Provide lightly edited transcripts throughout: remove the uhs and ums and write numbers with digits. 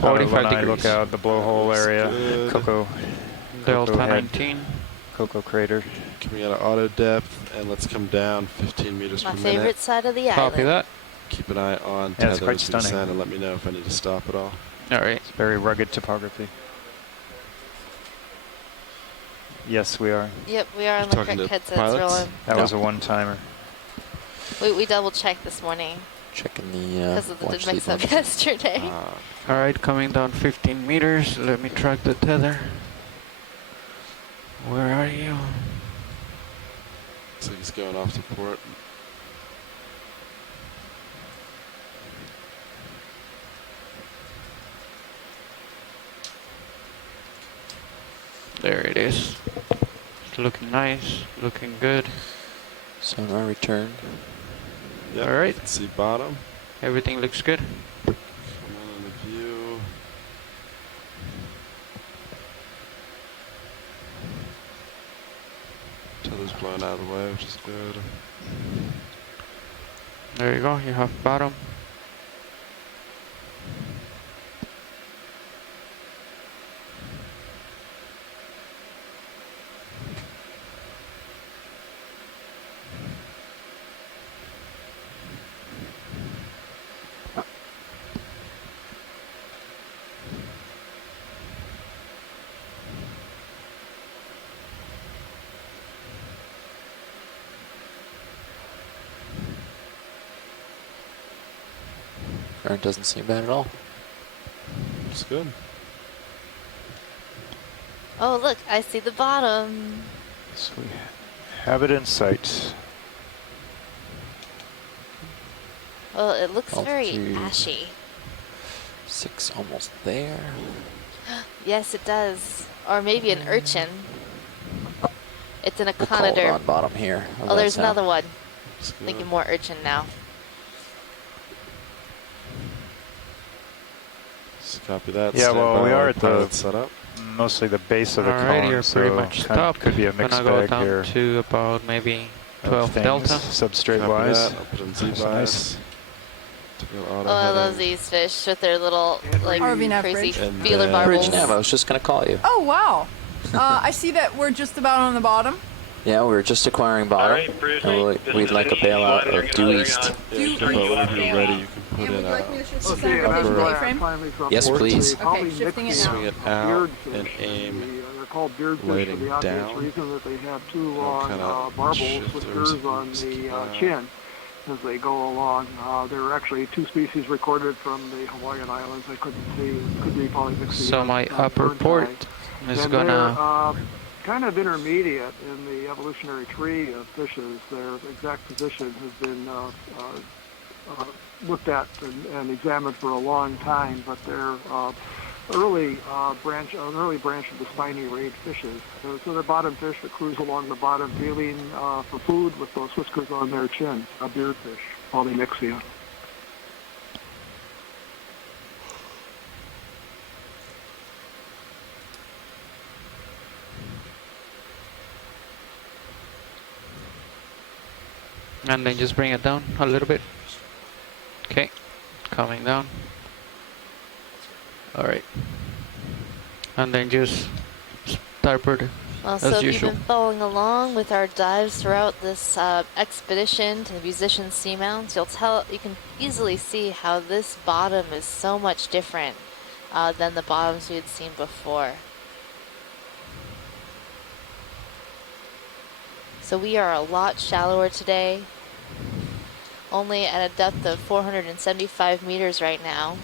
45 when I degrees. look out the blowhole area, Good. Cocoa Delta head. 19. Cocoa crater. Coming out of auto depth, and let's come down 15 meters My per favorite minute. side of the Copy island. that. Keep an eye on Yeah, it's tether quite as we stunning. descend, and let me know if I need to stop at all. All right. It's very rugged topography. Yes, we are. Yep, we are on You're the talking correct to headsets pilots? rolling. That was a one-timer. We double checked this morning Checking the because of the watch mix sleep up on. yesterday. All right, coming down 15 meters. Let me track the tether. Where are you? Looks like he's going off to port. There it is. It's looking nice, looking good. Sonar return. Yep, All right. you can see bottom. Everything looks good. Come on in the view. Tether's blown out of the way, which is good. There you go. You have bottom. Current doesn't seem bad at all. It's good. Oh, look, I see the bottom. So we have it in sight. Well, it looks very Altitude. ashy. 6 almost there. Yes, it does. Or maybe an urchin. It's an We'll call it echinoderm. on bottom here. Oh, there's another one. It's good. Thinking more urchin now. Just copy that. Yeah, Stand well, by we while are at the- pilot's set up. Mostly the base of the All right, cone, you're so pretty much stopped. could be a Gonna mixed go bag down here. to about maybe of 12 things, delta. substrate Copy wise. that. I'll put in Z So bias. nice. Oh, I love these fish with their little, like, RV crazy bridge. And feeler then- barbels. Bridge Nav, I was just going to call you. Oh, wow. I see that we're just about on the bottom. Yeah, we were just acquiring bottom. And we'd like a bailout of due east. Do But whenever you're ready, you can put And would in you like me a to shift the center rotation A-frame? Yes, please. Okay, shifting it swing now. it out and aim They're called beardfish lighting for the obvious down. reason that they have two I'll long kinda barbels shift with those curves on just the keep an eye chin as they go along. There are actually two species recorded from the Hawaiian Islands. I couldn't see. It could be polymyxia. So my upper port is And gonna. they're kind of intermediate in the evolutionary tree of fishes. Their exact position has been looked at and examined for a long time, but they're an early branch of the spiny rayed fishes. So they're bottom fish that cruise along the bottom, feeling for food with those whiskers on their chin. A beardfish, polymyxia. And then just bring it down a little bit. Okay, coming down. All right. And then just starboard Well, as so if usual. you've been following along with our dives throughout this expedition to the musician seamounts, you can easily see how this bottom is so much different than the bottoms we had seen before. So we are a lot shallower today, only at a depth of 475 meters right now.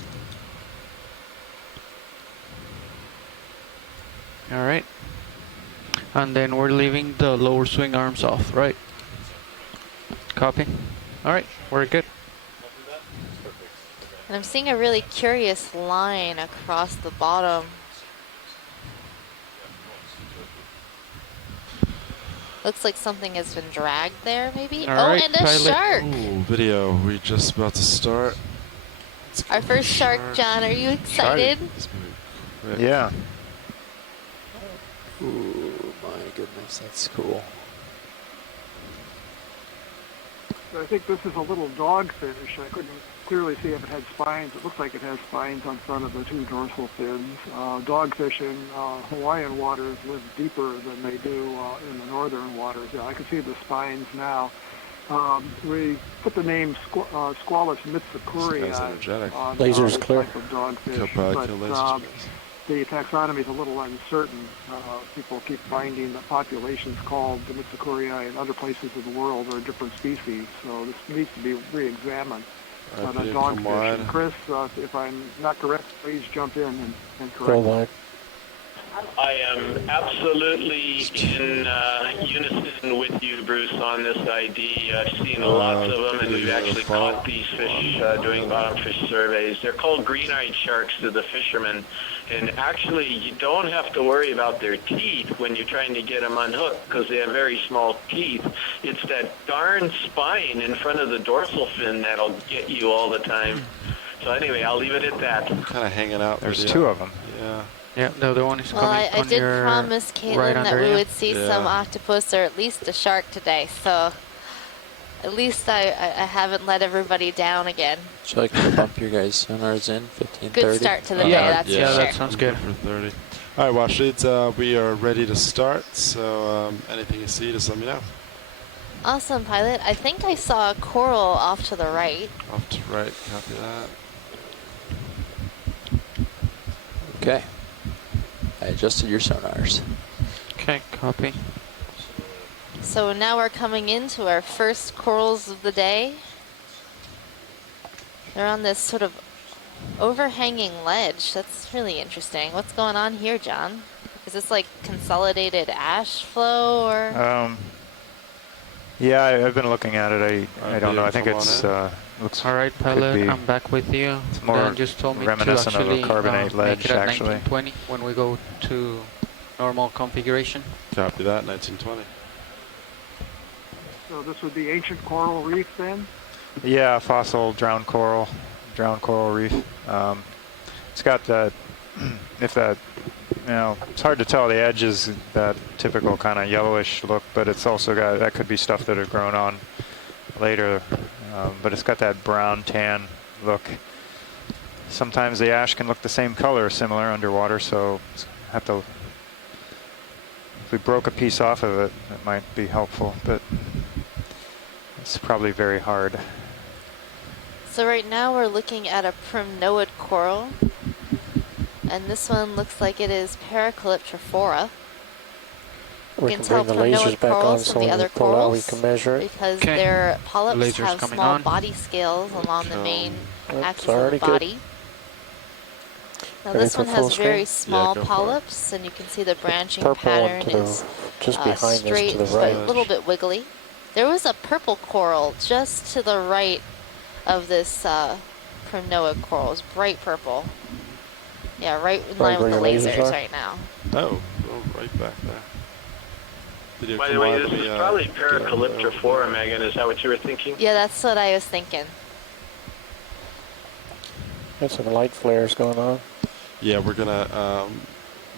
All right. And then we're leaving the lower swing arms off, right? Copy. All right, we're good. And I'm seeing a really curious line across the bottom. Looks like something has been dragged there, maybe? All Oh, right, and a pilot. shark! Ooh, video. We're just about to start. Let's Our go first shark, John. Are you excited? It's gonna be quick. Yeah. Ooh, my goodness, that's cool. I think this is a little dogfish. I couldn't clearly see if it had spines. It looks like it has spines on front of the two dorsal fins. Dogfish in Hawaiian waters live deeper than they do in the northern waters. Yeah, I can see the spines now. We put the name Squalus mitsukurii on Lasers this clear. type of dogfish, Kill probably but kill lasers. the taxonomy is a little uncertain. People keep finding that populations called the mitsukurii in other places of the world are different species, so this needs to be re-examined. Alright, On a Peter, come dogfish. wide. And Chris, if I'm not correct, please jump in and Go correct me. wide. I am absolutely in unison with you, Bruce, on this ID. I've seen lots of them, and we've actually caught these fish doing bottom fish surveys. They're called green-eyed sharks to the fishermen, and actually you don't have to worry about their teeth when you're trying to get them unhooked because they have very small teeth. It's that darn spine in front of the dorsal fin that'll get you all the time. So anyway, I'll leave it at that. Kind of hanging out. There's but yeah. two of them. Yeah. Yeah, the other one is Well, coming I on did your promise Caitlin right that under we you. would see some Yeah. octopus or at least a shark today, so at least I haven't let everybody down again. Would you like to bump your guys' sonars in? 15:30? Good start to the day, Yeah, that's yeah, for that sure. sounds good. For 30. All right, watch it. We are ready to start. So anything you see, just let me know. Awesome, pilot. I think I saw a coral off to the right. Off to right. Copy that. Okay. I adjusted your sonars. Okay, copy. So now we're coming into our first corals of the day. They're on this sort of overhanging ledge. That's really interesting. What's going on here, John? Is this like consolidated ash flow or? Yeah, I've been looking at it. I don't know. I think come on it's looks. All right, could pilot, be I'm back with you. It's more Dan just told me to reminiscent of a actually carbonate ledge, make it at actually. 1920 when we go to normal configuration. Copy that. 1920. So this would be ancient coral reef then? Yeah, fossil drowned coral reef. It's got that. If that, it's hard to tell. The edge is that typical kind of yellowish look, but it's also got that could be stuff that had grown on later. But it's got that brown tan look. Sometimes the ash can look the same color, similar underwater. So have to. If we broke a piece off of it, it might be helpful, but it's probably very hard. So right now we're looking at a primnoid coral. And this one looks like it is Paracalyptrophora. We can can tell bring the primnoid lasers back on corals so from the when other we pull out we corals can measure it. because Okay. their polyps Lasers have coming small on. body scales along the So- main That's axis of the already good. body. Now Ready this for one full has screen? very Yeah, small go for it. polyps, and you can see the branching Purple one pattern to the is just behind straight, us to the but a right. little bit wiggly. There was a purple coral just to the right of this primnoid coral. It's bright purple. Yeah, right in line with the where your lasers lasers are? right now. Oh, right back there. Did you By the come way, on? this Let is me, probably get over Paracalyptrophora, there. Megan. Is that what you were thinking? Yeah, that's what I was thinking. Got some light flares going on. Yeah, we're gonna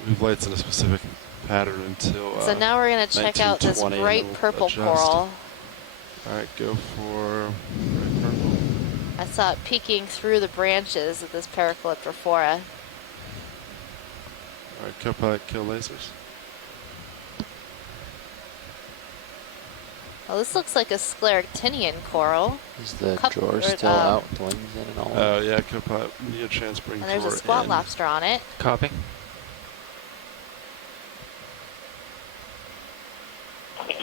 move lights in a specific pattern until. So now we're going to check out this 1920 and bright we'll purple adjust. coral. All right, go for bright purple. I saw it peeking through the branches of this Paracalyptrophora. All right, co-pilot, kill lasers. Well, this looks like a scleractinian coral. Is the Couple- drawer or, still out with the wings in and all? Oh yeah, co-pilot, Neotrans bring And there's a drawer squat in. lobster on it. Copy.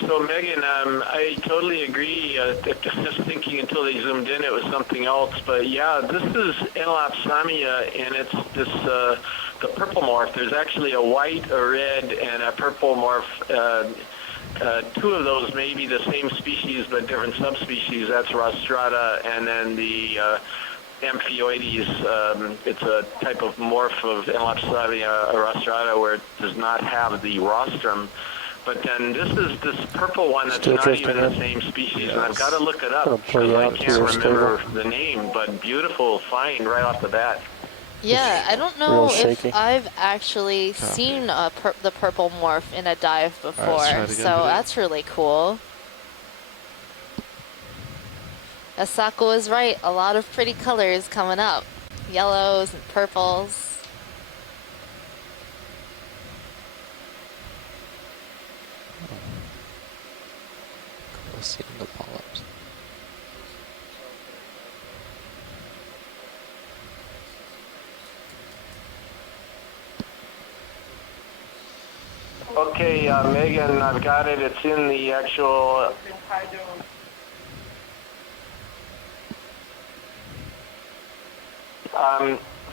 So Megan, I totally agree. Just thinking until they zoomed in, it was something else. But yeah, this is Elapsamia, and it's this the purple morph. There's actually a white, a red, and a purple morph. Two of those may be the same species but different subspecies. That's rostrata, and then the Amphioides. It's a type of morph of Elapsamia rostrata where it does not have the rostrum. But then this is this purple one that's Still not drifting even the in. same species, and I've Yes. got to look it Gonna up play because I out can't here, remember the name, but beautiful find right off the bat. Yeah, I don't know Real if shaky. I've actually seen the purple morph in a dive before, try it again, so Peter. that's really cool. Asako is right. A lot of pretty colors coming up. Yellows and purples. Seeing the polyps. Okay, Megan, I've got it. It's in the actual.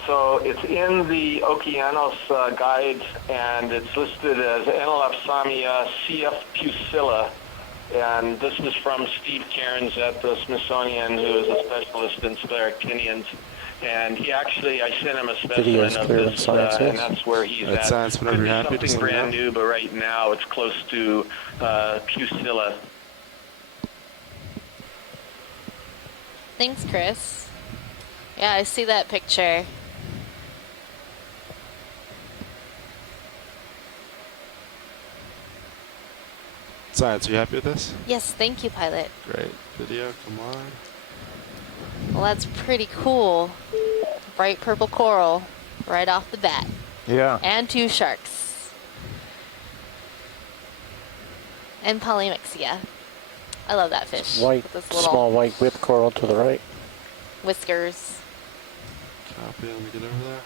So it's in the Okeanos guide, and it's listed as Enelopsamia CF pusilla. And this is from Steve Cairns at the Smithsonian, who is a specialist in scleractinians. And he actually, I sent him a specimen of this, and that's where he's at. Science, whenever Could you're be happy, just something let me brand know. new, but right now it's close to pusilla. Thanks, Chris. Yeah, I see that picture. Science, are you happy with this? Yes, thank you, pilot. Great. Video, come on. Well, that's pretty cool. Bright purple coral right off the bat. Yeah. And 2 sharks. And polymyxia. I love that fish. White, This little small white whip coral to the right. whiskers. Copy, let me get over there.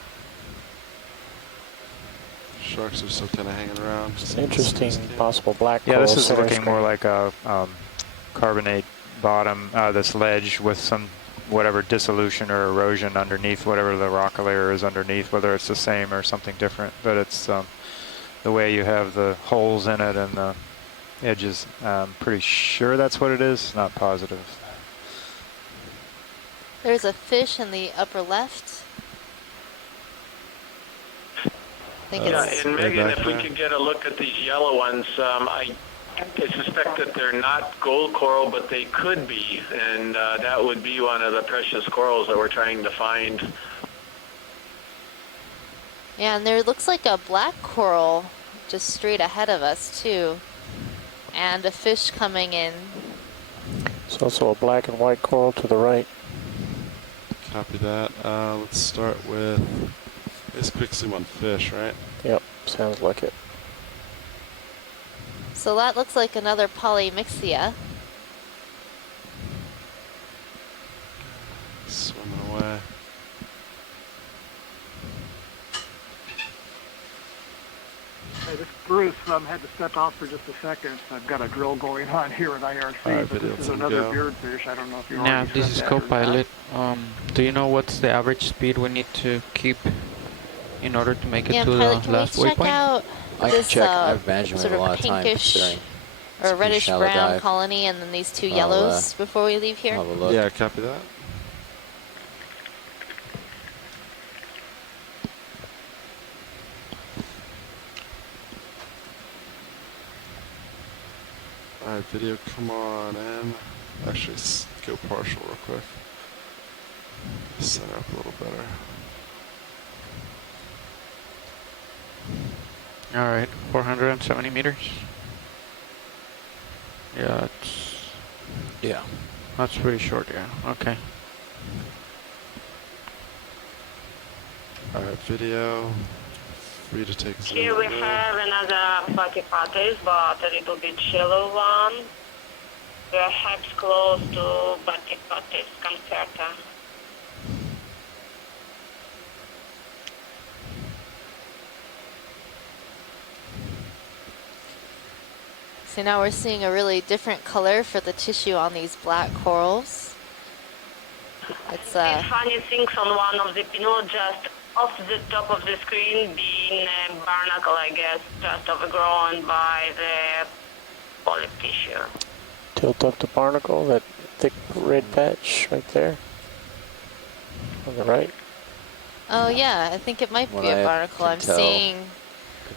Sharks are still kind of hanging around. It's an interesting possible black Yeah, coral. this is center looking more screen. like a carbonate bottom, this ledge with some whatever dissolution or erosion underneath, whatever the rock layer is underneath, whether it's the same or something different. But it's the way you have the holes in it and the edges. I'm pretty sure that's what it is, not positive. There's a fish in the upper left. I think Yeah, it's and Megan, back if we there. could get a look at these yellow ones, I suspect that they're not gold coral, but they could be, and that would be one of the precious corals that we're trying to find. yeah, and there looks like a black coral just straight ahead of us too, and a fish coming in. There's also a black and white coral to the right. Copy that. Let's start with this pixie one fish, right? Yep, sounds like it. So that looks like another polymyxia. Swimming away. Hey, this is Bruce. Had to step out for just a second. I've got a drill going on here at IRC, Alright, but video, this is let's another go. beardfish. I don't know if you Yeah, already this said is that or not. co-pilot. Do you know what's the average speed we need to keep in order to make it Yeah, to pilot, the can we last check waypoint? out I can this check. I've imagined sort a of lot of time pinkish considering it's a or pretty reddish shallow brown dive. colony, and then these 2 I'll, yellows before we leave here? I'll have a look. Yeah, copy that. Alright, video, come on in. Actually, go partial real quick. Center up a little better. Alright, 470 meters. Yeah, Yeah. that's pretty short, yeah. Okay. Alright, video. Free to take zoom. Here we in. have another platypathes, but a little bit shallow one. Perhaps close to platypathes concerta. So now we're seeing a really different color for the tissue on these black corals. It's Funny things on one of the pinot just off the top of the screen being a barnacle, I guess, just overgrown by the polyp tissue. Tilt up the barnacle, that thick red patch right there. On the right. oh yeah, I think it might What be a I barnacle. can I'm tell, seeing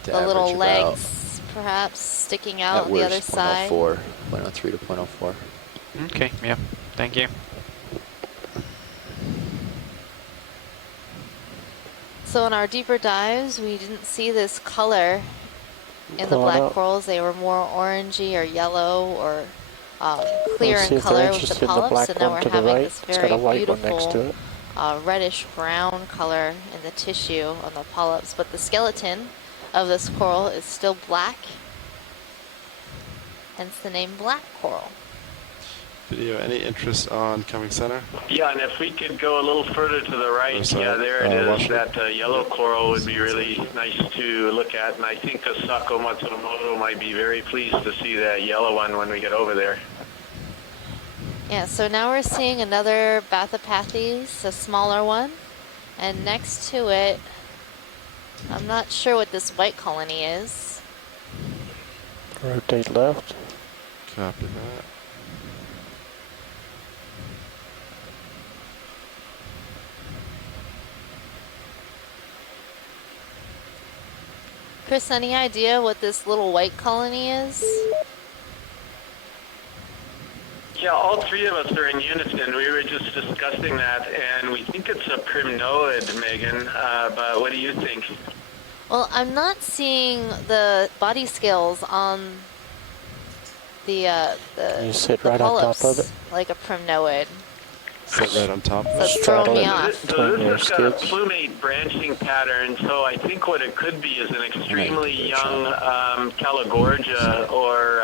to the little average about legs perhaps sticking out at on the other worst side. 0.04, 0.03 to 0.04. Okay, yeah. Thank you. So in our deeper dives, we didn't see this color in the Pull it black up. corals. They were more orangey or yellow or clear Let's see in if they're color with interested the in the polyps, black and now one we're to the having right. this It's very got a white one next to beautiful it. reddish brown color in the tissue on the polyps, but the skeleton of this coral is still black, hence the name black coral. Video, any interest on coming center? Yeah, and if we could go a little further to the right, yeah, there it is. Washington. That yellow coral would be really nice to look at, and I think Asako Matsumoto might be very pleased to see that yellow one when we get over there. Yeah, so now we're seeing another Bathypathes, a smaller one, and next to it, I'm not sure what this white colony is. Rotate left. Copy that. Chris, any idea what this little white colony is? Yeah, all three of us are in unison. We were just discussing that, and we think it's a primnoid, Megan, but what do you think? Well, I'm not seeing the body scales on the You sit the right on polyps, top of it. like a primnoid. Sit right on top of That's it. throwing me Straddle it. off. So Between your this has got a skids. plumate branching pattern, so I think what it could be is an extremely young Calagorgia, or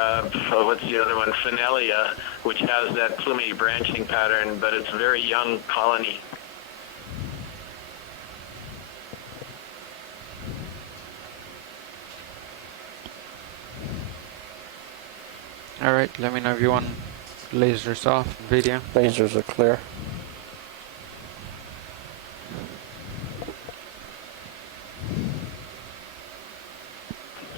what's the other one, Phanelia, which has that plumate branching pattern, but it's a very young colony. Alright, let me know if you want lasers off video. Lasers are clear.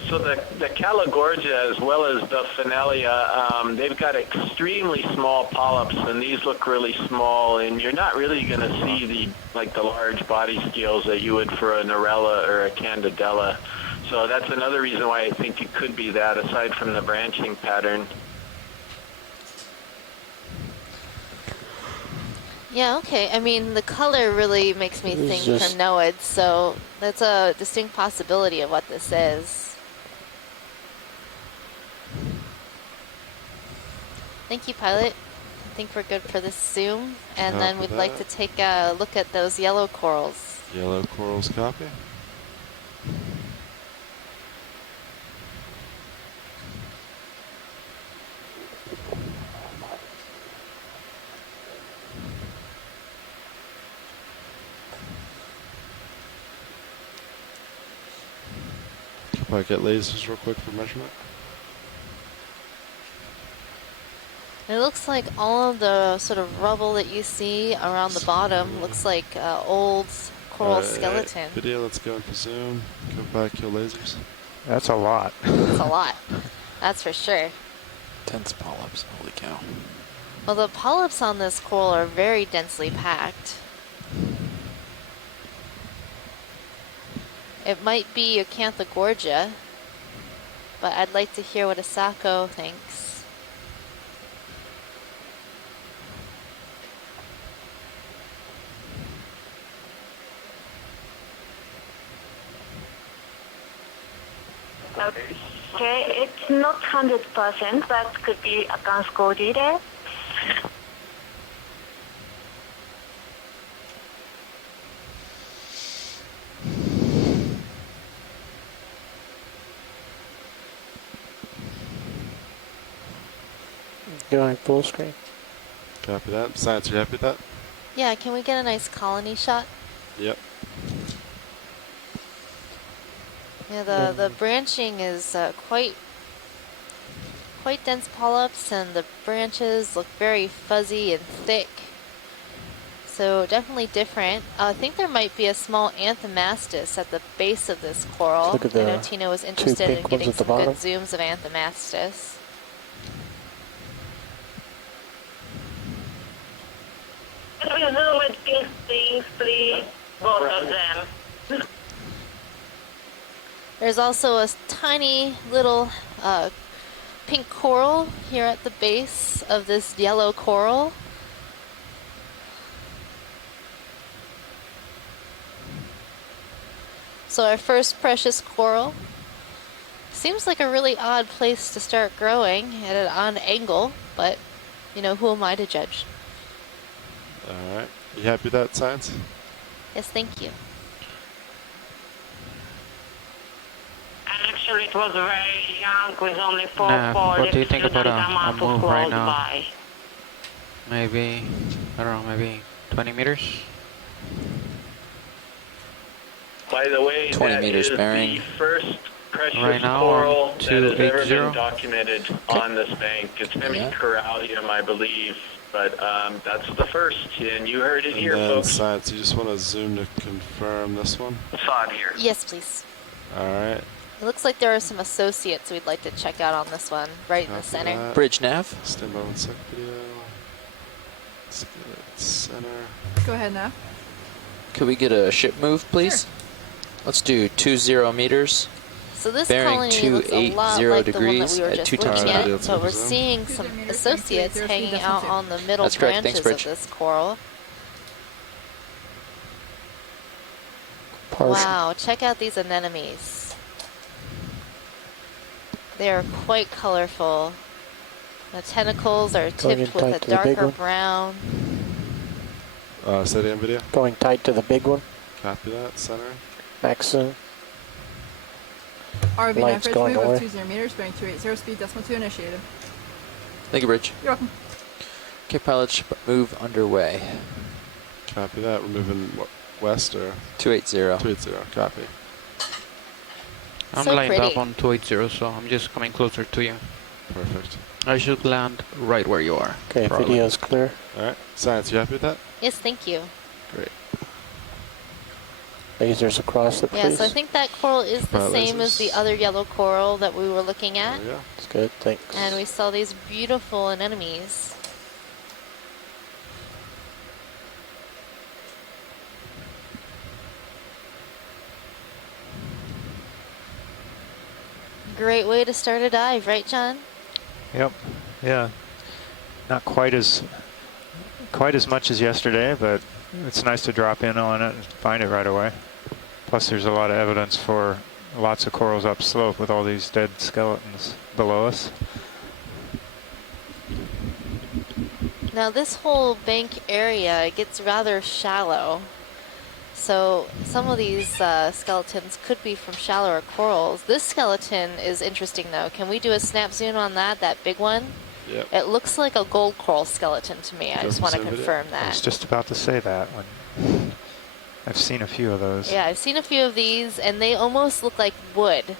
So the Calagorgia, as well as the Phanelia, they've got extremely small polyps, and these look really small, and you're not really going to see the large body scales that you would for a Narella or a Candidella. So that's another reason why I think it could be that, aside from the branching pattern. Yeah, okay. I mean, the color really makes me think primnoid, so that's a distinct possibility of what this is. Thank you, pilot. I think we're good for this zoom, and then we'd like to take a look at those yellow corals. Yellow corals, copy. Can I get lasers real quick for measurement? It looks like all of the sort of rubble that you see around the bottom looks like old coral skeleton. Video, let's go into zoom. Go back, your lasers. That's a lot. It's a lot. That's for sure. Dense polyps, holy cow. Well, the polyps on this coral are very densely packed. It might be Acanthogorgia, but I'd like to hear what Asako thinks. Okay, it's not 100%, but could be Acanthogorgia. Going full screen. Copy that. Science, you happy with that? Yeah, can we get a nice colony shot? Yep. Yeah, the branching is quite dense polyps, and the branches look very fuzzy and thick. So definitely different. I think there might be a small anthomastus at the base of this coral. Look at I know the Tina was interested in ones getting at the some good bottom. zooms of anthomastus. Can we zoom with pink things, please? Both of them. There's also a tiny little pink coral here at the base of this yellow coral. So our first precious coral, Seems like a really odd place to start growing at an odd angle, but you know, who am I to judge? All right. You happy with that, Science? Yes, thank you. Actually, it was very young with only 4 Nah, polyps. what do you think about a amount of move right close now? by. Maybe, I don't know, maybe 20 meters? By the way, 20 that meters is bearing. the first precious Right now, coral that has ever 280. been documented on this bank. It's Hemicorallium, I believe, but that's the first, and you heard it And here, then folks. Science, you just want to zoom to confirm this one? Saw it here. Yes, please. All right. It looks like there are some associates we'd like to check out on this one, right in the Copy center. that. Bridge nav. Stand by 1 sec video. Let's get it center. Go ahead now. Could we get a ship move, please? Sure. Let's do 20 meters. So this Bearing colony looks a lot 280 like the one that degrees we were at just 2 times looking radio at, but we're zoom. seeing 2 some meters, associates 280 hanging decimal out two. on the middle That's correct. branches Thanks, Bridge. of this coral. Partial. Wow, check out these anemones. They are quite colorful. The tentacles are Going in tipped with tight a to the big darker one. brown. Steady on video. Going tight to the big one. Copy that. Center. Max zoom. RV Lights average going move away. of 20 meters, bearing 280, speed decimal 2 initiated. Thank you, Bridge. You're welcome. Okay, pilot ship move underway. Copy that. We're moving west or 280. 280. Copy. I'm So lined pretty. up on 280, so I'm just coming closer to you. Perfect. I should land right where you are. Okay, probably. video's clear. All right. Science, you happy with that? Yes, thank you. Great. Lasers across the Yeah, place. so I think that coral is the Pilot same as the lasers. other yellow coral that we were looking at. There we go. It's good, thanks. And we saw these beautiful anemones. Great way to start a dive, right, John? Yep. Yeah. Not quite as much as yesterday, but it's nice to drop in on it and find it right away. Plus, there's a lot of evidence for lots of corals upslope with all these dead skeletons below us. Now this whole bank area gets rather shallow. So some of these skeletons could be from shallower corals. This skeleton is interesting though. Can we do a snap zoom on that big one? Yep. It looks like a gold coral skeleton to me. I just want to confirm I was that. just about to say that when I've seen a few of those. Yeah, I've seen a few of these and they almost look like wood.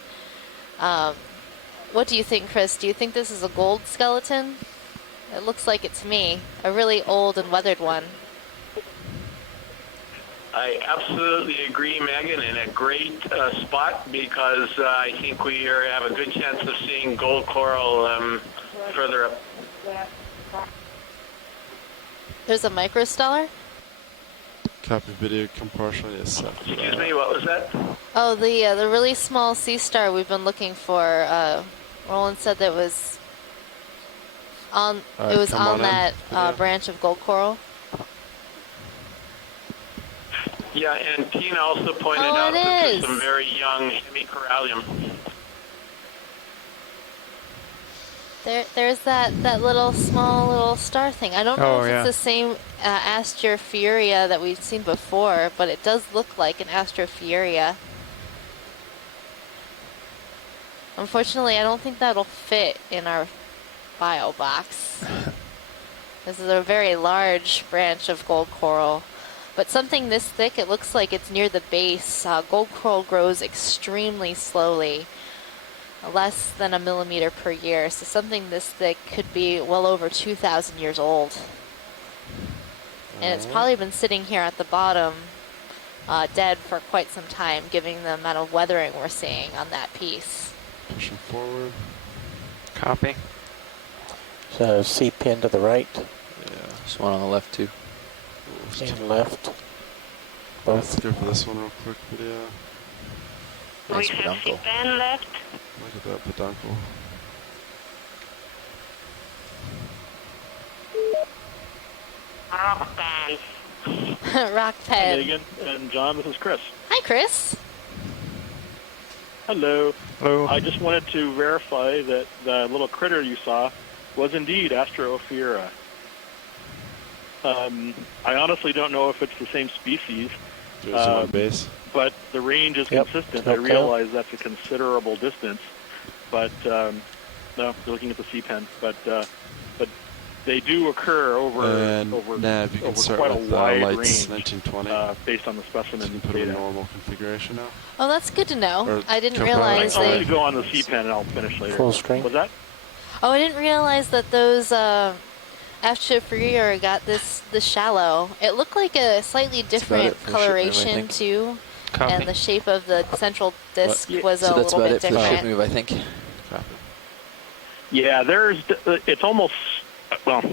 What do you think, Chris? Do you think this is a gold skeleton? It looks like it to me. A really old and weathered one. I absolutely agree, Megan, in a great spot because I think we have a good chance of seeing gold coral further up. There's a microstellar? Copy video compartment is set. Excuse me, what was that? Oh, the really small sea star we've been looking for. Roland said that was on. All It was right, come on on in. that Yeah. branch of gold coral. Yeah, and Tina also pointed Oh, out it that is. there's some very young Hemicorallium. There's that little small little star thing. I don't know Oh, if yeah. it's the same Astrophyria that we've seen before, but it does look like an Astrophyria. Unfortunately, I don't think that'll fit in our bio box. This is a very large branch of gold coral. But something this thick, it looks like it's near the base. Gold coral grows extremely slowly, less than 1 millimeter per year. So something this thick could be well over 2,000 years old. And it's probably been sitting here at the bottom, dead for quite some time, given the amount of weathering we're seeing on that piece. Pushing forward. Copy. So C pin to the right Yeah. Just one on the left, too. and left. Let's Both. go for this one real quick video. Nice We have peduncle. C-pen left. Look at that peduncle. Rock band. Rock pen. Megan and John, this is Chris. Hi, Chris. Hello. Hello. I just wanted to verify that the little critter you saw was indeed Astrophyra. I honestly don't know if it's the same species, On base. but the range is consistent. I Okay. realize that's a considerable distance, but no, you're looking at the C-pen. But they do occur over Nav, you can over start quite a with wide lights, range 1920. based on the specimen You put them in data. normal configuration now. Oh, that's good to know. Or I didn't compile realize I'll let they. you go on the C-pen and I'll finish later. Full screen. Was that? Oh, I didn't realize that those Astrophyra got this shallow. It looked like a slightly different it for the ship move, I coloration think. too, Copy. and the shape of the central disc was So a that's little about bit it for the ship different. move, I think. Yeah, it's almost, well,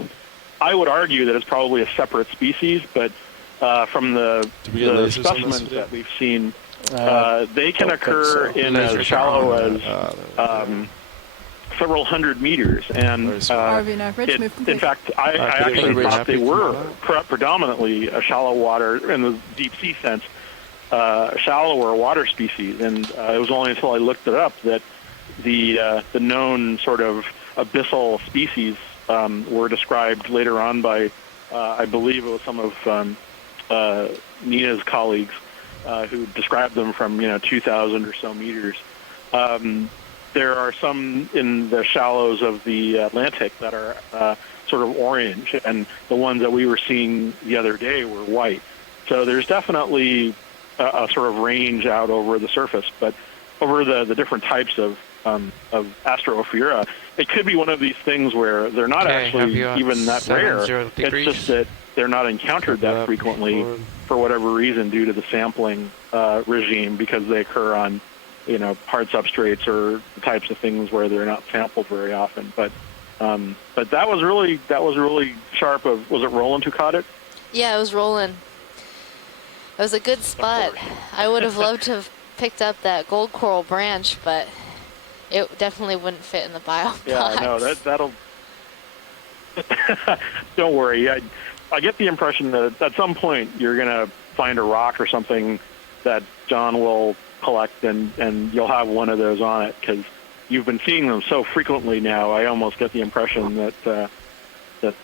I would argue that it's probably a separate species, but from the Did we get lasers on this specimens video? that we've seen, they can don't occur think in Lasers as shallow as there several hundred meters. And Very small. RV Rich, move complete. in fact, I Could actually anybody thought happy they from were that? predominantly a shallow water, in the deep sea sense, shallower water species. And it was only until I looked it up that the known sort of abyssal species were described later on by, I believe it was some of Nina's colleagues who described them from 2,000 or so meters. There are some in the shallows of the Atlantic that are sort of orange, and the ones that we were seeing the other day were white. So there's definitely a sort of range out over the surface, but over the different types of Astrophyra, it could be one of these things where they're not Okay, have actually you on even that rare. 70 It's degrees? just that they're not encountered that frequently for whatever reason due to the sampling regime, because they occur on hard substrates or the types of things where they're not sampled very often. But that was really sharp. Was it Roland who caught it? Yeah, it was rolling. It was a good spot. I would have loved to have picked up that gold coral branch, but it definitely wouldn't fit in the bio box. Yeah, no, that'll. Don't worry. I get the impression that at some point you're gonna find a rock or something that John will collect, and you'll have one of those on it, because you've been seeing them so frequently now. I almost get the impression that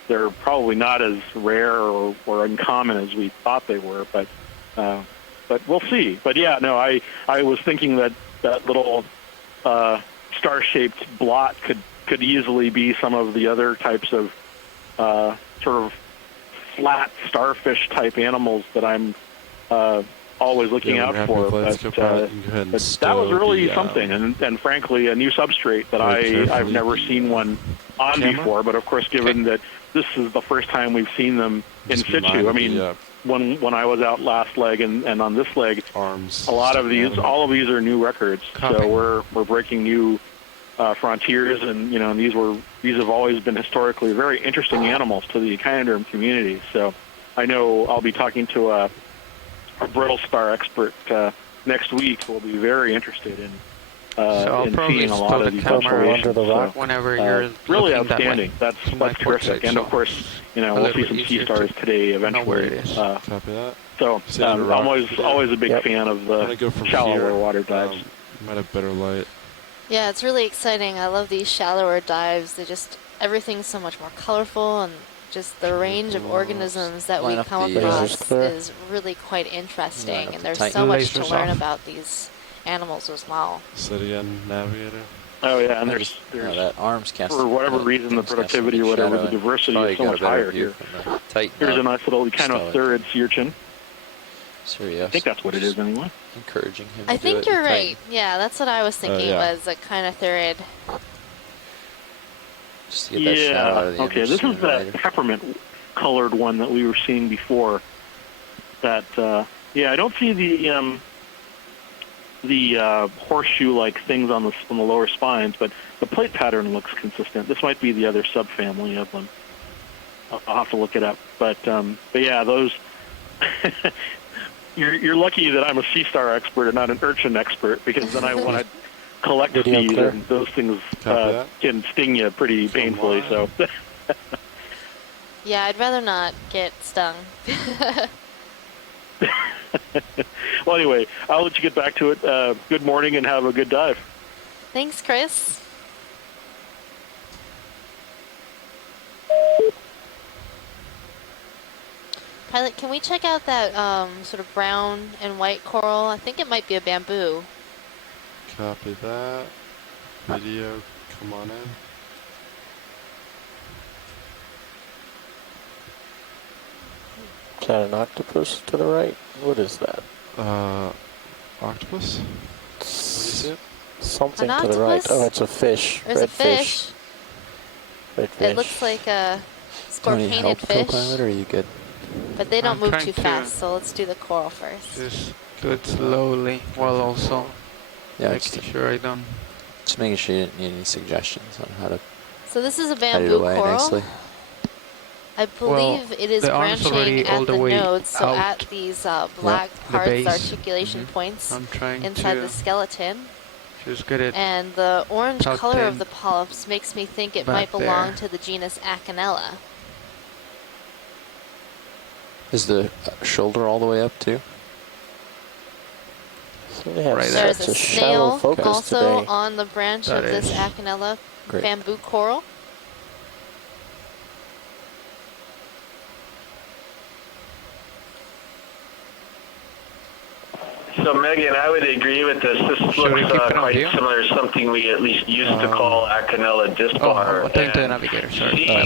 they're probably not as rare or uncommon as we thought they were, but we'll see. But yeah, no, I was thinking that little star-shaped blot could easily be some of the other types of sort of flat starfish type animals that I'm always looking out for. But that was really something, and frankly, a new substrate that I've never seen one on before. But of course, given that this is the first time we've seen them in situ, I mean, when I was out last leg and on this leg, arms, all of these are new records. So we're breaking new frontiers, and these have always been historically very interesting animals to the echinoderm community. So I know I'll be talking to a brittle star expert next week who will be very interested in seeing a lot of these observations. So, whenever you're really looking that way. outstanding. That's terrific. And of course, we'll see some sea stars today eventually. So I'm always a big fan of the shallower water dives. Might have better light. Yeah, it's really exciting. I love these shallower dives. Everything's so much more colorful, and just the range of organisms that we come across is really quite interesting, and there's so much to learn about these animals as well. Set again, navigator. Oh yeah, and there's that arms cast for whatever reason the productivity or whatever, the diversity is so much higher here. Here's a nice little echinotheriid sea urchin. Serious. I think that's what it is anyway. Encouraging him. I think you're right. Yeah, that's what I was thinking. Was a echinotheriid. Just to get that shot out of the okay, this is that peppermint colored one that we were seeing before. That I don't see the horseshoe-like things on the lower spines, but the plate pattern looks consistent. This might be the other subfamily of them. I'll have to look it up. But yeah, those. You're lucky that I'm a sea star expert and not an urchin expert, because then I want to collect these, and those things can sting you pretty painfully. So. Yeah, I'd rather not get stung. Well, anyway, I'll let you get back to it. Good morning and have a good dive. Thanks, Chris. Pilot, can we check out that sort of brown and white coral? I think it might be a bamboo. Copy that. Video, come on in. Is that an octopus to the right? What is that? Octopus? What is it? Something An to the right. octopus? Oh, it's a fish. There's Red a fish. Red fish. It looks like a Tony, scorpionid help fish, co-pilot, or are you good? but they don't I'm move trying too to- fast, so let's do the coral first. Just do it slowly while also Yeah, making sure I don't. just making sure you didn't need any suggestions on how to So this is a hide it bamboo away coral. nicely. I believe it is the arm's already branching all at the the way nodes, so out. at these black the parts, base. articulation points I'm trying inside to the skeleton. just get it. And the orange tucked color of in the polyps makes me think it back might belong there. to the genus Acanella. Is the shoulder all the way up too? So they have Right there. There's such a a shallow snail focus also today. on the branch That of this is Acanella Great. bamboo coral. So Megan, I would agree with this. This Should we looks keep it on quite view? similar to something we at least used to call Acanella Oh, dispar. I'm trying to the And navigator. Sorry. seeing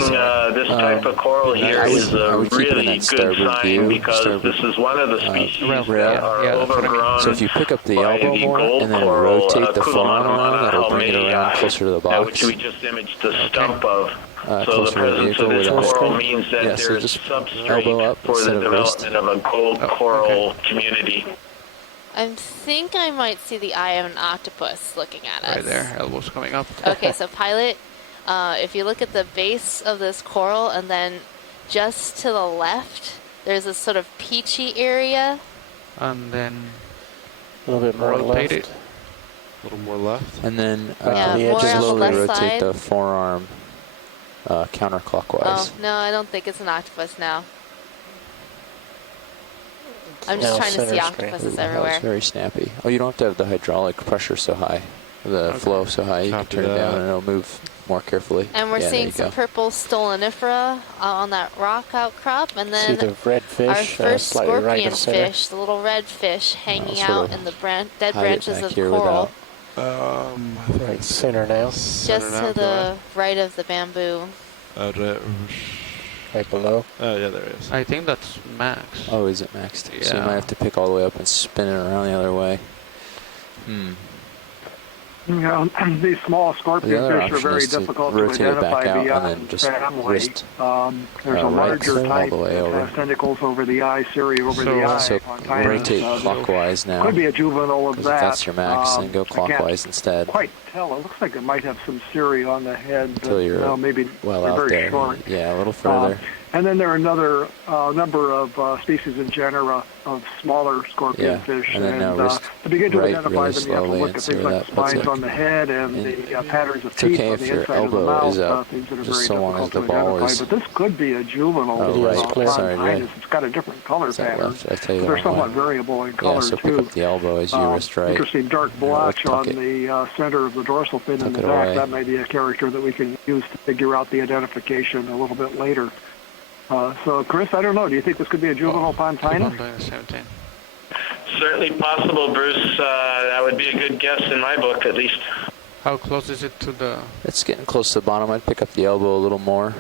this type of coral here I would- is I a would keep it in really that good starboard sign view, because starboard, this is one of the species rail, that are yeah, that's what I mean. overgrown. So if you pick up the by elbow the more gold and then coral, rotate the forearm around, that'll bring it Kuhlmann around closer to the box. which we just imaged the stump of. So the closer to the presence vehicle of this without- coral means that Yeah, so there's just substrate elbow up for the instead of wrist. development of a gold coral community. I think I might see the eye of an octopus looking at us. Right there, elbows coming up. Okay, so pilot, if you look at the base of this coral and then just to the left, there's this sort of peachy area. And then A little bit more rotate left. it. A little more left. And then Yeah, more on the slowly left rotate side. the forearm counterclockwise. Oh, no, I don't think it's an octopus now. I'm just Now trying to center see screen. octopuses That everywhere. was very snappy. Oh, you don't have to have the hydraulic pressure so high, the flow so high. You can Copy turn it down that. and it'll move more carefully. And we're Yeah, there seeing you some go. purple stolonifera on that rock outcrop, and See then the red our fish first slightly right scorpion of center. fish, the little red fish hanging sort out of in the dead hide it branches back of here coral, Right center now. just to the right of the bamboo. Right below. Oh, yeah, there it is. I think that's max. Oh, is it maxed? So you Yeah. might have to pick all the way up and spin it around the other way. You know, these small scorpion The other fish are option very is to difficult to rotate it back identify out and beyond then just family. wrist, There's a right, larger all the type way that over. has tentacles over the eye, cirri over the eye. So Fontinus, rotate so clockwise now. Could be a juvenile of 'cause that. if that's your max, then go I can't clockwise instead. quite tell. It looks like it might have some cirri on the head, but Until you're maybe well they're out very there. short. Yeah, a little further. And then there are another number of species and genera of smaller scorpion Yeah, fish. and then now wrist to begin to right identify really them, you have to slowly look and at see things where like that the puts spines it. on the head and the patterns of It's teeth okay on if the your inside of the elbow mouth. is up, Things that are just very so long difficult as the to ball identify. is- But this could be a juvenile. Oh, right. Fontinus. Sorry, right. It's got a different color Is that pattern. left? Did I tell you the They're wrong somewhat one? variable in Yeah, color so too. pick up the elbow as you wrist right. Interesting dark blotch tuck on it. the center of the dorsal fin in Tuck the it back. away. That may be a character that we can use to figure out the identification a little bit later. So, Chris, I don't know. Do you think this could be a juvenile Keep on Fontinus? doing the same thing. Certainly possible, Bruce. That would be a good guess in my book, at least. How close is it to the... It's getting close to the bottom. I'd pick up the elbow a little more.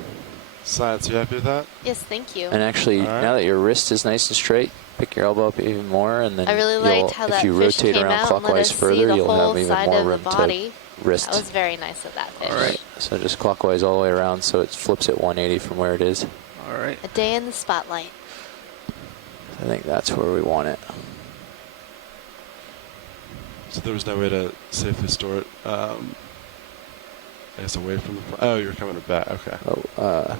Science, you happy with that? Yes, thank you. And actually, All right. now that your wrist is nice and straight, pick your elbow up even more, and then I really liked how if that you fish rotate came around out and let clockwise us see further, the you'll whole have even side more of the room body. to wrist. That was very nice of that fish. All right. So just clockwise all the way around, so it flips at 180 from where it is. All right. A day in the spotlight. I think that's where we want it. So there was no way to safely store it, I guess away from the front. Oh, you're coming back. Okay. Oh,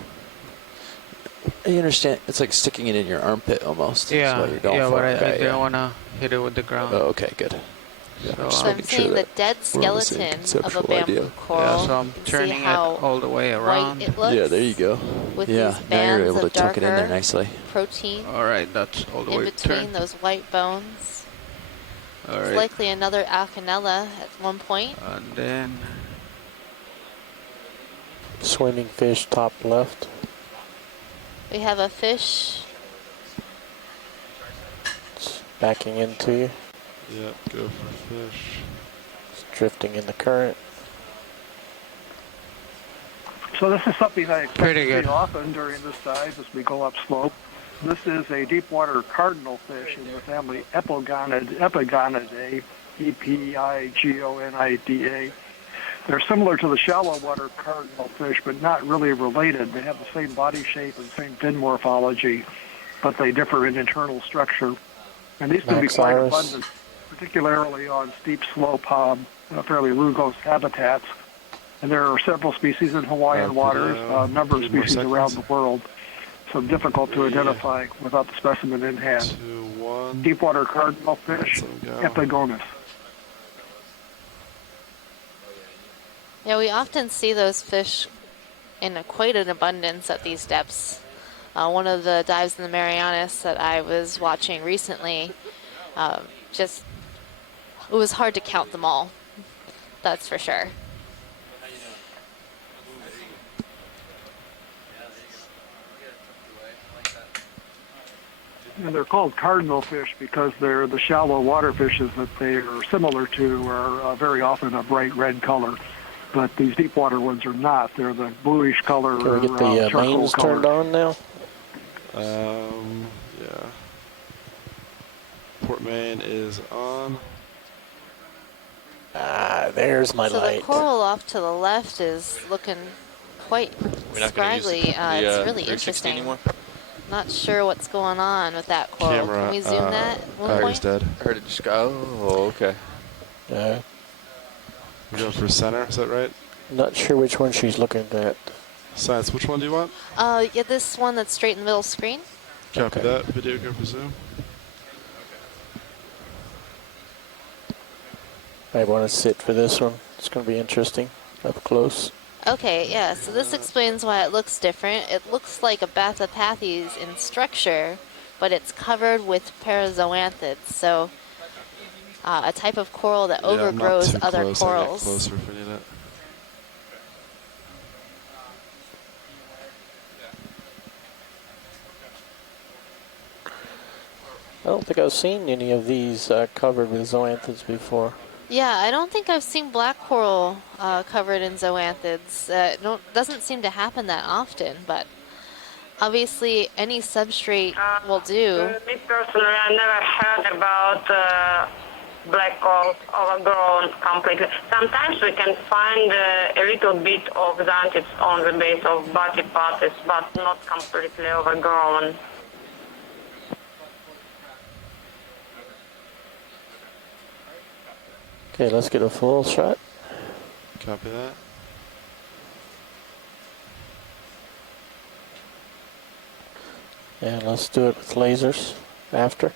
you understand? It's like sticking it in your armpit almost. Yeah, That's what you're going yeah, for. but I Yeah, don't want to hit it with the ground. Oh, okay, good. So So I'm seeing the dead skeleton of a bamboo coral. Yeah, so I'm You can see turning it how all the way around. white it looks. Yeah, there you go. With Yeah, these now you're bands able to of tuck it in there darker nicely. protein All right, that's all the in way between turned. those white bones. All It's right. likely another Okeanella at one point. And then Swimming fish top left. We have a fish. It's backing into you. Yep, go for fish. It's drifting in the current. So this is something I expect Pretty to good. see often during this dive as we go up slope. This is a deep water cardinal fish in the family Epigonidae, E-P-I-G-O-N-I-D-A. They're similar to the shallow water cardinal fish, but not really related. They have the same body shape and same fin morphology, but they differ in internal structure. And these can be quite Maxiris. abundant, particularly on steep slope, fairly rugose habitats. And there are several species in Hawaiian waters, a number of species around the world. So difficult to identify without the specimen in hand. 2, 1. Deepwater cardinal fish, Epigonus. Yeah, we often see those fish in quite an abundance at these depths. One of the dives in the Marianas that I was watching recently, it was hard to count them all. That's for sure. And they're called cardinal fish because they're the shallow water fishes that they are similar to are very often a bright red color. But these deep water ones are not. They're the bluish color. Can we get the charcoal mains color. turned on now? Yeah. Port main is on. Ah, there's my So light. the coral off to the left is looking quite scraggly. It's really interesting. Anymore? Not sure what's going on with that coral. Camera, Can we zoom that at one battery's point? dead. I heard it just go. Oh, okay. Yeah. We're going for center, is that right? Not sure which one she's looking at. Science, which one do you want? Yeah, this one that's straight in the middle screen. Copy that. Video, go for zoom. I want to sit for this one. It's going to be interesting up close. Okay, yeah, so this explains why it looks different. It looks like a Bathypathes in structure, but it's covered with parazoanthids, so a type of coral that overgrows I'm not too other close. corals. I'll get closer if we need it. I don't think I've seen any of these covered with zoanthids before. Yeah, I don't think I've seen black coral covered in zoanthids. Doesn't seem to happen that often, but obviously any substrate will do. Me personally, I never heard about black coral overgrown completely. Sometimes we can find a little bit of xanthids on the base of Bathypathes, but not completely overgrown. Okay, let's get a full shot. Copy that. And let's do it with lasers after.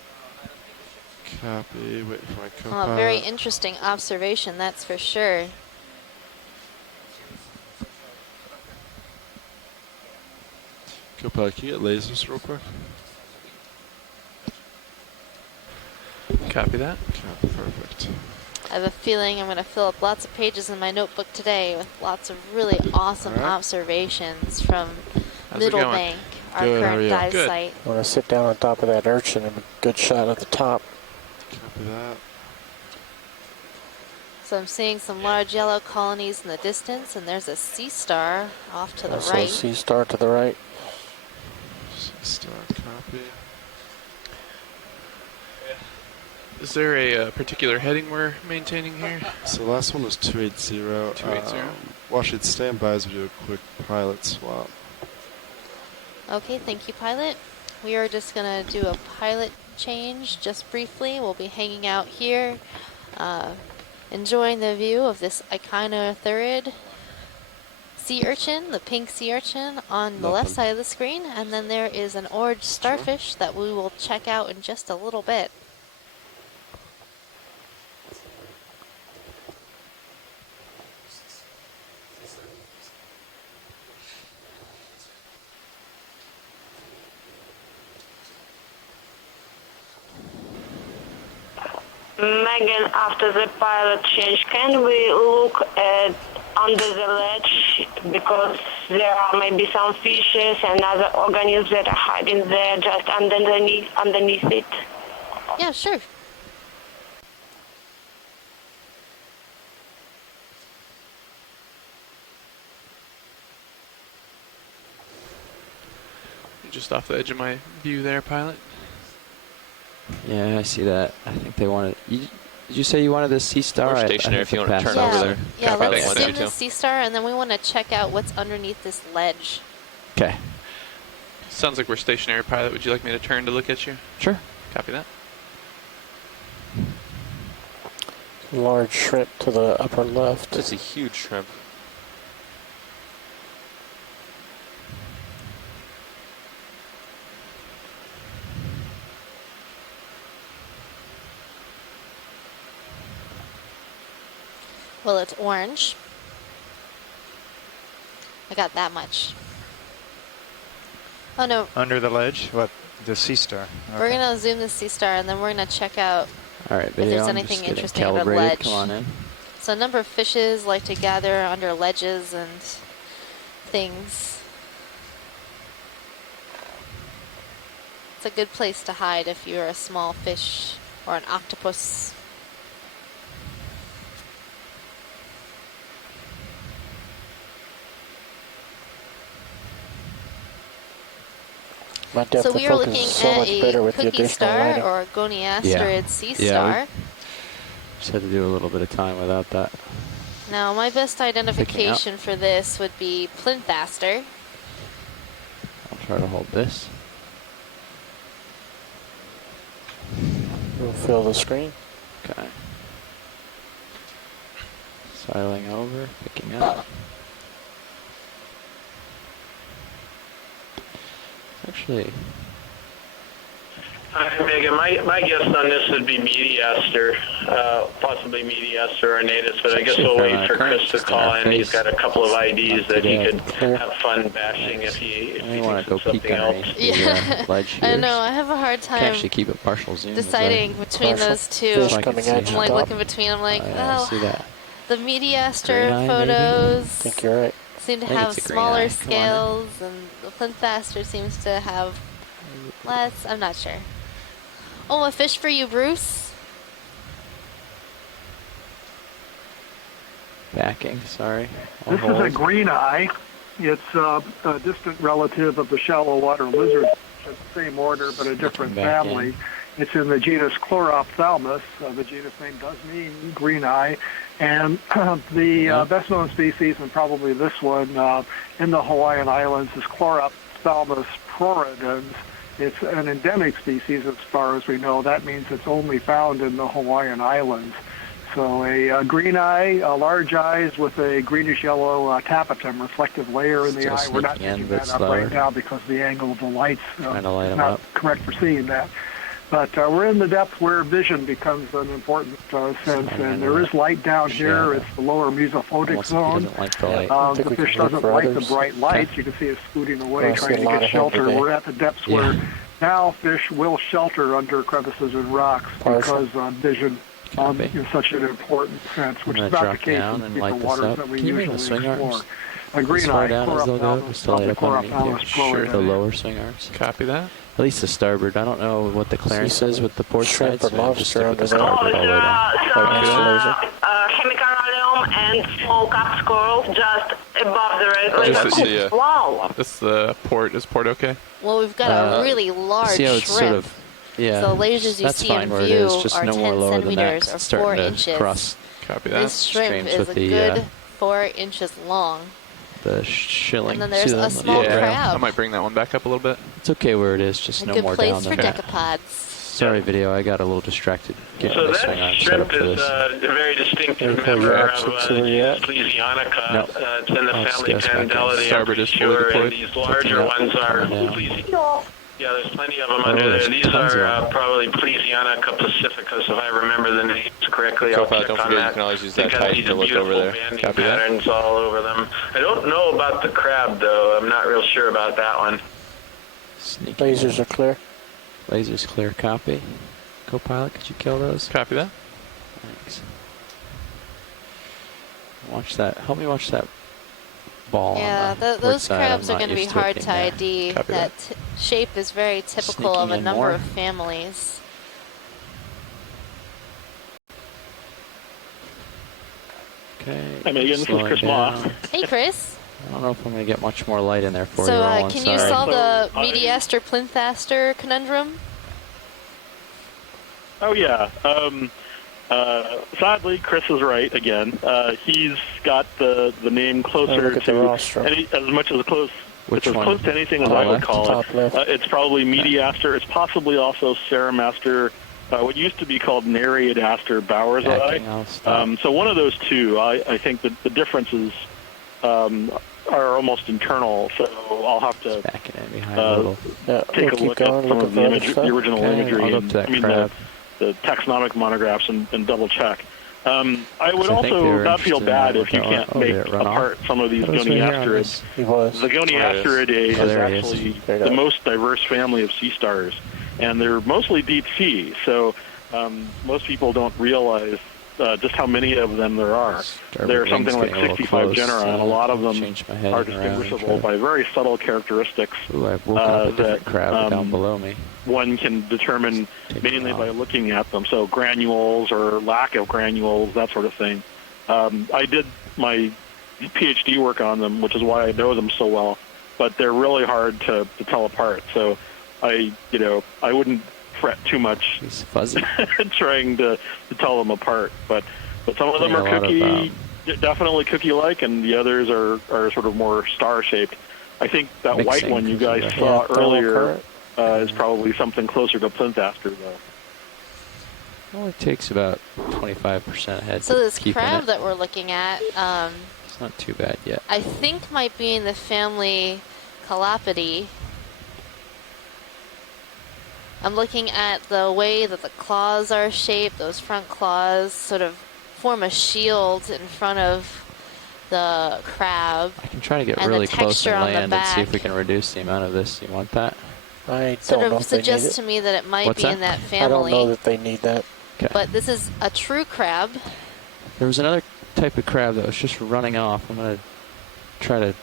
Copy. Waiting for my co-pilot. Very interesting observation, that's for sure. Co-pilot, can you get lasers real quick? copy that. Copy, perfect. I have a feeling I'm going to fill up lots of pages in my notebook today with lots of really awesome observations from Middle Bank, our current dive site. I want to sit down on top of that urchin and a good shot at the top. Copy that. So I'm seeing some large yellow colonies in the distance, and there's a sea star off to the Also right. sea star to the right. Sea star, copy. Is there a particular heading we're maintaining here? So the last one was 280. 280. Well, should stand by as we do a quick pilot swap. Okay, thank you, pilot. We are just going to do a pilot change just briefly. We'll be hanging out here, enjoying the view of this Ichinothurid sea urchin, the pink sea urchin, on the left side of the screen. And then there is an orange starfish that we will check out in just a little bit. Megan, after the pilot change, can we look at under the ledge, because there are maybe some fishes and other organisms that are hiding there just underneath it? Yeah, sure. Just off the edge of my view there, pilot. Yeah, I see that. I think they wanted. Did you say you wanted the Sea Star? We're stationary if you want to turn over there. Yeah, Copy let's that. zoom the Sea Star, and then we want to check out what's underneath this ledge. Okay. Sounds like we're stationary, pilot. Would you like me to turn to look at you? Sure. Copy that. Large shrimp to the upper left. That's a huge shrimp. Well, it's orange. I got that much. Oh no. Under the ledge? What? The Sea Star. Okay. We're going to zoom the Sea Star, and then we're going to check out All right, if video, there's I'm anything just getting interesting under the calibrated. ledge. Come on in. So a number of fishes like to gather under ledges and things. It's a good place to hide if you're a small fish or an octopus. My depth So of we are focus looking is so at much a better with the cookie additional star lighting. or goniasterid sea star. Just had to do a little bit of time without that. Now my best identification for this would be plinfaster. I'll try to hold this. We'll fill the screen. Okay. Siling over, picking up. Actually, Megan, my guess on this would be Mediaster, possibly Mediaster or Natus, but I guess we'll wait for Chris to call in. He's got a couple of IDs that he could have fun bashing if he thinks it's something else. Yeah, I know. I have a hard can time actually keep it partial zoom. deciding between those two. So I can see I'm like looking between. I'm like, I see that. the Mediaster Green eye, photos I think you're right. seem to I think have it's a green smaller eye. scales, and the plinfaster seems to have less. I'm not sure. Oh, a fish for you, Bruce. Backing, sorry. I'll This is hold. a green eye. It's a distant relative of the shallow water lizard. It's the same order, but a different back family. in. It's in the genus Chlorophthalmus. The genus name does mean green eye. And the best known species, and probably this one, in the Hawaiian Islands is Chlorophthalmus proridens. It's an endemic species as far as we know. That means it's only found in the Hawaiian Islands. So a green eye, large eyes with a greenish-yellow tapetum, reflective layer in the Still eye. We're not sneaking in, picking but that up slower. right now because the angle of the light's Trying to light 'em not up. correct for seeing that. But we're in the depth where vision becomes an important sense, and there is light down here. It's the lower mesophotic Almost zone. doesn't like the light. The fish doesn't like the bright lights. You can see it scooting away, trying to get shelter. We're at the depths where now fish will shelter under crevices and rocks because vision is such an important sense, which is not the case in deeper waters that we usually explore. A green eye, The lower swing arms. Copy that. At least the starboard. I don't know what the clearance is with the port shrimp side, or so I'm just lobster stick with the under there. starboard all the way down. Hemicaralium and small cap squirrels just above the red. Wow. That's the port. Is port okay? Well, we've got a really large see how it's shrimp. sort of, yeah. So the lasers you That's see fine in where it view is, just are no 10 more lower than that. centimeters or It's starting 4 to inches. cross. Copy that. This shrimp Streams is with a the, good 4 inches long. The shilling. And then there's See a that? small Yeah, crab. I might bring that one back up a little bit. It's okay where it is, just A no good more place down for there. decapods. Sorry, video. I got a little distracted getting So the swing that arm set up shrimp for is this. a very distinctive Pull member your of accent to the Plesionica. No. It's in the Oh, family it's back in. Pandelidae, I'm Starboard pretty is fully sure, deployed. and these larger ones are Down. Yeah, there's plenty of them under there's there. These tons are of them. probably Plesionica pacificus, if I remember the names correctly. I'll check Don't on forget that. you can always use that They've got type these to look beautiful over there. banding Copy that. patterns all over them. I don't know about the crab, though. I'm not real sure about that one. Sneaky. Lasers are clear. Lasers clear. Copy. Co-pilot, could you kill those? Copy that. Thanks. Watch that. Help me watch that ball. Yeah, on the port those side. crabs I'm are not going to be used to it hard being to there. ID. Copy That shape is very typical of Sneaking a in number more. of families. Okay. Hey, Megan, this is slowing Chris down. Moss. Hey, Chris. I don't know if I'm going to get much more light in there for So, you. Roland, can you sorry. solve the So, Mediaster Plinthaster conundrum? Oh yeah. Sadly, Chris is right again. He's got the name closer look at the to rostrum. as much as close. Which it's as one? close to anything as Top I would left? call Top it. left. It's probably Mediaster. It's possibly also Ceramaster, what used to be called Nereidaster Bowers Eye. I'll stop. So one of those two. I think that the differences are almost internal. So I'll have to Backing in behind a little. Yeah, take we'll a keep look going. at some Look of at the, the other stuff. the original Okay, imagery. I'll go and, to that I mean crab. the taxonomic monographs and double check. I would I think they also were not feel interested in bad that if you one. can't Oh, make did it run off? apart some of these That was right here on Goniasterids. this. He was. The Goniasteridae is there he is. actually Straight the up. most diverse family of sea stars, and they're mostly deep sea. So most people don't realize just how many of them there are. Starboard There are wing's something like getting a little 65 close, genera, and a lot of them change my head are around and distinguishable try by very subtle characteristics to- Ooh, I've woken up a different that crab down below me. one can determine Take mainly it by off. looking at them. So granules or lack of granules, that sort of thing. I did my PhD work on them, which is why I know them so well. But they're really hard to tell apart. So I wouldn't fret too much He's fuzzy. trying to tell them apart. But some of them Getting are a lot of, cookie, definitely cookie-like, and the others are sort of more star-shaped. I think that white Mixing one you guys cookie, saw yeah, earlier current. is probably something closer to Plinthaster, though. It only takes about 25% ahead So to this keep in crab it. that we're looking at, It's not too bad yet. I think might be in the family Calapidae. I'm looking at the way that the claws are shaped. Those front claws sort of form a shield in front of the crab. I can try to get And the really close texture and on the land and see if back we can reduce the amount of this. You want that? I Sort don't know of if they need suggests it. to me that it might What's be that? in that I don't know family. that they need that. Okay. But this is a true crab. There was another type of crab that was just running off. I'm going to try to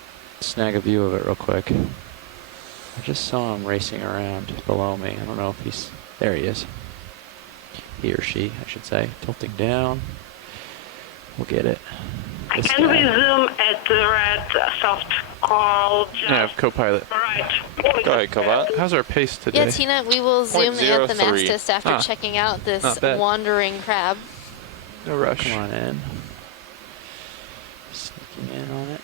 snag a view of it real quick. I just saw him racing around below me. I don't know if he's... There he is. He or she, I should say. Tilting down. We'll get it. This Can we guy. zoom at the red soft coral? Yeah, I have Copilot. Right. Go ahead, Cobot. How's our pace today? Yeah, Tina, we will zoom the 0.03. Anthomastus after Ah, checking out this not bad. wandering crab. No rush. Come on in. Sneaking in on it.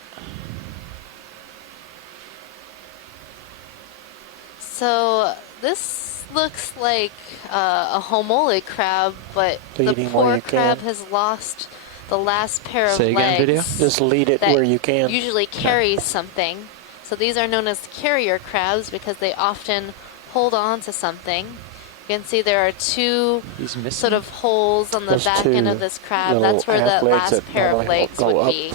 So this looks like a homolid crab, but Leading the where poor you crab can. has lost the last pair of Say again, video? legs. Just lead it that where you can. Usually carries something. So these are known as carrier crabs because they often hold on to something. You can see there are two He's missing. sort of holes on the Those back end of this crab. little That's where half the legs last that pair of normally legs go would up. be.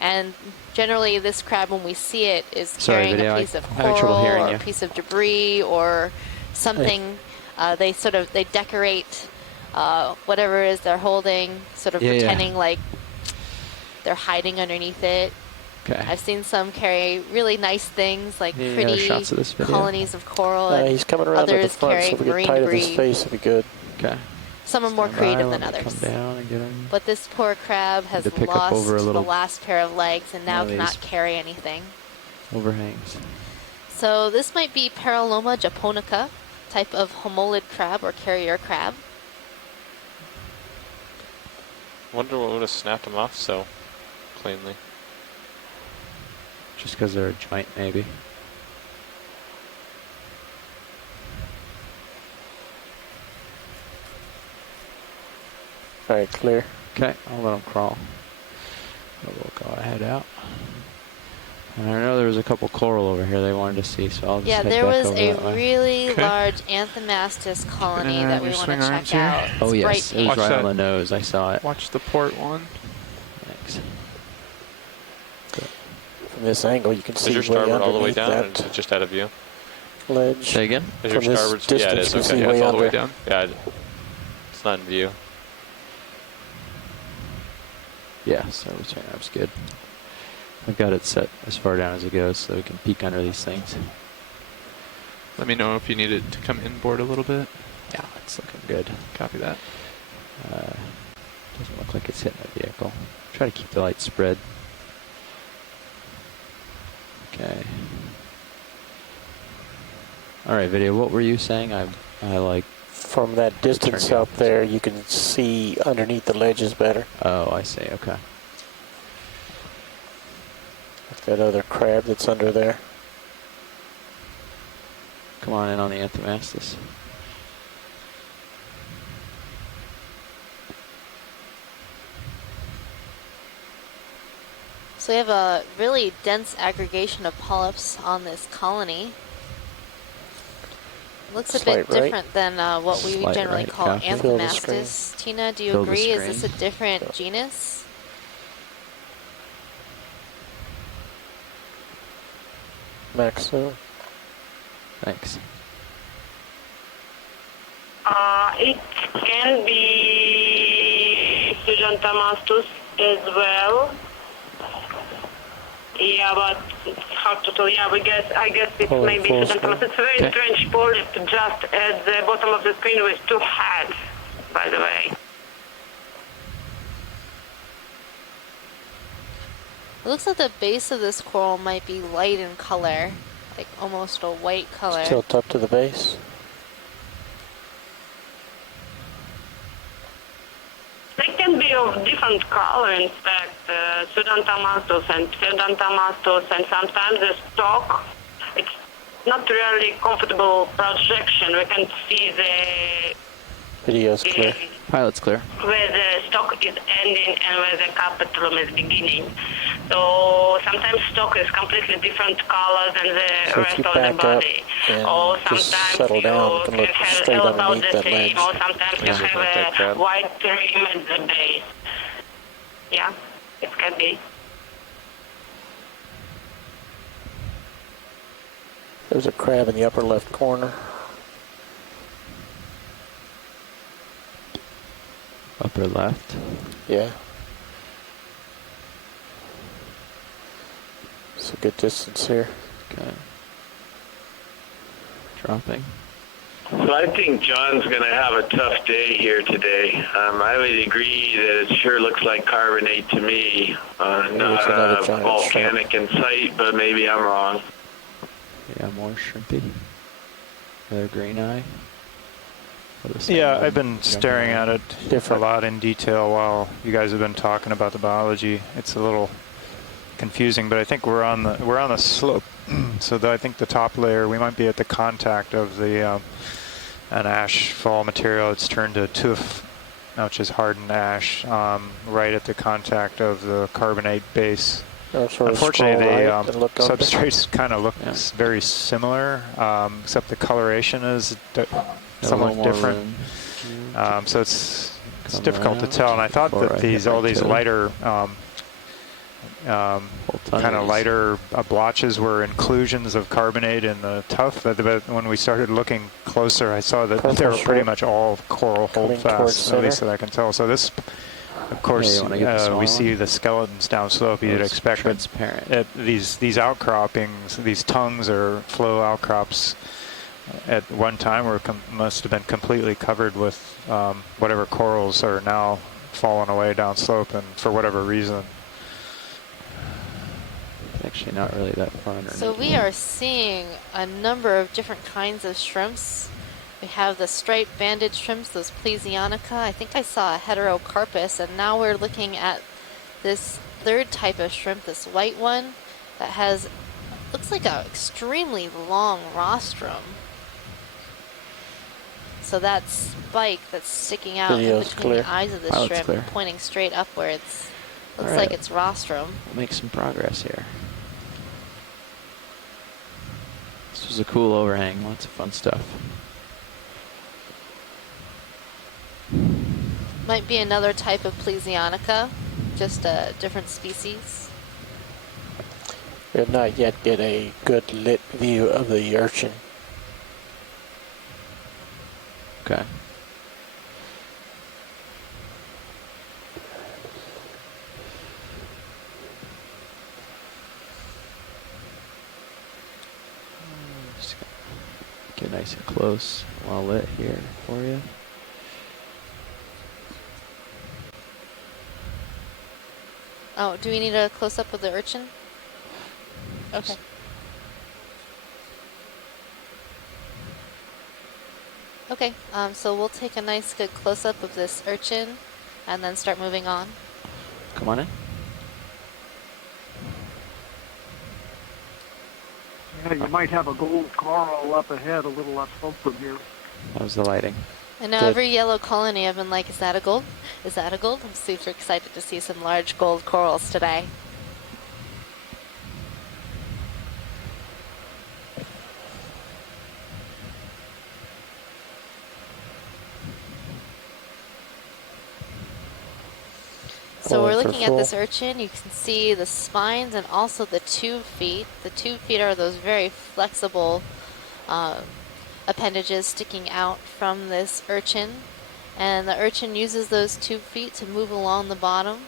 And generally this crab, when we see it, is Sorry, carrying video, a piece of I'm having trouble coral hearing or you. a piece of debris or something. They decorate whatever it is they're holding, sort of Yeah, yeah. pretending like they're hiding underneath it. Okay. I've seen some carry really nice things like Need any other pretty shots of this video? colonies of coral, and He's coming around to the others front, so carrying if we get marine tight of his debris. face, it'd be good. Okay. Some are more Stand by, creative let than me others. Come down and get him. But this poor crab has to pick up lost over a the little last pair of legs and now one of cannot these. carry anything. Overhangs. So this might be Paraloma japonica, type of homolid crab or carrier crab. Wonder what would have snapped him off so cleanly. Just because they're a giant, maybe. All right, clear. Okay, I'll let them crawl. We'll go ahead out. And I know there was a couple coral over here they wanted to see, so I'll just Yeah, head there back was over a that way. really Okay. large Anthomastus colony Keeping an eye that on we your want to swing check arms here. out. It's Oh yes, bright it was pink. Watch right that. on the nose. I saw it. Watch the port one. Thanks. From this angle, you can Is see your way starboard all the way underneath down, or that is it just out of view? ledge. Say again? Is your From this starboard? Yeah, it distance, is. you can Okay, see yeah, way it's all the way under. down. Yeah, it's not in view. Yeah, so swing arm's good. I've got it set as far down as it goes so we can peek under these things. Let me know if you need it to come inboard a little bit. Yeah, it's looking good. Copy that. Doesn't look like it's hitting the vehicle. Try to keep the light spread. Okay. All right, video. What were you saying? I like. From that distance you out off. there, you can see underneath the ledges better. Oh, I see. Okay. Like that other crab that's under there. Come on in on the Anthemastus. So we have a really dense aggregation of polyps on this colony. Looks a Slight bit right. different than what we Slight generally right, call copy. Fill the Anthemastus. Tina, do you Fill the agree? Is this a screen. different genus? Maxo. Thanks. It can be Sujantamastus as well. Yeah, but it's hard to tell. Yeah, I guess it's Full maybe screen. Sujantamastus. It's a very Okay. strange polyp just at the bottom of the screen with two heads, by the way. It looks like the base of this coral might be light in color, like almost a white color. Tilt up to the base. They can be of different color, in fact, Sudantamastos and Pseudantamastos, and sometimes the stalk, it's not really comfortable projection. We can see Video's clear. Pilot's clear. where the stalk is ending and where the capitulum is beginning. So sometimes stalk is completely different color than the So if rest you of the back up body. and Or just sometimes settle down, you you can look have straight about underneath the that same, ledge. or sometimes you Yeah, like that have a crab. white trim at the base. Yeah, it can be. There's a crab in the upper left corner. Upper left. Yeah. It's a good distance here. Okay. Dropping. So I think John's going to have a tough day here today. I would agree that it sure looks like carbonate to me. There's Not another giant volcanic in sight, but maybe I'm wrong. Yeah, more shrimpy. Another green eye. What is Yeah, that? I've been staring at it Different. a lot in detail while you guys have been talking about the biology. It's a little confusing, but I think we're on the slope. So I think the top layer, we might be at the contact of the an ash fall material. It's turned to tuff, which is hardened ash, right at the contact of the carbonate base. Unfortunately, the substrates kind of look very similar, except the coloration is somewhat different. So it's difficult to tell. And I thought that all these lighter kind of lighter blotches were inclusions of carbonate in the tuff, but when we started looking closer, I saw that they were pretty much all coral holdfast, at least that I can tell. So this, of course, we see the skeletons downslope. You'd expect that these outcroppings, these tongues or flow outcrops, at one time must have been completely covered with whatever corals are now fallen away downslope, and for whatever reason. Actually not really that far underneath. So we are seeing a number of different kinds of shrimps. We have the striped banded shrimps, those Plesionica. I think I saw a heterocarpus, and now we're looking at this third type of shrimp, this white one, that has, looks like an extremely long rostrum. So that spike that's sticking out in between the eyes of the shrimp, pointing straight upwards, looks like it's rostrum. We'll make some progress here. This was a cool overhang, lots of fun stuff. Might be another type of Plesionica, just a different species. We have not yet get a good lit view of the urchin. nice and close, well lit here for you. Oh, do we need a close-up of the urchin? Okay. Okay, so we'll take a nice good close-up of this urchin and then start moving on. Come on in. Yeah, you might have a gold coral up ahead, a little up slope from here. That was the lighting. And now every yellow colony I've been like, is that a gold? Is that a gold? I'm super excited to see some large gold corals today. So we're looking at this urchin. You can see the spines and also the tube feet. The tube feet are those very flexible appendages sticking out from this urchin. And the urchin uses those tube feet to move along the bottom.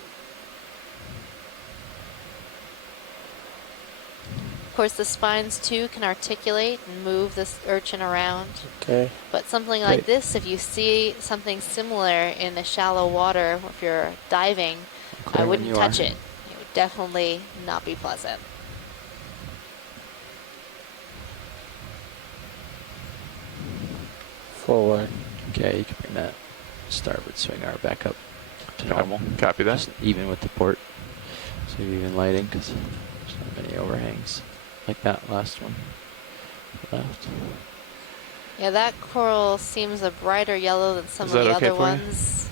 Of course, the spines too can articulate and move this urchin around. Okay. But something like this, if you see something similar in the shallow water, if you're diving, I wouldn't touch it. It would definitely not be pleasant. Forward. Okay, you can bring that starboard swing arm back up to normal. Copy that. Just even with the port. So you're even lighting because there's not many overhangs like that last one. Left. Yeah, that coral seems a brighter yellow than some of the other ones.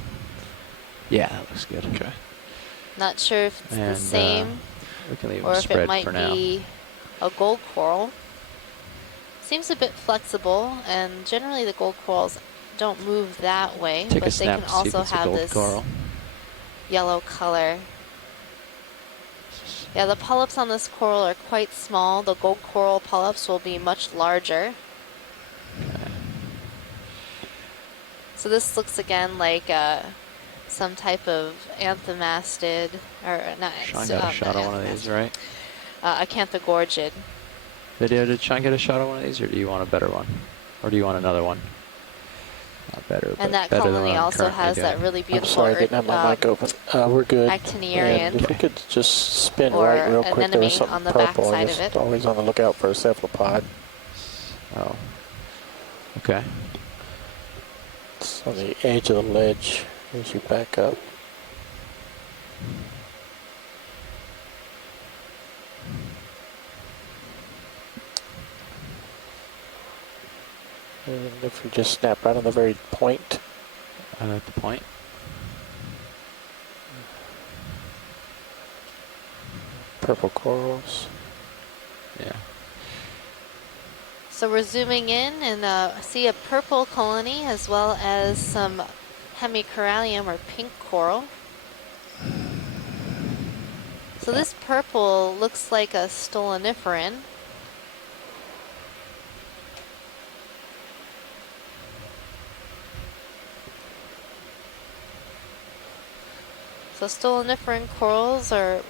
Yeah, that looks good. Okay. Not sure if it's the same we can leave or them if spread it might for now. be a gold coral. Seems a bit flexible, and generally the gold corals don't move that way, Take a but they snap can to see if also it's a have gold this coral. yellow color. Yeah, the polyps on this coral are quite small. The gold coral polyps will be much larger. Okay. So this looks again like some type of anthemastid, or not. Sean got a shot of one of these, right? Acanthogorgid. Video, did Sean get a shot of one of these, or do you want a better one? Or do you want another one? Not better, And that better than colony what I'm also currently has doing. that really I'm beautiful sorry, I didn't have my mic open. We're good. actiniarian. And if we could just spin or right real quick, there anemone was something on the purple. back I side of just it. always on the lookout for a cephalopod. Oh. Okay. It's on the edge of the ledge as you back up. And if we just snap right on the very point. At the point. Purple corals. Yeah. So we're zooming in and see a purple colony as well as some hemicorallium or pink coral. So this purple looks like a stoloniferan. So stoloniferan corals are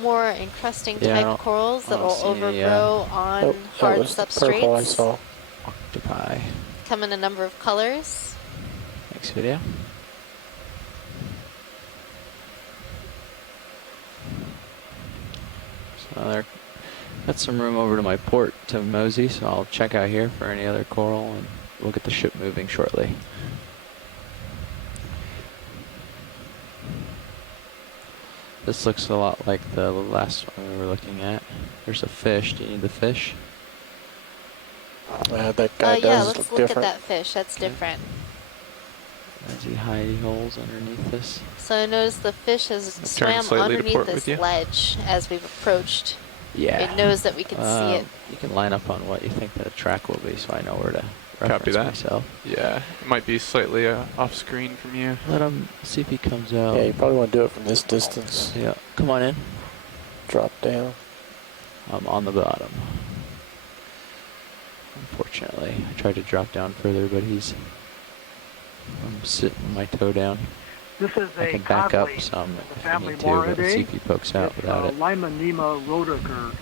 more encrusting type corals that will overgrow on hard substrates. I saw. Octopi. Come in a number of colors. Next video. So there, got some room over to my port to mosey, so I'll check out here for any other coral, and we'll get the ship moving shortly. This looks a lot like the last one we were looking at. There's a fish. Do you need the fish? That guy does yeah, look let's look different. at that fish. That's different. There's the hidey holes underneath this. So I noticed the fish has swam underneath this ledge as we've approached. Yeah. It knows that we can see it. You can line up on what you think the track will be, so I know where to reference myself. Yeah, it might be slightly off screen from you. Let him see if he comes out. Yeah, you probably want to do it from this distance. Yeah, come on in. Drop down. I'm on the bottom. Unfortunately, I tried to drop down further, but I'm sitting my toe down. This is I a can back up codley, some the if I family need to, but let's see if Moridae. he pokes out without it. Limonema rhodoker,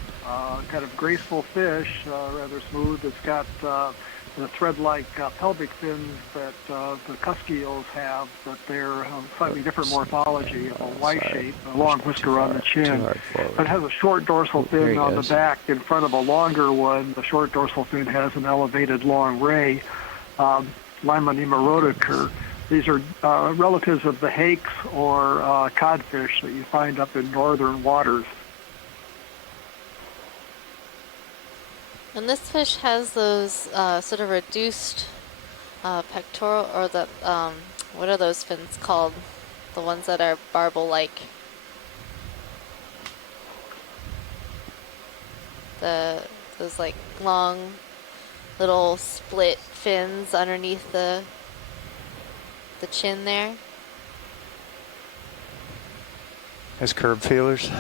kind of graceful fish, rather smooth. It's got the thread-like pelvic fins that the cusky eels have, but they're slightly different morphology, a Y shape, a long whisker on the chin. It has a short dorsal fin on the back in front of a longer one. The short dorsal fin has an elevated long ray, Lima rhodoker. These are relatives of the hakes or codfish that you find up in northern waters. And this fish has those sort of reduced pectoral, or the, what are those fins called? The ones that are barbel-like. Those like long little split fins underneath the chin there. Has curb feelers.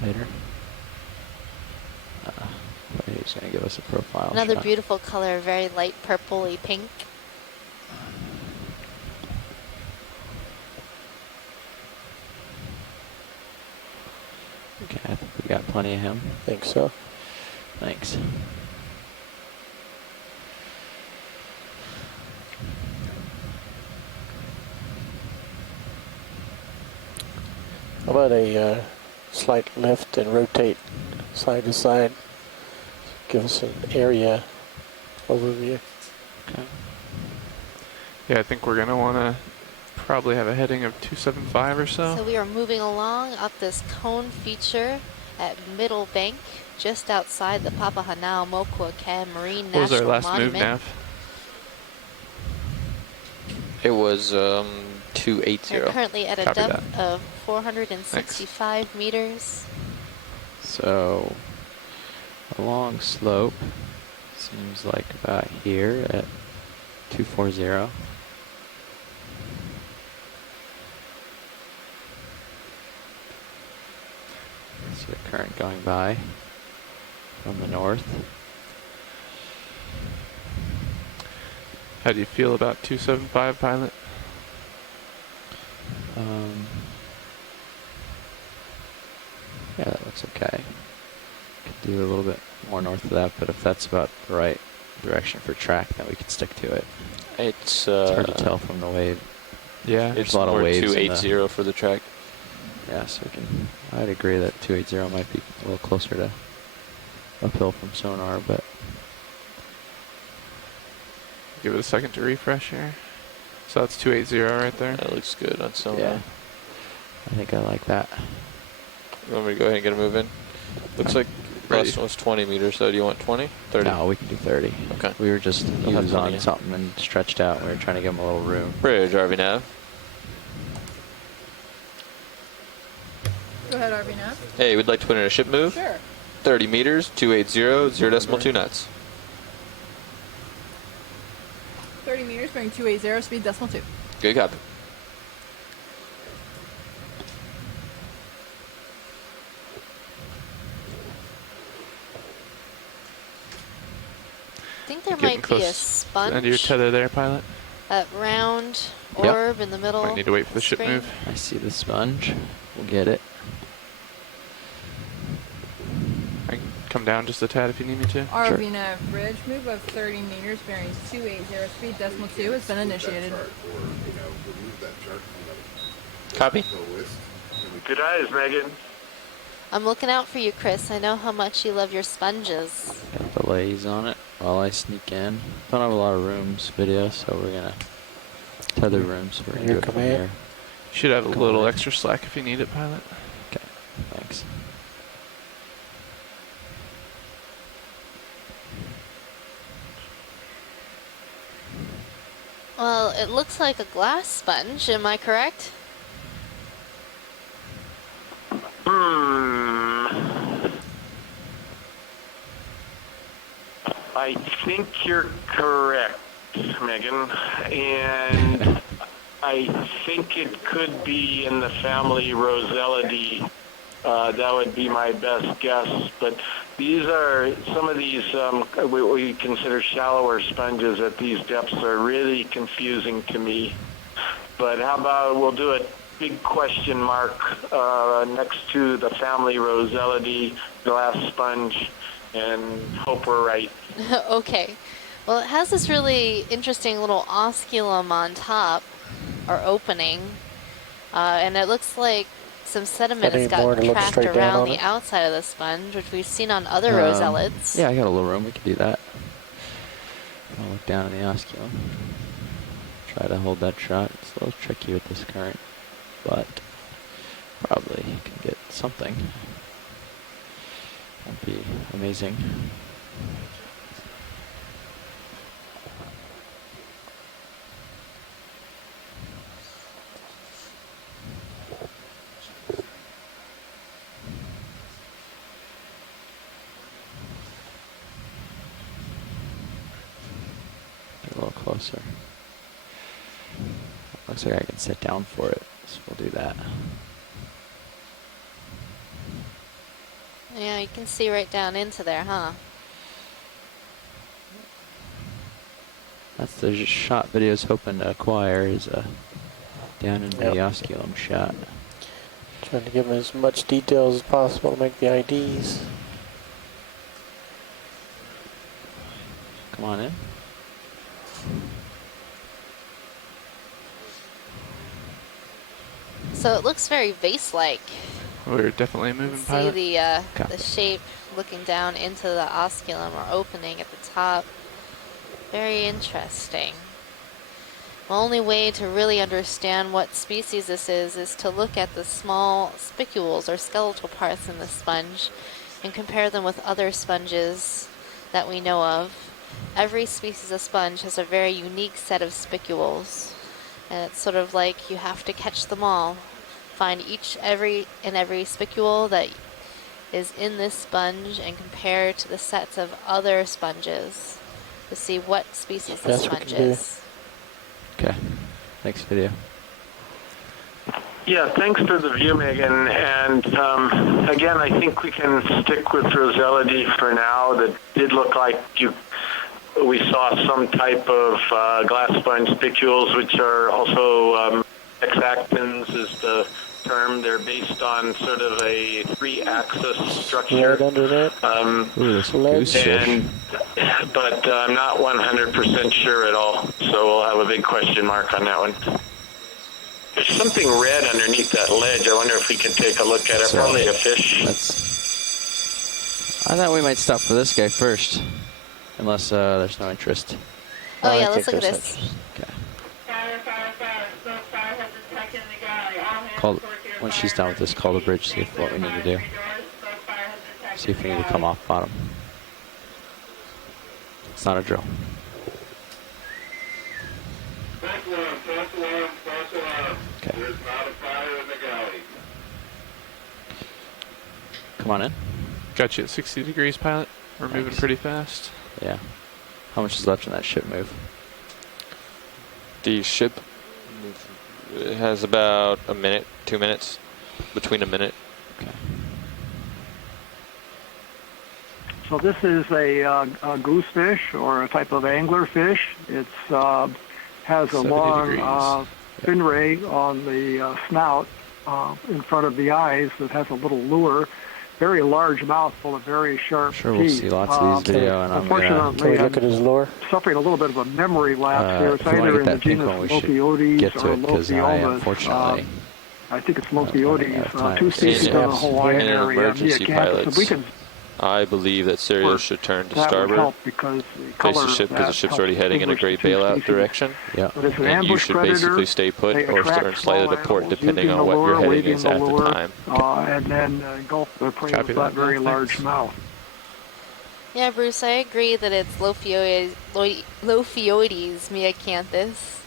Tighter. He's going to give us a profile Another shot. beautiful color, very light purpley pink. Okay, I think we got plenty of him. Think so. Thanks. How about a slight lift and rotate side to side? Give us an area overview. Okay. Yeah, I think we're gonna want to probably have a heading of 275 or so. So we are moving along up this cone feature at Middle Bank, just outside the Papahanao Mokuakea Marine What was National our last move, Monument. Nav? It was 280. We're currently at a Copy depth that. of 465 meters. So, a long slope seems like about here at 240. See the current going by from the north. How do you feel about 275, pilot? Yeah, that looks okay. Could do a little bit more north of that, but if that's about the right direction for track, then we can stick to it. It's hard to tell from the wave. Yeah, There's it's a lot of more waves. 280 for the track. Yeah, so we can. I'd agree that 280 might be a little closer to uphill from sonar, but Give it a second to refresh here. So that's 280 right there. That looks good on sonar. yeah, I think I like that. You want me to go ahead and get a move in? Looks like the last one was 20 meters, so do you want 20? 30? No, we can do 30. Okay. We were just, he I'll have was plenty, on yeah. something and stretched out. We were trying to give him a little room. Bridge, RV nav. Go ahead, RV Nav. Hey, we'd like to put in a ship move. Sure. 30 meters, 280, 0.2 knots. 30 meters, going 280, speed decimal 2. Good copy. I think there Getting might be a close to the end of your sponge, tether there, pilot. that round Yep. orb in the middle. Might need to wait for the ship screen. move. I see the sponge. We'll get it. I can come down just a tad if you need me to. RV Nav bridge move of 30 meters, bearing 280, speed decimal 2 has been initiated. Copy. Good eyes, Megan. I'm looking out for you, Chris. I know how much you love your sponges. Got delays on it while I sneak in. Don't have a lot of rooms video, so we're gonna tether rooms. We're gonna do it from command. here. You should have a Come little on. extra slack if you need it, pilot. Okay, thanks. Well, it looks like a glass sponge. Am I correct? I think you're correct, Megan. And I think it could be in the family Roselidae. That would be my best guess. But these are, some of these, what we consider shallower sponges at these depths are really confusing to me. But how about we'll do it big question mark next to the family Roselidae glass sponge, and hope we're right. Okay. Well, it has this really interesting little osculum on top, or opening, and it looks like some sediment has got trapped around the outside of the sponge, which we've seen on other roselids. Yeah, I got a little room. We can do that. I'll look down in the osculum. Try to hold that shot. It's a little tricky with this current, but probably can get something. That'd be amazing. Get a little closer. Looks like I can sit down for it, so we'll do that. Yeah, you can see right down into there, huh? That's the shot video's hoping to acquire, is down in the osculum shot. Trying to give them as much detail as possible to make the IDs. Come on in. So it looks very vase-like. We're definitely moving See pilot. the shape looking down into the osculum or opening at the top. Very interesting. The only way to really understand what species this is to look at the small spicules or skeletal parts in the sponge and compare them with other sponges that we know of. Every species of sponge has a very unique set of spicules, and it's sort of like you have to catch them all. Find every spicule that is in this sponge and compare to the sets of other sponges to see what species the sponge is. Okay, next video. Yeah, thanks for the view, Megan. And again, I think we can stick with Roselidae for now. That did look like we saw some type of glass sponge spicules, which are also hexactins is the term. They're based on sort of a 3-axis structure. But I'm not 100% sure at all. So we'll have a big question mark on that one. There's something red underneath that ledge. I wonder if we can take a look at it. Probably a fish. I thought we might stop for this guy first, unless there's no interest. Oh yeah, let's look at this. Okay. Call, when she's done with this, call the bridge, see what we need to do. See if we need to come off bottom. It's not a drill. Okay. Come on in. Got you at 60 degrees, pilot. We're moving pretty fast. Yeah. How much is left in that ship move? The ship has about a minute, 2 minutes, between a minute. Okay. So this is a goosefish or a type of anglerfish. It's has a long fin ray on the snout in front of the eyes that has a little lure. Very large mouth full of very sharp teeth. We'll see lots of these video, and unfortunately, can we look at his lure? Suffering a little bit of a memory lapse here. It's either in the genus Lophiodes or Lophiomas. I think it's Lophiodes. Two species in the Hawaiian area. Emergency pilots. We can I believe that Sirius should turn to starboard, face the ship because the ship's already heading in a great bailout direction. Yeah. And you should basically stay put or turn slightly to port depending on what your heading is at the time. And then engulf the prey with that very large mouth. Yeah, Bruce, I agree that it's Lophioides meacanthus.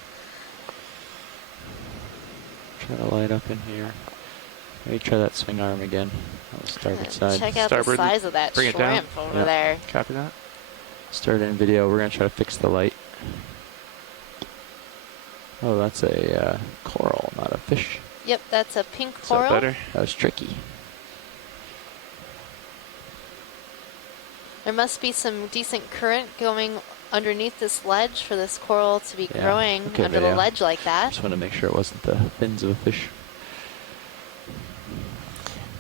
Try to light up in here. Maybe try that swing arm again on the starboard side. Check out the size of that shrimp over there. Copy that. Start in video. We're going to try to fix the light. Oh, that's a coral, not a fish. Yep, that's a pink coral. That was tricky. There must be some decent current going underneath this ledge for this coral to be growing under the ledge like that. Just want to make sure it wasn't the fins of a fish.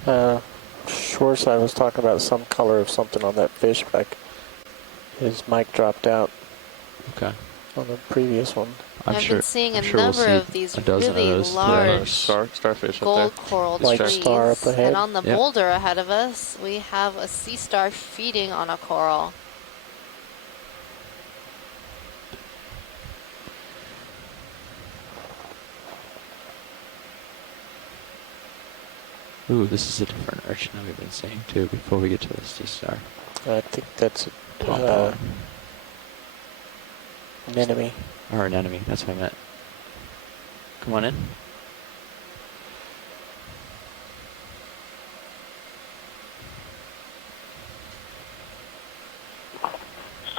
Shoreside was talking about some color of something on that fish back. His mic dropped out. Okay. On the previous one. I've been seeing a we'll number see of these a dozen really of those large starfish gold up there. coral Like trees. star up ahead. And on the boulder ahead of us, we have a sea star feeding on a coral. Ooh, this is a different urchin that we've been seeing too before we get to the sea star. I think that's Pom-pom. an enemy. Or an enemy, that's what I meant. Come on in.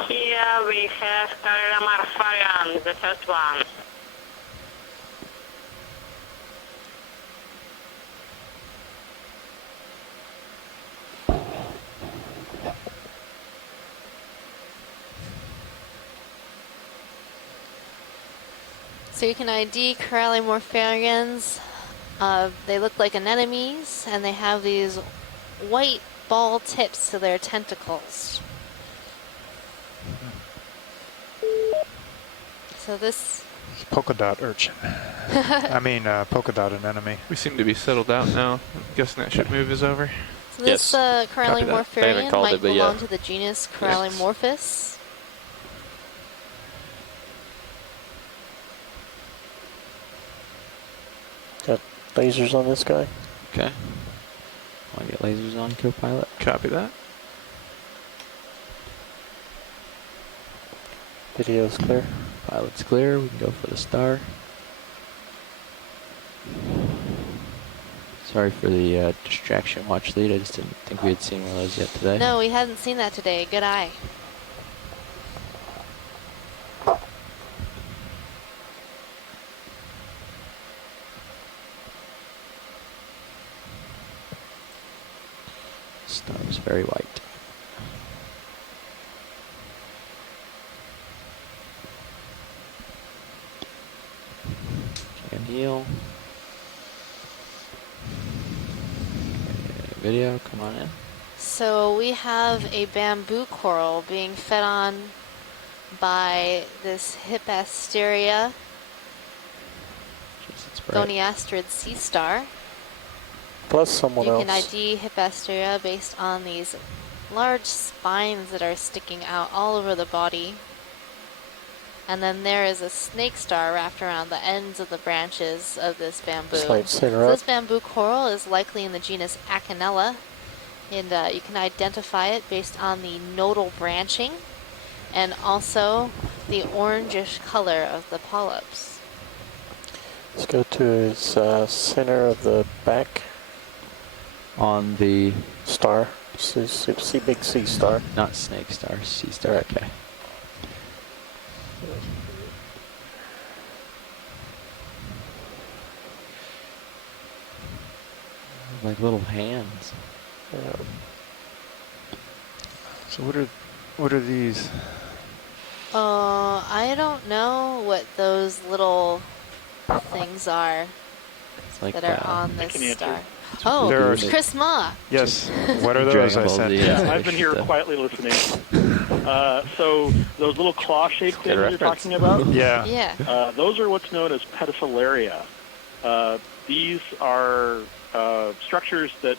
Here we have Calamar Farian, the first one. So you can ID Corallimorpharians. They look like anemones, and they have these white ball tips to their tentacles. So this... Polka dot urchin. I mean, polka dot anemone. We seem to be settled out now. I'm guessing that ship move is over. So this Corallimorpharian might belong to the genus Corallimorphus. Got lasers on this guy. Okay. Want to get lasers on, co-pilot? Copy that. Video's clear. Pilot's clear. We can go for the star. Sorry for the distraction watch lead. I just didn't think we had seen one of those yet today. No, we hadn't seen that today. Good eye. Star is very white. Can heal. Okay, video, come on in. So we have a bamboo coral being fed on by this Hippasteria goniastrid sea star. Plus someone You else. can ID Hippasteria based on these large spines that are sticking out all over the body. And then there is a snake star wrapped around the ends of the branches of this bamboo. Slight center So up. this bamboo coral is likely in the genus Acanella, and you can identify it based on the nodal branching and also the orangish color of the polyps. Let's go to his center of the back. On the star. See big sea star. Not snake star, sea star. Right. Okay. Like little hands. So what are these? I don't know what those little things are like that are on I this can answer. star. Oh, There are- Chris Ma. Yes. What are those? I sent. Yeah, I've been here quietly listening. So those little claw-shaped things you're talking about? Yeah. Yeah. Those are what's known as pedicelaria. These are structures that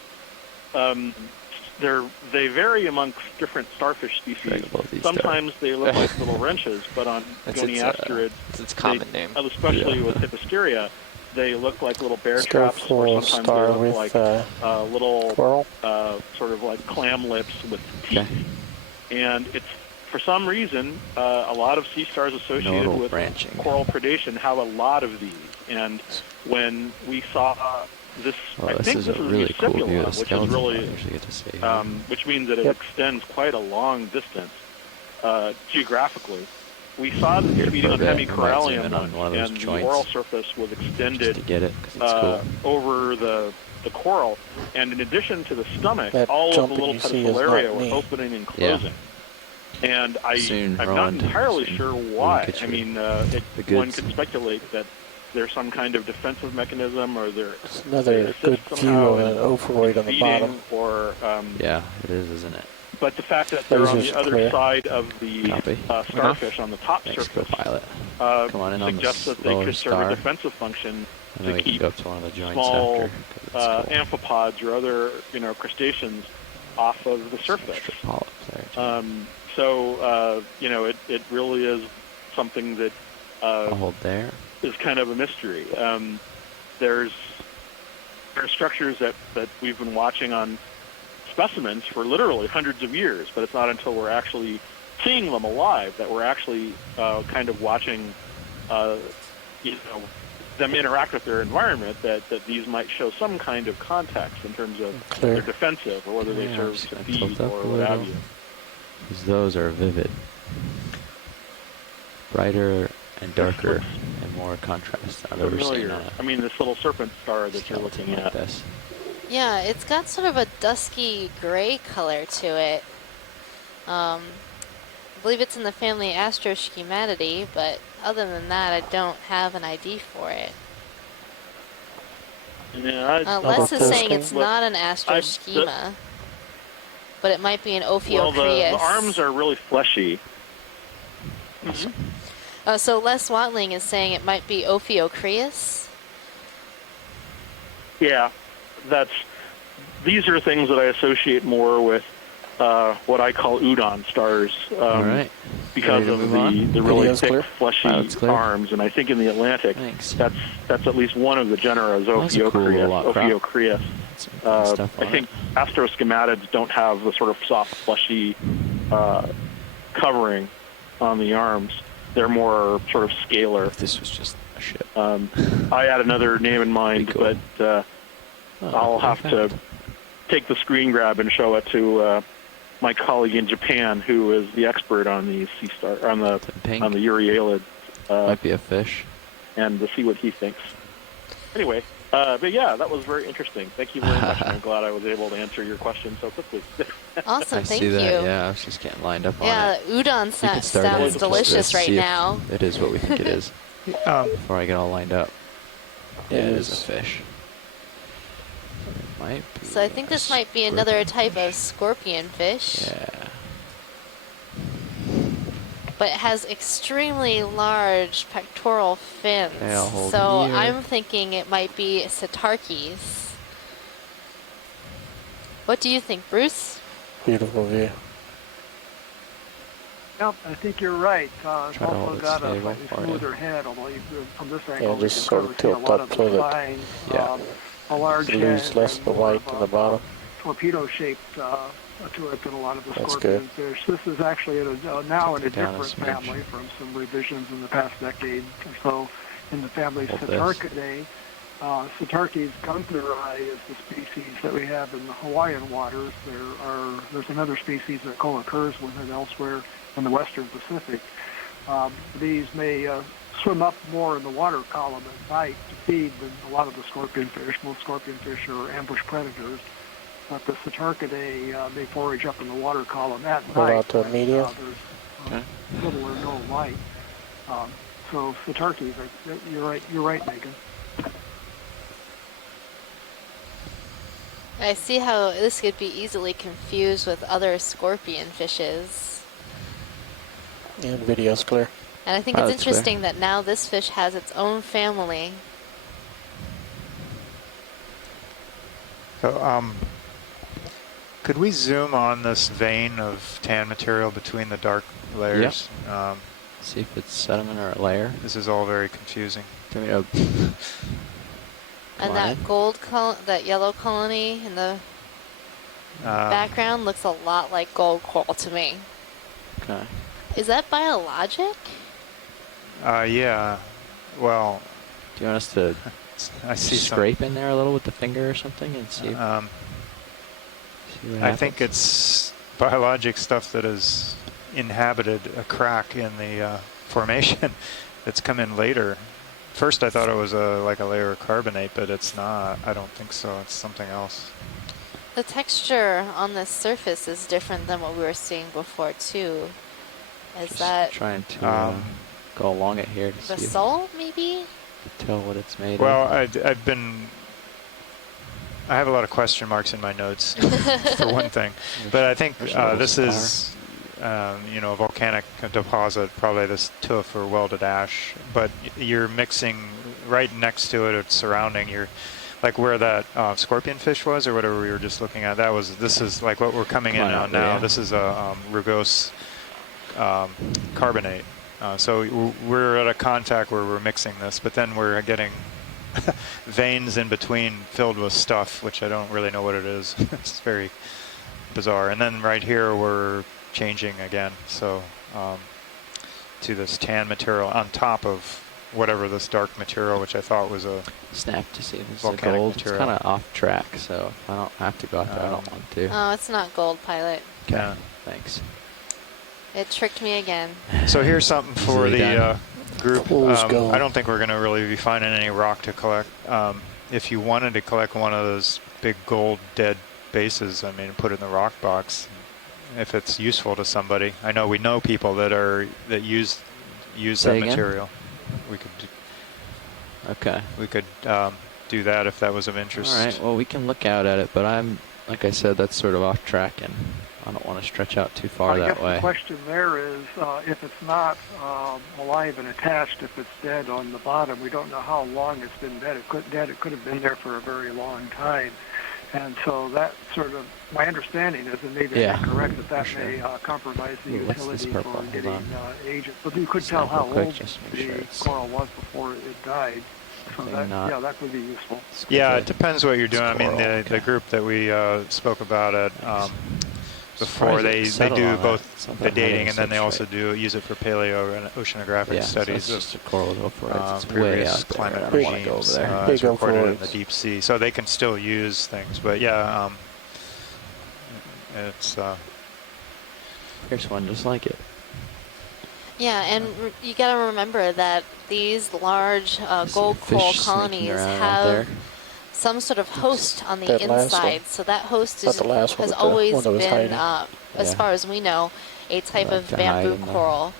they vary amongst different starfish species. Sometimes they look like little wrenches, but on goniastrids, it's its common name. especially with Hippasteria, they look like little bear Let's go traps, or for sometimes star they look with, like little coral. sort of like clam lips with teeth. And it's, for some reason, a lot of sea stars associated Nodal with branching. coral predation have a lot of these. And when we saw this, Well, I this think is this a is really cool Muscipula, view of the which is skeleton really, I usually get to see. which means that it extends quite a long distance geographically. We saw this Here feeding on for a bit. I might zoom Hemicorallium, in on one of those and the joints oral surface was extended to get it, 'cause it's cool. over the coral. And in addition to the stomach, That all of the jumping little you see is pedicularia not were me. opening and closing. And I'm not Roland. entirely sure why. get I you mean, the one goods. could speculate that there some kind of defensive mechanism, or there It's another good view of an ovoid on the bottom. Or yeah, it is, isn't it? but the fact that they're on Lasers the other clear. side of the starfish on the top Thanks, surface co-pilot. Come on in on suggests this that they lower could serve star. a defensive function And then to we can keep go up to one of the joints small after. 'cause it's cool. amphipods or other crustaceans off of the surface. Polyps there, So it really is something that I'll hold there. is kind of a mystery. There are structures that we've been watching on specimens for literally hundreds of years, but it's not until we're actually seeing them alive that we're actually kind of watching them interact with their environment, that these might show some kind of context in terms of Clear. they're defensive or whether they Yeah, serve just to gonna feed tilt up or a what have little. you. Because those are vivid. Brighter and darker and more contrast than I've ever seen Familiar. on I mean, this little serpent star that you're skeleton looking like at. this. Yeah, it's got sort of a dusky gray color to it. I believe it's in the family Astroschematidae, but other than that, I don't have an ID for it. Yeah, Les is saying it's Look, not an Astroschema, but it might be an Ophiocrius. Well, the arms are really fleshy. So Les Watling is saying it might be Ophiocrius. Yeah, these are things that I associate more with what I call udon stars, All right. because Ready to of move on? the really Video's thick, clear? fleshy Pilot's clear? arms, and I think in the Atlantic, Thanks. that's at least one of the genera, That's a cool little lot crop. Ophiocrius. Some cool stuff I on think it. Astroschematids don't have the sort of soft, fleshy covering on the arms. They're more sort of scalar. If this was just a ship. I had another name in mind, Pretty cool. but I'll have to take the screen grab and show it to my colleague in Japan, who is the expert on these sea star on the Pink. Euryalids, Might be a fish. and to see what he thinks. Anyway, but yeah, that was very interesting. Thank you very much. I'm glad I was able to answer your question so quickly. Awesome, I thank see you. that. Yeah, I was just getting lined up on Yeah, it. udon We can start in sounds just delicious to right see if now. It is what we think it is. Before I get all lined up. Yeah, it is a fish. It might be So I think a this might be another scorpion type fish. of scorpion fish. Yeah. But it has extremely large pectoral fins. Okay, I'll hold So here. I'm thinking it might be Cetarches. What do you think, Bruce? Beautiful view. Yep, I think you're right. It's Try to also hold it got a stable slightly for you. smoother head, although from this angle you just can sort clearly of see a tilt lot up of so the that- spine. Yeah. A large head Lose less and the more white of in the bottom. torpedo-shaped to it than a lot of the That's scorpion fish. This is actually now in a It down a different smidge. family from some revisions in the past decade or so. In the family Hold this. Cetarchidae, Cetarches guntherei is the species that we have in the Hawaiian waters. There's another species that co-occurs with it elsewhere in the western Pacific. These may swim up more in the water column at night to feed than a lot of the scorpion fish. Most scorpion fish are ambush predators, but the Cetarchidae may forage up in the water column at Hold night. out to when, medium. There's little or no light. So Cetarches, you're right, Megan. I see how this could be easily confused with other scorpion fishes. And video's clear. And I think Oh, it's that's clear. interesting that now this fish has its own family. So, could we zoom on this vein of tan material between the dark layers? See if it's sediment or a layer. This is all very confusing. Give me a And that that yellow colony in the background looks a lot like gold coral to me. Okay. Is that biologic? Yeah. Well, Do you want us to I see scrape in there a little with the finger or something and see? See what I think happens? it's biologic stuff that has inhabited a crack in the formation that's come in later. First I thought it was like a layer of carbonate, but it's not. I don't think so. It's something else. The texture on this surface is different than what we were seeing before too. Is Just that trying to go along it here to see. basalt maybe? tell what it's made Well, of. I have a lot of question marks in my notes, for one thing. But I think this is, you know, a volcanic deposit, probably this tuff or welded ash. But you're mixing right next to it, it's surrounding your, like where that scorpion fish was, or whatever we were just looking at. This is like what we're coming in on now. This is a rugose carbonate. So we're at a contact where we're mixing this, but then we're getting veins in between filled with stuff, which I don't really know what it is. It's very bizarre. And then right here we're changing again, so to this tan material on top of whatever this dark material, which I thought was a snap to see if it's volcanic gold. material. It's kind of off track, so I don't have to go out there. I don't want to. Oh, it's not gold, pilot. Okay, yeah. Thanks. It tricked me again. So here's something for the group. I don't think we're going to really be finding any rock to collect. If you wanted to collect one of those big gold dead bases, I mean, put it in the rock box. If it's useful to somebody, I know we know people that use that material. We could. Okay. We could do that if that was of interest. All right. Well, we can look out at it, but like I said, that's sort of off track, and I don't want to stretch out too far I that guess way. the question there is, if it's not alive and attached, if it's dead on the bottom, we don't know how long it's been dead. It could have been there for a very long time. And so that sort of, my understanding is, and maybe I'm incorrect, that may compromise the utility for getting agents. But you could tell how old the coral was before it died. So that would be useful. Yeah, it depends what you're doing. I mean, the group that we spoke about at before, they do both the dating and then they also use it for paleo and oceanographic studies of previous climate regimes as recorded in the deep sea. So they can still use things, but yeah, it's. Here's one just like it. Yeah, and you got to remember that these large gold coral colonies have some sort of host on the inside. So that host has always been, as far as we know, a type of bamboo coral.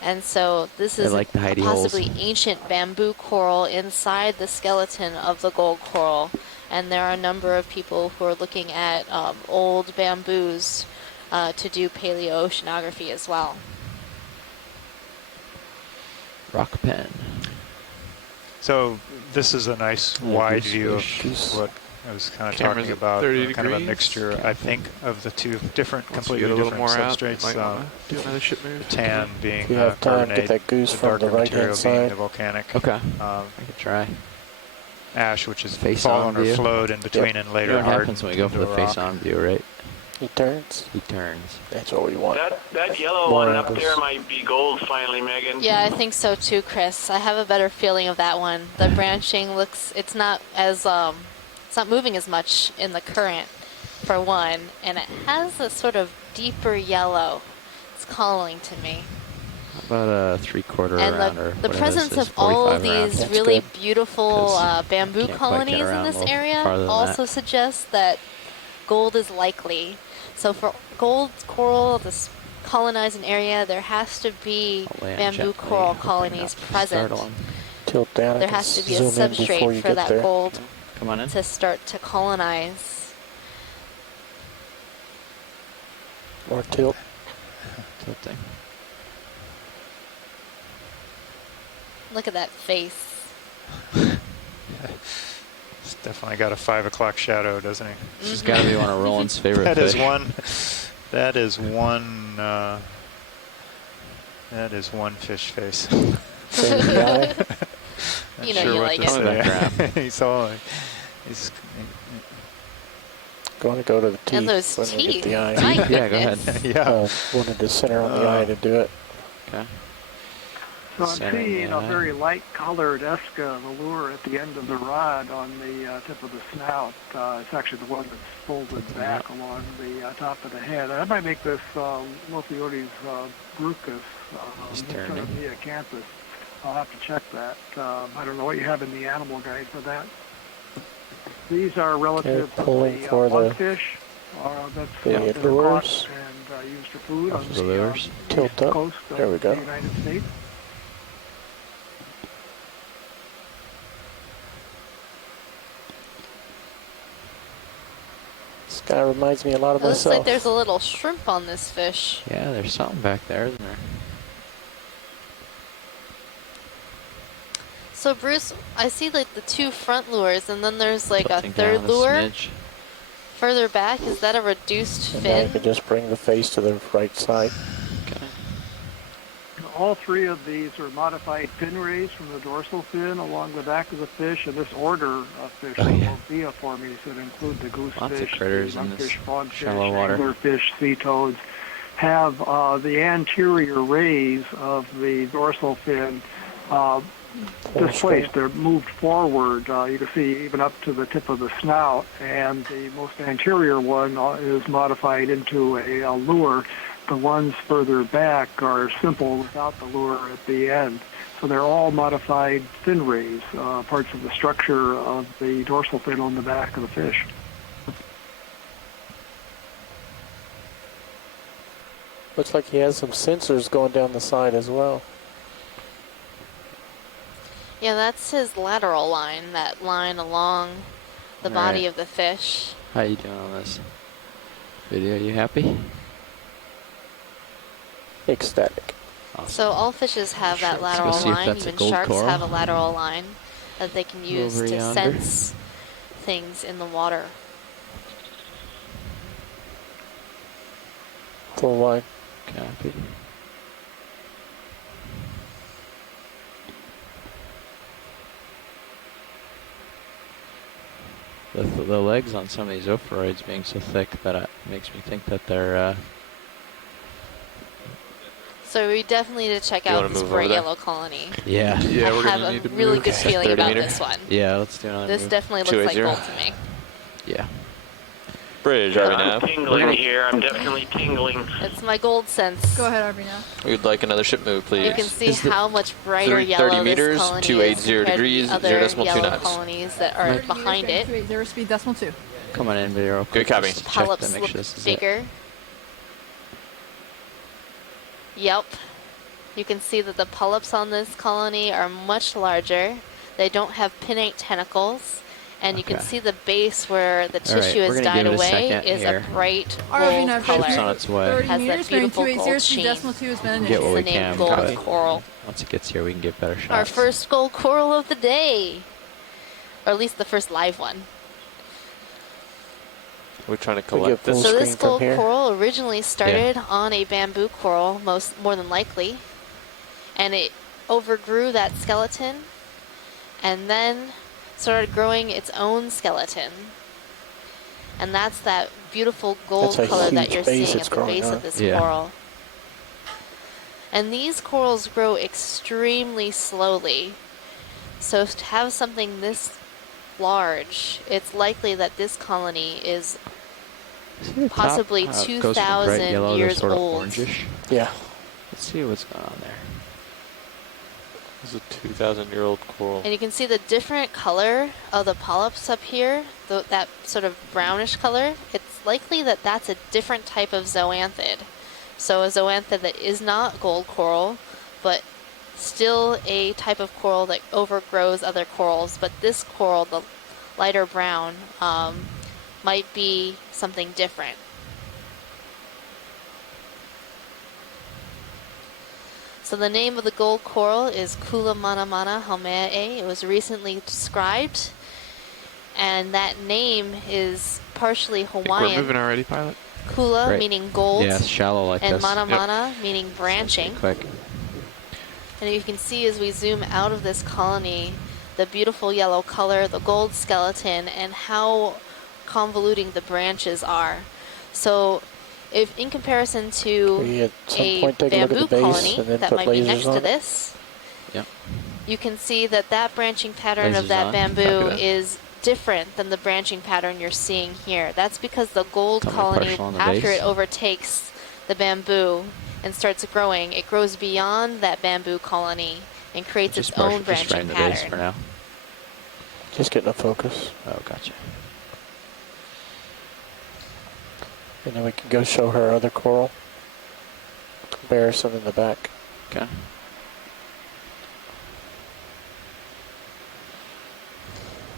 And so this is a possibly ancient bamboo coral inside the skeleton of the gold coral. And there are a number of people who are looking at old bamboos to do paleoceanography as well. Rock pen. So this is a nice wide view of what I was kind of talking about, kind of a mixture, I think, of the two different, completely different substrates. Do another ship move. The tan being you have time, carbonate, get that goose the from darker the right-hand material being side. the volcanic. Okay, I could try. Ash, which is face fallen on or view. flowed in between and later what hardened happens when we go for the face-on view, right? He turns. He turns. That's what we want. That yellow one up there might be gold finally, Megan. Yeah, I think so too, Chris. I have a better feeling of that one. The branching looks, it's not moving as much in the current, for one, and it has a sort of deeper yellow. It's calling to me. About a 3/4 round or the presence of all of these really beautiful bamboo colonies in this area also suggests that gold is likely. So for gold coral, this colonize an area, there has to be bamboo coral colonies present. Tilt down. There has to be a substrate for that gold to start to colonize. More tilt. Tilting. Look at that face. It's definitely got a 5 o'clock shadow, doesn't he? This has got to be one of Roland's favorite That fish. That is one fish face. You know you like it. He's going to go to the teeth. And those when we get teeth. the eye. My Yeah, go ahead. Yeah. Wanted to center on the eye to do it. Okay. So I'm seeing a very light-colored Esca, the lure at the end of the rod on the tip of the snout. It's actually the one that's folded back along the top of the head. I might make this Lophiotes brucus, instead of Neacanthus. I'll have to check that. I don't know what you have in the animal guide for that. These are relative to the mudfish. That's the lures and used for food on the tilt up. coast of There we go. the United States. Guy reminds me a lot of It looks myself. like there's a little shrimp on this fish. Yeah, there's something back there, isn't there? So Bruce, I see like the 2 front lures, and then there's like a Tilting 3rd down a lure smidge. further back. Is that a reduced And now you fin? can just bring the face to the right side. Okay. All 3 of these are modified fin rays from the dorsal fin along the back of the fish, and this order of fish, Oh, yeah. via formies that include the Lots of goosefish, critters the in this monkfish, frogfish, shallow water. anglerfish, sea toads, have the anterior rays of the dorsal fin displaced. They're moved forward. You can see even up to the tip of the snout, and the most anterior one is modified into a lure. The ones further back are simple without the lure at the end. So they're all modified fin rays, parts of the structure of the dorsal fin on the back of the fish. Looks like he has some sensors going down the side as well. Yeah, that's his lateral line, that line along the body Alright. of the fish. How you doing on this video? You happy? Ecstatic. Awesome. So all fishes have that Let's go lateral see if line. that's a Even gold sharks coral. have a lateral line that they can use Over to yonder. sense things in the water. Full line. Copy. The legs on some of these ophoroids being so thick that it makes me think that they're So we definitely need to check You out wanna this move over bright there? yellow colony. yeah. Yeah, I we're have gonna a need to really move. good feeling 30 about meters. this one. Yeah, let's do another This move. definitely looks like 280. gold to me. Yeah. Bridge, Yeah, RV I'm nav. tingling here. I'm definitely tingling. It's my gold sense. Go ahead, RV now. We'd like another ship move, please. You can see Is the- how much brighter 30 yellow meters, this colony 280 is compared to degrees, the other 0.2 yellow knots. colonies that are 30 behind meters, it. 280, speed decimal 2. Come on in video real quick. Good copy. just to check Polyps to make look sure this is it. bigger. Yep. You can see that the polyps on this colony are much larger. They don't have pinnate tentacles. And you can Okay. see the base where the All right, tissue we're has gonna died give it a away second is here. a bright RV gold now, It's on color. its way. 30 Has that meters, bearing beautiful 280, gold speed sheen. decimal 2 has been Get what initiated. we The name can. gold but coral. Once it gets here, we can get better shots. Our first gold coral of the day. Or at least the first live one. We're trying to We get collect full this. So this screen from gold here. coral originally started on a bamboo coral, more than likely, and it overgrew that skeleton, and then started growing its own skeleton, and that's that beautiful gold That's a color that huge you're base seeing it's at the growing base on. of this Yeah. coral. And these corals grow extremely slowly, so to have something this large, it's likely that this colony is See the top? possibly How it goes from 2,000 bright yellow to years sort of old. orangish. Yeah. Let's see what's going on there. This is a 2,000-year-old coral. And you can see the different color of the polyps up here, that sort of brownish color. It's likely that that's a different type of zoanthid. So a zoanthid that is not gold coral, but still a type of coral that overgrows other corals. But this coral, the lighter brown, might be something different. So the name of the gold coral is Kula Mana Mana Haumea. It was recently described, and that name is partially We're Hawaiian. moving already, pilot. Kula Great. meaning gold, Yeah, it's shallow like and this. Mana Mana meaning branching. Quick. And you can see as we zoom out of this colony, the beautiful yellow color, the gold skeleton, and how convoluting the branches are. So if in comparison to We at some a point take a look at bamboo the base colony and then that put might be lasers next on to it. this, Yep. you can see that that branching pattern of Lasers that on. bamboo Copy that. is different than the branching pattern you're seeing here. That's because the gold Tell me colony, partial on the after base. it overtakes the bamboo and starts growing, it grows beyond that bamboo colony and creates its own branching right in the base for pattern. now. Just getting a focus. Oh, gotcha. And then we can go show her other coral. Comparison in the back.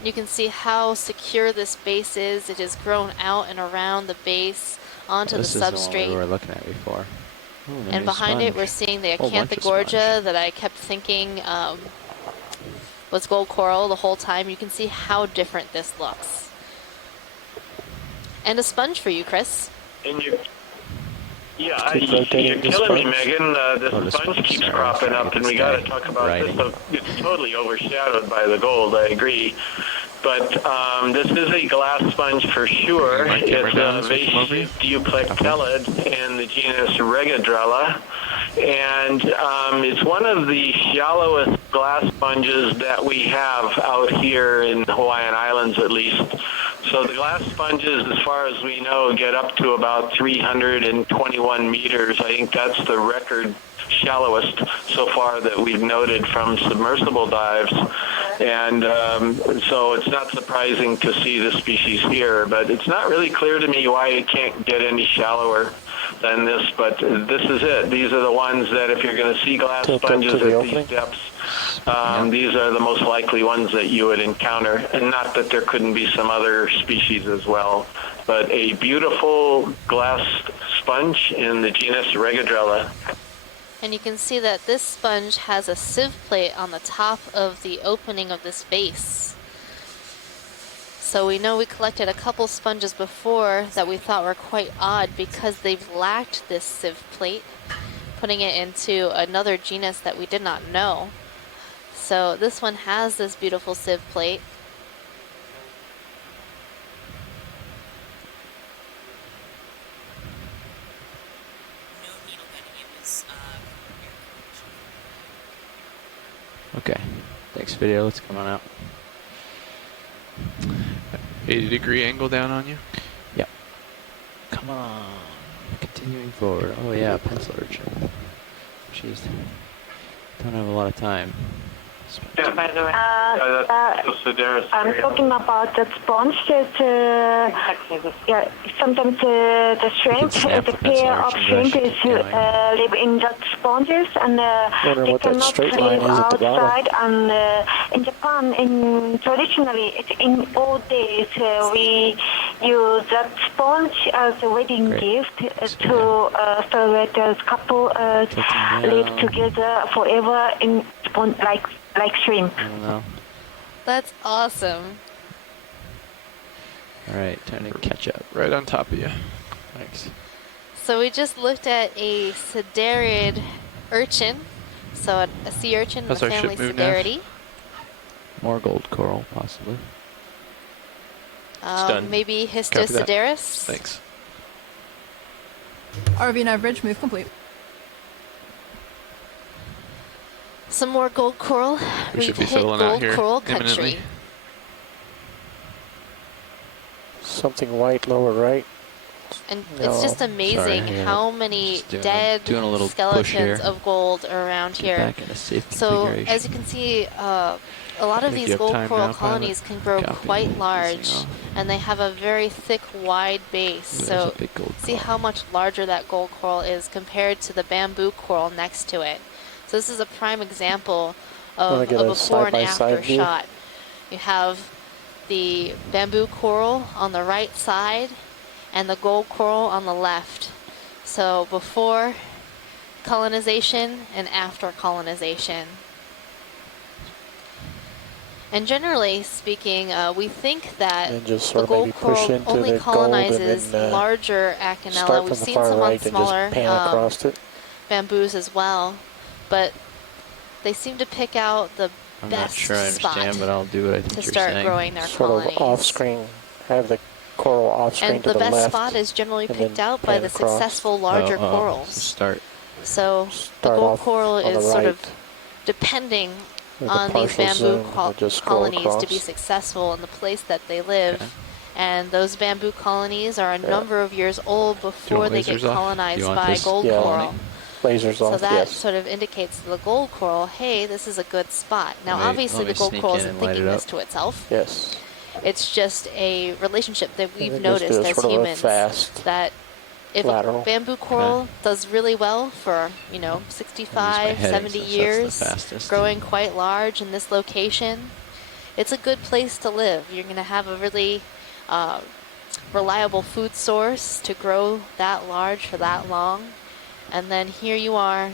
You can see how secure this base is. It has grown out and around the base onto This the is the one we substrate. were looking at before. Ooh, the And new behind it, sponge. we're seeing the Whole bunch of Acanthogorgia sponge. that I kept thinking was gold coral the whole time. You can see how different this looks. And a sponge for you, Chris. And you, yeah, Keep you're rotating the killing me, sponge. Megan. Oh, The the sponge sponge, keeps sorry, cropping sorry, up, and this we got to guy talk about writing. this. It's totally overshadowed by the gold, I agree. But this is a glass sponge for sure. My camera It's down a so we can come over you. vase-duplectellid in the genus Regadrella. And it's one of the shallowest glass sponges that we have out here in the Hawaiian Islands, at least. So the glass sponges, as far as we know, get up to about 321 meters. I think that's the record shallowest so far that we've noted from submersible dives. And so it's not surprising to see this species here, but it's not really clear to me why it can't get any shallower than this, but this is it. These are the ones that if you're going to see glass sponges at these depths, these are the most likely ones that you would encounter, and not that there couldn't be some other species as well, but a beautiful glass sponge in the genus Regadrella. And you can see that this sponge has a sieve plate on the top of the opening of this base. So we know we collected a couple sponges before that we thought were quite odd because they've lacked this sieve plate, putting it into another genus that we did not know. So this one has this beautiful sieve plate. Okay. Thanks, video. Let's come on out. 80-degree angle down on you. Yep. Come on. Continuing forward. Oh yeah, pencil urchin. Jeez. Don't have a lot of time. By the way, I'm talking about that sponge that, yeah, sometimes the shrimp, the pair of shrimp is live in that sponges and they cannot live outside. And in Japan, traditionally, in old days, we use that sponge as a wedding gift to celebrate as couple live together forever in sponge like shrimp. I don't know. That's awesome. All right, time to catch up. Right on top of you. Thanks. So we just looked at a siderid urchin, so a sea urchin in the How's our family ship move now? Sideridae. More gold coral, possibly. done. Maybe Histosideris. Thanks. RV nav bridge, move complete. Some more gold coral. We We've should be hit settling out gold here coral imminently. country. Something white lower right. And No. it's just amazing Sorry, how many just dead doing a little push skeletons here. of gold are around Get here. back in a safe So configuration. as you can see, a lot of Think these you have gold time coral now, pilot? colonies can grow Copy. quite Easing large, off. and they have a very thick, wide base. Ooh, there's So a big gold see coral. how much larger that gold coral is compared to the bamboo coral next to it. So this is a prime example Wanna of a get a before and side-by-side after view? shot. You have the bamboo coral on the right side and the gold coral on the left. So before colonization and after colonization. And generally speaking, we think that And just the sort of maybe gold push coral into only the gold and colonizes then larger Acanella. start We've from the seen far some on right and smaller just pan across it. bamboos as well, but they seem to pick out the I'm not best sure I understand, spot but I'll do what I think to you're start saying. growing their Sort colonies. of off screen, have the coral off screen And to the the best left. spot is generally and picked then out by pan the across. successful larger So corals. start. So the Start gold off coral on the is sort of right depending with a on these partial bamboo zoom and just scroll colonies to be across. successful in the place that they live. Okay. And those bamboo colonies are a number of years old before they get lasers off? colonized You want by this? gold Yeah. coral. Lasers So off, that yes. sort of indicates to the gold coral, hey, this is a good spot. Now, Wait, obviously, let me the gold sneak coral in isn't and light thinking it this up. to itself. Yes. It's just a relationship that we've And then just do noticed a as sort of a humans fast that if lateral. a bamboo coral does really well for, 65, heading 70 since that's the years, fastest. growing quite large in this location, it's a good place to live. You're going to have a really reliable food source to grow that large for that long. And then here you are,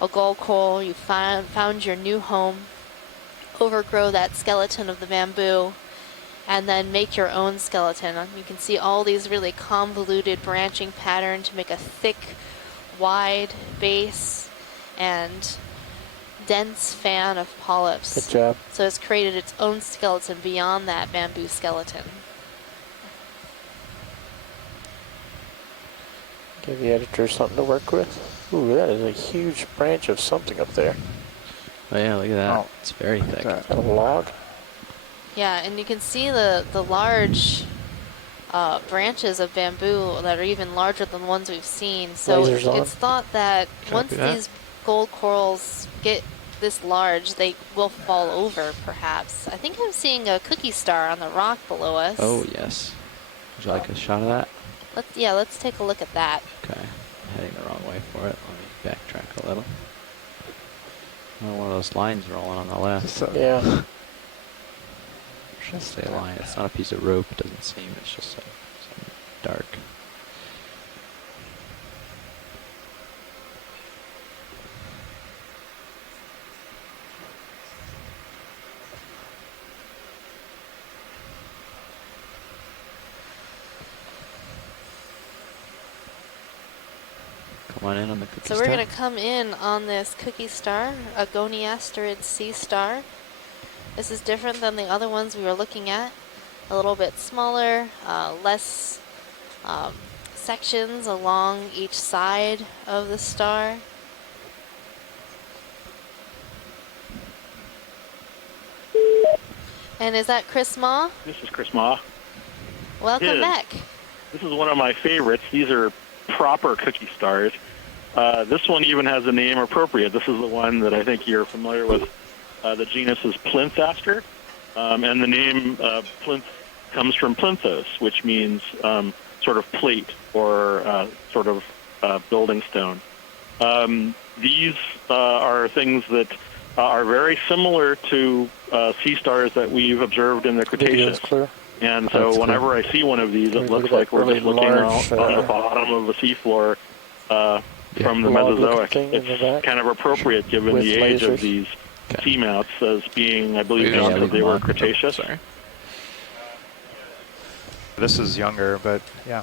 a gold coral, you found your new home, overgrow that skeleton of the bamboo, and then make your own skeleton. You can see all these really convoluted branching patterns to make a thick, wide base and dense fan of polyps. Good job. So it's created its own skeleton beyond that bamboo skeleton. Give the editor something to work with. Ooh, that is a huge branch of something up there. Oh yeah, look at that. Oh. It's very thick. Is that a log? Yeah, and you can see the large branches of bamboo that are even larger than the ones we've seen. So Lasers on. it's thought that Copy once that. these gold corals get this large, they will fall over, perhaps. I think I'm seeing a cookie star on the rock below us. Oh yes. Would you like a shot of that? Let's take a look at that. Okay. I'm heading the wrong way for it. Let me backtrack a little. Oh, one of those lines rolling on the left. Yeah. Should say a line. It's not a piece of rope. It doesn't seem. It's just something dark. Come on in on the cookie So star. we're going to come in on this cookie star, a goniasterid sea star. This is different than the other ones we were looking at. A little bit smaller, less sections along each side of the star. And is that Chris Ma? This is Chris Ma. Welcome Yes. back. This is one of my favorites. These are proper cookie stars. This one even has a name appropriate. This is the one that I think you're familiar with. The genus is Plinthaster, and the name Plinth comes from plinthos, which means sort of plate or sort of building stone. These are things that are very similar to sea stars that we've observed in the Cretaceous. Clear. And so whenever I see one of these, it looks like we're just looking large, on the bottom of the seafloor from the Mesozoic. It's kind of appropriate given the age of these seamounts as being, I believe, that they were Cretaceous. Sorry. This is younger, but yeah.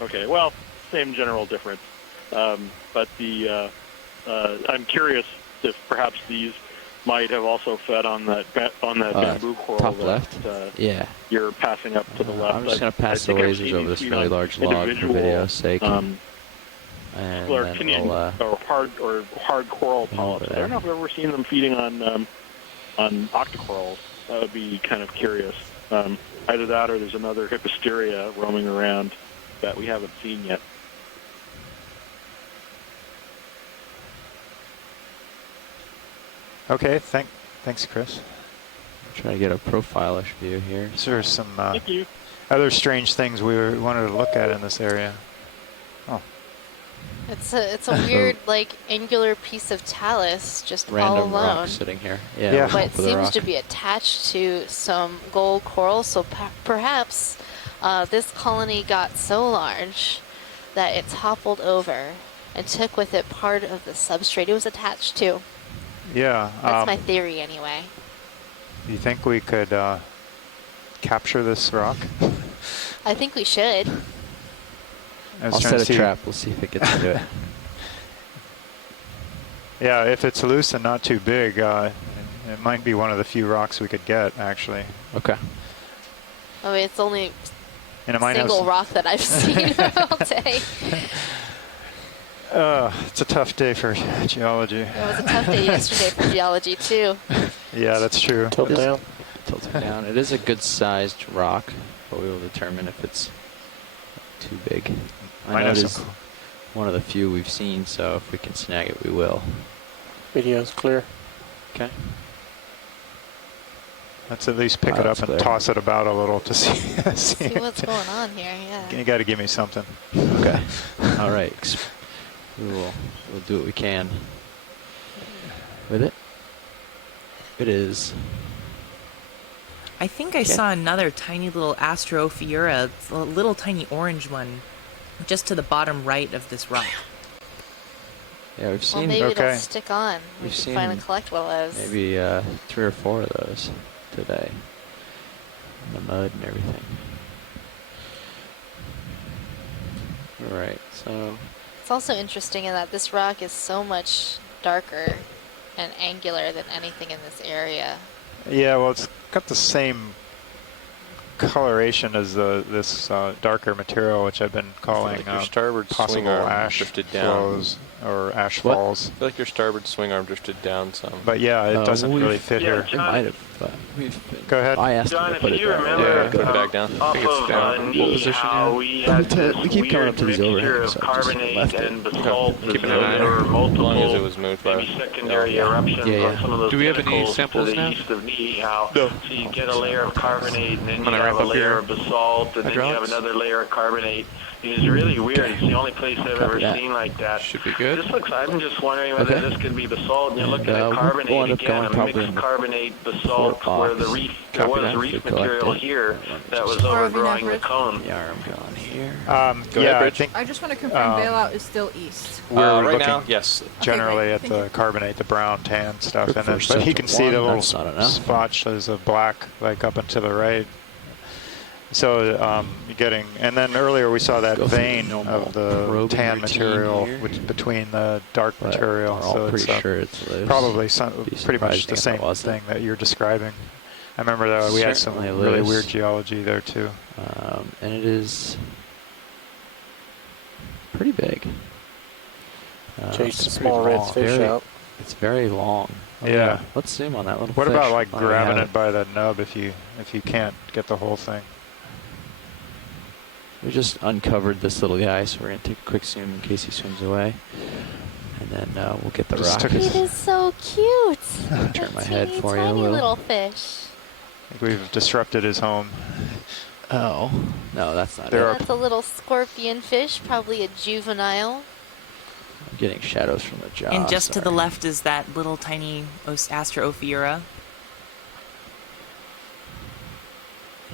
Okay. Well, same general difference. But the I'm curious if perhaps these might have also fed on that bamboo coral top that left? Yeah. you're passing up to the left. I'm just going to pass the I think I've lasers seen over these this really large log for individual, video's sake. And Larkinian then we'll, or hard coral polyps. I don't know if I've ever seen them feeding on octocorals. That would be kind of curious. Either that or there's another Hipposteria roaming around that we haven't seen yet. Okay, thanks, Chris. try to get a profile-ish view here. So there's some Thank you. other strange things we wanted to look at in this area. Oh. It's a weird, like, angular piece of talus just all Random alone. rock sitting here. Yeah. But it for the seems rock. to be attached to some gold coral, so perhaps this colony got so large that it toppled over and took with it part of the substrate it was attached to. Yeah. That's my theory, anyway. You think we could capture this rock? I think we should. I'll set a trap. We'll see if it gets into it. Yeah, if it's loose and not too big, it might be one of the few rocks we could get, actually. Okay. I mean, it's only And it might single have rock that I've seen all day. it's a tough day for geology. It was a tough day yesterday for geology, too. Yeah, that's true. Tilt down. Tilt it down. It is a good-sized rock, but we will determine if it's too big. I know it is one of the few we've seen, so if we can snag it, we will. Video's clear. Okay. Let's at least pick it up and clear. toss it about a little to see. See what's going on here, yeah. You got to give me something. Okay. All right. We'll do what we can with it. It is. I think I saw another tiny little Astrophiura, a little tiny orange one, just to the bottom right of this rock. Yeah, we've seen. Well, maybe it'll stick on. We We've can seen finally collect one of those. maybe 3 or 4 of those today. In the mud and everything. All right, so. It's also interesting in that this rock is so much darker and angular than anything in this area. Yeah, well, it's got the same coloration as this darker material, which I've been calling your starboard swing possible arm ash drifted down. flows or ash falls. I feel like your starboard swing arm drifted down some. But yeah, it doesn't really fit here. Uh, It might have. Go ahead. I asked John, him to put if it you back. remember, Put it back down. off of Niihau, we had this we keep coming up to these weird overhangs, mixture so of I just carbonate left it. and basalt. Keeping an and eye there were on it. multiple, As long as it was moved by. maybe secondary eruptions Yeah, yeah. on some of those Do we have any tentacles samples to the now? east of Niihau. No. So you get a layer of carbonate, and then you gonna have wrap a up layer here. of basalt, and then you have Hydraulics. another layer of carbonate. It is really weird. It's the only place I've ever that. seen like that. Should be good. This looks, I'm just wondering whether Okay. this could be basalt, and you're looking And, at we'll carbonate end up again, going a probably in mixed the carbonate basalt, fourth where the box. reef, there Copy was that. reef Should collect material it. here that was Or overgrowing the vinaigrette. cone. The arm gone here. Yeah, ahead, I Bridge. think I just want to confirm bailout is still east. we're right looking now, yes. generally Okay, at great. the Thank carbonate, the brown tan stuff, Look and for then, but you can see the one, little that's not enough. spotches of black, like up and to the right. So you're getting, and then earlier we saw that Go for the vein normal of the probing tan routine material, here. which between the dark But material. we're all So pretty it's sure it's loose. probably Be pretty much surprised the if it same wasn't. thing that you're describing. I remember that we had some Certainly really loose. weird geology there too. And it is pretty big. Chase the it's small pretty red long. fish Very- out. It's very long. Oh, Yeah. Let's zoom on that little What fish. about like while we grabbing have it by the nub if you can't get the whole thing? We just uncovered this little guy, so we're going to take a quick zoom in case he swims away. And then we'll get the Just rock. took It is so cute. Turn my A head teeny for you a tiny little. little fish. I think we've disrupted his home. Oh, no, that's not There it. are- That's a little scorpion fish, probably a juvenile. I'm getting shadows from the jaw. And just to the sorry. left is that little tiny Astrophiura.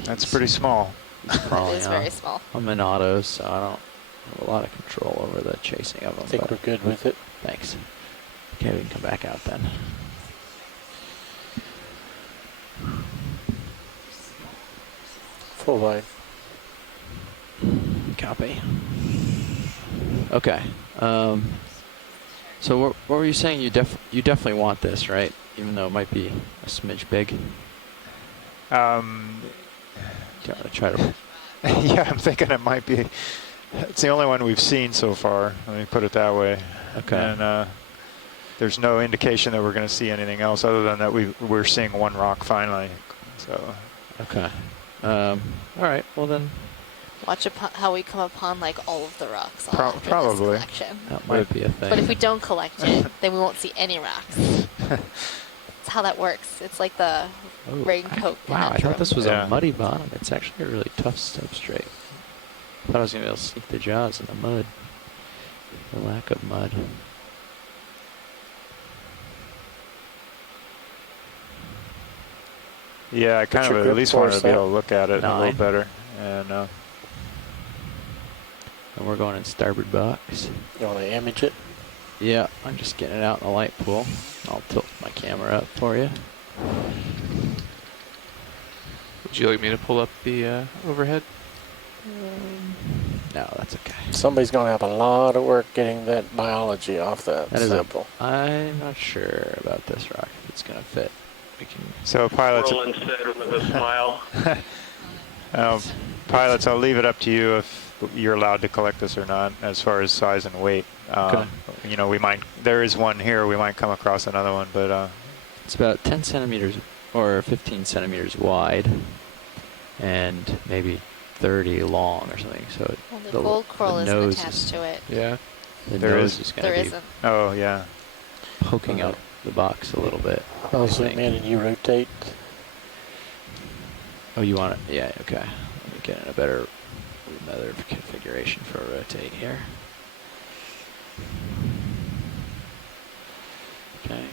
That's pretty small. He's It crawling is out. very small. I'm in autos, so I don't have a lot of control over the chasing of them. I think but we're good with it. Thanks. Okay, we can come back out then. Full line. Copy. Okay. So what were you saying? You definitely want this, right? Even though it might be a smidge big. Do you want to try to? Yeah, I'm thinking it might be. It's the only one we've seen so far. Let me put it that way. Okay. And there's no indication that we're going to see anything else other than that we're seeing one rock finally. So. Okay. All right. Well then. Watch how we come upon like all of the rocks. All after this Probably. collection. That might be a thing. But if we don't collect it, then we won't see any rocks. That's how that works. It's like the Oh, raincoat. Wow, I thought this was Yeah. a muddy bottom. It's actually a really tough substrate. I thought I was going to be able to sneak the jaws in the mud. The lack of mud. Yeah, I kind your of at grip least wanted to force be up. able to look at it a 9. little better. And And we're going in starboard box. You want to image it? Yeah, I'm just getting it out in the light pool. I'll tilt my camera up for you. Would you like me to pull up the overhead? No, that's okay. Somebody's going to have a lot of work getting that biology off that That is sample. I'm not sure about this rock. If it's going to fit. We can. so pilots. Roland said with a smile. Pilots, I'll leave it up to you if you're allowed to collect this or not, as far as size and weight. Okay. You know, there is one here. We might come across another one, but It's about 10 centimeters or 15 centimeters wide, and maybe 30 long or something. So Well, the gold coral the isn't nose attached to it. Yeah. The There nose is. is going There to be isn't. oh yeah. poking out the box a little bit. I'll I zoom think. in and you rotate. Oh, you want it? Yeah, okay. Let me get in another configuration for a rotate here. Okay.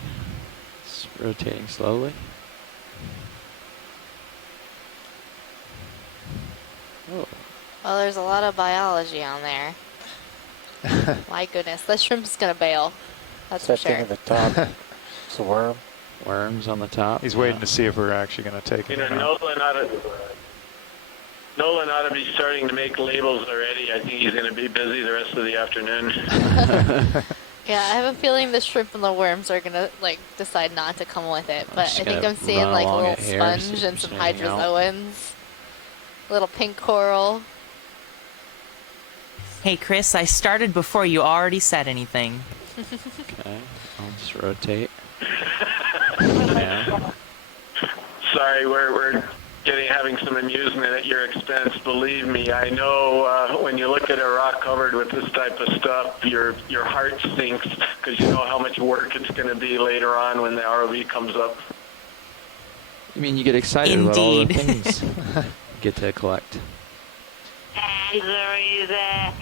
Swing rotating slowly. Oh. Well, there's a lot of biology on there. My goodness, that shrimp's gonna bail. That's for sure. At the top. It's a worm. Worms on the top. He's waiting to see if we're actually going to take You him. know, Nolan ought to be starting to make labels already. I think he's going to be busy the rest of the afternoon. Yeah, I have a feeling the shrimp and the worms are gonna like decide not to come with it, but I think I'm seeing like a little sponge and some hydrozoans, little pink coral. Hey, Chris, I started before you already said anything. Okay, I'll just rotate. Yeah. Sorry, we're having some amusement at your expense. Believe me, I know when you look at a rock covered with this type of stuff, your heart sinks because you know how much work it's going to be later on when the ROV comes up. You mean you get excited about all the things you get to collect? And there is a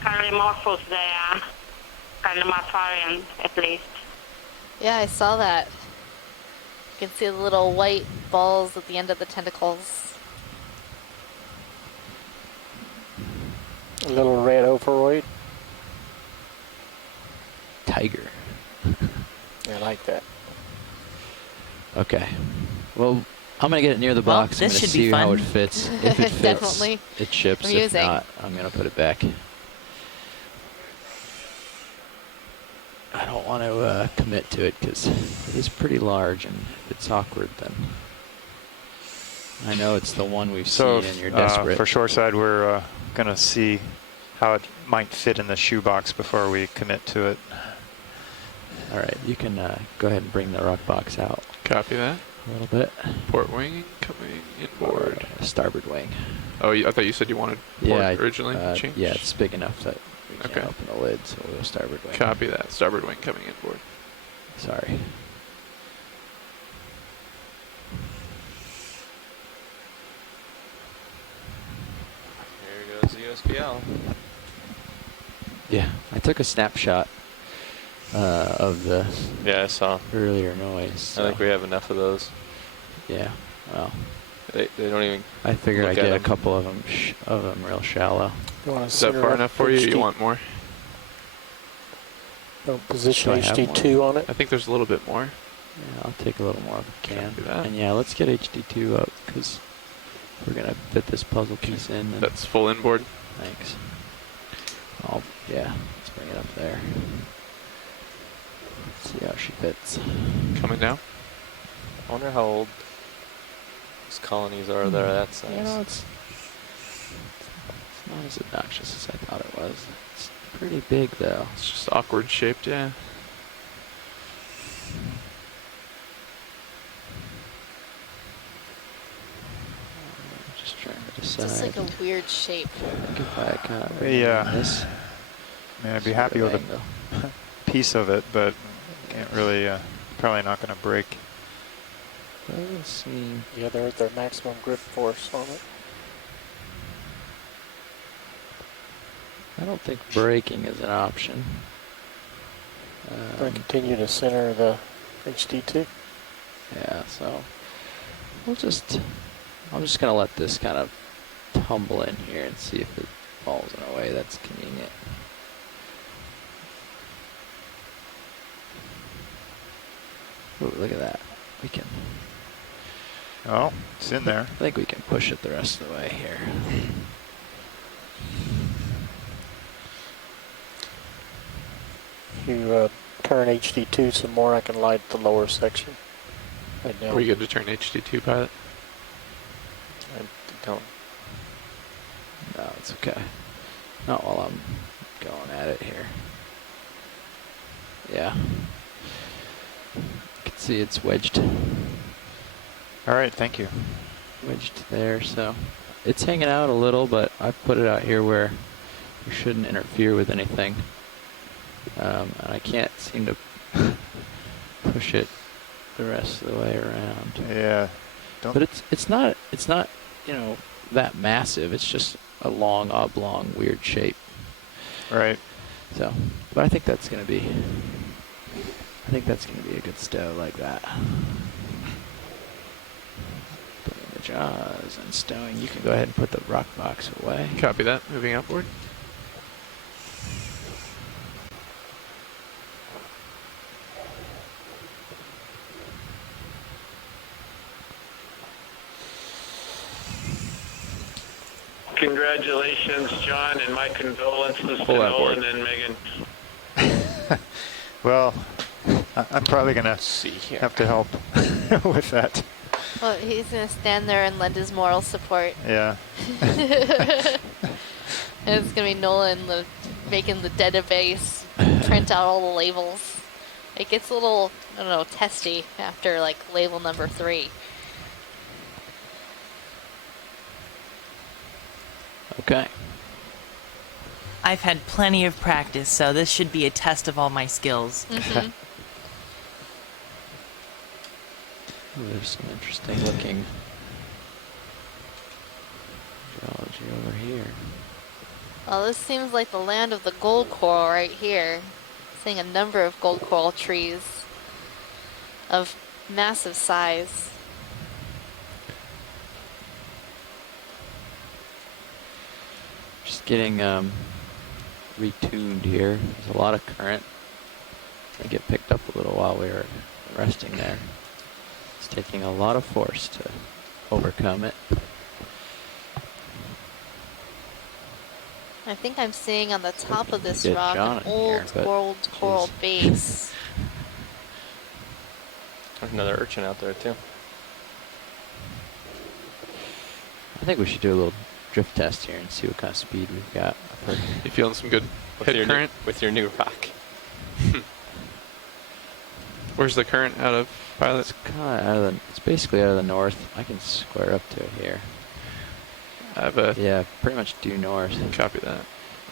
Carlimorphus there, Carlimorpharian at least. Yeah, I saw that. You can see the little white balls at the end of the tentacles. A little red ophoroid. Tiger. I like that. Okay. Well, I'm going to get it near the Well, box. I'm this going to should see be how fun. it fits. If it fits, Definitely it ships. amusing. If not, I'm going to put it back. I don't want to commit to it because it is pretty large, and if it's awkward, then I know it's the one we've seen and you're desperate. For shoreside, we're going to see how it might fit in the shoebox before we commit to it. All right, you can go ahead and bring the rock box out. Copy that. A little bit. Port wing coming inboard. Starboard wing. Oh, I thought you said you wanted port originally. Change? Yeah, it's big enough that we Okay. can't open the lid, so we'll go starboard wing. Copy that. Starboard wing coming inboard. Sorry. Here goes the USBL. Yeah, I took a snapshot of the Yeah, I saw. earlier noise. So. I think we have enough of those. Yeah, well. They don't even. I figured I'd look at get a them. couple of them real shallow. Is that far enough for you? You want more? Position Do I have HD2 on it. I think there's a little bit more. Yeah, I'll take a little more if I can. Copy that. And yeah, let's get HD2 up because we're gonna fit this puzzle piece in. And That's full inboard. thanks. Yeah, let's bring it up there. See how she fits. Coming down. I wonder how old these colonies are that are that size. You know, it's not as obnoxious as I thought it was. It's pretty big though. It's just awkward shaped, yeah. Just trying to It's decide. just like a weird shape. I think if I kind of this. I mean, I'd be happy with a piece of it, but can't really, probably not going to break. Let's see. Yeah, they're at their maximum grip force on it. I don't think braking is an option. Going to continue to center the HD2. Yeah, so I'm just gonna let this kind of tumble in here and see if it falls in a way that's convenient. Ooh, look at that. We can. Oh, it's in there. I think we can push it the rest of the way here. If you turn HD2 some more, I can light the lower section. Right now. Are you good to turn HD2 pilot? I don't. No, it's okay. Not while I'm going at it here. Yeah. You can see it's wedged. All right, thank you. Wedged there, so it's hanging out a little, but I've put it out here where we shouldn't interfere with anything. And I can't seem to push it the rest of the way around. Yeah. But it's not that massive. It's just a long oblong weird shape. Right. So, but I think that's going to be I think that's going to be a good stow like that. Putting the jaws and stowing. You can go ahead and put the rock box away. Copy that. Moving outboard. Congratulations, John, and my condolences to Pull that board. Nolan and Megan. Well, I'm probably going to have to help with that. Well, he's going to stand there and lend his moral support. Yeah. And it's going to be Nolan making the database print out all the labels. It gets a little, I don't know, testy after like label number 3. Okay. I've had plenty of practice, so this should be a test of all my skills. Mm-hmm. Ooh, there's some interesting looking geology over here. Well, this seems like the land of the gold coral right here. Seeing a number of gold coral trees of massive size. Just getting retuned here. There's a lot of current. I get picked up a little while we were resting there. It's taking a lot of force to overcome it. I think I'm seeing on the top of this Get rock John an in old here, gold coral base. There's another urchin out there too. I think we should do a little drift test here and see what kind of speed we've got. You feeling some good head current? With your new rock. Where's the current out of, Pilot? It's kind of out of the, it's basically out of the north. I can square up to it here. I have a... Yeah, pretty much due north. Copy that.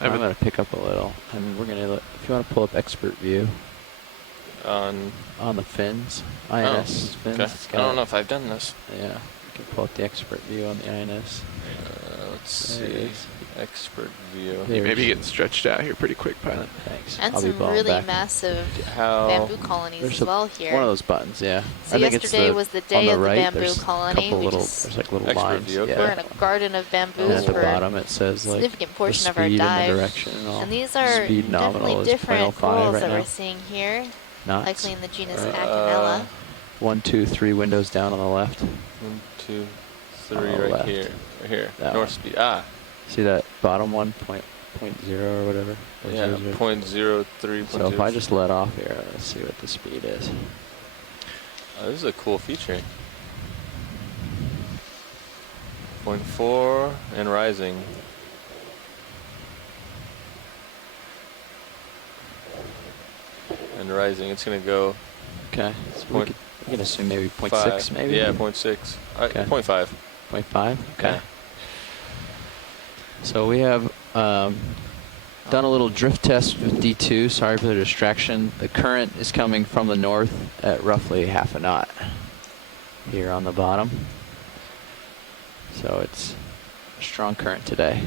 I'm going to pick up a little. I mean, we're going to, if you want to pull up expert view. On the fins. INS fins. Okay. I don't know if I've done this. Yeah, you can pull up the expert view on the INS. Let's see. Expert view. You may be getting stretched out here pretty quick, Pilot. Thanks. And I'll be some balling really back. massive How- bamboo colonies There's as well here. One of those buttons, yeah. So I think it's yesterday was the day on the of the right, bamboo there's colony. A couple We little, just- there's like little Expert lines. view, okay. Yeah. We're in a garden of bamboos And at the for bottom it says a like significant portion the of our speed dive. and the direction and all. And these are Speed nominal definitely is different 0.05 corals right that now. we're seeing here. Knots. Likely in the genus Right. Acanella. 1, 2, 3 windows down on the left. 1, 2, 3 On the right left. here. Right here. That North one. speed. Ah. See that bottom one, point 0 or whatever? Or Yeah. 0.03. 0.03. So if I just let off here, let's see what the speed is. Oh, this is a cool feature. 0.4 and rising. And rising. It's gonna go. Okay. So we can assume maybe 0.6 5. maybe? Yeah, 0.6. Okay. 0.5. 0.5? Okay. Yeah. So we have done a little drift test with D2. Sorry for the distraction. The current is coming from the north at roughly half a knot here on the bottom. So it's a strong current today.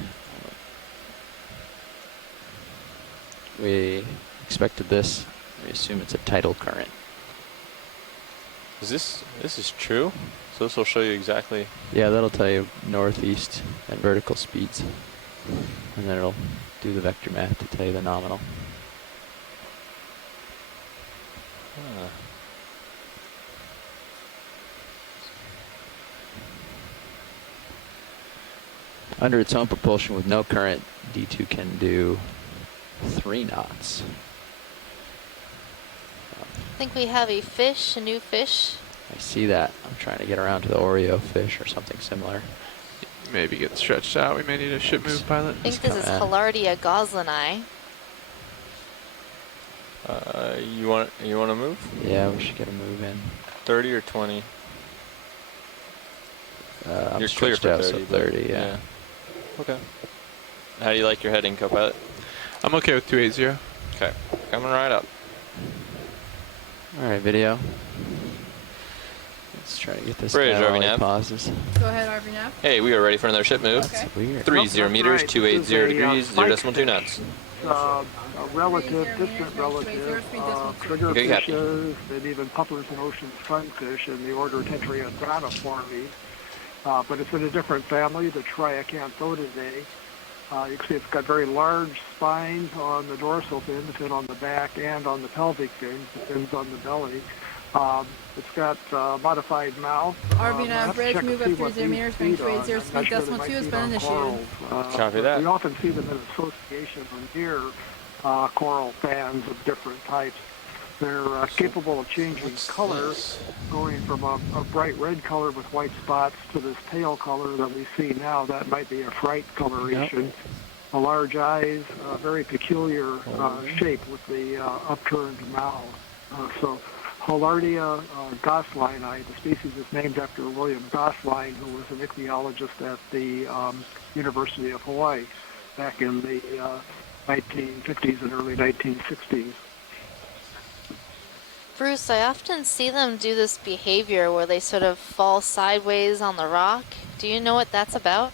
We expected this. We assume it's a tidal current. Is this is true? So this will show you exactly. Yeah, that'll tell you northeast and vertical speeds. And then it'll do the vector math to tell you the nominal. Ah. Under its own propulsion with no current, D2 can do 3 knots. I think we have a fish, a new fish. I see that. I'm trying to get around to the Oreo fish or something similar. Maybe get stretched out. We may need a ship move, Pilot. I think this is Hilardia goslini. You want to move? Yeah, we should get a move in. 30 or 20? I'm You're clear stretched for out, 30, so but 30, yeah. Okay. How do you like your heading, co-pilot? I'm okay with 280. Okay. Coming right up. All right, video. Let's try to get this Bridge, down while RV he nav. pauses. Go ahead, RV Nav. Hey, we are ready for another ship move. Okay. Weird. 30 That's meters, right. 280 This is a, degrees, spike 0.2 knots. a relative, distant relative, triggerfishes, and even puffers and ocean sunfish in the order Tetraiodontiformes. But it's in a different family, the Triacanthodidae. You can see it's got very large spines on the dorsal fin, the fin on the back, and on the pelvic fins, the fins on the belly. It's got modified mouth. RV average, move up 30 meters, bearing 280, speed decimal 2 has been initiated. Copy that. We often see them in association or near coral fans of different types. They're capable of changing color, going from a bright red color with white spots to this pale color that we see now. That might be a fright coloration. The large eyes, very peculiar shape with the upturned mouth. So Holardia goslinii, the species is named after William Gosline, who was an ichthyologist at the University of Hawaii back in the 1950s and early 1960s. Bruce, I often see them do this behavior where they sort of fall sideways on the rock. Do you know what that's about?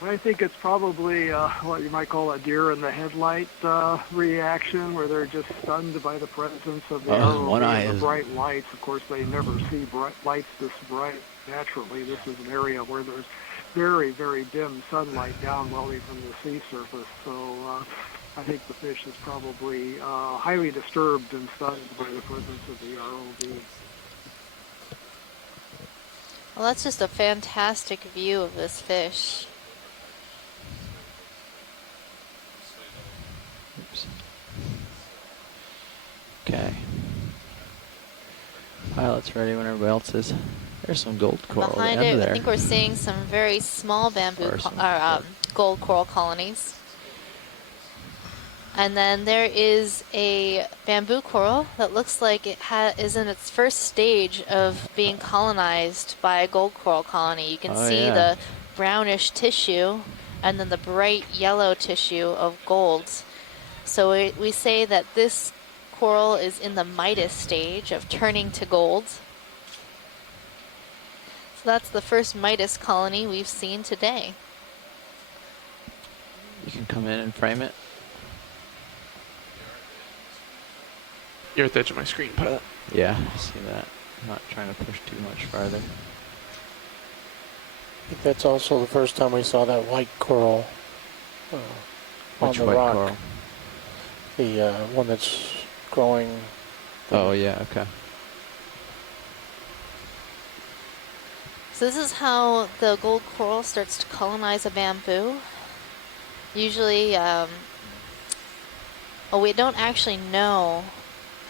I think it's probably what you might call a deer in the headlight reaction, where they're just stunned by the presence of the the bright lights. Of course, they never see bright lights this bright naturally. This is an area where there's very, very dim sunlight downwelling from the sea surface. So I think the fish is probably highly disturbed and stunned by the presence of the ROV. Well, that's just a fantastic view of this fish. Oops. Okay. Pilot's ready when everybody else is. There's some gold coral Behind it, I think we're seeing some very small gold coral colonies. And then there is a bamboo coral that looks like it is in its first stage of being colonized by a gold coral colony. You can see the brownish tissue and then the bright yellow tissue of gold. So we say that this coral is in the Midas stage of turning to gold. So that's the first Midas colony we've seen today. You can come in and frame it. You're at the edge of my screen, pilot. Yeah, I see that. I'm not trying to push too much farther. I think that's also the first time we saw that white coral on the white rock. Coral? The one that's growing. Oh, yeah, okay. So this is how the gold coral starts to colonize a bamboo. Usually, we don't actually know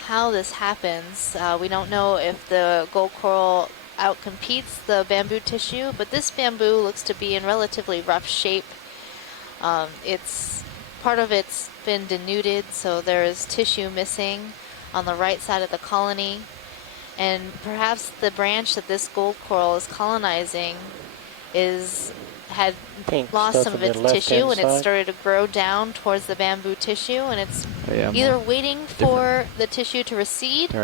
how this happens. We don't know if the gold coral outcompetes the bamboo tissue, but this bamboo looks to be in relatively rough shape. Part of it's been denuded, so there is tissue missing on the right side of the colony. And perhaps the branch that this gold coral is colonizing had lost some of its tissue, and it started to grow down towards the bamboo tissue, and it's either waiting for the tissue to recede,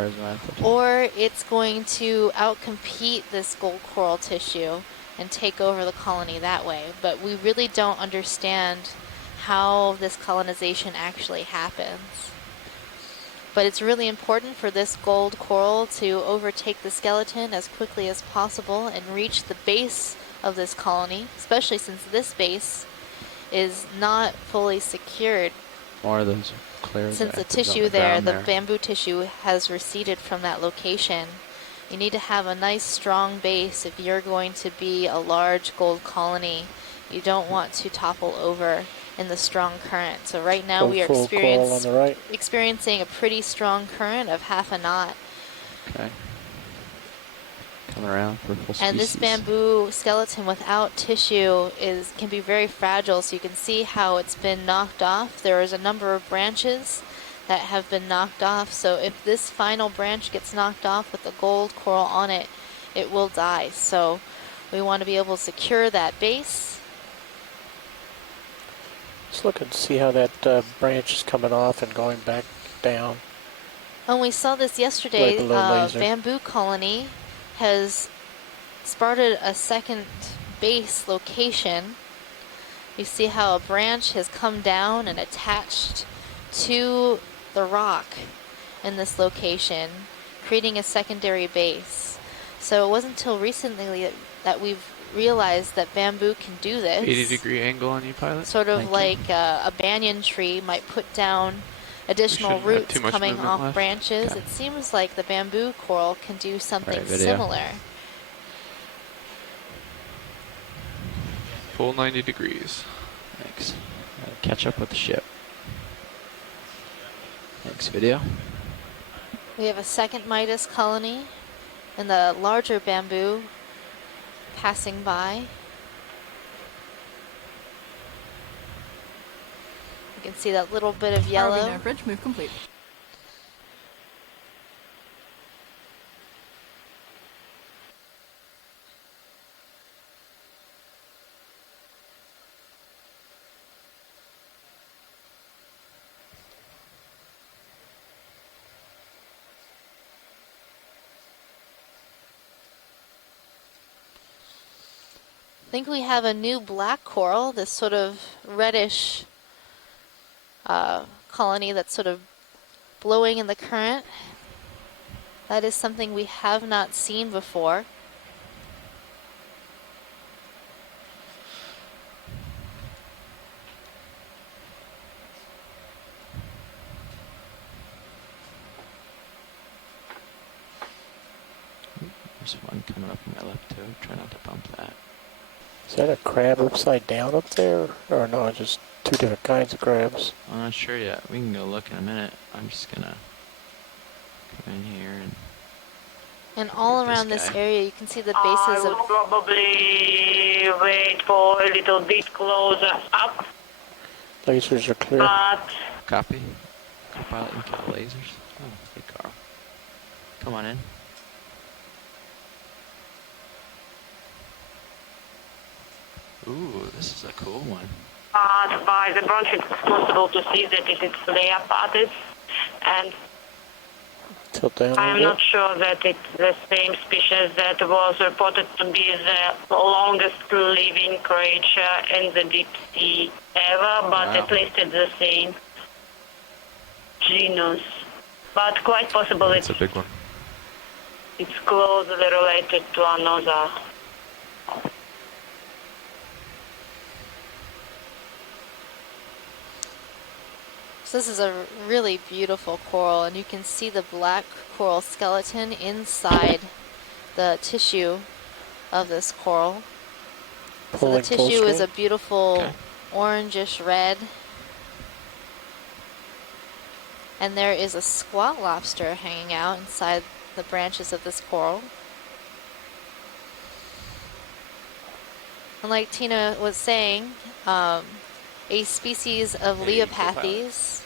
or it's going to outcompete this gold coral tissue and take over the colony that way. But we really don't understand how this colonization actually happens. But it's really important for this gold coral to overtake the skeleton as quickly as possible and reach the base of this colony, especially since this base is not fully secured. More of those are clear. Since the tissue there, the bamboo tissue has receded from that location. You need to have a nice strong base if you're going to be a large gold colony. You don't want to topple over in the strong current. So right now we are experiencing a pretty strong current of half a knot. Okay. Come around for full species. And this bamboo skeleton without tissue can be very fragile, so you can see how it's been knocked off. There is a number of branches that have been knocked off, so if this final branch gets knocked off with the gold coral on it, it will die. So we want to be able to secure that base. Let's look and see how that branch is coming off and going back down. And we saw this yesterday. Bamboo colony has spotted a second base location. You see how a branch has come down and attached to the rock in this location, creating a secondary base. So it wasn't until recently that we've realized that bamboo can do this. 80-degree angle on you, pilot. Sort of like a banyan tree might put down additional roots coming off branches. Okay. It seems like the bamboo coral can do something video. similar. Full 90 degrees. Thanks. Gotta catch up with the ship. Thanks, video. We have a second Midas colony and the larger bamboo passing by. You can see that little bit of yellow. ROV bridge move complete. I think we have a new black coral, this sort of reddish colony that's sort of blowing in the current. That is something we have not seen before. There's one coming up on my left too. Try not to bump that. Is that a crab upside down up there? Or no, just two different kinds of crabs? I'm not sure yet. We can go look in a minute. I'm just gonna come in here And all around this area, you can see the bases I of... would probably wait for a little bit closer up. Lasers are clear. But Copy. Co-pilot and Cal lasers. Oh, hey Carl. Come on in. Ooh, this is a cool one. by the branch it's possible to see that it is layer parted, and Tilt down I'm not sure that it's the same species that was reported to be the longest living creature in the deep sea ever, but at least it's the same genus. But quite possible It's a big one. it's closely related to another. So this is a really beautiful coral, and you can see the black coral skeleton inside the tissue of this coral. So the tissue is a beautiful orangish red. And there is a squat lobster hanging out inside the branches of this coral. And like Tina was saying, a species of Leopathes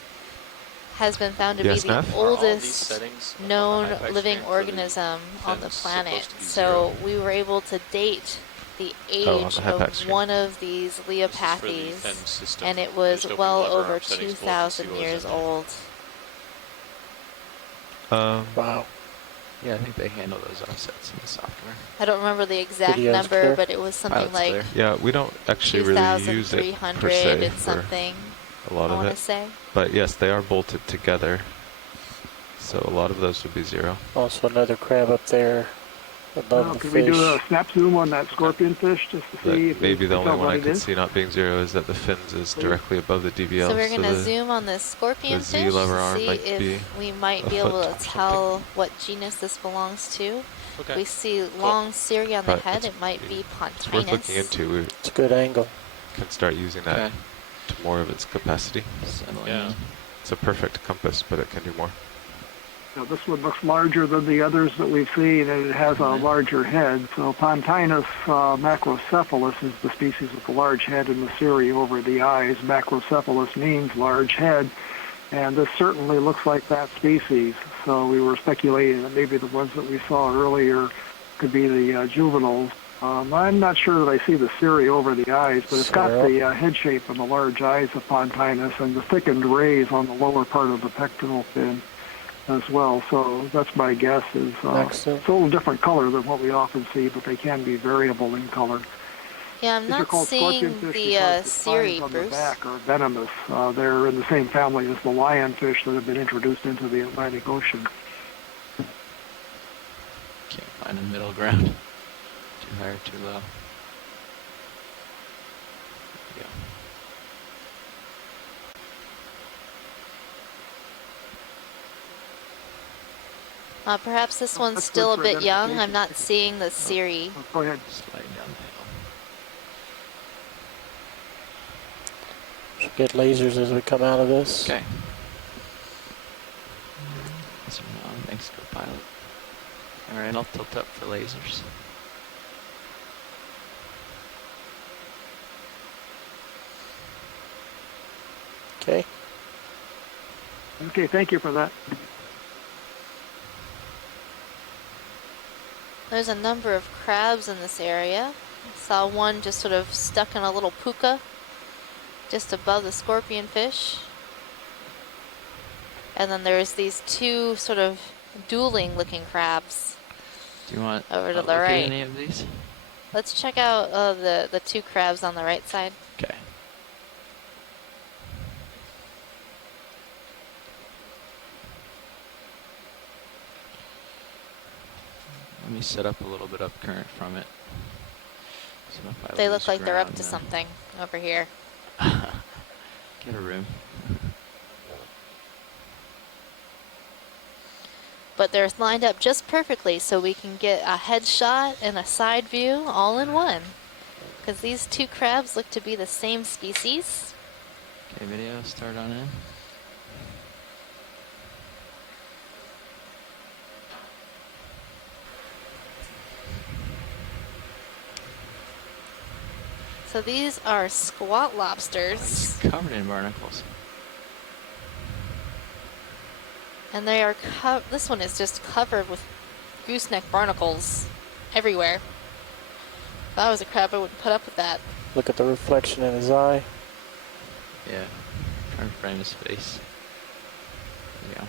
has been found to be the oldest known living organism on the planet. So we were able to date the age of one of these Leopathes, and it was well over 2,000 years old. Wow. Yeah, I think they handle those offsets in the software. I don't remember the exact number, but it was something like yeah, we don't actually really use it per se and something. For a lot of it. Say. But yes, they are bolted together, so a lot of those would be 0. Also another crab up there above the Could fish. we do a snap zoom on that scorpion fish just to see if maybe the only one I can could see not being 0 is that the fins is directly above the DVL. So we're going to zoom on this scorpion fish to see if we might be able to tell what genus this belongs to. Okay. We see long cirri on the head. It might be Pontinus. It's worth looking into. It's a good angle. Can start using that to more of its capacity. Yeah. It's a perfect compass, but it can do more. Now, this one looks larger than the others that we've seen, and it has a larger head. So Pontinus macrocephalus is the species with the large head and the cirri over the eyes. Macrocephalus means large head, and this certainly looks like that species. So we were speculating that maybe the ones that we saw earlier could be the juveniles. I'm not sure that I see the cirri over the eyes, but it's got the head shape and the large eyes of Pontinus and the thickened rays on the lower part of the pectoral fin as well. So that's my guess. Is it's a little different color than what we often see, but they can be variable in color. Yeah, I'm These are not called seeing scorpionfish the because the Siri, spines on the Bruce. back are venomous. They're in the same family as the lionfish that have been introduced into the Atlantic Ocean. Can't find a middle ground. Too high or too low. There we go. Perhaps this one's That's still a good for bit young. I'm identification. not seeing the Siri. Go ahead. Slide down the hill. Should get lasers as we come out of this. Okay. These are on. Thanks, co-pilot. All right, I'll tilt up for lasers. Okay. Okay, thank you for that. There's a number of crabs in this area. I saw one just sort of stuck in a little puka just above the scorpionfish. And then there's these two sort of dueling looking crabs. Do you want over to look the at right? any of these? Let's check out the two crabs on the right side. Okay. Let me set up a little bit up current from it. So if I They lose look like they're up ground, to then- something over here. Get a room. But they're lined up just perfectly so we can get a headshot and a side view all in one. Because these two crabs look to be the same species. Okay, video start on in. So these are squat lobsters. Covered in barnacles. And they are, this one is just covered with gooseneck barnacles everywhere. If I was a crab, I wouldn't put up with that. Look at the reflection in his eye. Yeah. Trying to frame his face. There we go.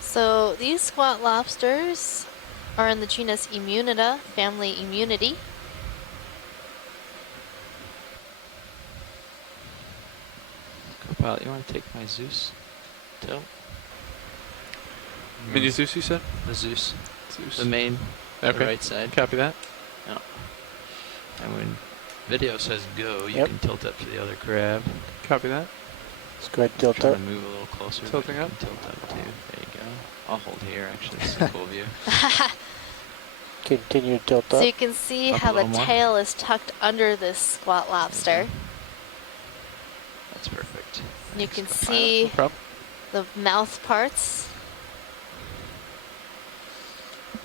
So these squat lobsters are in the genus Immunida, family Immunity. Co-pilot, you want to take my Zeus? Tilt? Mini Zeus, you said? The Zeus. Zeus. The main, Okay. the right side. Copy that. No. And when video says go, you Yep. can tilt up to the other crab. Copy that. Let's go ahead and tilt Try up. to move a little closer. but Tilting you up. can tilt up too. There you go. I'll hold here actually. It's a cool view. Continue to tilt So up. you can see Up a how the little more. tail is tucked under this squat lobster. That's perfect. You Thanks, can co-pilot. see No problem. the mouth parts.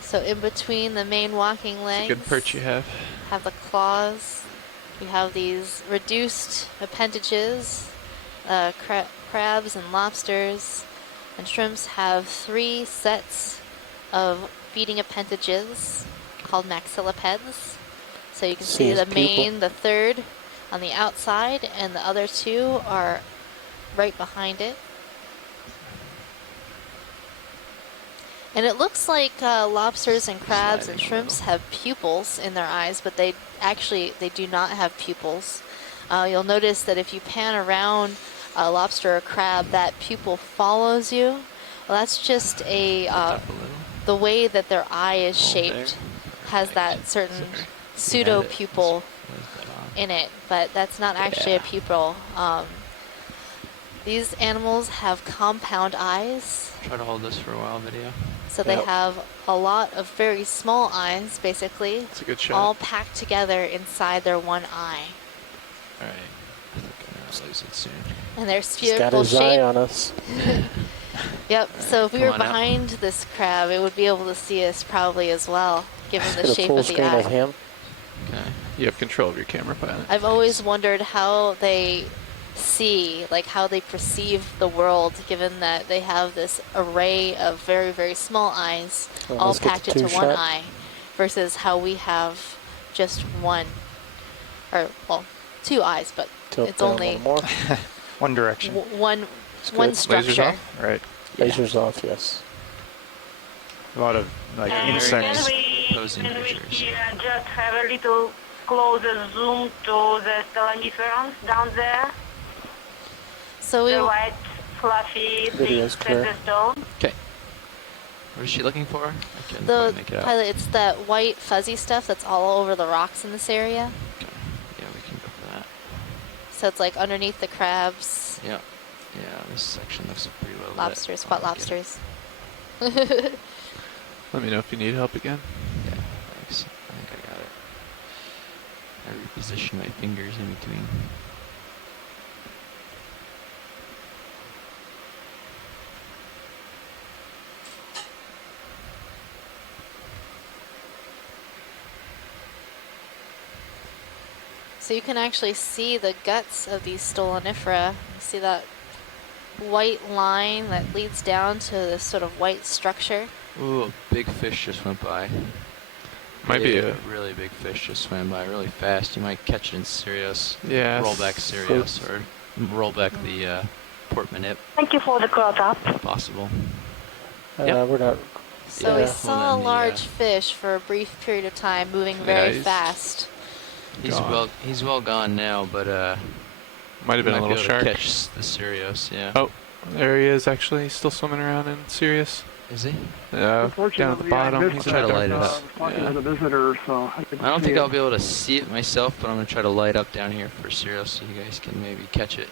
So in between the main walking It's a legs, good perch you have. have the claws. You have these reduced appendages. Crabs and lobsters and shrimps have 3 sets of feeding appendages called maxillipeds. So you can See see his the pupil. main, the third on the outside, and the other 2 are right behind it. And it looks like lobsters and crabs and Sliding a shrimps have pupils in their eyes, but they do not have pupils. You'll notice that if you pan around a lobster or crab, that pupil follows you. Well, that's just a Up a little. the way that their eye is Hold shaped there. has that Perfect. certain Sorry. pseudo You had it. pupil Was that on? in it, but that's not actually a Yeah. pupil. These animals have compound eyes, Try to hold this for a while, video. so they Yep. have a lot of very small eyes, basically, It's a good shot. all packed together inside their one eye. All right. I think I'm gonna lose it soon. And they're He's got spherical his eye shape. on us. Yep, so if we come were on out. behind this crab, it would be able to see us probably as well, given Get the a shape full of the screen eye. of him. Okay. You have control of your camera pilot. I've always wondered how they see, like how they perceive the world, given that they have this array of very, very small eyes, Well, all let's get packed the into one two-shot. eye, versus how we have just one, or well, 2 eyes, but Tilt it's down only a little more. One direction. one Lasers structure. off? Right. Lasers off, yes. A lot of like And insects. can we just have a little closer zoom to the Stellaniferons down there? So we The white, fluffy Video's things clear. at the stone? Okay. What is she looking for? I can't the quite make it out. pilot, it's that white fuzzy stuff that's all over the rocks in this area. Okay. Yeah, we can go for that. So it's like underneath the crabs, Yeah. Yeah, this section looks pretty well lit. lobsters, spot I'll get it. lobsters. Let me know if you need help again. Yeah, thanks. I think I got it. I reposition my fingers in between. So you can actually see the guts of these Stolonifera. You see that white line that leads down to this sort of white structure. Ooh, a big fish just went by. Might be a really big fish just swam by really fast. You might catch it in Sirius. Yeah. Roll back Sirius or roll back the port manip. Thank you for the close up. Possible. We're not. So we Yeah. saw a And then the, large fish for a brief period of time, moving Yeah, very he's fast. He's well gone now, but might have been a might little be able shark. to catch the Sirius. Yeah. Oh, there he is. Actually, he's still swimming around in Sirius. Is he? Down at the bottom. I He's missed try to that, light it up. talking Yeah. to the visitor, so I I don't think I'll be able to see it myself, but I'm gonna try to light up down here for Sirius so you guys can maybe catch it.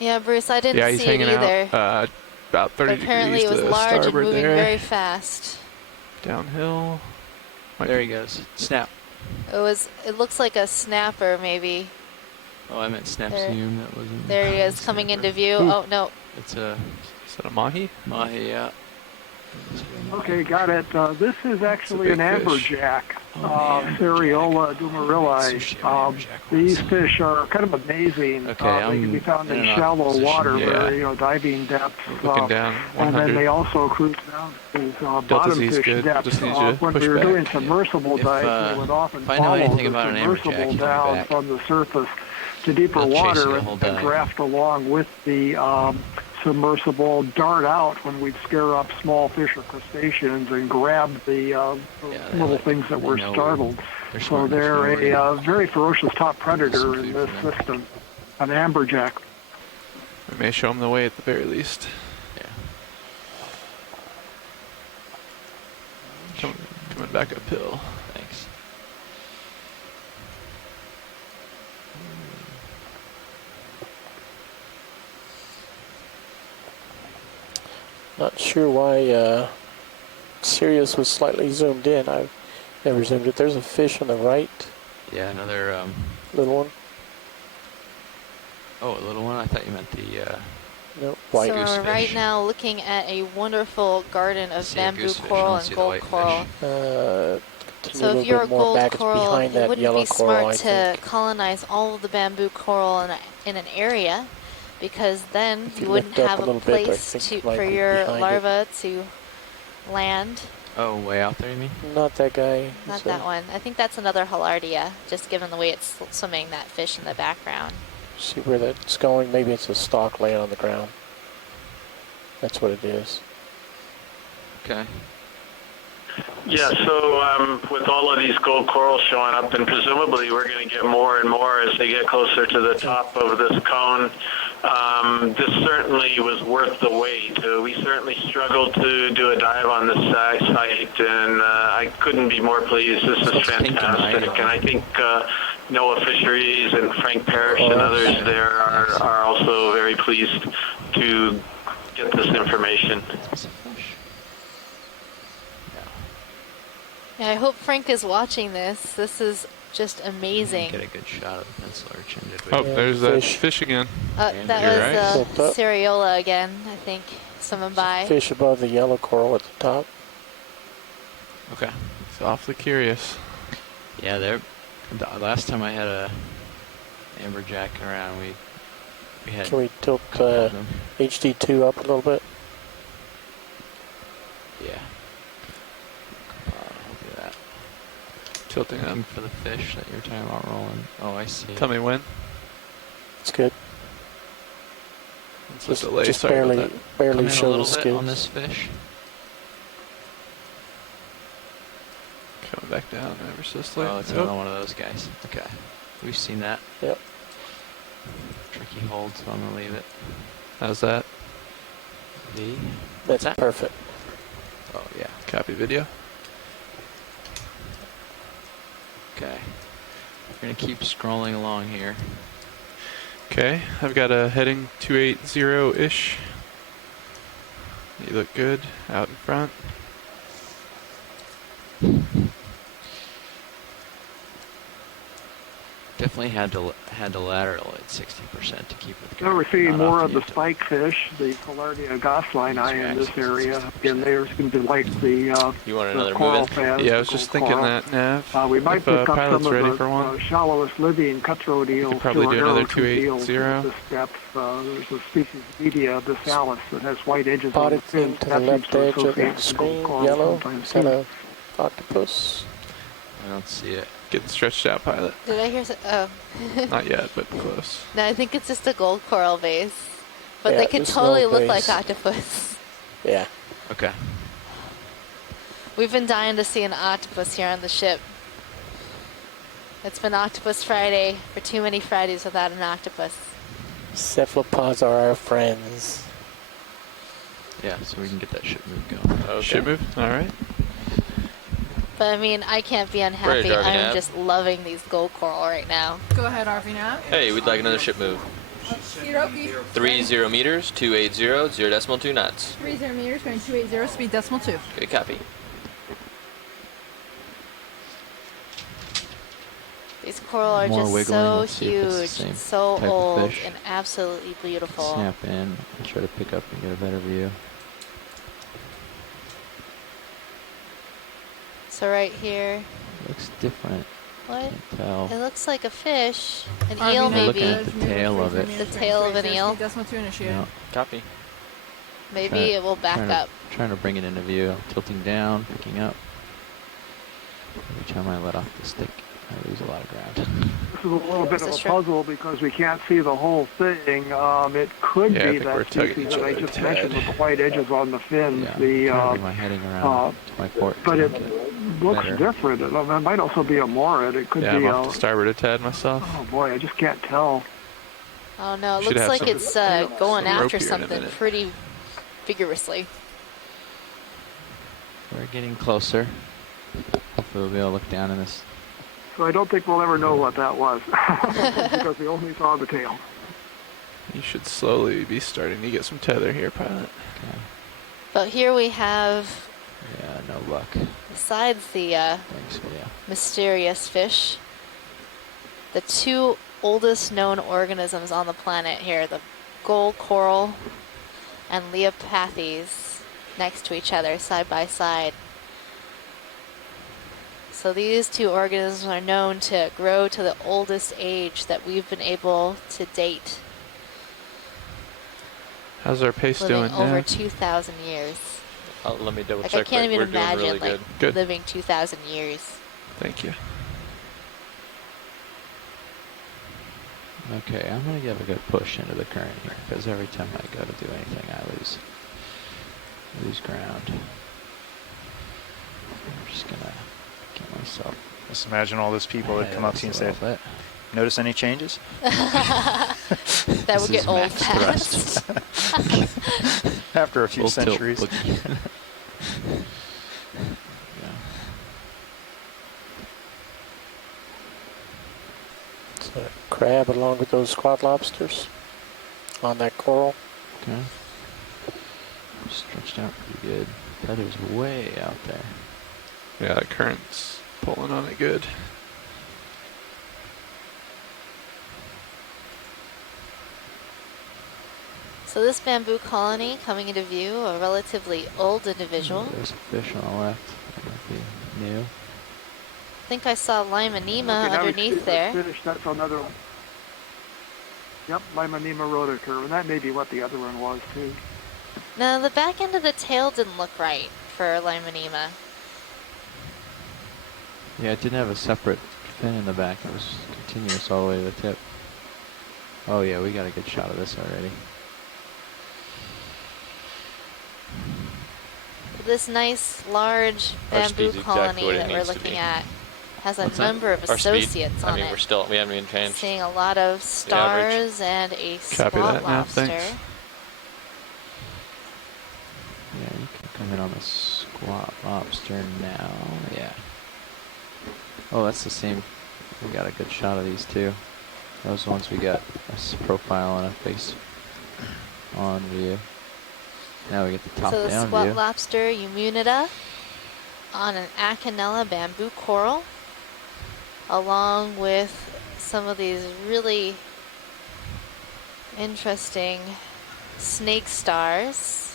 Yeah, Bruce, I didn't Yeah, he's see it hanging either. out about 30 But apparently degrees it was to large and starboard moving there. very fast. Downhill. There he goes. Snap. It looks like a snapper maybe. Oh, I meant snap There- zoom. That wasn't. There he is, coming into view. Ooh. Oh no. It's a Is that a mahi? mahi. Yeah. Okay, got it. This is actually an big fish. amberjack, Oh, Seriola dumarillae. Sushi amberjack These was. fish are kind of amazing. Okay, They can I'm be found in in an shallow position. water, Yeah. very diving depths. Looking down. And then 100. they also cruise down to bottom Delta Z's fish good. depths. Just need you to When push we were back. doing submersible If, dives, we would often if I know follow anything the about an submersible amberjack, he'll be down back. from the surface to deeper He'll chase you water the and whole dive. draft along with the submersible, dart out when we'd scare up small fish or crustaceans and grab the little things that were know startled. they're So smart enough to know they're where a very ferocious top predator Some in food this for them. system, an amberjack. We may show him the way at the very least. Yeah. Coming back uphill. Thanks. Not sure why Sirius was slightly zoomed in. I've never zoomed it. There's a fish on the right, Yeah, another. little one. Oh, a little one. I thought you meant the. No, white. So we're goosefish. right now looking at a wonderful garden of See a bamboo goosefish, I coral don't and see the gold white fish. coral. Continue So a if little you're a bit more gold back. It's coral, behind it that wouldn't yellow be coral, smart I to think. colonize all of the bamboo coral in an area, because then If you you wouldn't lift up have a a little bit, I place think to, it might for be your behind it. larva to land. Oh, way out there, you mean? Not that guy. Not It's that one. I think that's another Hilardia, just given the way it's swimming, that fish in the background. See where that's going? Maybe it's a stalk laying on the ground. That's what it is. Okay. Yeah, so with all of these gold corals showing up, and presumably we're going to get more and more as they get closer to the top of this cone, this certainly was worth the wait. We certainly struggled to do a dive on this site, and I couldn't be more pleased. This is fantastic, and I think Noah Fisheries and Frank Parrish and others there are also very pleased to get this information. Yeah, I hope Frank is watching this. This is just amazing. Get a good shot of the pencil arch. Oh, there's that fish again. That You're was right. Seriola again, I think. Swimming by. Fish above the yellow coral at the top. Okay. It's awfully curious. Yeah, there. The last time I had a amberjack around, we had. Can we tilt a couple of them. HD2 up a little bit? Yeah. I'll do that. Tilting up. Looking for the fish that you're talking about rolling. Oh, I see. Tell me when. That's good. It's a delay. Just Sorry about barely, that. barely Come in a show little the bit skills. on this fish. Coming back down ever so slightly. Oh, it's another one of those guys. Okay. We've seen that. Yep. Tricky hold, so I'm going to leave it. How's that? V. That's perfect. Oh, yeah. Copy video. Okay. We're going to keep scrolling along here. Okay, I've got a heading 280-ish. You look good out in front. Definitely had to lateral at 60% to keep with the Now we're current, seeing not more off of the into- spike fish, the Collardia gosline in this area. 60%. And they seem to like the, You want the another coral move in? fans. Yeah, I the was just gold thinking coral. that, Nav. We might If pick up pilot's some ready of for the one, shallowest living cutthroat eels probably to do our another arrow-tooth eels 280. at this depth. There's a species media bisalis that has white edges Spotted on the fins. to the That seems left to edge of associate the with gold screen, coral yellow. sometimes Is that too. a octopus? I don't see it. getting stretched out, pilot. Did I hear? Oh. Not yet, but close. No, I think it's just a gold coral vase, but Yeah, they could just totally no look like vase. octopus. Yeah. Okay. We've been dying to see an octopus here on the ship. It's been Octopus Friday for too many Fridays without an octopus. Cephalopods are our friends. Yeah, so we can get that ship move going. Okay. Ship move? All right. But I mean, I can't be unhappy. Driving I'm Nav. just loving these gold coral right now. Go ahead, RV now. Hey, we'd like another ship move. 30 meters, 280, 0.2 knots. 30 meters, going 280, speed decimal 2. Okay, copy. These coral are More just wiggling. so Let's see if it's the huge, same so type of old, fish. and absolutely beautiful. Snap in and try to pick up and get a better view. So right here, Looks different. what? Can't tell. It looks like a fish, an RV eel now. Looking maybe. at the tail of it. The tail of an eel. Speed decimal 2 initiated. No, Copy. Maybe Try- it will back trying up. Trying to bring it into view. Tilting down, picking up. Every time I let off the stick, I lose a lot of ground. This is a little bit Is of it a shrimp? puzzle because we can't see the whole thing. It could Yeah, I be think we're that tugging species each that I other a just tad. mentioned with the white edges on the fins. Yeah, The trying to bring my heading around to my port. but to it make looks better. different. It might also be a morid. It could Yeah, be I'm a. off to starboard a tad myself. Oh boy, I just can't tell. Oh no, it Should looks have like some- it's going some rope after here in a something minute. pretty vigorously. We're getting closer. Hopefully we'll be able to look down in this. So I don't think we'll ever know what that was because we only saw the tail. You should slowly be starting to get some tether here, pilot. Okay. But here we have, Yeah, no luck. besides the Thanks, yeah. mysterious fish, the two oldest known organisms on the planet here, the gold coral and Leopathes, next to each other, side by side. So these two organisms are known to grow to the oldest age that we've been able to date, How's our pace living doing, over Nav? 2,000 years. Let me double Like check. I can't but even we're doing imagine really like Good. living 2,000 years. Thank you. Okay, I'm gonna give a good push into the current here because every time I go to do anything, I lose ground. I'm just gonna get myself. Just imagine all those people that come up to you and say, Bit. notice any changes? That This would get is old max fast. After a few Full tilt centuries. boogie. Yeah. It's a crab along with those squat lobsters on that coral. Okay. Stretched out pretty good. Feather's way out there. Yeah, the current's pulling on it good. So this bamboo colony coming into view, a relatively old individual. There's a fish on the left. That might be new. I think I saw Limanema Okay, now we underneath see there. the Finish, that's another one. Yep, Limanema rhodokur, and that may be what the other one was too. No, the back end of the tail didn't look right for Limanema. Yeah, it didn't have a separate fin in the back. It was continuous all the way to the tip. Oh yeah, we got a good shot of this already. This nice, large Our bamboo speed's exactly colony what it that we're needs to looking be. at has a What's that? number of Our speed. associates I on mean, it. we haven't even changed. Seeing a lot of The average. stars and a Copy squat that, Nav, lobster. thanks. Yeah, you can come in on the squat lobster now. Yeah. Oh, that's the same. We got a good shot of these too. Those ones we got a profile and a face on view. Now we get the top So the down squat view. lobster Emunida on an Acanella bamboo coral, along with some of these really interesting snake stars.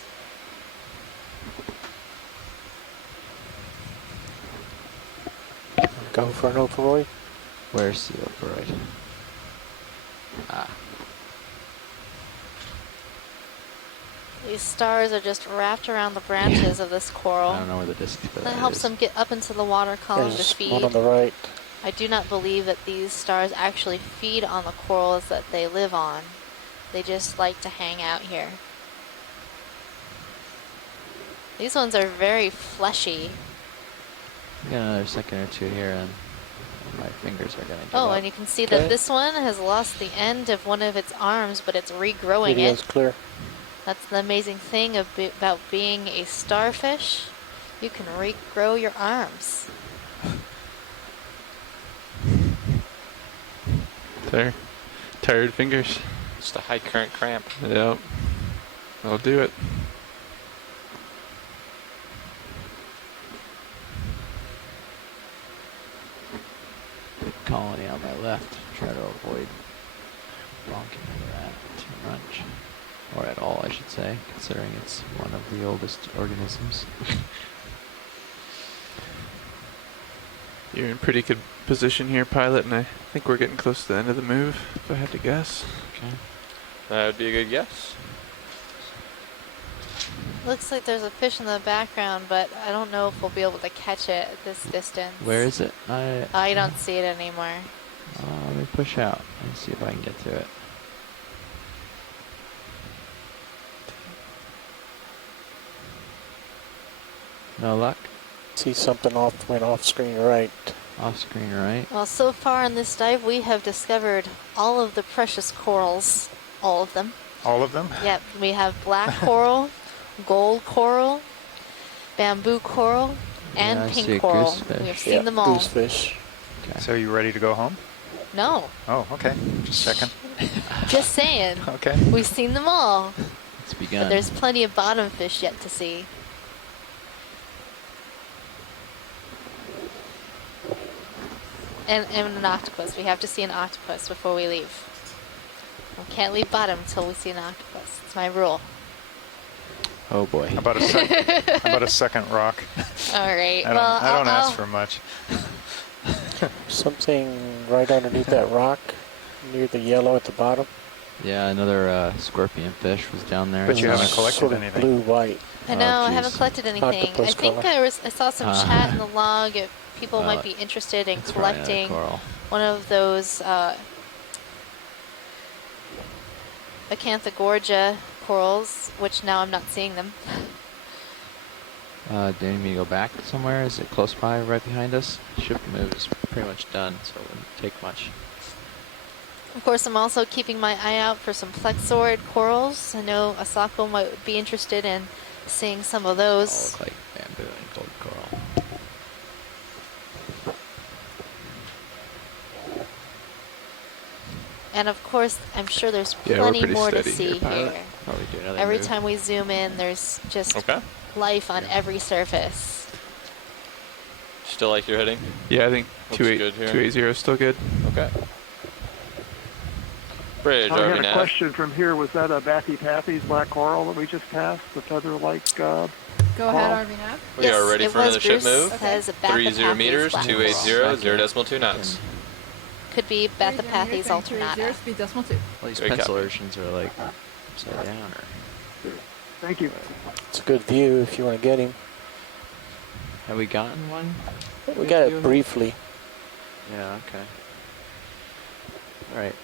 Go for an opaloid. Where's the opaloid? Ah. These stars are just wrapped around the branches of this coral. I don't know where the disc for That that helps is. them get up into the water column to There's feed. one on the right. I do not believe that these stars actually feed on the corals that they live on. They just like to hang out here. These ones are very fleshy. We got another second or two here, and my fingers are gonna give Oh, up. and you can see that this one has lost the end of one of its arms, but it's regrowing Video's it. clear. That's the amazing thing about being a starfish. You can regrow your arms. There. Tired fingers. It's the high current cramp. Yep. I'll do it. Big colony on my left. Try to avoid bonking into that too much. Or at all, I should say, considering it's one of the oldest organisms. You're in pretty good position here, pilot, and I think we're getting close to the end of the move, if I had to guess. Okay. That would be a good guess. Looks like there's a fish in the background, but I don't know if we'll be able to catch it at this distance. Where is it? I don't see it anymore. Let me push out and see if I can get to it. No luck? See something went off screen right. Off screen right. Well, so far in this dive, we have discovered all of the precious corals. All of them. All of them? Yep. We have black coral, gold coral, bamboo coral, and I see pink a coral. goosefish. We have seen them all. Goosefish. Okay. So you ready to go home? No. Oh, okay. Just a second. Just saying. Okay. We've seen them all. It's begun. But there's plenty of bottom fish yet to see. And an octopus. We have to see an octopus before we leave. We can't leave bottom until we see an octopus. It's my rule. Oh boy. How about a second rock? All right. I don't ask for much. Something right underneath that rock, near the yellow at the bottom. Yeah, another scorpion fish was down there. But you haven't collected sort of anything. Blue-white. I know, I geez. haven't collected anything. Octopus I think color. I saw some chat in the log. If people Well, might be interested in it's probably another collecting coral. one of those Acanthogorgia corals, which now I'm not seeing them. Do you need me to go back somewhere? Is it close by, right behind us? Ship move is pretty much done, so it wouldn't take much. Of course, I'm also keeping my eye out for some plexaurid corals. I know Asako might be interested in seeing some of All those. look like bamboo and gold coral. And of course, I'm sure there's Yeah, we're plenty pretty more to steady see here, pilot. here. Probably do another Every move. time we zoom in, there's just life on every surface. Still like your heading? Yeah, I think Looks 28 good here. 280 is still good. Okay. Bridge, I RV had a nav. question from here. Was that a Bathy Pathy's black coral that we just passed? The feather-like Go coral? ahead, RV Nav. We are ready it for was another ship Bruce. move. That is a 30 meters, Bathypathes 280, 0.2 knots. Could be Bathypathes alternata. Speed decimal 2. All these Great pencil copy. oceans are like upside down, or Thank you. It's a good view if you want to get him. have we gotten one? We got it briefly. Yeah. Okay. All right.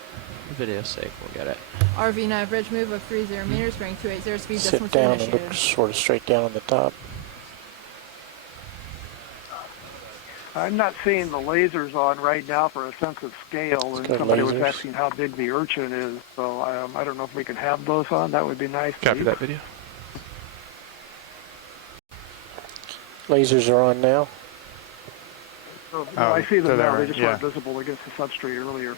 For video's sake, we'll get it. RV nav bridge move of 30 meters, bearing 280, speed decimal Sit 2 down and initiated. look sort of straight down on the top. I'm not seeing the lasers on right now for a sense of scale, and got somebody was lasers. asking how big the urchin is, so I don't know if we can have those on. That would be nice. Copy that video. Lasers are on now. Oh, no, I see them now. They just yeah. weren't visible against the substrate earlier.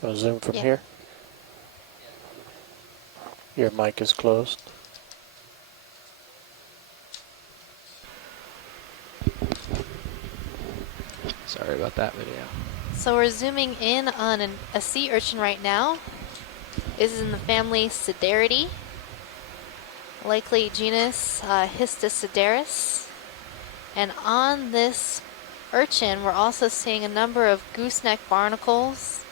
Go zoom from Yeah. here. Your mic is closed. Sorry about that video. So we're zooming in on a sea urchin right now. This is in the family Sideridae, likely genus Histosideris. And on this urchin, we're also seeing a number of gooseneck barnacles,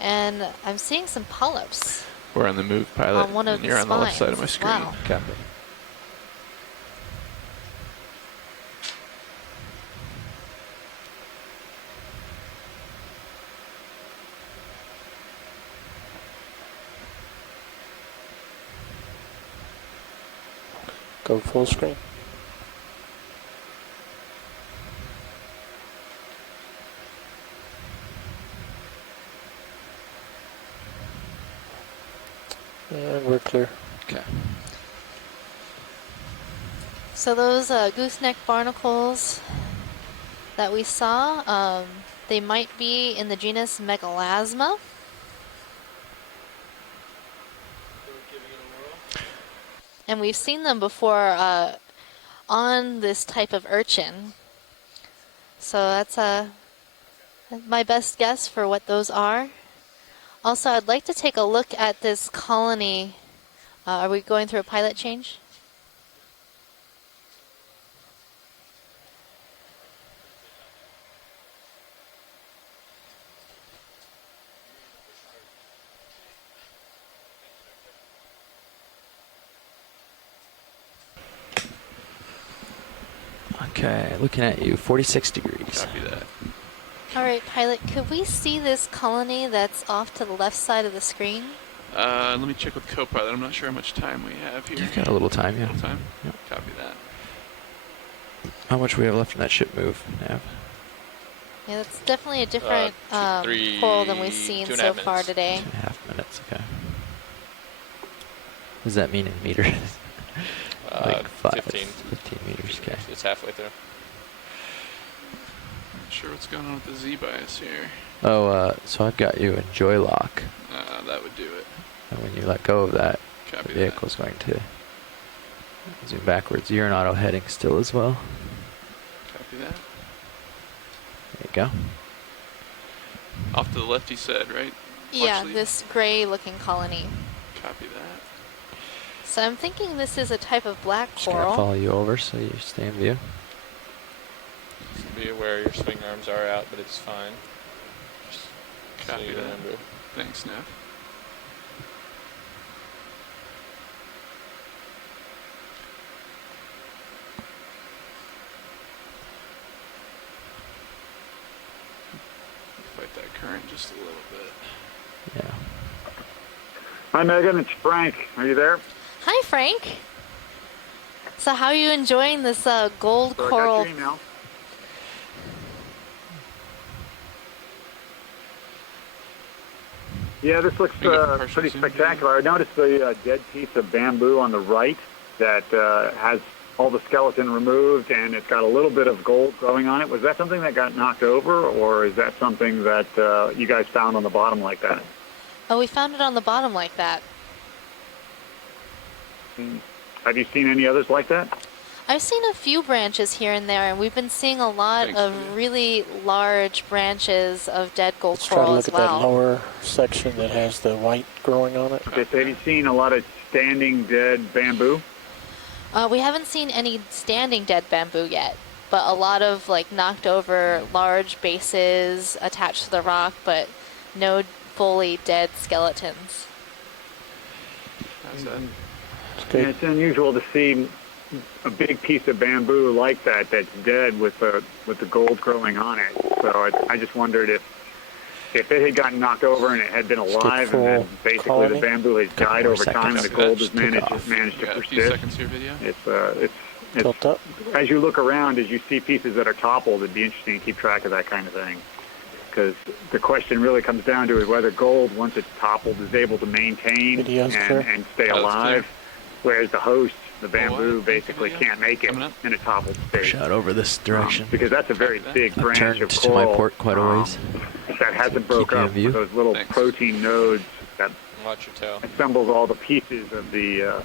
and I'm seeing some polyps. We're on the move, pilot, On one of and the you're on the left side of my spines. screen. Wow. Copy. Go full screen. And we're clear. Okay. So those gooseneck barnacles that we saw, they might be in the genus Megalasma. And we've seen them before on this type of urchin. So that's my best guess for what those are. Also, I'd like to take a look at this colony. Are we going through a pilot change? Okay, looking at you, 46 degrees. Copy that. All right, pilot, could we see this colony that's off to the left side of the screen? Let me check with Copilot. I'm not sure how much time we have here. You've got a little time, yeah. Little time? Yep. Copy that. How much we have left in that ship move, Nav? Yeah, that's definitely a different coral than we've seen so far today. 2.5 minutes, okay. What does that mean in meters? Like 15 meters, okay. It's halfway through. Not sure what's going on with the Z-bias here. Oh, so I've got you in joy lock. That would do it. And when you let go of that, Copy the vehicle's going to zoom backwards. You're in auto heading still as well. Copy that. There you go. Off to the left, he said, right? Yeah, Watch lead. this gray-looking colony. Copy that. So I'm thinking this is a type of black Just gonna coral. follow you over so you stay in view. Just be aware your swing arms are out, but it's fine. Just so Copy you that. remember. Thanks, Nav. Fight that current just a little bit. Yeah. Hi, Megan. It's Frank. Are you there? Hi, Frank. So how are you enjoying this gold So coral? I got your email. Yeah, this looks pretty spectacular. I noticed the dead piece of bamboo on the right that has all the skeleton removed, and it's got a little bit of gold growing on it. Was that something that got knocked over, or is that something that you guys found on the bottom like that? Oh, we found it on the bottom like that. Have you seen any others like that? I've seen a few branches here and there, and we've been seeing a lot of really large branches of dead gold Let's try to coral look as at that well. lower section that has the white growing on it. Okay, so have you seen a lot of standing dead bamboo? We haven't seen any standing dead bamboo yet, but a lot of like knocked over large bases attached to the rock, but no fully dead skeletons. How's that? Yeah, it's unusual to see a big piece of bamboo like that that's dead with the gold growing on it. So I just wondered if it had gotten knocked over and it had been alive, and then basically the bamboo has died over time, and the gold has managed to persist. It's as you look around, as you see pieces that are toppled, it'd be interesting to keep track of that kind of thing. Because the question really comes down to is whether gold, once it's toppled, is able to maintain and stay alive, whereas the host, the bamboo, basically can't make it in a toppled state. Shot over this direction. Because that's a very big branch of to my coral port quite a ways. that hasn't broke up. Those little protein nodes that Watch your tail. assembles all the pieces of the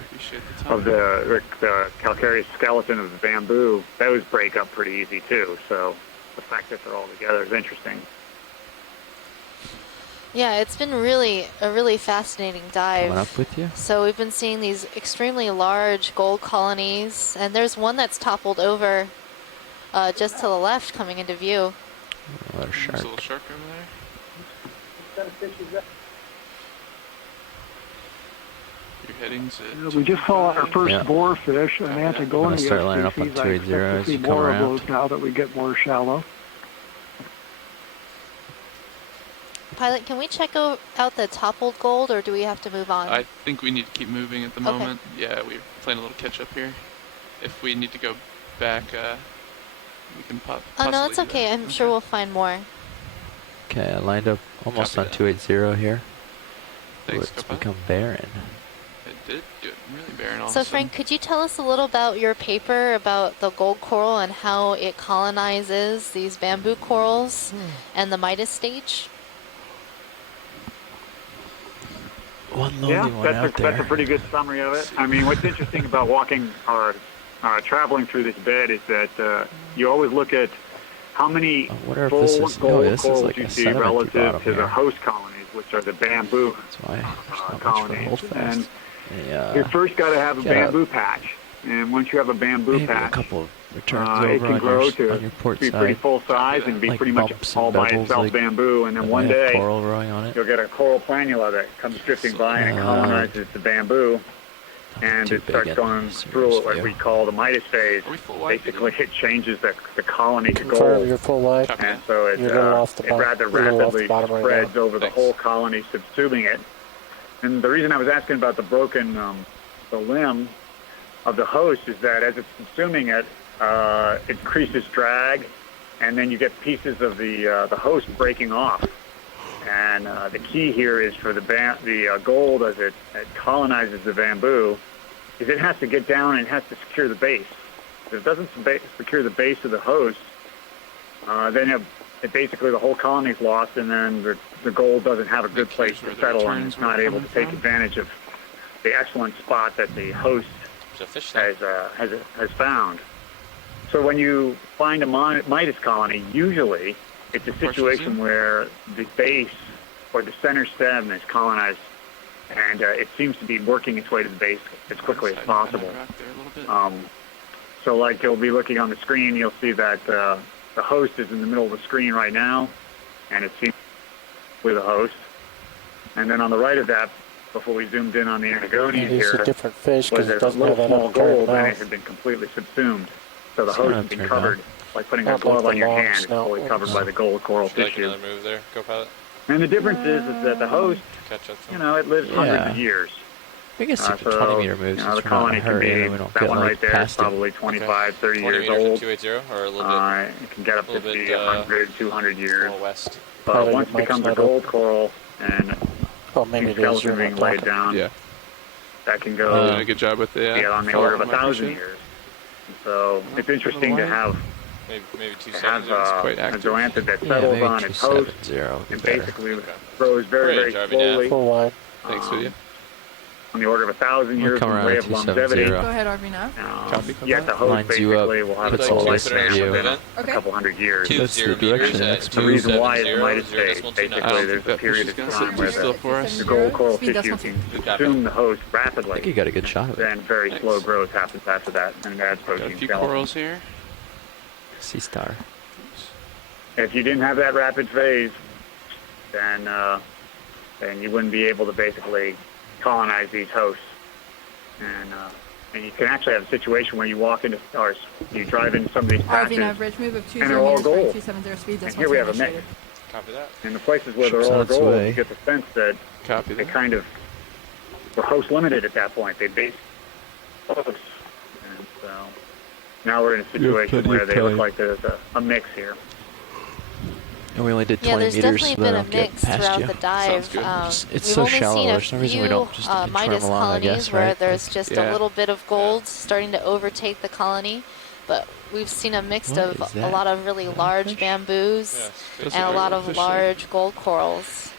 calcareous skeleton of the bamboo. Those break up pretty easy too. So the fact that they're all together is interesting. Yeah, it's been a really fascinating dive. Coming up with you. So we've been seeing these extremely large gold colonies, and there's one that's toppled over just to the left coming into view. Another shark. There's a little shark over there. Your headings at We just saw our first boarfish, an I'm Antigonia gonna start lining up on species. I expect 280 to as see you come more of around. those now that we get more shallow. Pilot, can we check out the toppled gold, or do we have to move on? I think we need to keep moving at the moment. Yeah, we're playing a little catch up here. If we need to go back, we can Oh no, it's okay. I'm sure we'll find more. Okay, I lined up almost on 280 here. Thanks, It's become barren. It did get really barren all of So a sudden. Frank, could you tell us a little about your paper about the gold coral and how it colonizes these bamboo corals and the Midas stage? One lonely one out there. That's a pretty good summary of it. I mean, what's interesting about walking or traveling through this bed is that you always look at how many full gold corals you see relative to the host colonies, which are the bamboo colonies. And you first got to have a bamboo patch. And once you have a bamboo patch, it can grow to be pretty full size and be pretty much all by itself bamboo. And then one day, you'll get a coral planula that comes drifting by and it colonizes the bamboo. And it starts going through what we call the Midas phase. Basically, it changes the colony to gold. You're full wide. And so it rather rapidly spreads over the whole colony, subsuming it. And the reason I was asking about the broken the limb of the host is that as it's consuming it, it increases drag, and then you get pieces of the host breaking off. And the key here is for the gold, as it colonizes the bamboo, is it has to get down and it has to secure the base. If it doesn't secure the base of the host, then basically the whole colony is lost, and then the gold doesn't have a good place to settle, and it's not able to take advantage of the excellent spot that the host has found. So when you find a Midas colony, usually it's a situation where the base or the center stem is colonized, and it seems to be working its way to the base as quickly as possible. So like you'll be looking on the screen, you'll see that the host is in the middle of the screen right now, and it seems with the host. And then on the right of that, before we zoomed in on the Antigonian here, a different fish was because it a doesn't little have small enough current gold, and it mouth. had been completely subsumed. So the It's host not had been turned covered, like putting a glove on your hand, it's fully covered by the gold coral Would you like tissue. another move there, co-pilot? And the difference is that the host, Catch up. it lives hundreds of years. We can stick to 20-meter moves. The since we're not in colony a can hurry, be, and we don't that get one like right there is past it. probably 25, 30 20 years meters old. at 280 or a little bit? It can get up to be 100, 200 years. West. But once it becomes a gold coral and maybe the skeleton being laid down, that can go good job with the on the order of 1,000 appreciate. years. So it's interesting to have maybe a zoanthid that Yeah, settles maybe on its host 270 and better. basically grows very, very slowly. Full wide. Thanks for you. On the order of 1,000 years come in around way of 270. longevity. Go ahead, RV now. Yet the host Lines you up, basically will have its puts whole you in lifespan view. within a couple hundred years. That's the direction the next The move. reason why it's Midas phase, basically there's a period of time where the gold coral tissue can consume the host I rapidly. think you got a good shot of it. Then very slow growth happens after that, and it adds Got a protein few skeleton. corals here. Sea star. If you didn't have that rapid phase, then you wouldn't be able to basically colonize these hosts And you can actually have a situation where you walk into, or you drive into some of these patches, RV nav bridge move of 20 and they're all meters, bearing gold. 270 speed, And decimal here we 2 have a mix. initiated. Copy that. In the places where Ship's they're all on its gold, way. you get the sense that Copy they that. kind of were host limited at that point. They base hosts. And so now we're in a situation plenty where of they look time. like there's a mix here. And we only did 20 Yeah, there's meters, definitely so they been a don't get mix past throughout you. the dive. It's We've so only shallow. seen a There's no reason we few don't just trim Midas along, I colonies guess, where right? there's Like, just yeah. a little bit of gold starting to overtake the colony, but we've seen a mix What of is a that? lot of really large bamboos Those and a are lot regular of fish large gold corals.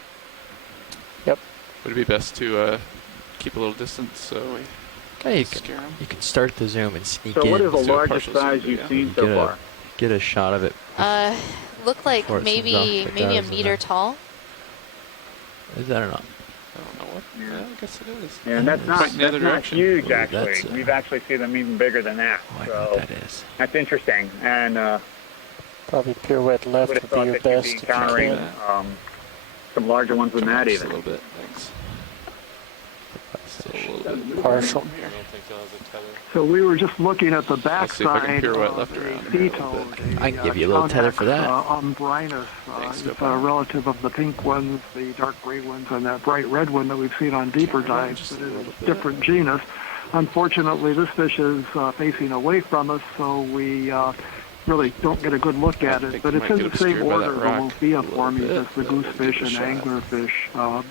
Would it be best to keep a little distance so we Okay, scare them? you can start the zoom and sneak So in. what is the Let's do a largest partial zoom size video. you've seen Get so a- far? Get a shot of it. Look like Before it zooms maybe off the a dives, meter tall. Is that or not? I don't know what. Yeah, I guess it is. Yeah, and that's not, Pointing the that's other not direction. huge, Oh, actually. that's, We've actually seen them even bigger than that. Oh, I know So what that is. that's interesting. And Probably pirouette I left would have would be thought your that you'd best be if you encountering can. some larger ones than Come up that just even. a little bit. Thanks. Still a little bit. Partial. I don't think they'll have a tether. So we were just looking at the Let's see if I can backside pirouette of left the around sea here a little toad. bit. I can give you a little tether for that. Umbrinus. Thanks, It's no a relative of the pink ones, the dark gray ones, and that bright red one that we've seen on deeper dives. But it is a different genus. Unfortunately, this fish is facing away from us, so we really don't get a good look at it. think But we it's might in get the same obscured by order, that the rock Lophia a little formies, bit, as the but we'll goosefish give it a and shot. anglerfish.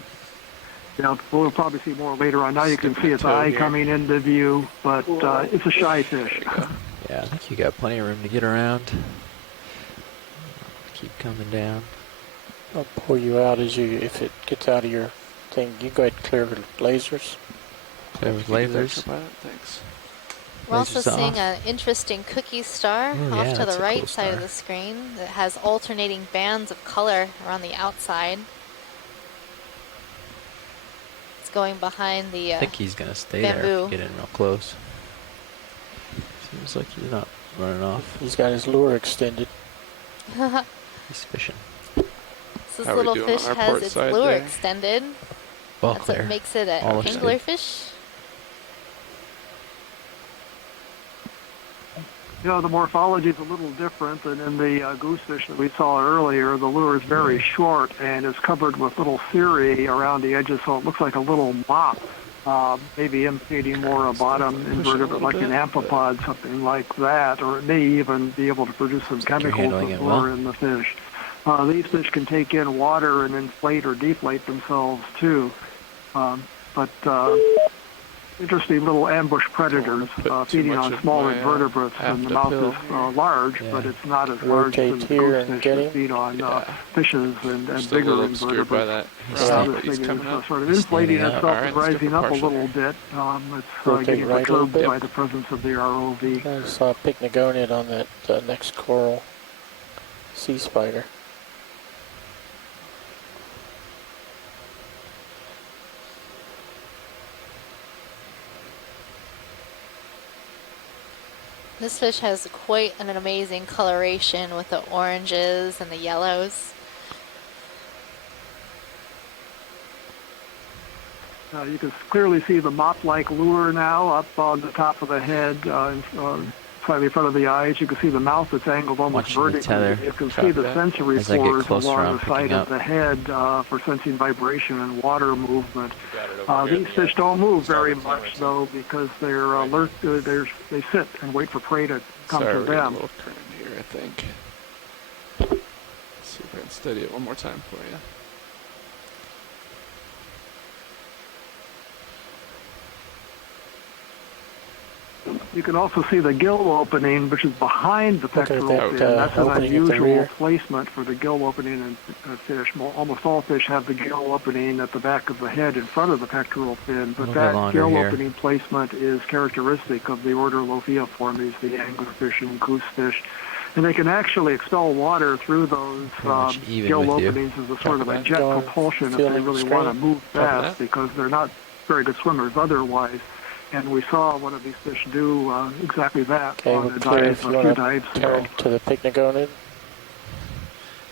We'll probably see more later on. Now you can Stick see my its toe eye here. coming into view, but it's a shy fish. Yeah, I think you got plenty of room to get around. Keep coming down. I'll pull you out if it gets out of your thing. You go ahead and clear the lasers. Clear with Can you do that, lasers. Pilot? Thanks. We're also Lasers seeing off. an interesting cookie star Oh, off yeah, to that's the a right cool side of star. the screen that has alternating bands of color around the outside. It's going behind the I think he's going to stay there if bamboo. you get in real close. Seems like he's not running off. He's got his lure extended. He's fishing. This How we little doing fish on our has port its side lure there? extended. All That's clear. what makes it an All looks good. anglerfish. You know, the morphology is a little different than in the goosefish that we saw earlier. The lure is very short and is covered with little cirri around the edges, so it looks like a little mop, maybe imitating more a bottom invertebrate like an amphipod, something like that, or it may even be able to produce some chemicals handling that it lure well. in the fish. These fish can take in water and inflate or deflate themselves too. But interesting little ambush predators Put too feeding much on of small my, invertebrates, and the mouth after is pill large, Yeah. but it's not as large Rotate as the here and goosefish get that him. feed on Yeah. fishes and Just a little bigger obscured by invertebrates. that. He's Now standing- this He's thing is coming up. sort of He's inflating standing up. itself All right, and let's go rising for up a partial. little bit. It's Rotate getting right a little perturbed bit. by the presence of the ROV. I saw a pycnogonid on that next coral sea spider. This fish has quite an amazing coloration with the oranges and the yellows. You can clearly see the mop-like lure now up on the top of the head, slightly in front of the eyes. You can see the mouth that's angled almost Watching the vertically. tether. You can Copy see the that. sensory As I get pores closer, along I'm the side picking of up. the head for sensing vibration and water movement. Got it over here. These fish don't move very Starboard much, camera. though, because they're alert. They sit and wait for prey to come Sorry, to we're getting a them. little current here, I think. See if I can steady it one more time for you. You can also see the gill opening, which is behind the Look at pectoral that, fin. That's an opening at the unusual rear. placement for the gill opening in fish. Almost all fish have the gill opening at the back of the head in front of the pectoral fin, but little bit that longer gill here. opening placement is characteristic of the order Lophioformes, the anglerfish and goosefish. And they can actually expel water through those Pretty much even gill with you. openings as a sort of a Copy jet that. Going, propulsion if feeling they the really strain. want to move Copy fast, that. because they're not very good swimmers otherwise. And we saw one of these fish do exactly that Okay, on we'll a clear dive if a you few want to dives ago. turn to the pycnogonid.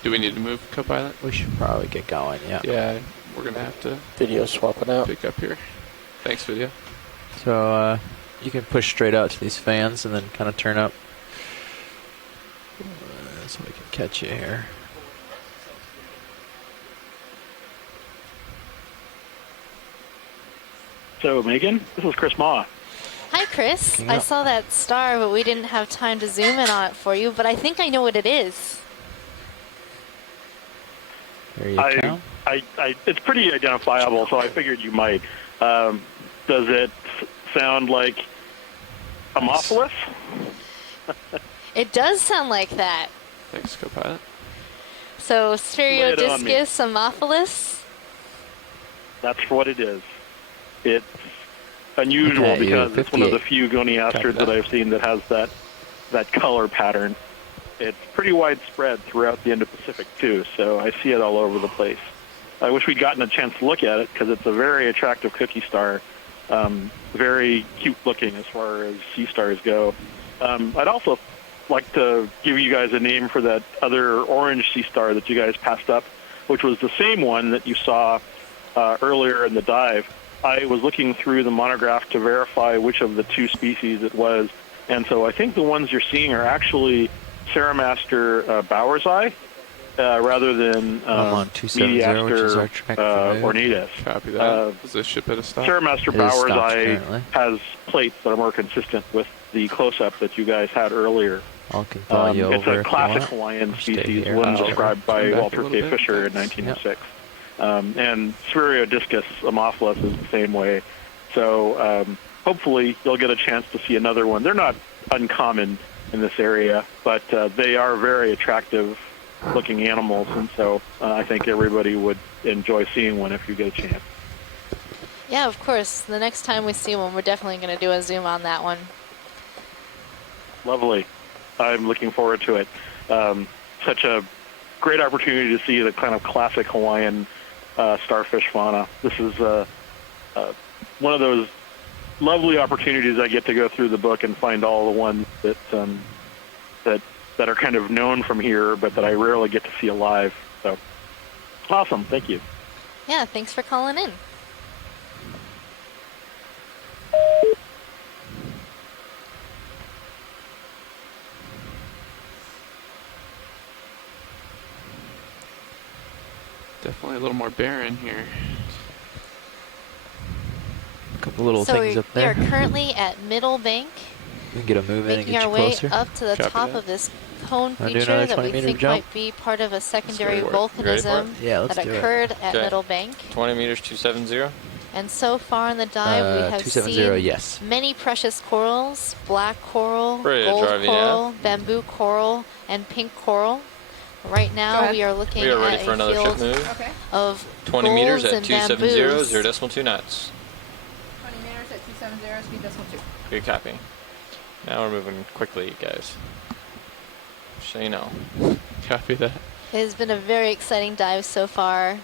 Do we need to move, co-pilot? We should probably get going, yeah. Yeah, we're gonna have to Video swapping out. pick up here. Thanks, video. So, you can push straight out to these fans and then kind of turn up so we can catch you here. So, Megan, this is Chris Ma. Hi, Chris. Yeah. I saw that star, but we didn't have time to zoom in on it for you, but I think I know what it is. There you go. It's pretty identifiable, so I figured you might. Does it sound like Amorpholus? It does sound like that. Thanks, co-pilot. So, Lay it on me. Spherodiscus amorpholus? That's what it is. It's unusual Okay, because it's one of the 58. few goniastrids that I've seen that has that color pattern. It's pretty widespread throughout the Indo-Pacific, too, so I see it all over the place. I wish we'd gotten a chance to look at it because it's a very attractive cookie star, very cute-looking as far as sea stars go. I'd also like to give you guys a name for that other orange sea star that you guys passed up, which was the same one that you saw earlier in the dive. I was looking through the monograph to verify which of the two species it was, and so I think the ones you're seeing are actually Ceramaster Bauer's eye, rather than I'm on 270, which is our track for ornatus. Copy that. Does this ship at a stop? Ceramaster It is Bauer's stopped eye currently. has plates that are more consistent with the close-up that you guys had earlier. I can follow you It's over a if you classic want. Hawaiian Stay species, here. one I'll described by come back a Walter little K. bit. Fisher in Thanks. 1906. And Spherodiscus amorpholus is the same way. So hopefully you'll get a chance to see another one. They're not uncommon in this area, but they are very attractive-looking animals, and so I think everybody would enjoy seeing one if you get a chance. Yeah, of course. The next time we see one, we're definitely going to do a zoom on that one. Lovely. I'm looking forward to it. Such a great opportunity to see the kind of classic Hawaiian starfish fauna. This is one of those lovely opportunities I get to go through the book and find all the ones that that are kind of known from here, but that I rarely get to see alive. So awesome. Thank you. Yeah, thanks for calling in. Definitely a little more barren here. A couple little So things up we are there. currently at Middle Bank, We can get a move in and making get our you way closer. up to the Copy top that. of this cone Wanna do feature another that we 20-meter think jump? might be part of a secondary for it. volcanism Yeah, let's that do it. occurred at Okay. Middle Bank. 20 meters, 270. And so far in the dive, we have 270, seen yes. many precious corals, black coral, Ready to gold drive you coral, bamboo coral, and pink coral. Right Go now, ahead. we are looking We are ready at for a another ship field move. Okay. of 20 meters golds at and 270, bamboos. 0.2 knots. 20 meters at 270, speed decimal 2. Good copy. Now we're moving quickly, guys. So you know. Copy that. It has been a very exciting dive so far.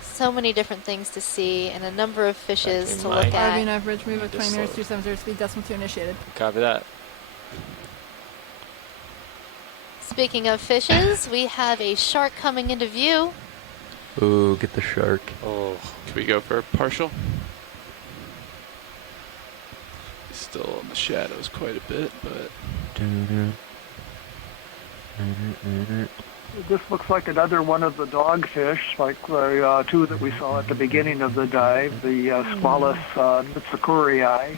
So many different things to see and a number of fishes Actually, to my- look RV at. average move of 20 meters, slow. 270, speed decimal 2 initiated. Copy that. Speaking of fishes, we have a shark coming into view. Ooh, get the shark. Oh. Can we go for a partial? He's still in the shadows quite a bit, but This looks like another one of the dogfish, like the two that we saw at the beginning of the dive, the Squalus mitsukurii.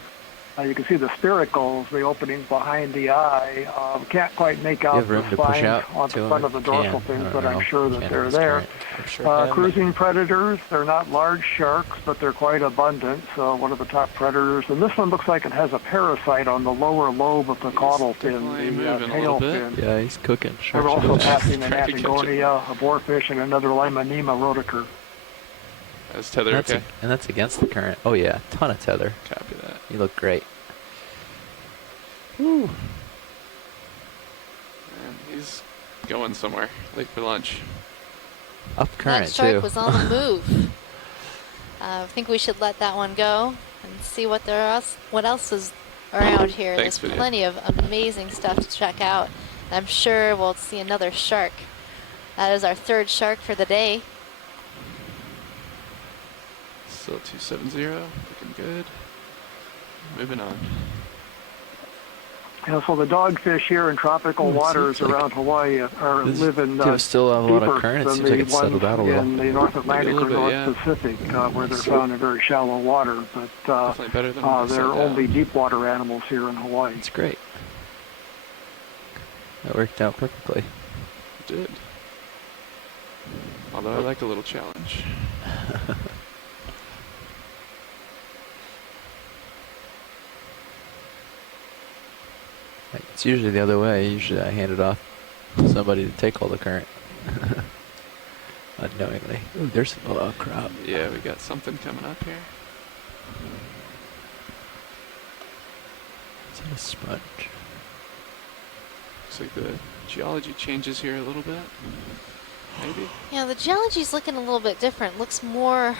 You can see the spiracles, the openings behind the eye. Can't quite make You out have the room to push spine out on to the them? front of the dorsal Can. fins, I but don't I'm know. sure that Can't they're on this there. current. I'm sure can. Cruising predators, they're not large sharks, but they're quite abundant. So one of the top predators. And this one looks like it has a parasite on the lower lobe of the caudal fin, definitely the moving a tail little bit. fin. Yeah, he's cooking. We're Sharks are also good. passing an Trying to catch it. Apigonia, a boarfish, and another Limonema rhodoker. that's tether That's okay. and that's against the current. Oh yeah, ton of tether. Copy that. You look great. Woo. Man, he's going somewhere. Late for lunch. Up current That shark too. was on the move. I think we should let that one go and see what else is around here. Thanks, There's video. plenty of amazing stuff to check out. I'm sure we'll see another shark. That is our third shark for the day. Still 270. Looking good. Moving on. Yeah, so the dogfish here in tropical waters around Hawaii live in still have a lot of deeper current. It than seems like the it's settled out a ones little. in the North Atlantic or bit, North yeah. Pacific, where they're found in very shallow water. But Definitely better than when I they're sat only down. deep water animals here in Hawaii. It's great. That worked out perfectly. It did. Although I like a little challenge. It's usually the other way. Usually I hand it off to somebody to take all the current. Unknowingly. Ooh, there's a below crop. Yeah, we got something coming up here. It's a sponge. Looks like the geology changes here a little bit. Maybe? Yeah, the geology's looking a little bit different. Looks more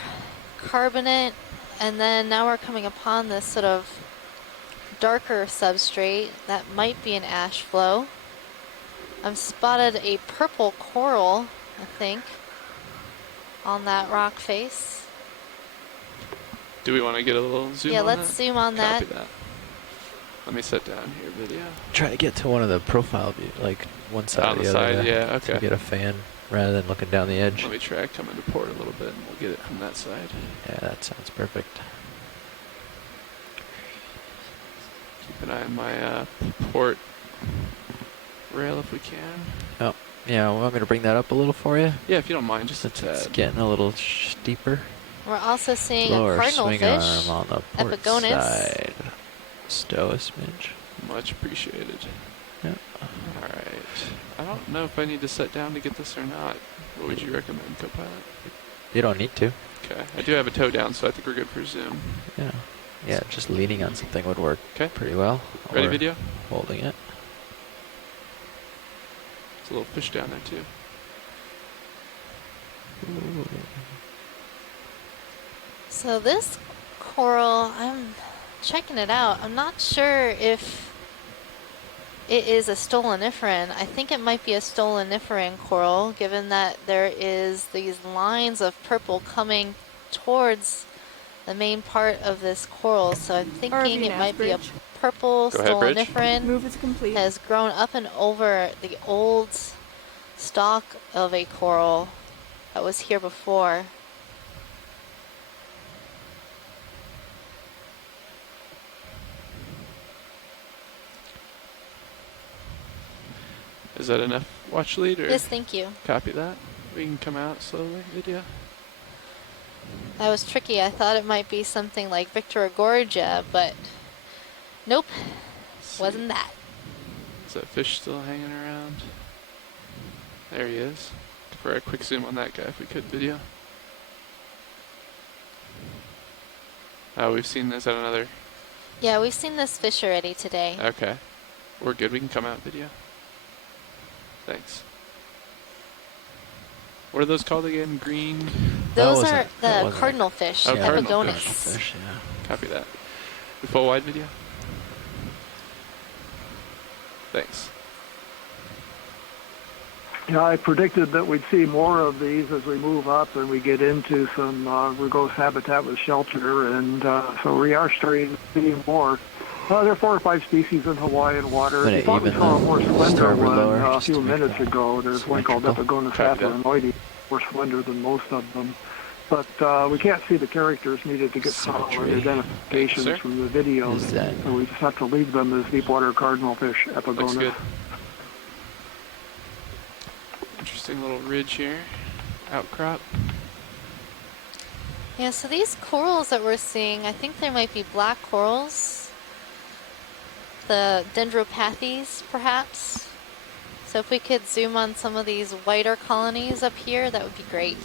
carbonate, and then now we're coming upon this sort of darker substrate that might be an ash flow. I've spotted a purple coral, I think, on that rock face. Do we want to get a little zoom Yeah, on let's that? zoom on Copy that. Let me set down here video. Try to get to one of the profile view, like one side On or the the other. side, yeah, okay. To get a fan rather than looking down the edge. Let me try coming to port a little bit and we'll get it from that side. Yeah, that sounds perfect. Keep an eye on my port rail if we can. Oh, yeah, want me to bring that up a little for you? Yeah, if you don't mind, just a It's tad. getting a little steeper. We're also seeing Lower a cardinal swing fish, arm on the port Epigonus. side. Stow a smidge. Much appreciated. Yeah. Alright. I don't know if I need to set down to get this or not. What would you recommend, Copilot? You don't need to. Okay. I do have a toe down, so I think we're good for zoom. Yeah. Yeah, just leaning on something would work pretty well. Ready, Or video? Holding it. There's a little fish down there, too. Ooh. So this coral, I'm checking it out. I'm not sure if it is a stoloniferan. I think it might be a stoloniferan coral, given that there is these lines of purple coming towards the main part of this coral. So I'm thinking it might be a purple stoloniferan. Move is complete. Has grown up and over the old stalk of a coral that was here before. Is that enough watch lead? Or Yes, thank you. Copy that. We can come out slowly, video. That was tricky. I thought it might be something like Victor Gorgia, but nope, wasn't that. Is that fish still hanging around? There he is. For a quick zoom on that guy, if we could, video. Oh, we've seen this at another. Yeah, we've seen this fish already today. Okay. We're good. We can come out, video. Thanks. What are those called again? Green? Those are the cardinal fish, oh, Epigonus. Fish, yeah. Copy that. We full wide video? Thanks. Yeah, I predicted that we'd see more of these as we move up and we get into some rugose habitat with shelter, and so we are starting to see more. There are 4 or 5 species in Hawaiian water. We thought we saw a more slender one a few minutes ago. There's one called Epigonus atheronoides, more slender than most of them. But we can't see the characters needed to get solid identifications from the video. So we just have to leave them as deepwater cardinal fish, Epigonus. Looks good. Interesting little ridge here. Outcrop. Yeah, so these corals that we're seeing, I think they might be black corals. The dendropathes, perhaps. So if we could zoom on some of these whiter colonies up here, that would be great.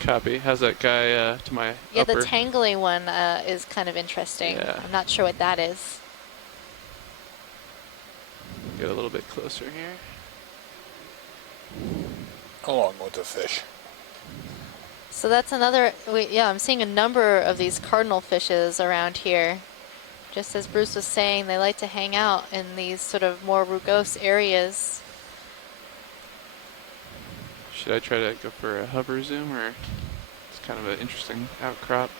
Copy. How's that guy to my Yeah, upper? the tangly one is kind of interesting. Yeah. I'm not sure what that is. Get a little bit closer here. Along with the fish. So that's another, yeah, I'm seeing a number of these cardinal fishes around here. Just as Bruce was saying, they like to hang out in these sort of more rugose areas. Should I try to go for a hover zoom, or it's kind of an interesting outcrop?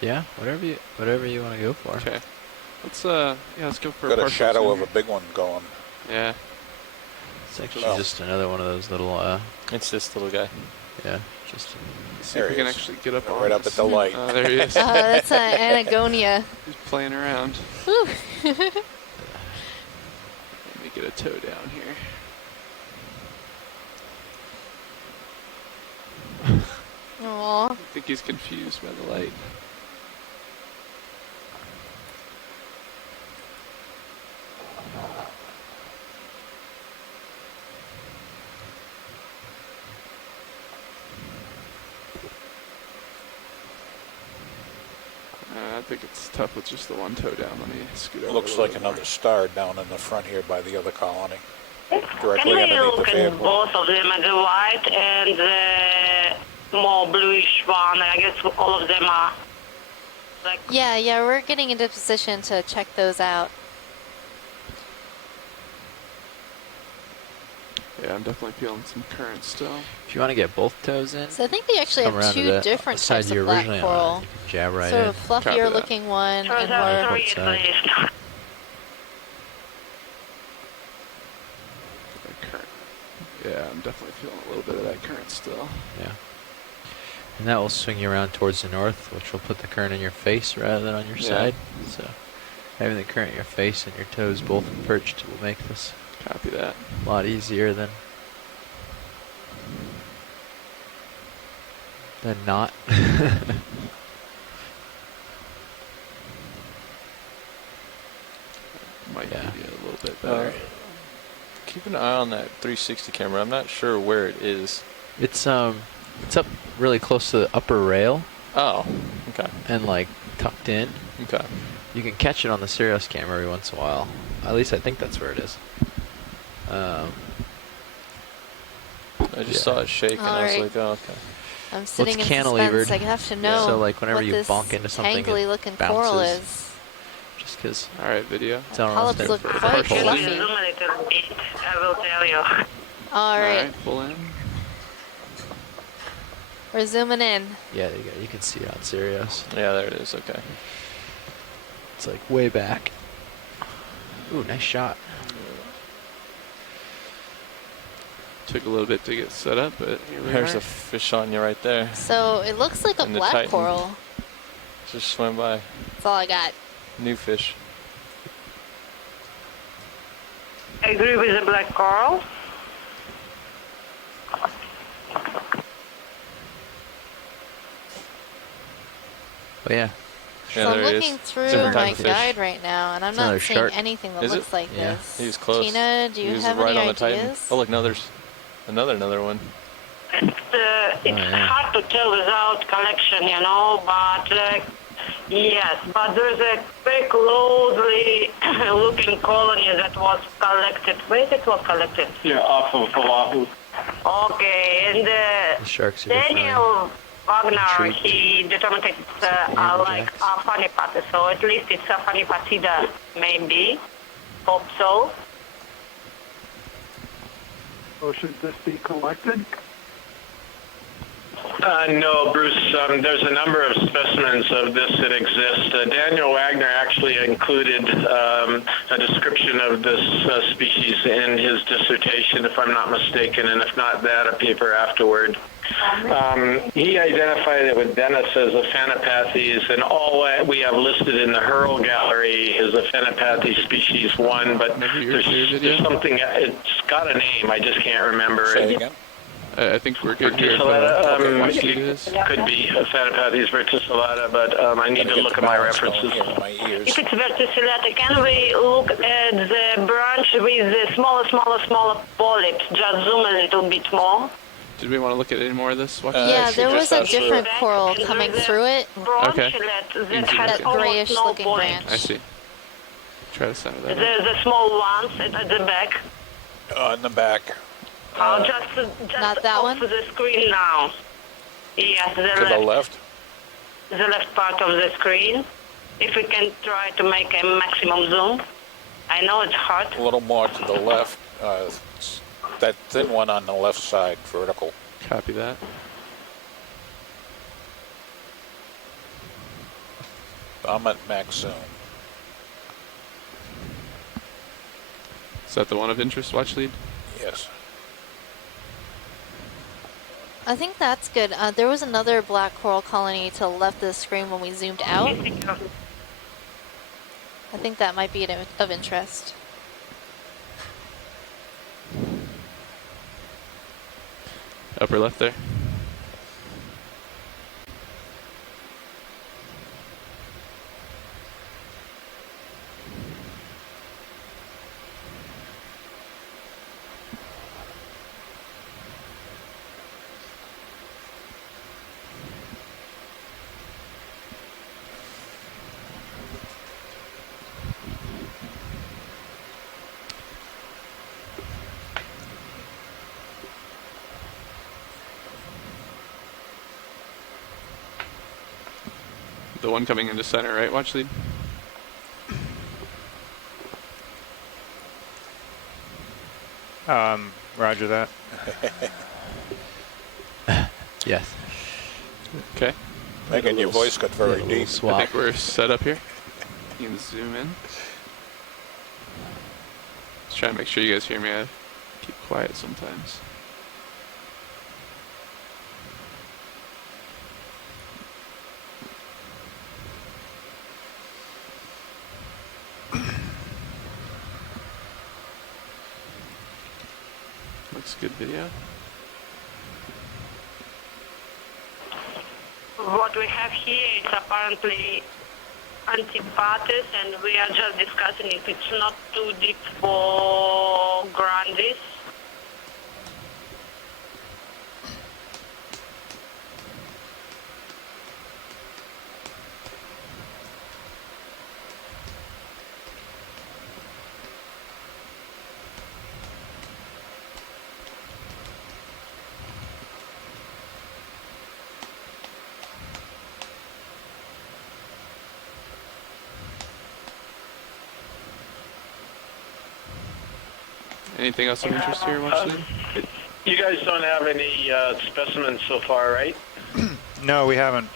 Yeah, whatever you want to go for. Okay. let's go for Got a a partial shadow zoom of here. a big one going. Yeah. It's actually Oh. just another one of those little. It's this little guy. Yeah, just. See if we can actually get up on right up this. at the light. Oh, there he is. That's an Anagonia. He's playing around. Whew. Let me get a toe down here. Aww. I think he's confused by the light. I think it's tough with just the one toe down. Let me scoot over. Looks a little like bit another more. star down in the front here by the other colony. Can Directly we underneath look the at vehicle. both of them, the white and the more bluish one? I guess all of them are like... Yeah, we're getting into position to check those out. Yeah, I'm definitely feeling some current still. If you want to get both toes in, So I think they actually come have around to two the different side types you of black originally coral. on. You can jab right Sort in. of fluffier looking one and more... Port side. Yeah, I'm definitely feeling a little bit of that current still. Yeah. And that will swing you around towards the north, which will put the current in your face rather than on your Yeah. side. So having the current in your face and your toes both perched will make this Copy that. a lot easier than not. Might Yeah. be a little bit better. Keep an eye on that 360 camera. I'm not sure where it is. It's up really close to the upper rail. Oh, okay. And like tucked in. Okay. You can catch it on the Sirius camera every once in a while. At least I think that's where it is. I just saw it shake and I was Alright. like, oh, okay. I'm sitting in cantilevered. suspense. I have to know So like whenever what you this bonk into something, tangly it looking bounces. coral is. Just because. All right, video. It's on Polyps look quite Zoom fluffy. a little bit, I will tell you. All right, pull in. we're zooming in. Yeah, there you go. You can see it on Sirius. Yeah, there it is. Okay. It's like way back. Ooh, nice shot. Took a little bit to get set up, but here we There's are. a fish on you right there. So it looks like a And the black Titan. coral. Just swam by. That's all I got. New fish. I agree with the black coral. But yeah. So I'm looking through my guide right now, and I'm not seeing anything that looks like Yeah, this. he was close. Tina, do you He was have right any on the Titan. ideas? Oh, look, no, there's another one. It's hard to tell without collection, you know, but yes, but there's a very closely looking colony that was collected. Where it was collected? Yeah, off of Oahu. Okay, and The sharks are Daniel Wagner, Intrigued. he determined it's like a funny party, so at least it's a funny partida, maybe. Hope so. So should this be collected? No, Bruce, there's a number of specimens of this that exist. Daniel Wagner actually included a description of this species in his dissertation, if I'm not mistaken, and if not that, a paper afterward. He identified it with Dennis as a Phenopathes, and all that we have listed in the Hurl gallery is a Phenopathes species 1, but there's something, it's got a name, I just can't remember. Say it again. I think we're good here. It could be a Phenopathes verticillata, but I need to look at my references. If it's verticillata, can we look at the branch with the smaller polyps? Just zoom a little bit more. Did we want to look at any more of this? Watch Yeah, there was a different coral coming through it. Okay. That grayish looking branch. I see. Try to center that. The small ones at the back. In the back. Just not that one. To the screen now. Yes, To the left. The left part of the screen. If we can try to make a maximum zoom. I know it's hard. A little more to the left. That thin one on the left side, vertical. Copy that. I'm at max zoom. Is that the one of interest, watch lead? Yes. I think that's good. There was another black coral colony to the left of the screen when we zoomed out. I think that might be of interest. Upper left there. The one coming into center, right? Watch lead. Roger that. Yes. Okay. Megan, your voice got very deep. I think we're set up here. You can zoom in. Let's try and make sure you guys hear me. I keep quiet sometimes. Looks good video. What we have here is apparently Antipathes, and we are just discussing if it's not too deep for Grandis. Anything else of interest here, watch lead? You guys don't have any specimens so far, right? No, we haven't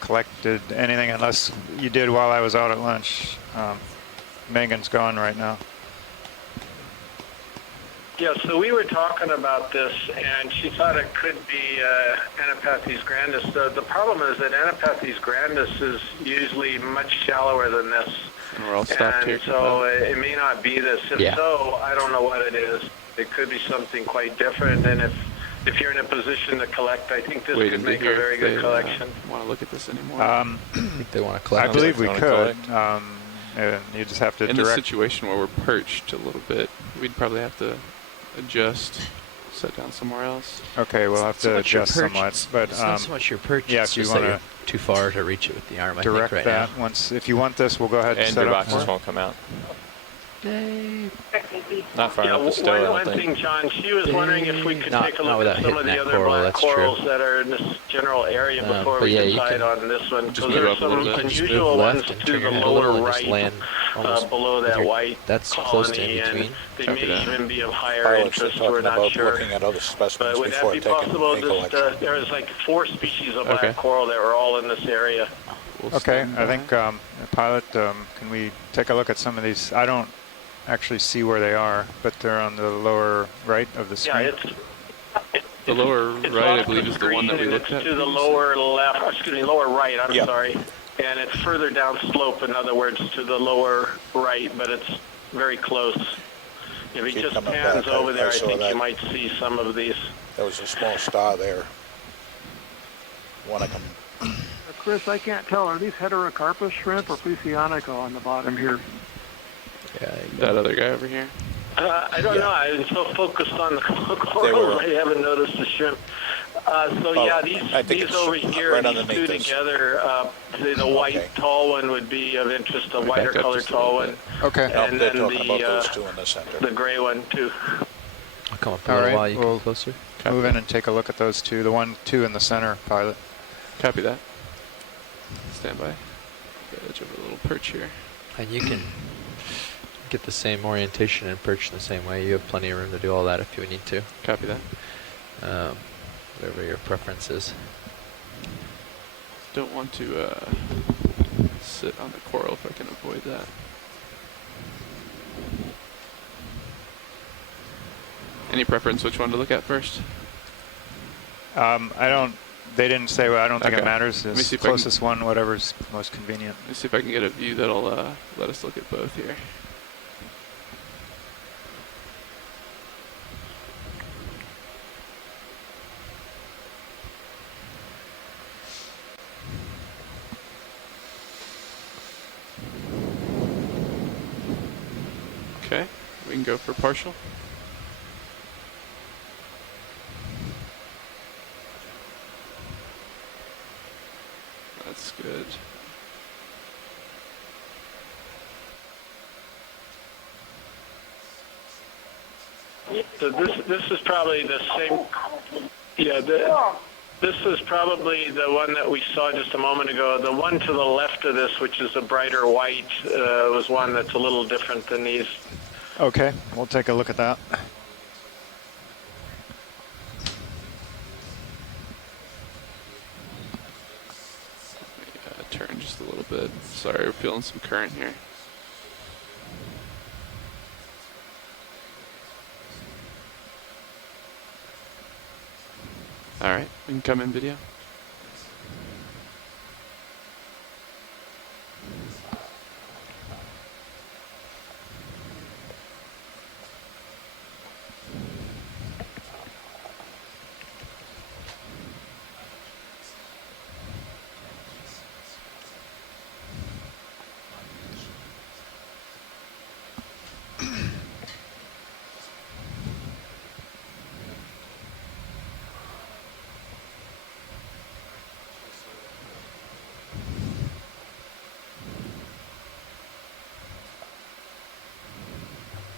collected anything unless you did while I was out at lunch. Megan's gone right now. Yeah, so we were talking about this, and she thought it could be Anapathes grandis. The problem is that Anapathes grandis is usually much shallower than this. And we're all stopped here. And so it may not be this. If Yeah. so, I don't know what it is. It could be something quite different. And if you're in a position to collect, I think this could make a very good collection. Want to look at this anymore? I think they want to collect. I believe we could. And you just have to in direct. this situation where we're perched a little bit, we'd probably have to adjust, set down somewhere else. Okay, we'll have to adjust somewhat. But it's not so much your perch. yeah, it's if you just want that to you're too far to reach it with the arm. direct I think right that now. once, if you want this, we'll go ahead and And set your up. boxes won't come out. Dave. Not far Yeah, enough to stow, I one don't thing, think. John, she was wondering if we could take a not look at without some of hitting the that other coral, black that's true. corals that are in this general area before but we yeah, you decide can on this one. just So move there are up a little some bit. Just unusual move ones left and to turn the your head a little lower and just right, land almost below with that your- white that's close to colony, in and between. they Copy may that. even be of higher Pilots are interest. We're talking not about sure. looking at other specimens But would that before be taking possible? a Just collection. there's like 4 species of Okay. black coral that were all in this area. We'll Okay, stand I by. think pilot, can we take a look at some of these? I don't actually see where they are, but they're on the lower right of the Yeah, screen. The lower It's right, I off believe, is the one that we screen, and looked it's at. to the previously. lower left, excuse me, lower right, I'm Yeah. sorry. And it's further down slope, in other words, to the lower right, but it's very close. If he Keep just coming pans back. over there, I I saw think that. you might see some of these. There was a small star there. One of them. Chris, I can't tell. Are these heterocarpus shrimp or Plesionica on the bottom here? Yeah, That other guy over here. I don't know. I'm so focused on the corals, I haven't noticed the shrimp. I think These it's over here, right these underneath two this. together, the white tall one would be of interest, the whiter back up color just a tall little one. Okay. No, And they're then talking about those the, two in the center. the gray one too. I'll come up a All little right, while you we'll come closer. move in and take a look at those two. The 2 in the center, pilot. Copy that. Stand by. The edge of a little perch here. And you can get the same orientation and perch in the same way. You have plenty of room to do all that if you need to. Copy that. Whatever your preference is. Don't want to sit on the coral if I can avoid that. Any preference which one to look at first? I don't. They didn't say. Well, I don't think it Okay. matters. Let me It's see if I can- closest one, whatever's most convenient. Let me see if I can get a view that'll let us look at both here. Okay, we can go for partial. That's good. So this is probably the same. Yeah, this is probably the one that we saw just a moment ago. The one to the left of this, which is a brighter white, was one that's a little different than these. Okay, we'll take a look at that. Turn just a little bit. Sorry, we're feeling some current here. All right, we can come in video.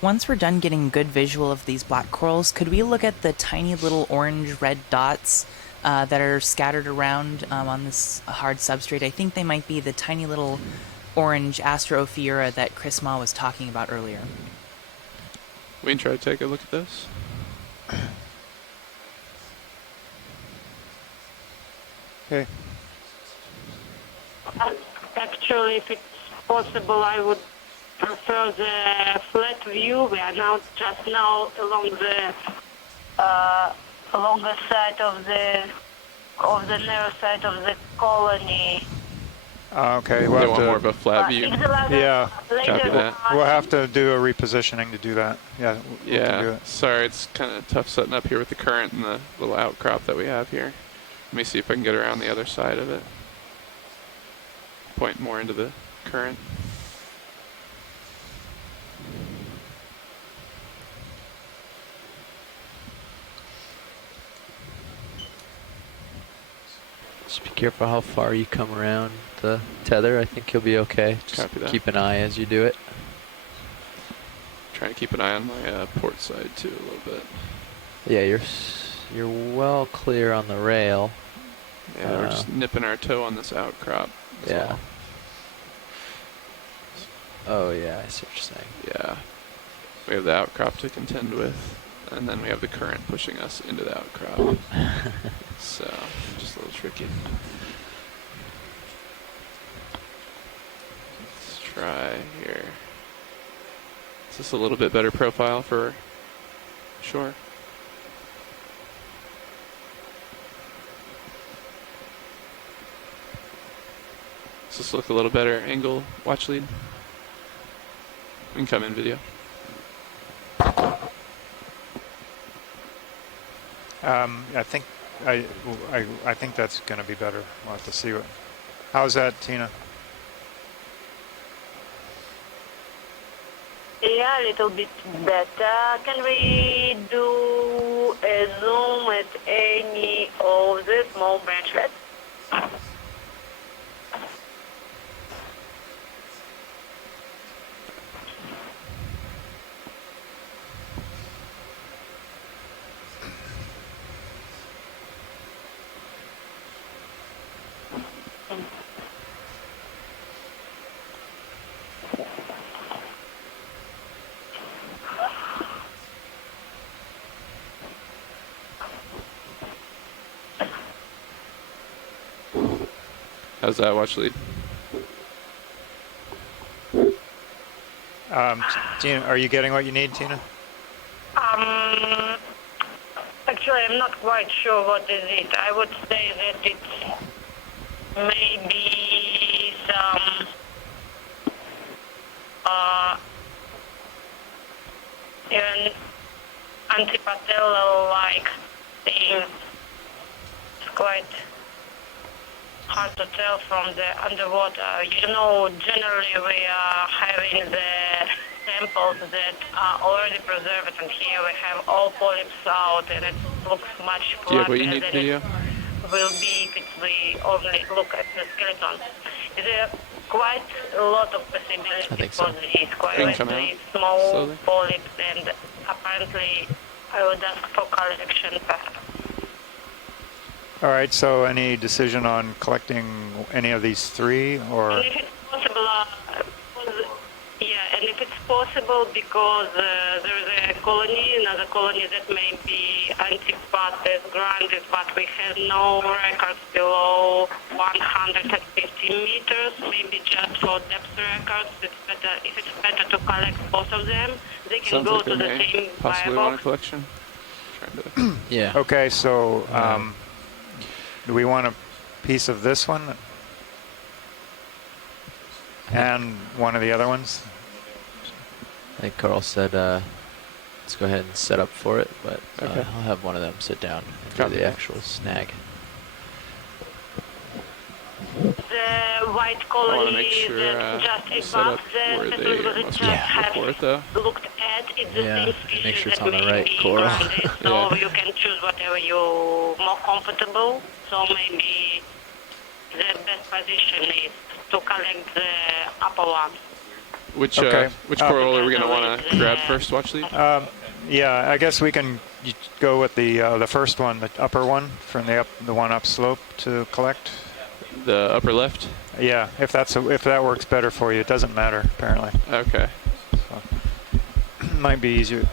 Once we're done getting good visual of these black corals, could we look at the tiny little orange-red dots that are scattered around on this hard substrate? I think they might be the tiny little orange Astrophiura that Chris Ma was talking about earlier. We can try to take a look at those. Okay. Actually, if it's possible, I would prefer the flat view. We are now just now along the side of the narrow side of the colony. Okay, They we'll have want to. more of a flat view. Yeah. Copy that. We'll have to do a repositioning to do that. Yeah. We can do Yeah, it. sorry, it's kind of tough setting up here with the current and the little outcrop that we have here. Let me see if I can get around the other side of it. Point more into the current. Just be careful how far you come around the tether. I think you'll be okay. Just Copy that. keep an eye as you do it. Trying to keep an eye on my port side too a little bit. Yeah, you're well clear on the rail. Yeah, we're just nipping our toe on this outcrop. Yeah. Well. Oh yeah, I see what you're saying. Yeah. We have the outcrop to contend with, and then we have the current pushing us into the outcrop. So, just a little tricky. Let's try here. Is this a little bit better profile for shore? Does this look a little better angle, watch lead? We can come in video. I think that's going to be better. We'll have to see what. How's that, Tina? Yeah, a little bit better. Can we do a zoom at any of the small branchlets? How's that watch lead? Tina, are you getting what you need, Tina? Actually, I'm not quite sure what is it. I would say that it's maybe some even antipatellar-like thing. It's quite hard to tell from the underwater. You know, generally we are having the samples that are already preserved, and here we have all polyps out, and it looks much flatter than it will be if we only look at the skeleton. There are quite a lot of possibilities for these quite small polyps, and apparently I would ask for collection perhaps. All right, so any decision on collecting any of these three, or? And if it's possible, and if it's possible, because there's a colony, another colony that may be Antipathes grandis, but we have no records below 150 meters, maybe just for depth records. It's better, if it's better to collect both of them, they can go to the same possibly want a firebox. collection. Yeah. Okay, so do we want a piece of this one and one of the other ones? I think Carl said let's go ahead and set up for it, but I'll have one of them sit down and do the actual snag. The white colony that just above the just have looked at, it's the same species make sure it's that on the may right be coral. grounded, so you can choose whatever you're more comfortable. So maybe the best position is to collect the upper one. Which coral are we going to want to grab first, Watchley? Yeah, I guess we can go with the first one, the upper one from the one upslope to collect. The upper left? Yeah, if that works better for you, it doesn't matter apparently. Okay. So, might be easier.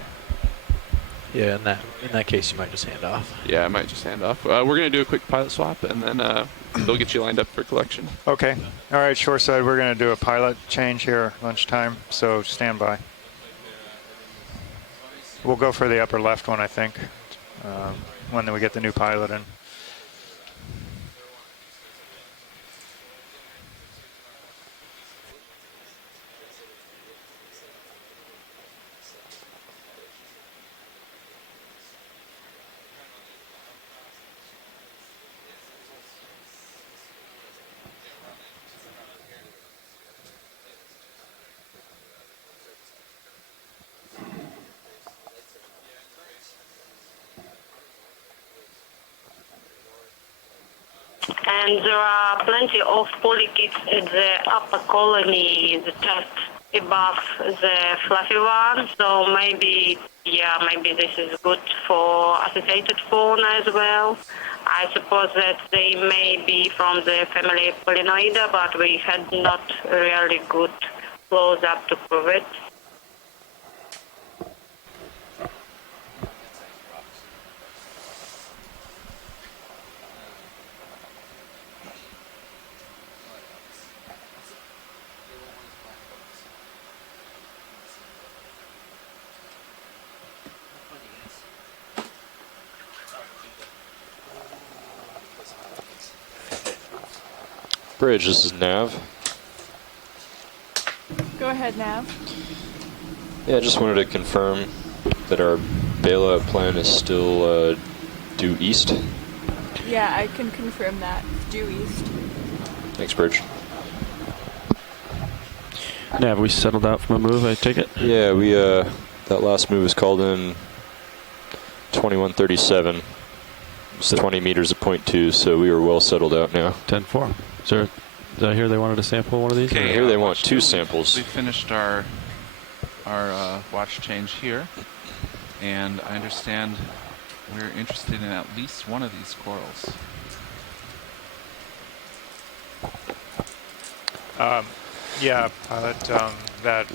Yeah, in that case, you might just hand off. Yeah, I might just hand off. We're going to do a quick pilot swap, and then they'll get you lined up for collection. Okay. All right, shoreside, we're going to do a pilot change here at lunchtime, so stand by. We'll go for the upper left one, I think, when we get the new pilot in. And there are plenty of polychaetes at the upper colony, just above the fluffy one. So maybe this is good for associated fauna as well. I suppose that they may be from the family Polynoida, but we had not really good close-up to prove it. Bridge, this is Nav. Go ahead, Nav. Yeah, I just wanted to confirm that our bailout plan is still due east. Yeah, I can confirm that. Due east. Thanks, Bridge. Now, have we settled out from a move, I take it? Yeah, we that last move was called in 2137. It's 20 meters at point 2, so we were well settled out now. 10-4. Did I hear they wanted to sample one of these? Okay, I hear they want 2 samples. We finished our watch change here, and I understand we're interested in at least one of these corals. Yeah, pilot, that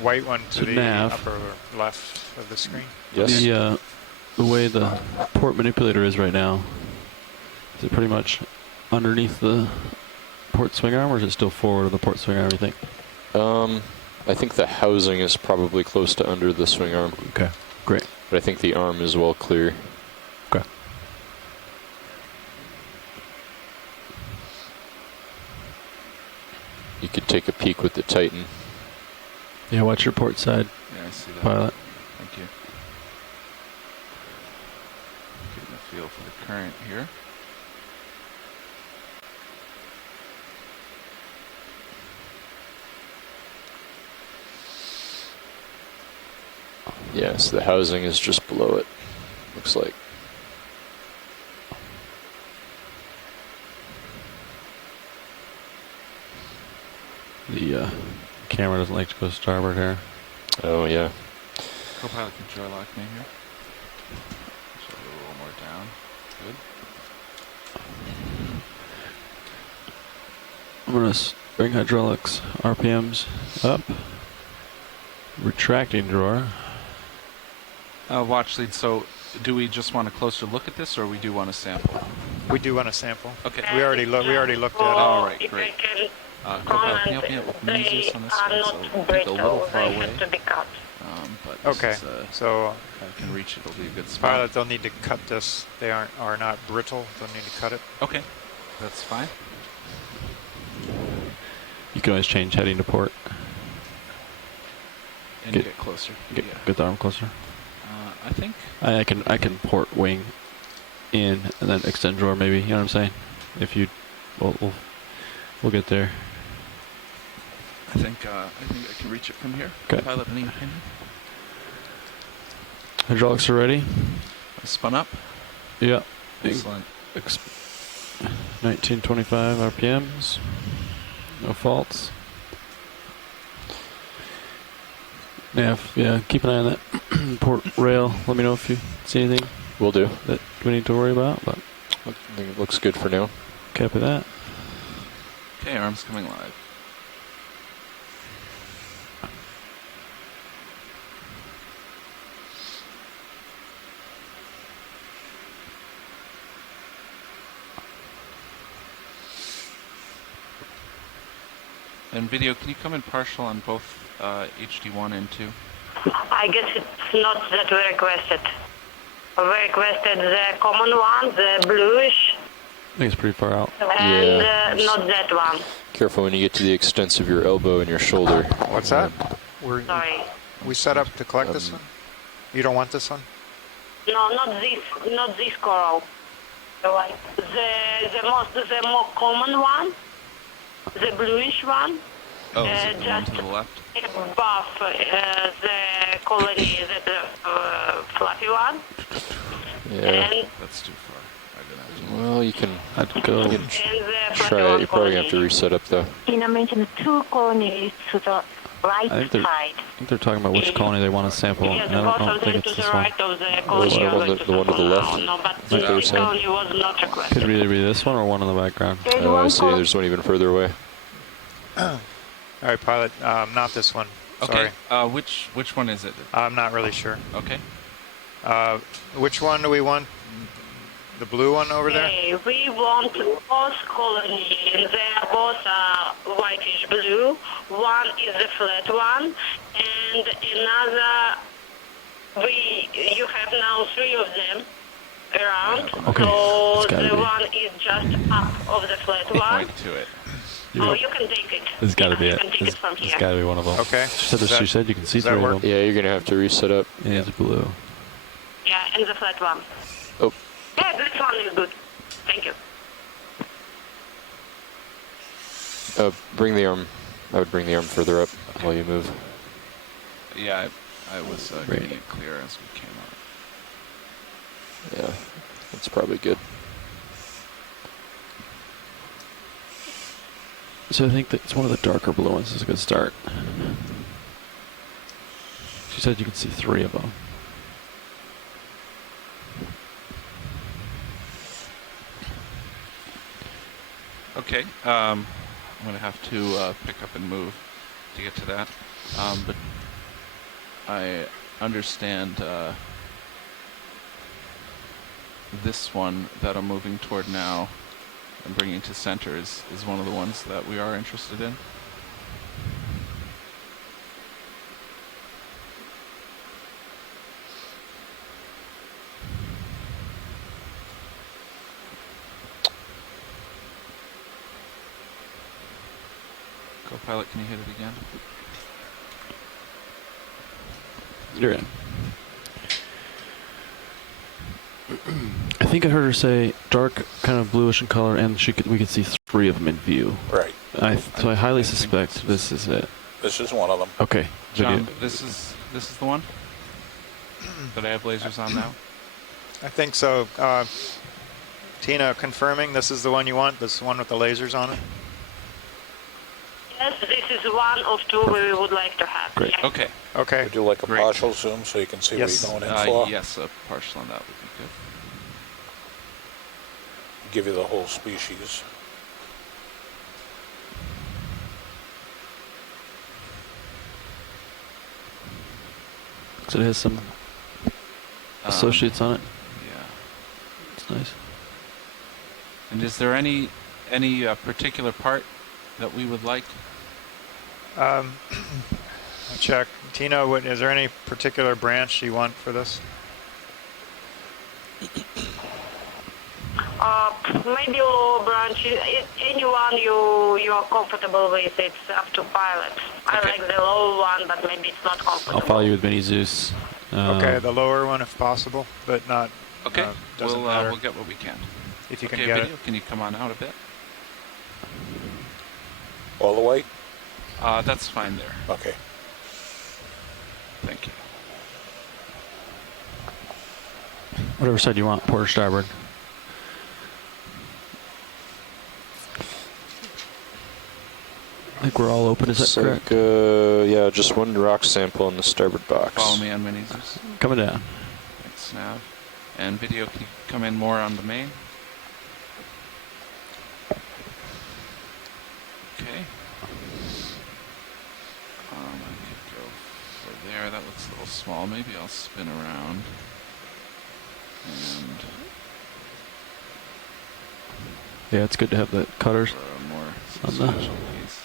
white one to the nav. upper left of the screen. Yes. The way the port manipulator is right now, is it pretty much underneath the port swing arm, or is it still forward of the port swing arm, you think? I think the housing is probably close to under the swing arm. Okay, great. But I think the arm is well clear. Okay. You could take a peek with the Titan. Yeah, watch your port side. Yeah, I see that. Pilot. Thank you. Getting a feel for the current here. Yeah, so the housing is just below it, looks like. The camera doesn't like to go starboard here. Oh, yeah. Co-pilot can joy lock me here. So a little more down. Good. I'm going to bring hydraulics RPMs up. Retracting drawer. Watch lead, so do we just want a closer look at this, or we do want a sample? We do want a sample. Okay. We already looked at it. All right, great. Co-pilot, can you help me out with Menzies on this one? So take a little far away. But this Okay. is, So if I can reach it, it'll be a good spot. pilot, they'll need to cut this. They are not brittle. They'll need to cut it. Okay, that's fine. You can always change heading to port. And get closer. Get the arm closer. I think I can port wing in and then extend drawer maybe. You know what I'm saying? If you, we'll get there. I think I can reach it from here. Okay. Pilot, any opinion? Hydraulics are ready. Spun up. Yeah. Excellent. 1925 RPMs. No faults. Nav, yeah, keep an eye on that port rail. Let me know if you see anything. Will do. That we need to worry about, but I think it looks good for now. Copy that. Okay, arms coming live. And video, can you come in partial on both HD1 and 2? I guess it's not that we requested. We requested the common one, the bluish, I think it's pretty far out. and not that one. Careful when you get to the extents of your elbow and your shoulder. What's that? Sorry. We set up to collect this one? You don't want this one? No, not this coral. The more common one, the bluish one. Oh, is it the one just to the left? above the colony, the fluffy one. Yeah. And That's too far. I didn't Well, you can, go. you can try it. You're probably going to have to reset up though. Tina mentioned 2 colonies to the right I side. think they're talking about which colony they want to sample, and I don't think it's this one. The one to the left. No, but Like they were this saying. colony was not requested. Could either be this one or one in the background. Oh, I see. There's one even further away. All right, pilot. Not this one. Okay. Sorry. Which one is it? I'm not really sure. Okay. Which one do we want? The blue one over there? Okay, we want both colonies. They are both whitish blue. One is the flat one, and another. You have now 3 of them around. Okay. So It's gotta the be. one is just up of the flat one. Point to it. Oh, you can take it. This has got to be You it. can take it from It's here. got to be one of them. Okay. She said you can see does that 3 work? of them. Yeah, you're going to have to reset up. And it's blue. Yeah, and the flat one. Oh. Yeah, this one is good. Thank you. Bring the arm. I would bring the arm further up while you move. Yeah, I was getting it clear as we came out. Yeah, that's probably good. So I think that it's one of the darker blue ones. Is a good start. She said you can see 3 of them. Okay. I'm going to have to pick up and move to get to that. But I understand this one that I'm moving toward now and bringing to center is one of the ones that we are interested in. Co-pilot, can you hit it again? You're in. I think I heard her say dark, kind of bluish in color, and we could see 3 of them in view. Right. So I highly suspect this is it. This is one of them. Okay. John, Video. this is the one that I have lasers on now. I think so. Tina, confirming this is the one you want? This one with the lasers on it? Yes, this is one of 2 we would like to have. Great. Yeah. Okay. Okay. Would you like a partial zoom so you can see Yes. what you're going in for? Yes, a partial on that would be good. Give you the whole species. So it has some associates on it. Yeah. It's nice. And is there any particular part that we would like? I'll check. Tina, is there any particular branch you want for this? Maybe lower branch. Anyone you are comfortable with. It's up to pilot. I like the low one, but maybe it's not comfortable. I'll follow you with Mini Zeus. Okay, the lower one if possible, but not. Okay. Doesn't matter. We'll get what we can. If you can Okay, get video, can you come on out a bit? All the way? That's fine there. Okay. Thank you. Whatever side you want, port or starboard. I think we're all open, is that correct? Yeah, just one rock sample in the starboard box. Follow me on Minis. Coming down. Thanks, Nav. And video, can you come in more on the main? Okay. I could go for there. That looks a little small. Maybe I'll spin around. And Yeah, it's good to have the cutters for a more on substantial piece.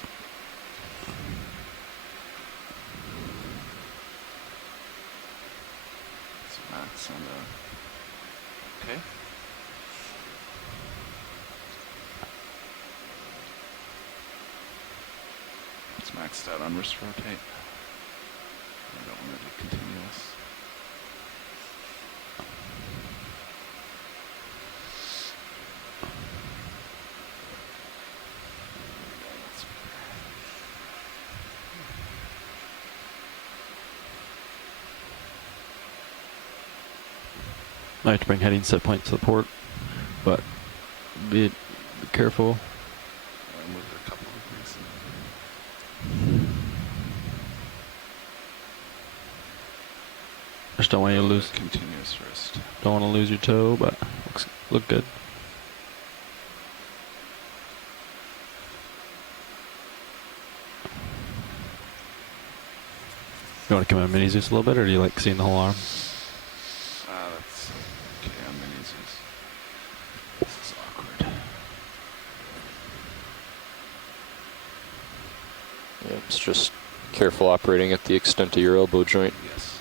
So Matt's on the... Okay. It's maxed out on wrist rotate. I don't want to do continuous. That's better. I have to bring heading set point to the port, but be careful. I moved a couple of things. Just don't want you to lose. Continuous wrist. Don't want to lose your toe, but look good. You want to come in Mini Zeus a little bit, or do you like seeing the whole arm? That's okay on Minis. This is awkward. Yeah, it's just careful operating at the extent of your elbow joint. Yes.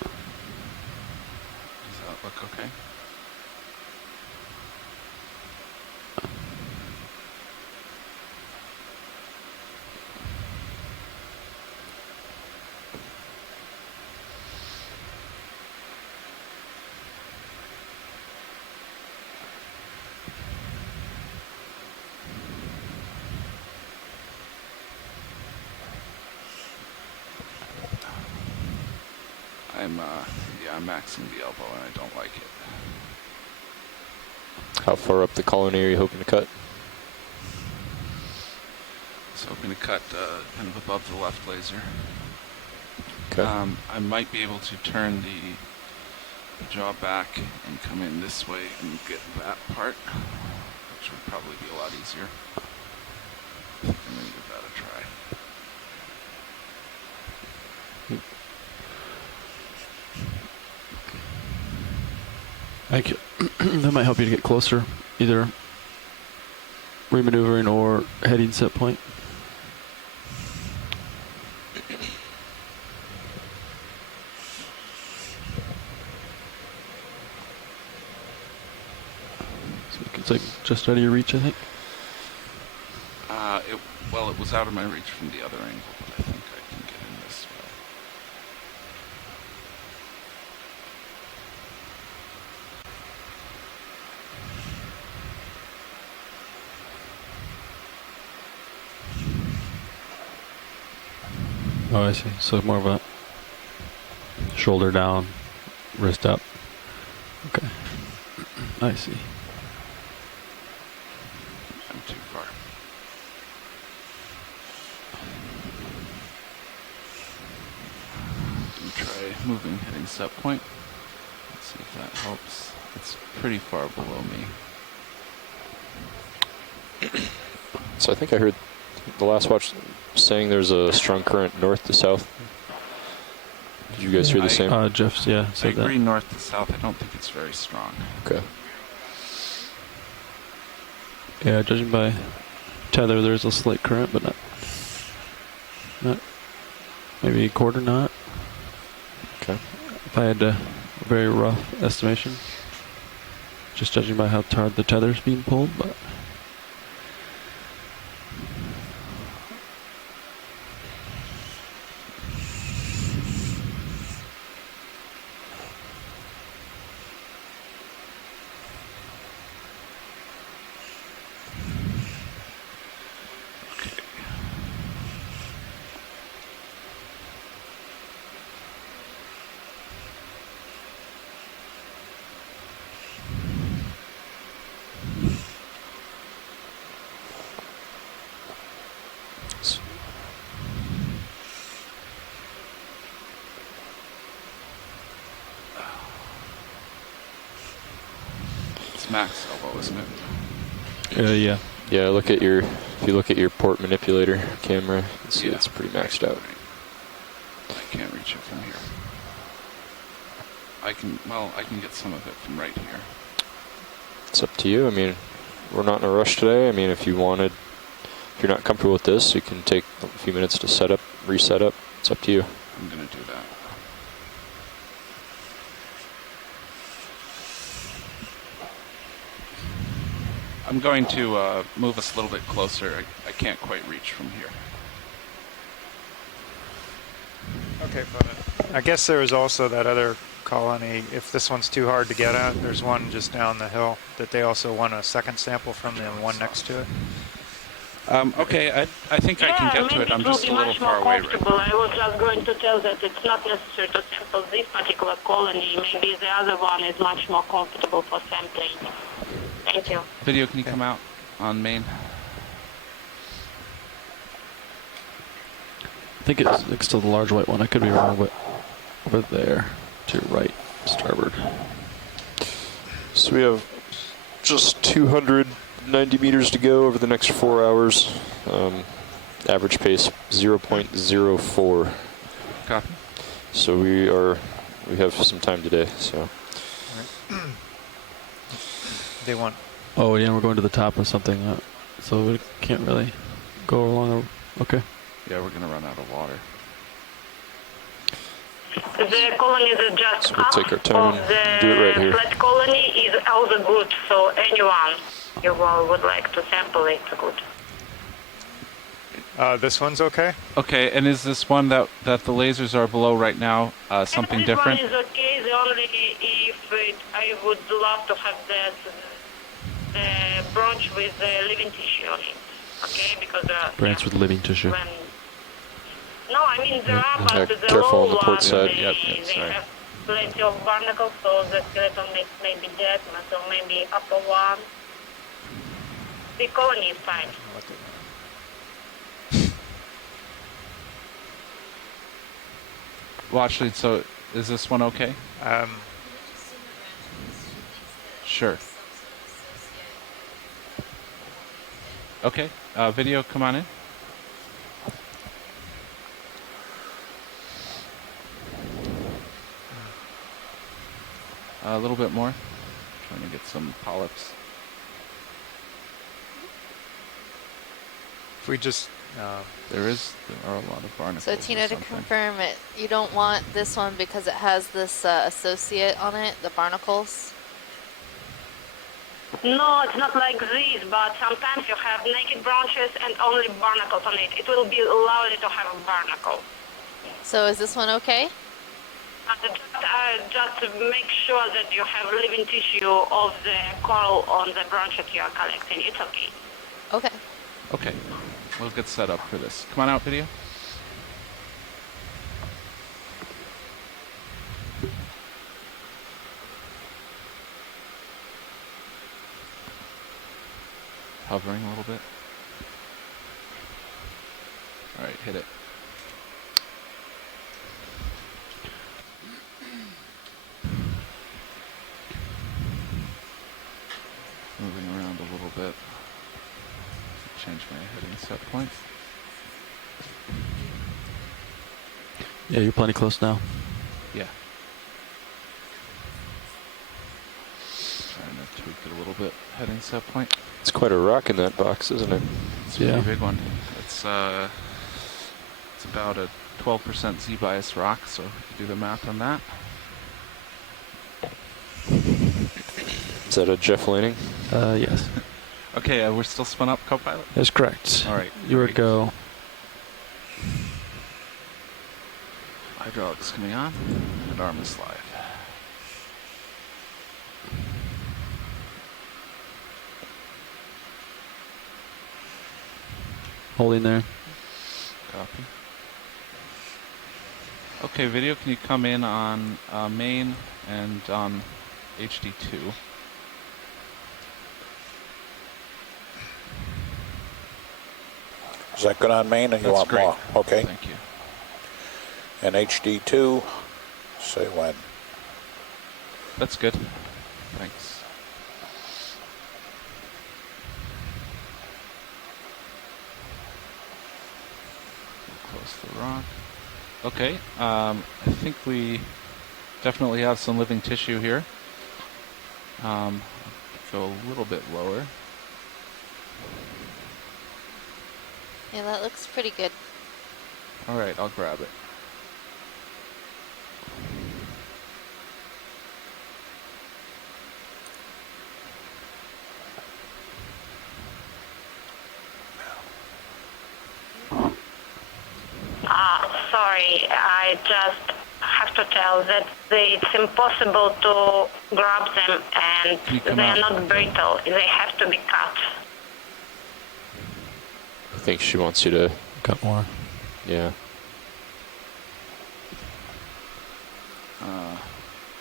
Does that look okay? I'm maxing the elbow and I don't like it. How far up the colony are you hoping to cut? So hoping to cut kind of above the left laser. Okay. I might be able to turn the jaw back and come in this way and get that part, which would probably be a lot easier. I think I'm going to give that a try. Thank you. That might help you to get closer, either remaneuvering or heading set point. So we can It's like just out of your reach, I think. Well, it was out of my reach from the other angle, but I think I can get in this way. Oh, I see. So more of a shoulder down, wrist up. Okay. I see. I'm too far. Try moving, hitting set point. Let's see if that helps. It's pretty far below me. So I think I heard the last watch saying there's a strong current north to south. Did you guys hear the same? Jeff's, yeah, I said that. agree north to south. I don't think it's very strong. Okay. Yeah, judging by tether, there's a slight current, but not maybe a quarter knot. Okay. If I had a very rough estimation, just judging by how hard the tether's being pulled, but. It's max elbow, isn't it? Yeah. Yeah, if you look at your port manipulator camera, you can see it's pretty maxed out. I can't reach it from here. I can get some of it from right here. It's up to you. I mean, we're not in a rush today. I mean, if you're not comfortable with this, you can take a few minutes to set up, reset up. It's up to you. I'm gonna do that. I'm going to move us a little bit closer. I can't quite reach from here. Okay, but I guess there was also that other colony. If this one's too hard to get at, there's one just down the hill that they also want a second sample from, the one next to it. Okay, I think I can get to it. I'm just a little far away right now. I was just going to tell that it's not necessary to sample this particular colony. Maybe the other one is much more comfortable for sampling. Thank you. Video, can you come out on main? I think it's next to the large white one. I could be wrong, but over there to your right, starboard. So we have just 290 meters to go over the next 4 hours. Average pace 0.04. Copy. So we have some time today. So. They want. Oh yeah, we're going to the top of something, so we can't really go along. Okay. Yeah, we're gonna run out of water. The colony is just So we'll take our time and do it right here. flat colony is also good, so anyone you would like to sample it, good. This one's okay? Okay, and is this one that the lasers are below right now something different? This one is okay, the only I would love to have the branch with the living tissue on it, okay? Because branch with living tissue. No, I mean there are, but the careful low on the port ones, side. they sorry. have plenty of barnacles, so the skeleton may be dead, so maybe upper one. The colony is fine. Well, actually, so is this one okay? Sure. Okay, video, come on in. A little bit more. Trying to get some polyps. If we just... there are a lot of barnacles. So Tina, to confirm it, you don't want this one because it has this associate on it, the barnacles? No, it's not like this, but sometimes you have naked branches and only barnacles on it. It will be allowed to have a barnacle. So is this one okay? Just to make sure that you have living tissue of the coral on the branches you are collecting. It's okay. Okay. Okay, we'll get set up for this. Come on out, video. Hovering a little bit. All right, hit it. Moving around a little bit. Change my heading set point. Yeah, you're plenty close now. Yeah. Trying to tweak it a little bit. Heading set point. It's quite a rock in that box, isn't it? It's a pretty big one. It's about a 12% Z-bias rock, so if you do the math on that. Is that a Jeff Lanning? Yes. Okay, we're still spun up, co-pilot? That's correct. All right. You were go. Hydraulics coming on, and arm is live. Holding there. Copy. Okay, video, can you come in on main and on HD2? Is that good on main, or you That's want great. more? Okay. Thank you. And HD2, say when. That's good. Thanks. Close the rock. Okay, I think we definitely have some living tissue here. Go a little bit lower. Yeah, that looks pretty good. All right, I'll grab it. Sorry, I just have to tell that it's impossible to grab them, and they are not brittle. They have to be cut. I think she wants you to cut more. Yeah.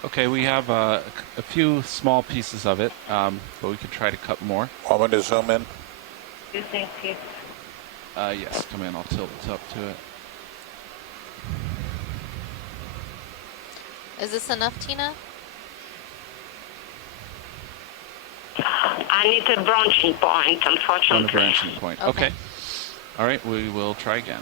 Okay, we have a few small pieces of it, but we could try to cut more. Want me to zoom in? Do you think it's... Yes, come in. I'll tilt it up to it. Is this enough, Tina? I need a branching point, unfortunately. On the branching point. Okay. All right, we will try again.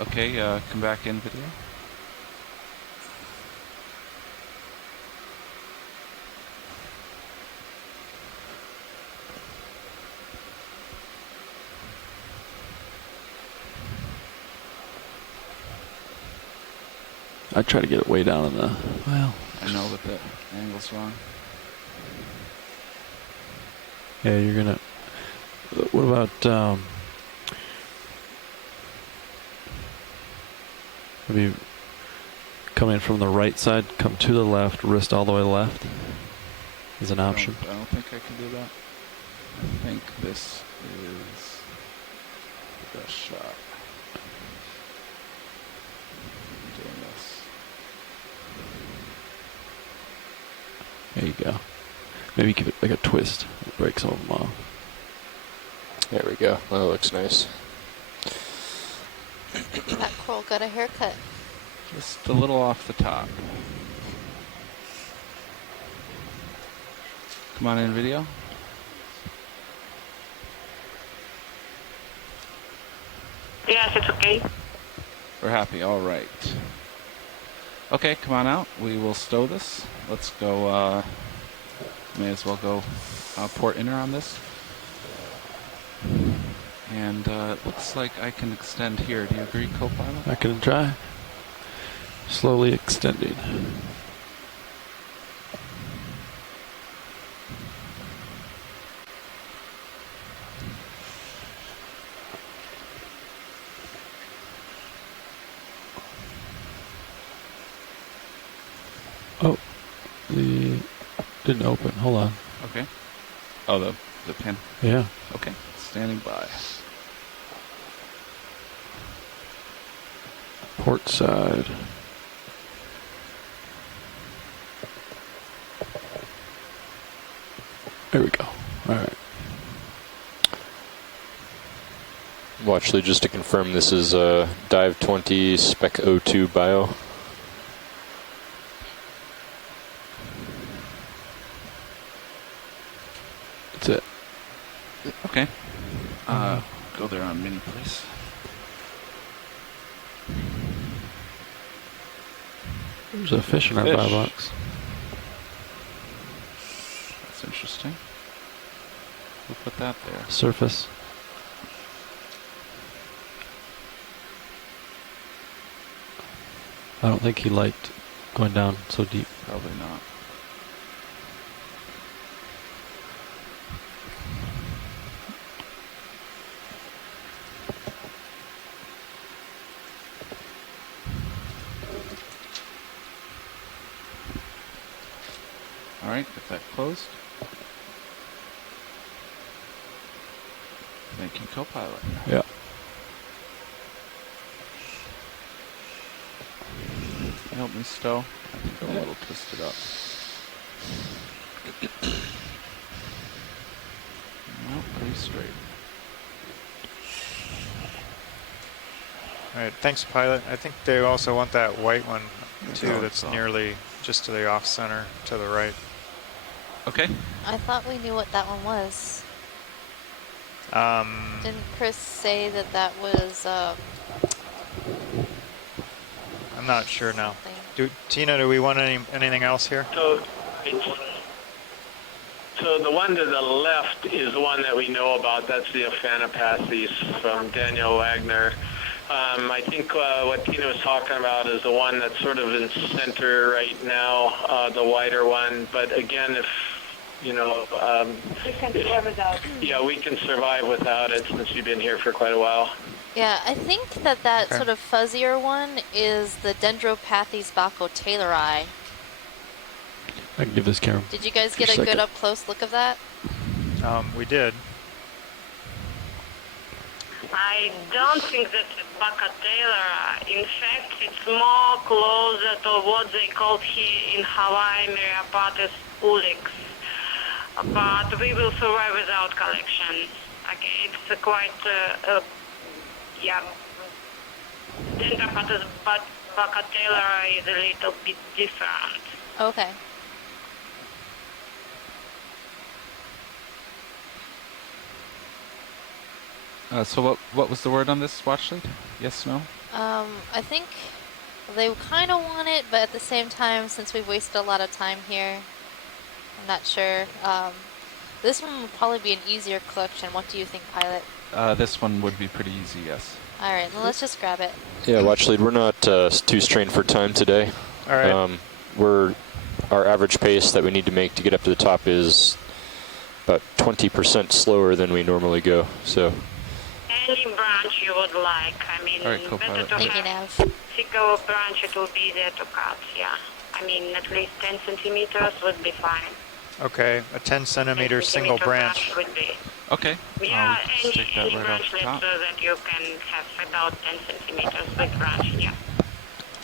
Okay, come back in video. I try to get it way down in the. Well, I know that the angle's wrong. yeah, you're gonna. What about maybe coming from the right side, come to the left, wrist all the way left is an option. I don't think I can do that. I think this is the best shot. Doing this. There you go. Maybe give it like a twist, break some of them off. There we go. That looks nice. That coral got a haircut. Just a little off the top. Come on in, video. Yes, it's okay. We're happy. All right. Okay, come on out. We will stow this. Let's go. May as well go port inner on this. And it looks like I can extend here. Do you agree, co-pilot? I can try. Slowly extending. Oh, the didn't open. Hold on. Okay. Oh, the pin. Yeah. Okay. Standing by. Port side. There we go. All right. Well, actually, just to confirm, this is Dive 20 Spec 02 Bio. That's it. Okay. Go there on mini, please. There's a fish in our buy box. That's interesting. Who put that there? Surface. I don't think he liked going down so deep. Probably not. All right, get that closed. Thank you, co-pilot. Yeah. Help me stow. I think I'm a little twisted up. Nope, pretty straight. All right, thanks, pilot. I think they also want that white one too. Oh, That's it's nearly just to the off center to the right. Okay. I thought we knew what that one was. Didn't Chris say that that was? I'm not sure now. Tina, do we want anything else here? So the one to the left is the one that we know about. That's the Okeanos from Daniel Wagner. I think what Tina was talking about is the one that's sort of in center right now, the wider one. But again, if you know, we can survive without. Yeah, we can survive without it since we've been here for quite a while. Yeah, I think that sort of fuzzier one is the Dendropathes baco-taylori. I can give this camera. Did you guys get a good up close look of that? We did. I don't think that baco-taylori. In fact, it's more closer to what they call here in Hawaii Myriapatis ulix. But we will survive without collection. Okay, it's quite, yeah. Dendropathes baco-taylori is a little bit different. Okay. So what was the word on this watch lead? Yes, no? I think they kind of want it, but at the same time, since we've wasted a lot of time here, I'm not sure. This one would probably be an easier collection. What do you think, pilot? This one would be pretty easy, yes. All right, well, let's just grab it. Yeah, watch lead. We're not too strained for time today. All right. Our average pace that we need to make to get up to the top is about 20% slower than we normally go. So. Any branch you would like. I mean, All right, better to have thicker branch. It will be easier to cut. Yeah. I mean, at least 10 centimeters would be fine. Okay, a 10 centimeter single branch. Would be. Okay. Yeah, I'll stick that any right off the branchlet top. that you can have about 10 centimeters with branch. Yeah.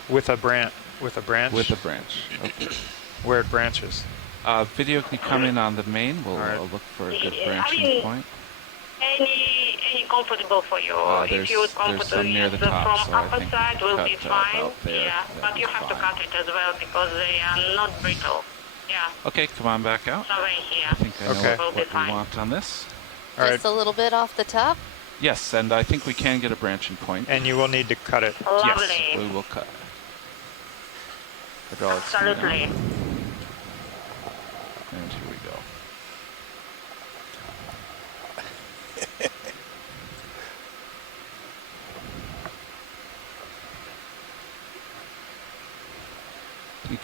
With a branch. With a branch. With a branch. Okay. Where it branches. Video can come in on the main. We'll look for a good branching point. Any comfortable for you. If you would comfortable some near the top, from so I upper think side will be cut, fine. about there. Yeah, but you have to cut it as well because they are not brittle. Yeah. Okay, come on back out. So right here. I think I know Will be what fine. we want on this. Just a little bit off the top? Yes, and I think we can get a branching point. And you will need to cut it. Lovely. Yes, we will cut. Hydraulics. Absolutely. And here we go.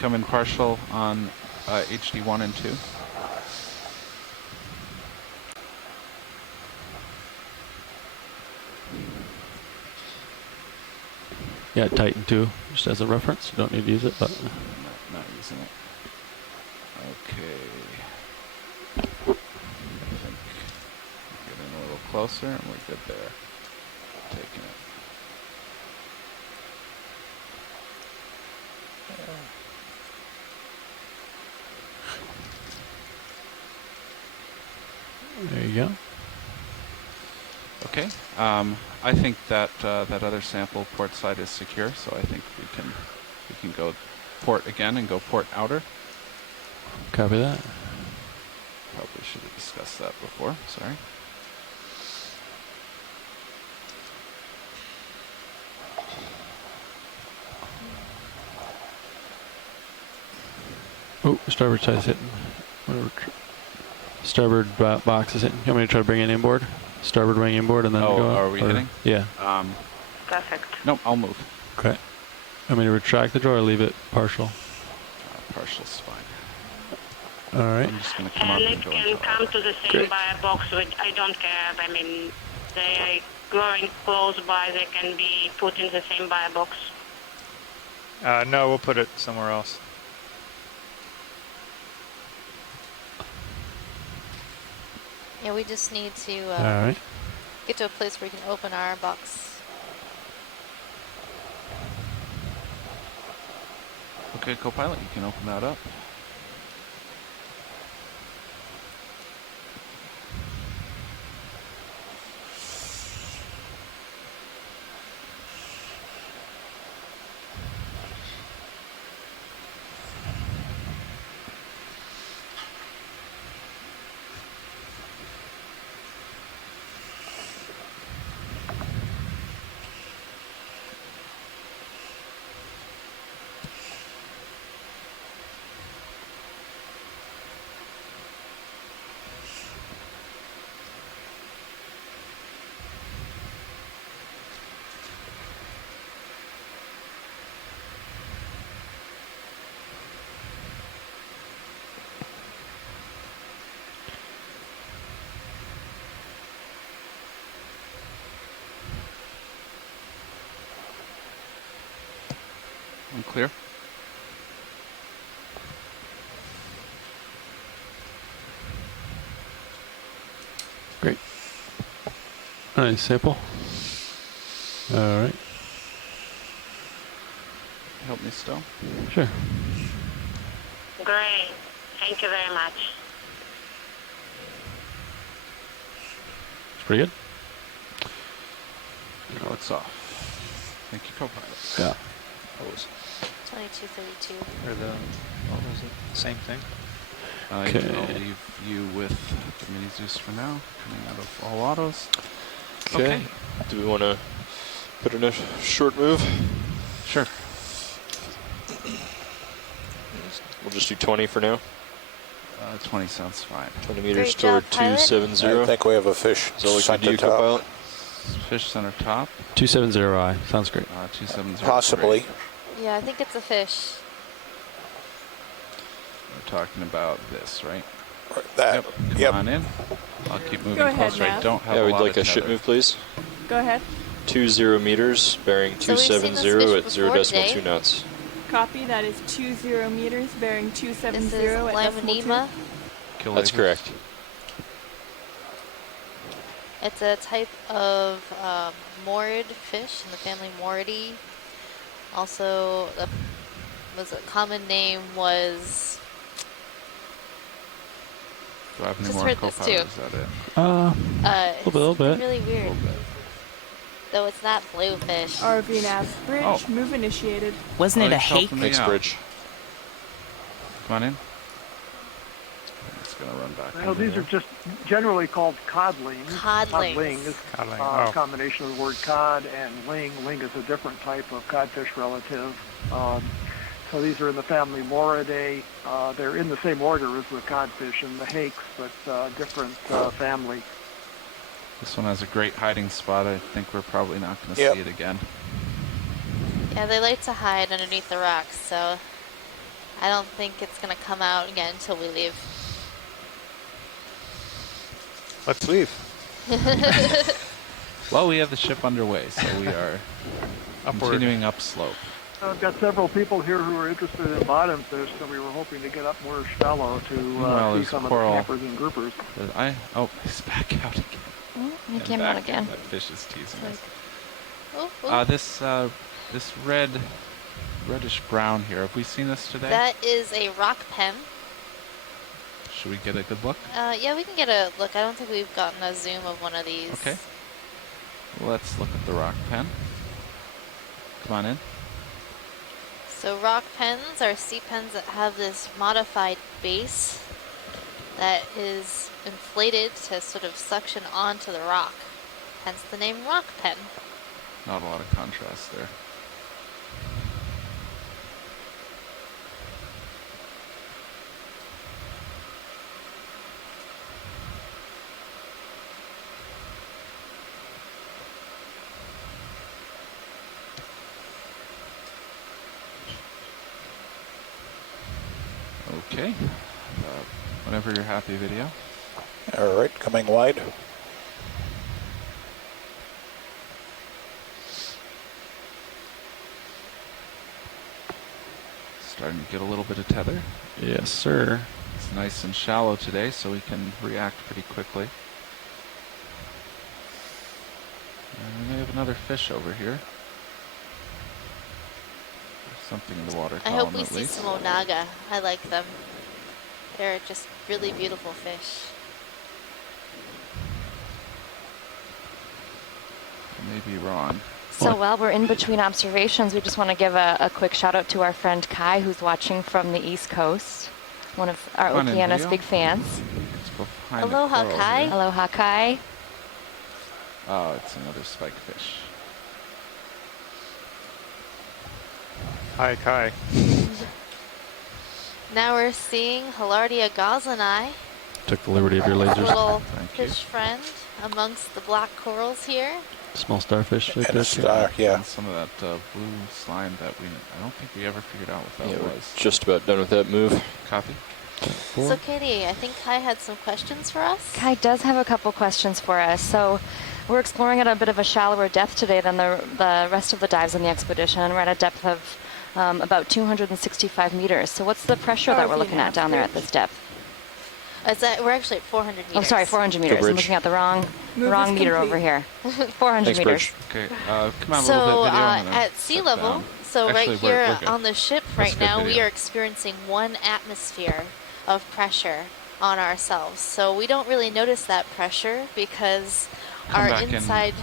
come in partial on HD 1 and 2. Yeah, Titan 2, just as a reference. You don't need to use it, but Not using it. Okay. I think get in a little closer and we're good there. Taking it. there you go. Okay. I think that that other sample port side is secure, so I think we can go port again and go port outer. Copy that. Probably should have discussed that before. Sorry. Oh, starboard side's hitting. Whatever. Starboard box is hitting. You want me to try to bring it inboard? Starboard wing inboard and then Oh, go up? are we hitting? Yeah. Perfect. No, I'll move. Okay. Want me to retract the draw or leave it partial? Partial's fine. All right. I'm just going to come up And and it go can into come to the same buyer box, which I don't care. I mean, they are going close by, they can be put in the same buyer box. No, we'll put it somewhere else. Yeah, we just need to All right. get to a place where we can open our box. Okay, co-pilot, you can open that up. I'm clear. Great. Nice sample. All right. Help me still. Sure. Great. Thank you very much. It's pretty good. Now it's off. Thank you, co-pilot. Yeah. What was 2232. or the what was it? Same thing. I'll leave you with the Mini Zeus for now, coming out of all autos. Okay. Do we want to put in a short move? Sure. We'll just do 20 for now. 20 sounds fine. 20 meters Great job, toward pilot. 270. I think we have a fish Is that what center you do, top. co-pilot? Fish center top. 270I. Sounds great. 270. Possibly. Yeah, I think it's a fish. We're talking about this, right? That. Come on in. I'll keep moving Go ahead, closer. I Nav. don't have Yeah, a we'd lot like of a ship tether. move, please. Go ahead. 20 meters, bearing So we've seen this 270 fish at 0 before, decimal Jay? 2 knots. Copy. That is 20 meters, bearing 270 This is at decimal 2. Lamanima. That's correct. It's a type of moored fish in the family Mooridae. Also, a common name was. Do I have any Just more heard this co-pilot? too. Is that it? It's a little bit. really weird. Though it's not bluefish. RV nav bridge. Oh. Move initiated. Wasn't it a he's hake? helping me Next out. bridge. Come on in. I'm just going to run back. Well, over these there. are just generally called codlings. Codlings. Codling. Codling, A oh. combination of the word cod and ling. Ling is a different type of codfish relative. So these are in the family Mooridae. They're in the same order as the codfish and the hakes, but different family. This one has a great hiding spot. I think we're probably not going to Yep. see it again. Yeah, they like to hide underneath the rocks, so I don't think it's going to come out again until we leave. Let's leave. Well, we have the ship underway, so we are continuing upslope. I've got several people here who are interested in bottom fish, so we were hoping to get up more shallow to Well, see there's some of coral. the campers and groupers. He's back out again. He And came out again. That fish is teasing us. Oh. This reddish brown here. Have we seen this today? That is a rock pen. Should we get a good look? Yeah, we can get a look. I don't think we've gotten a zoom of one of these. Okay. Let's look at the rock pen. Come on in. So rock pens are sea pens that have this modified base that is inflated to sort of suction onto the rock. Hence the name rock pen. Not a lot of contrast there. Okay. Whenever you're happy, video. All right, coming wide. Starting to get a little bit of tether. Yes, sir. It's nice and shallow today, so we can react pretty quickly. And we may have another fish over here. There's something in the water I column hope we at see least. some onaga. I like them. They're just really beautiful fish. I may be wrong. So while we're in between observations, we just want to give a quick shout out to our friend Kai, who's watching from the East Coast. One of our Come on in, Okeanos video. big fans. Let's go behind the Aloha, coral Kai. here. Aloha, Kai. Oh, it's another spike fish. Hi, Kai. Now we're seeing Hilardia gosling-eye, Took the liberty of your lasers. little Thank you. fish friend amongst the black corals here. Small starfish. And a star, yeah. And some of that blue slime that I don't think we ever figured out what Yeah, that we're was. just about done with that move. Copy. So Katie, I think Kai had some questions for us. Kai does have a couple questions for us. So we're exploring at a bit of a shallower depth today than the rest of the dives in the expedition. We're at a depth of about 265 meters. So what's the pressure that we're looking at down there at this depth? We're actually at 400 meters. Oh, sorry, 400 meters. I'm looking at the wrong meter over here. 400 meters. Okay, come on, a So little bit video. I'm gonna at sea sit level, down. so Actually, right here we're good. on the ship That's right good now, we video. are experiencing 1 atmosphere of pressure on ourselves. So we don't really notice that pressure because Come our back in, inside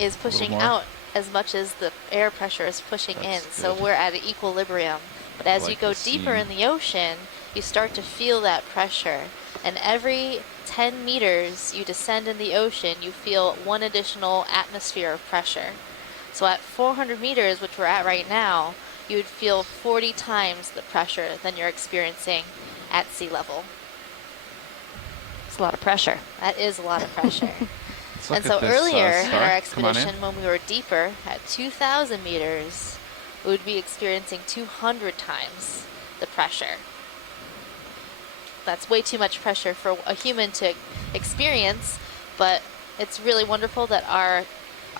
is a pushing little more. out as much as the air pressure is pushing That's in. So good. we're at an equilibrium. But as you like go the deeper seam. in the ocean, you start to feel that pressure. And every 10 meters you descend in the ocean, you feel 1 additional atmosphere of pressure. So at 400 meters, which we're at right now, you would feel 40 times the pressure than you're experiencing at sea level. It's a lot of pressure. That is a lot of pressure. Let's look And so at this, earlier in star. our Come on in. expedition, when we were deeper, at 2,000 meters, we would be experiencing 200 times the pressure. That's way too much pressure for a human to experience, but it's really wonderful that our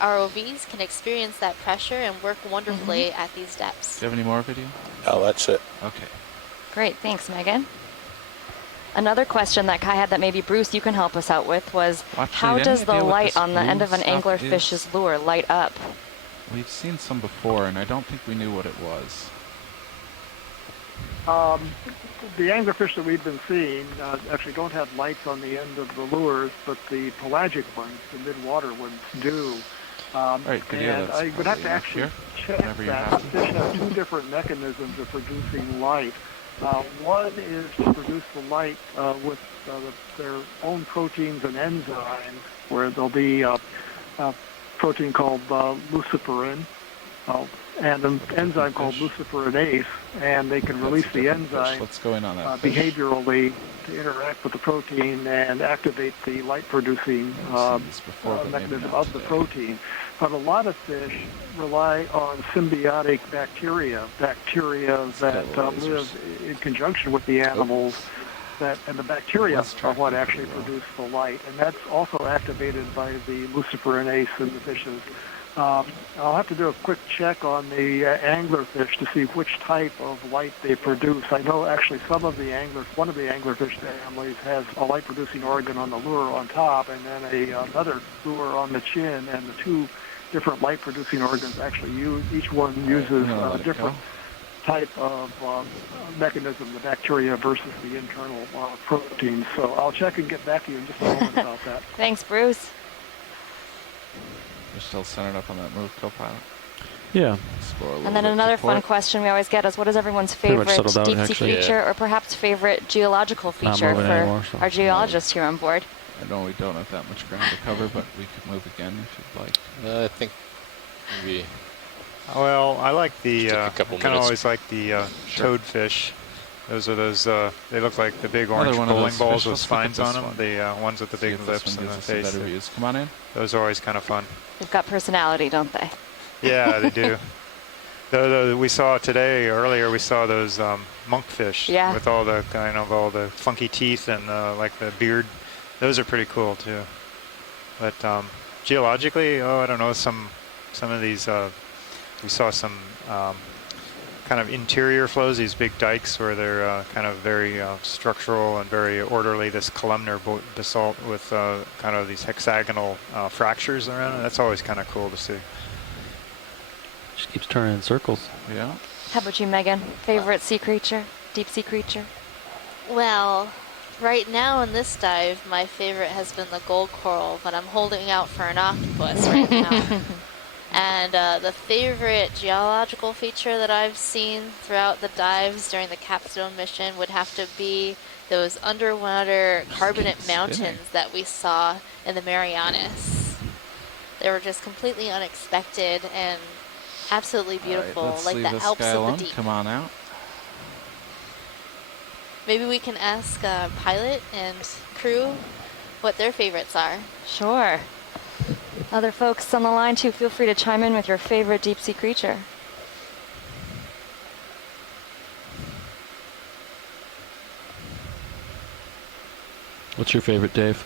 ROVs can experience that pressure and work wonderfully at these depths. Do you have any more video? Oh, that's it. Okay. Great, thanks, Megan. Another question that Kai had that maybe Bruce, you can help us out with was, Well, actually, how any does the idea what light this on the end blue of an stuff anglerfish's lure light up? We've seen some before, and I don't think we knew what it was. The anglerfish that we've been seeing actually don't have lights on the end of the lures, but the pelagic ones, the mid-water ones, do. Right, good deal. And That's I would have to probably actually here. check Whenever you're that. happy. Fish have 2 different mechanisms of producing light. One is to produce the light with their own proteins and enzymes, where there'll be a protein called luciferin, and an enzyme called luciferase, and they can release the enzyme What's going on that fish? behaviorally to interact with the protein and activate the light-producing mechanism of the protein. But a lot of fish rely on symbiotic bacteria that live in conjunction with the animals. And the bacteria are what actually produce the light, and that's also activated by the luciferase in the fishes. I'll have to do a quick check on the anglerfish to see which type of light they produce. I know actually one of the anglerfish families has a light-producing organ on the lure on top, and then another lure on the chin, and the two different light-producing organs actually each one uses a different type of mechanism, the bacteria versus the internal protein. So I'll check and get back to you in just a moment about that. Thanks, Bruce. You're still centered up on that move, co-pilot? Yeah. And then another fun question we always get is, what is everyone's favorite deep-sea creature or perhaps favorite geological feature for our geologists here on board? I know we don't have that much ground to cover, but we could move again if you'd like. I think maybe... Well, I like the, Just I take a couple kind of minutes. always like the toadfish. Those are those, they look like the big orange one of bowling those balls fish. with Let's look at spines on this them, one. the ones with the See big if this lips one and the gives us a face. better views. Come on in. Those are always kind of fun. They've got personality, don't they? Yeah, they do. We saw earlier we saw those monkfish with all the all the funky teeth and like the beard. Those are pretty cool too. But geologically, I don't know, some of these, we saw some kind of interior flows, these big dikes where they're kind of very structural and very orderly, this columnar basalt with kind of these hexagonal fractures around it. That's always kind of cool to see. Just keeps turning in circles. Yeah. How about you, Megan? Favorite sea creature? Deep sea creature? Well, right now in this dive, my favorite has been the gold coral, but I'm holding out for an octopus right now. And the favorite geological feature that I've seen throughout the dives during the capstone mission would have to be those underwater carbonate mountains that we saw in the Marianas. They were just completely unexpected and absolutely beautiful, Let's like leave the this Alps guy of alone. the deep. Come on out. Maybe we can ask pilot and crew what their favorites are. Sure. Other folks on the line too, feel free to chime in with your favorite deep sea creature. What's your favorite, Dave?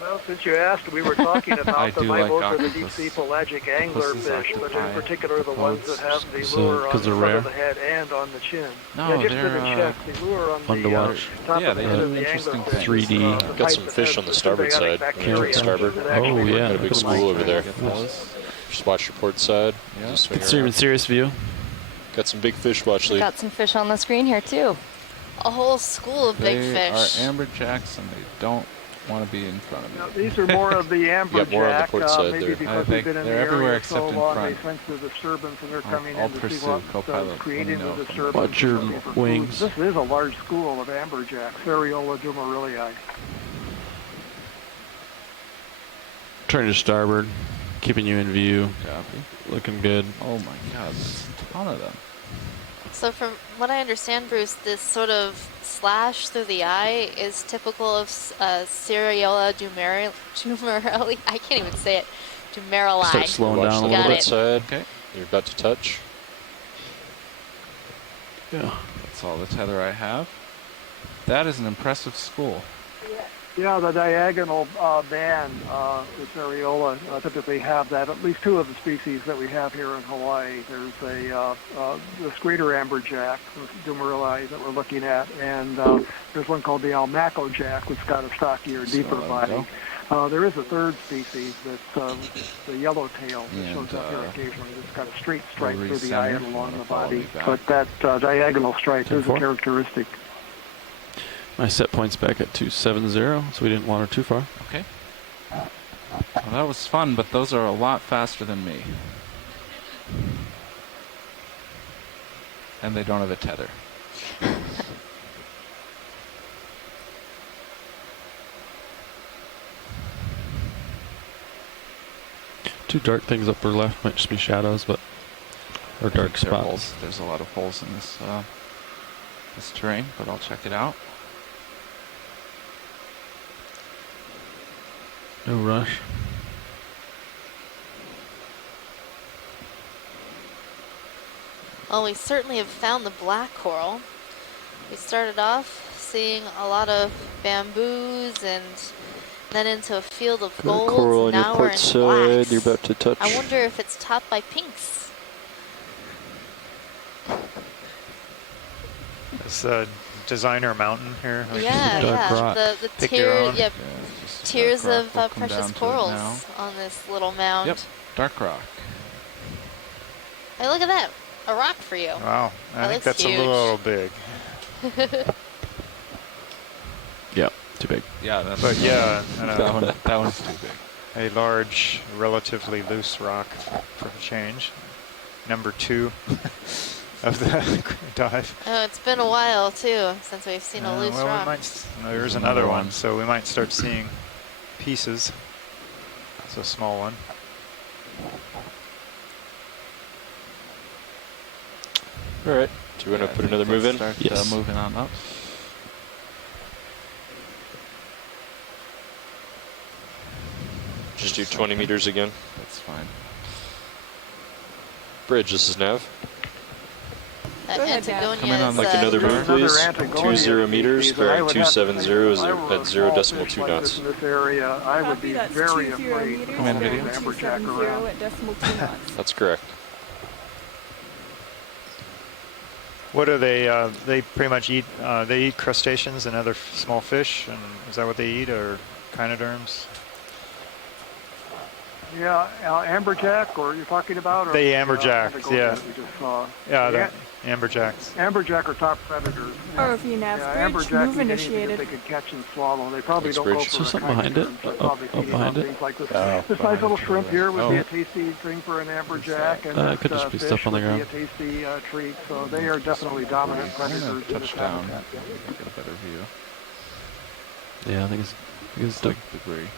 Well, since you asked, we were talking about them. I like both are the octopus. deep sea pelagic anglerfish, but in particular the ones that have the So, lure on 'cause the they're front rare? of the head and on the chin. No, yeah, just they're, for the chest, the lure on fun the to watch. top Yeah, of the they head have of the interesting anglerfish. things. 3D. The Got type some that fish has on the the starboard symbiotic side. bacteria Starboard. that actually Oh, yeah. Got a big produce school light. over there. Get those. Just watch your port side. Yeah. Just swing Considering around. serious view. Got some big fish watch We lead. got some fish on the screen here too. A whole school of big They fish. are amberjacks and they don't want to be in front of you. Now, these are more of the got more on the amberjack, port side maybe there. because They're we've been in the everywhere area so except in long, front. they sense the disturbance and they're coming I'll in to see pursue what's co-pilot. creating Let me know the if I'm disturbance. Watch your and looking for food. wings. This is a large school of amberjack, Variola dumarillii. Turning to starboard. Keeping you in view. Copy. Looking good. Oh my god, there's a ton of them. So from what I understand, Bruce, this sort of slash through the eye is typical of Seriola dumarillii. I can't even say it. Dumarillii. Start slowing Watch down the a little Got bit. it. side. Okay. You're about to touch. Yeah. That's all the tether I have. That is an impressive school. Yeah, the diagonal band, the Variola, typically have that. At least two of the species that we have here in Hawaii. There's this greater amberjack, dumarillii, that we're looking at, and there's one called the almaco jack, which got a stockier, deeper body. There is a third species that's the yellowtail that shows up here occasionally. It's got a straight stripe through the eye and along the body. But that diagonal stripe is a characteristic. My set point's back at 270, so we didn't wander too far. Okay. Well, that was fun, but those are a lot faster than me. And they don't have a tether. Two dark things upper left might just be shadows, but or dark spots. There's a lot of holes in this this terrain, but I'll check it out. No rush. Well, we certainly have found the black coral. We started off seeing a lot of bamboos and then into a field of Got a golds. coral on your Now we're port in side. blacks. You're about to touch. I wonder if it's topped by pinks. This designer mountain here. Yeah, yeah. The Pick your tier, own. yeah, tiers rock. of We'll come precious down to it corals now. on this little mound. Yep, dark rock. Hey, look at that. A rock for you. Wow, I That think looks that's huge. a little big. Yeah, too big. Yeah, that's But yeah, that one's too big. A large, relatively loose rock for a change. Number 2 of the dive. Oh, it's been a while too since we've seen a loose well, rock. there's another one, so we might start seeing pieces. It's a small one. All right. Do you want to put another move in? Start Yes. moving on up. Just do 20 meters again. That's fine. Bridge, this is Nav. That Go ahead, Dan. Antigonia Come in on is, like another move, please. Antigonia 20 meters, species, and I bearing would have to say 270 if I were at a 0.2 small fish like knots. this in this area, I would be That's very 20 afraid meters, Come in, of video. amberjack 270 around. at decimal 2 knots. That's correct. What do they pretty much eat, they eat crustaceans and other small fish, and is that what they eat, or echinoderms? Yeah, amberjack, or you're talking about? Or The amberjacks, Antigonia yeah. that we just saw. Yeah, The the amberjacks. amberjack are top predators. Or if you nav Yeah, bridge, amberjack move eat anything that initiated. they could catch and swallow. They probably Thanks, don't go Bridge. for Is there something behind it? echinoderms. They're Up- probably up feeding on behind it? things like this. Oh, This nice little shrimp here would be Oh. a tasty thing for an amberjack, and It could this just be fish stuff on the would be a ground. tasty treat. So they are definitely dominant I'm predators gonna in this touch down. habitat. Get a better view. Yeah, I think it's Like debris.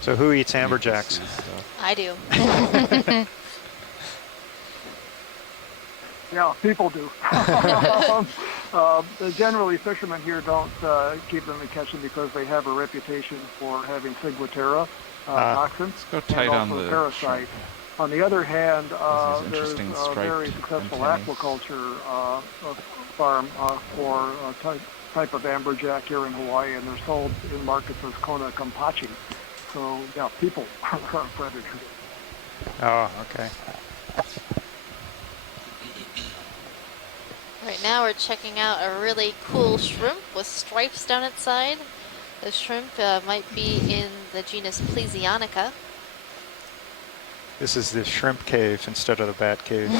So who eats You can amberjacks? see stuff. I do. Yeah, people do. Generally, fishermen here don't keep them and catch them because they have a reputation for having ciguatera toxins go tight and on also the parasite. On the other hand, These there's interesting a very striped successful antennae. aquaculture farm for a type of amberjack here in Hawaii, and they're sold in markets as Kona Kampachi. So, yeah, people are predators. Oh, okay. Right now we're checking out a really cool shrimp with stripes down its side. The shrimp might be in the genus Plesionica. This is the shrimp cave instead of the bat cave.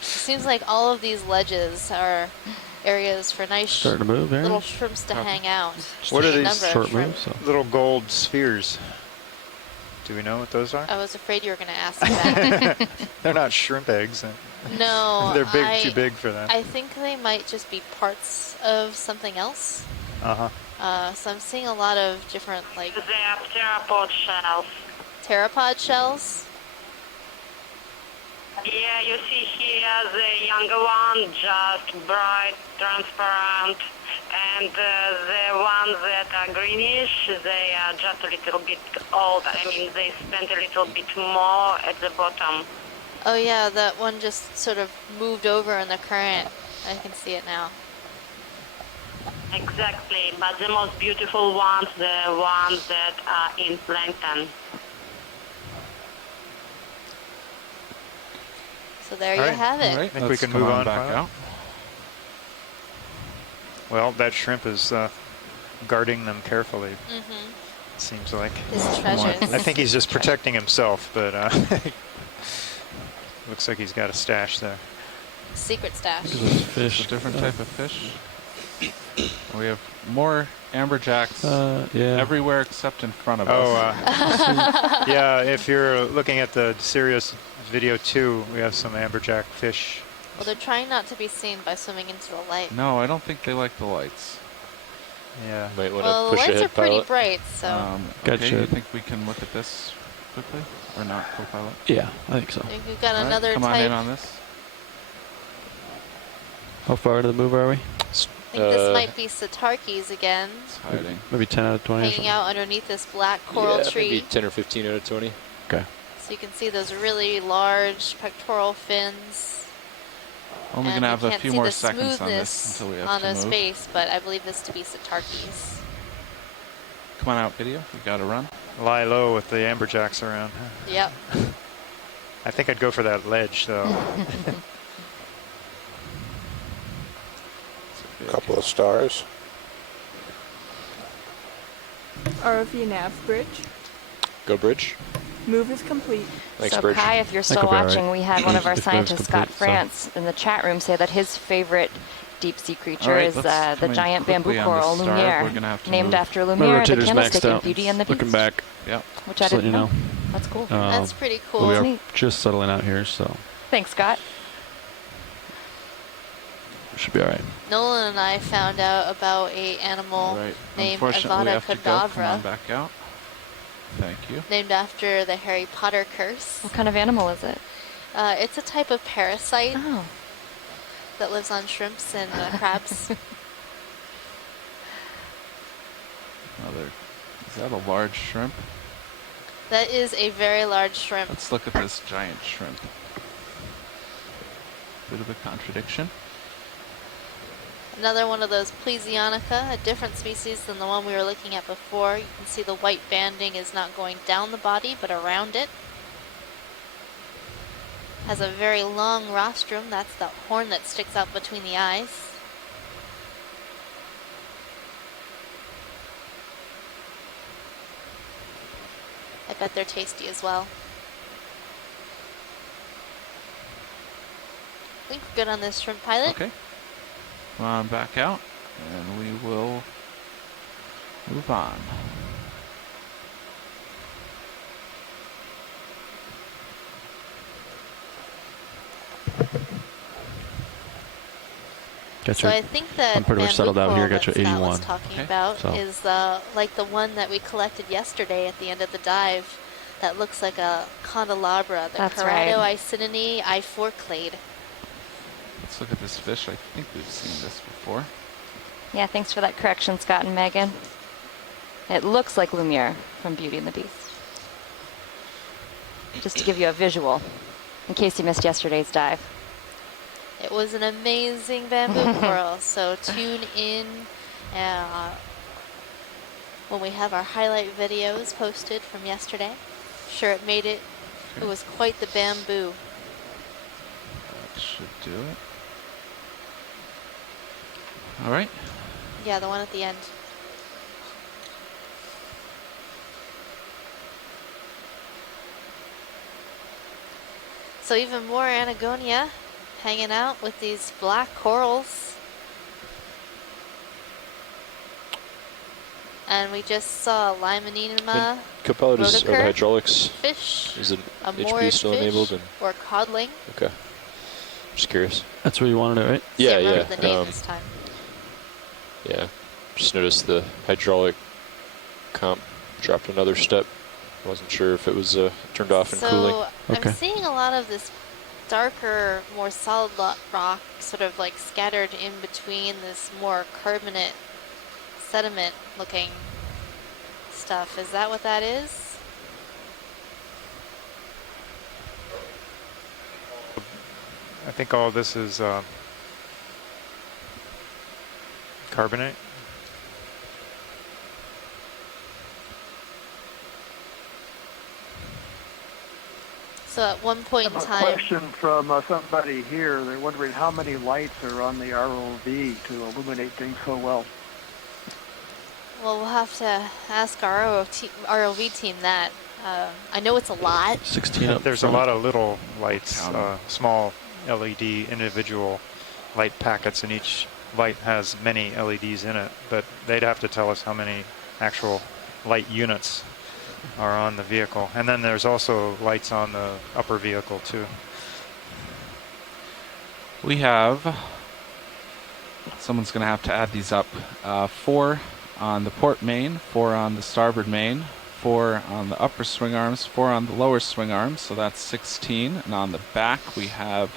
Seems like all of these ledges are areas for nice starting to move, Aaron. little shrimps to hang out. What are A these number of short shrimp. moves? So. little gold spheres? Do we know what those are? I was afraid you were going to ask me that. They're not shrimp eggs. No, They're too big for that. I think they might just be parts of something else. Uh-huh. So I'm seeing a lot of different, like, They are pteropod shells. pteropod shells. Yeah, you see here the younger one, just bright, transparent, and the ones that are greenish, they are just a little bit older. I mean, they spend a little bit more at the bottom. Oh yeah, that one just sort of moved over in the current. I can see it now. Exactly, but the most beautiful ones, the ones that are in plankton. So there you have it. All right, I think we let's can come move on back Kyle. out. Well, that shrimp is guarding them carefully. Mm-hmm. It seems like. His treasures. I think he's just protecting himself, but looks like he's got a stash there. Secret stash. Fish. It's a different type of fish. We have more amberjacks Yeah. everywhere except in front of Oh, us. yeah, if you're looking at the Sirius video 2, we have some amberjack fish. Well, they're trying not to be seen by swimming into the light. No, I don't think they like the lights. Yeah. Might want to Well, the push lights ahead, are pretty pilot. bright, so. Okay, Gotcha. you think we can look at this quickly? Or not, co-pilot? Yeah, I think so. We've got All right, another come type. on in on this. How far into the move are we? I think this might be Satarkis again. It's hiding. Maybe 10 out of 20 or Hanging something? out underneath this black coral yeah, tree. maybe 10 or 15 out of 20. Okay. So you can see those really large pectoral fins. Only And going to you have a can't few see more the seconds on this smoothness until we have on to his move. face, but I believe this to be Satarkis. Come on out, video. We got to run. Lie low with the amberjacks around. Yep. I think I'd go for that ledge, though. Couple of stars. ROV nav bridge. Go bridge. Move is complete. Thanks, So bridge. Kai, if you're still watching, we had one of our scientists, Scott France, in the chat room say that his favorite deep sea creature right, is let's the come in giant bamboo quickly on coral, this star. We're Lumiere, gonna have to named move. after My Lumiere, the rotator's candlestick maxed in out. Beauty and the Beast. Looking back. Yep. Which I Just letting didn't you know. That's cool. That's pretty cool. We That's are neat. just settling out here, so Thanks, Scott. we should be all right. Nolan and I found out about a animal Right. named Unfortunately, we Avada have to go. Come on Kedavra, back out. Thank you. named after the Harry Potter curse. What kind of animal is it? It's a type of parasite Oh. that lives on shrimps and crabs. Is that a large shrimp? That is a very large shrimp. Let's look at this giant shrimp. Bit of a contradiction. Another one of those Plesionica, a different species than the one we were looking at before. You can see the white banding is not going down the body, but around it. Has a very long rostrum. That's the horn that sticks out between the eyes. I bet they're tasty as well. I think we're good on this shrimp pilot. Okay. Come on back out, and we will move on. So I think that I'm pretty much settled out here. Got you Scott 81. was talking about So. is like the one that we collected yesterday at the end of the dive that looks like a candelabra, the That's right. Keratoicininae I4 clade. Let's look at this fish. I think we've seen this before. Yeah, thanks for that correction, Scott and Megan. It looks like Lumiere from Beauty and the Beast. Just to give you a visual, in case you missed yesterday's dive. It was an amazing bamboo coral, so tune in when we have our highlight videos posted from yesterday. Sure, it made it. It was quite the bamboo. That should do it. All right. Yeah, the one at the end. So even more Anagonia hanging out with these black corals. And we just saw Limonema Co-pilot is, are the rhodokur hydraulics. fish, Is it a HP moored still fish, enabled? And or codling. okay. Just curious. That's where you wanted it, right? Yeah, Can't yeah. remember the name this time. Yeah. Just noticed the hydraulic comp dropped another step. Wasn't sure if it was turned off and cooling. So I'm seeing a lot of this darker, more solid rock sort of like scattered in between this more carbonate sediment looking stuff. Is that what that is? I think all this is carbonate. So at one point in I have a time, question from somebody here. They're wondering how many lights are on the ROV to illuminate things so well. well, we'll have to ask our ROV team that. I know it's a lot. 16 up There's front. a lot of little lights, small LED individual light packets, and each light has many LEDs in it, but they'd have to tell us how many actual light units are on the vehicle. And then there's also lights on the upper vehicle too. We have, someone's going to have to add these up, 4 on the port main, 4 on the starboard main, 4 on the upper swing arms, 4 on the lower swing arms, so that's 16. And on the back, we have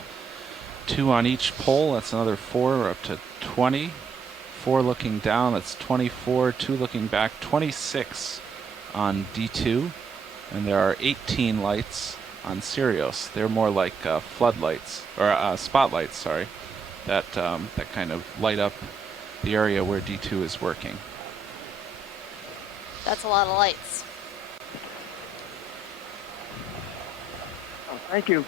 2 on each pole. That's another 4. We're up to 20. 4 looking down, that's 24. 2 looking back, 26 on D2. And there are 18 lights on Sirius. They're more like floodlights, or spotlights, sorry, that kind of light up the area where D2 is working. That's a lot of lights. Thank you.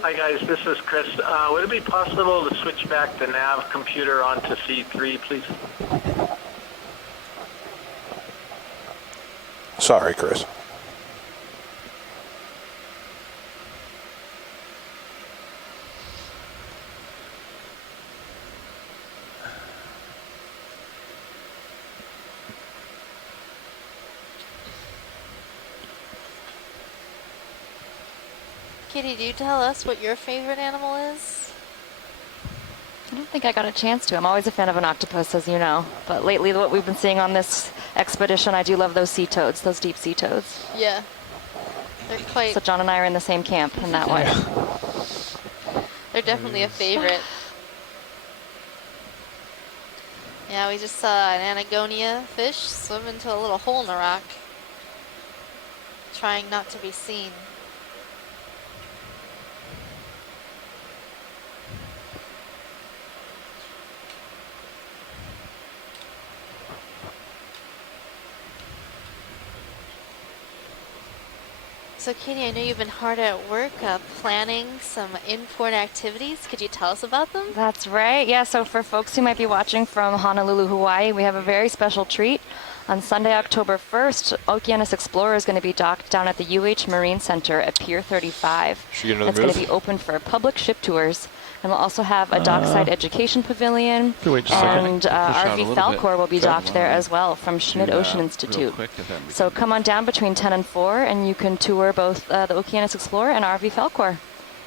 Hi guys, this is Chris. Would it be possible to switch back the nav computer onto C3, please? Sorry, Chris. Kitty, do you tell us what your favorite animal is? I don't think I got a chance to. I'm always a fan of an octopus, as you know. But lately, what we've been seeing on this expedition, I do love those sea toads, those deep sea toads. Yeah. They're quite... So John and I are in the same camp in that one. They're definitely a favorite. Yeah, we just saw an anagonia fish swim into a little hole in the rock, trying not to be seen. So Katie, I know you've been hard at work planning some in-port activities. Could you tell us about them? That's right. Yeah, so for folks who might be watching from Honolulu, Hawaii, we have a very special treat. On Sunday, October 1st, Okeanos Explorer is going to be docked down at the UH Marine Center at Pier 35. It's going to be open for public ship tours. And we'll also have a dockside education pavilion, and RV Falcor will be docked there as well from Schmidt Ocean Institute. So come on down between 10 and 4, and you can tour both the Okeanos Explorer and RV Falcor,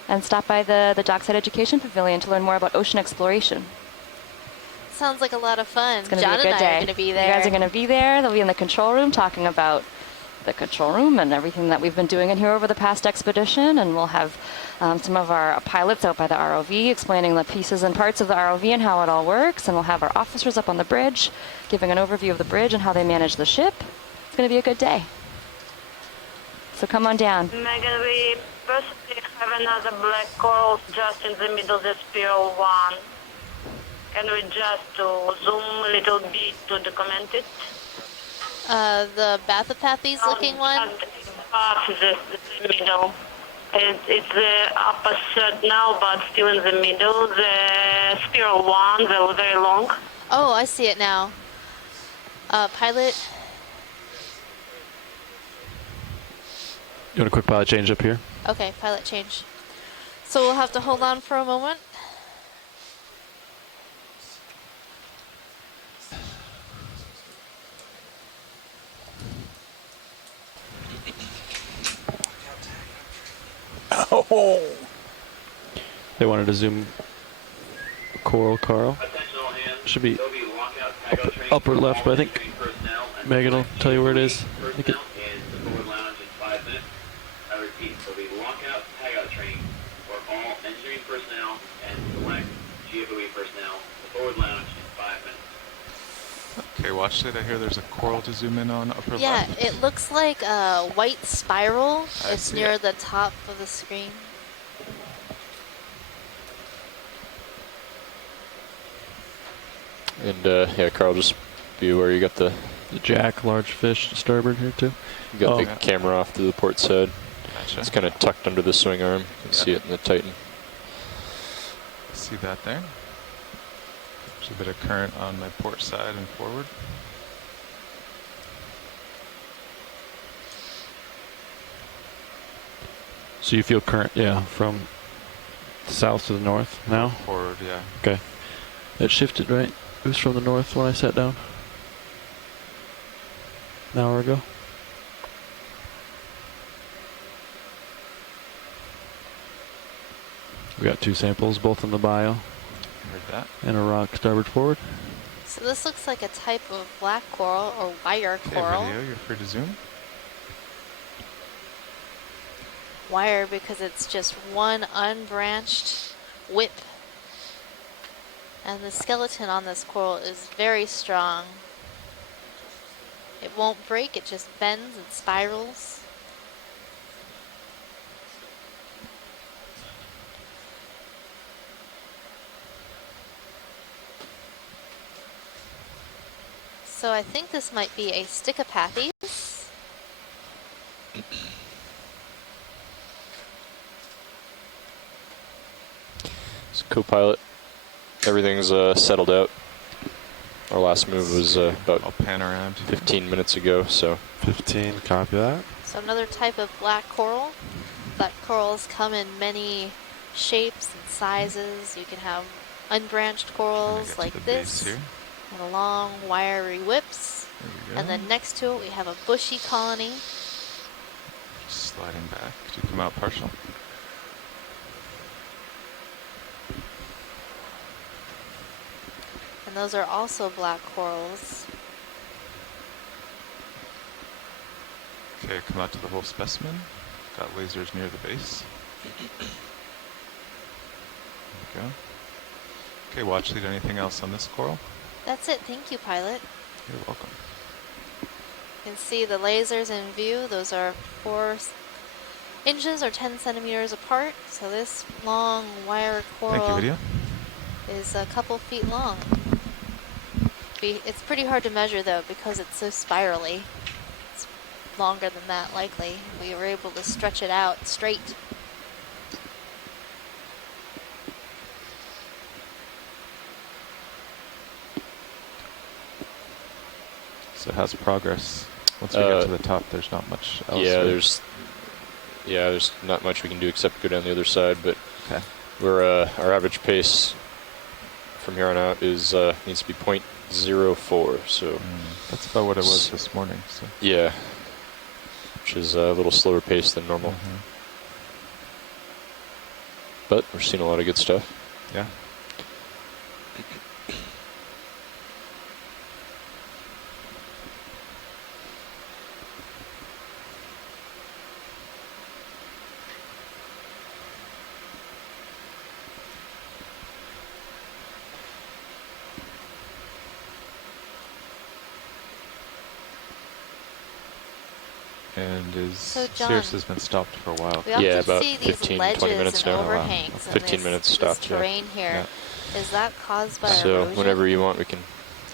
and stop by the dockside education pavilion to learn more about ocean exploration. Sounds like a lot of fun. It's going to John be a good and day. I are going to be there. You guys are going to be there. They'll be in the control room talking about the control room and everything that we've been doing in here over the past expedition, and we'll have some of our pilots out by the ROV explaining the pieces and parts of the ROV and how it all works, and we'll have our officers up on the bridge giving an overview of the bridge and how they manage the ship. It's going to be a good day. So come on down. Megan, we personally have another black coral just in the middle of the Spiral 1. Can we just zoom a little bit to document it? The Bathypathes looking one? The middle. It's the upper third now, but still in the middle. The Spiral 1, they were very long. Oh, I see it now. Pilot. You want a quick pilot change up here? Okay, pilot change. So we'll have to hold on for a moment. Oh. They wanted to zoom coral, Carl. Should be upper left, but I think Megan will tell you where it is. I think it, Okay, watch it. I hear there's a coral to zoom in on upper Yeah, left. it looks like a white spiral. I It's see near it. the top of the screen. And yeah, Carl, just be aware you got the jack, large fish starboard here too. You got the Yeah. camera off to the port side. Gotcha. It's kind of tucked under the swing arm. You can see it in the Titan. See that there? There's a bit of current on my port side and forward. So you feel current, yeah, from south to the north now? Forward, yeah. Okay. It shifted, right? It was from the north when I sat down. An hour ago. We got two samples, both in the bio. Heard that. And a rock starboard forward. So this looks like a type of black coral or wire Okay, coral. video, you're free to zoom. Wire because it's just one unbranched whip. And the skeleton on this coral is very strong. It won't break, it just bends and spirals. So I think this might be a Stichopathes. So co-pilot, everything's settled out. Our last move was about I'll pan around. 15 minutes ago, so. 15, copy that. So another type of black coral. Black corals come in many shapes and sizes. You can have unbranched corals like this, and long wiry whips. And then next to it we have a bushy colony. Sliding back to come out partial. And those are also black corals. Okay, come out to the whole specimen. Got lasers near the base. There we go. Okay, watch lead. Anything else on this coral? That's it. Thank you, pilot. You're welcome. You can see the lasers in view. Those are 4 inches or 10 centimeters apart. So this long wire coral is a couple feet long. It's pretty hard to measure though because it's so spirally. It's longer than that likely. We were able to stretch it out straight. So how's progress? Once we get to the top, there's not much else. Yeah, right? there's not much we can do except go down the other side, but we're our average pace from here on out is needs to be 0.04, so that's about what it was this morning. So yeah, which is a little slower pace than normal. But we're seeing a lot of good stuff. Yeah. And Cirrus has been stopped for a while. We often about see these 15-20 minutes and now. overhangs 15 minutes stopped. Terrain here. Is that caused by so erosion? whenever you want, we can.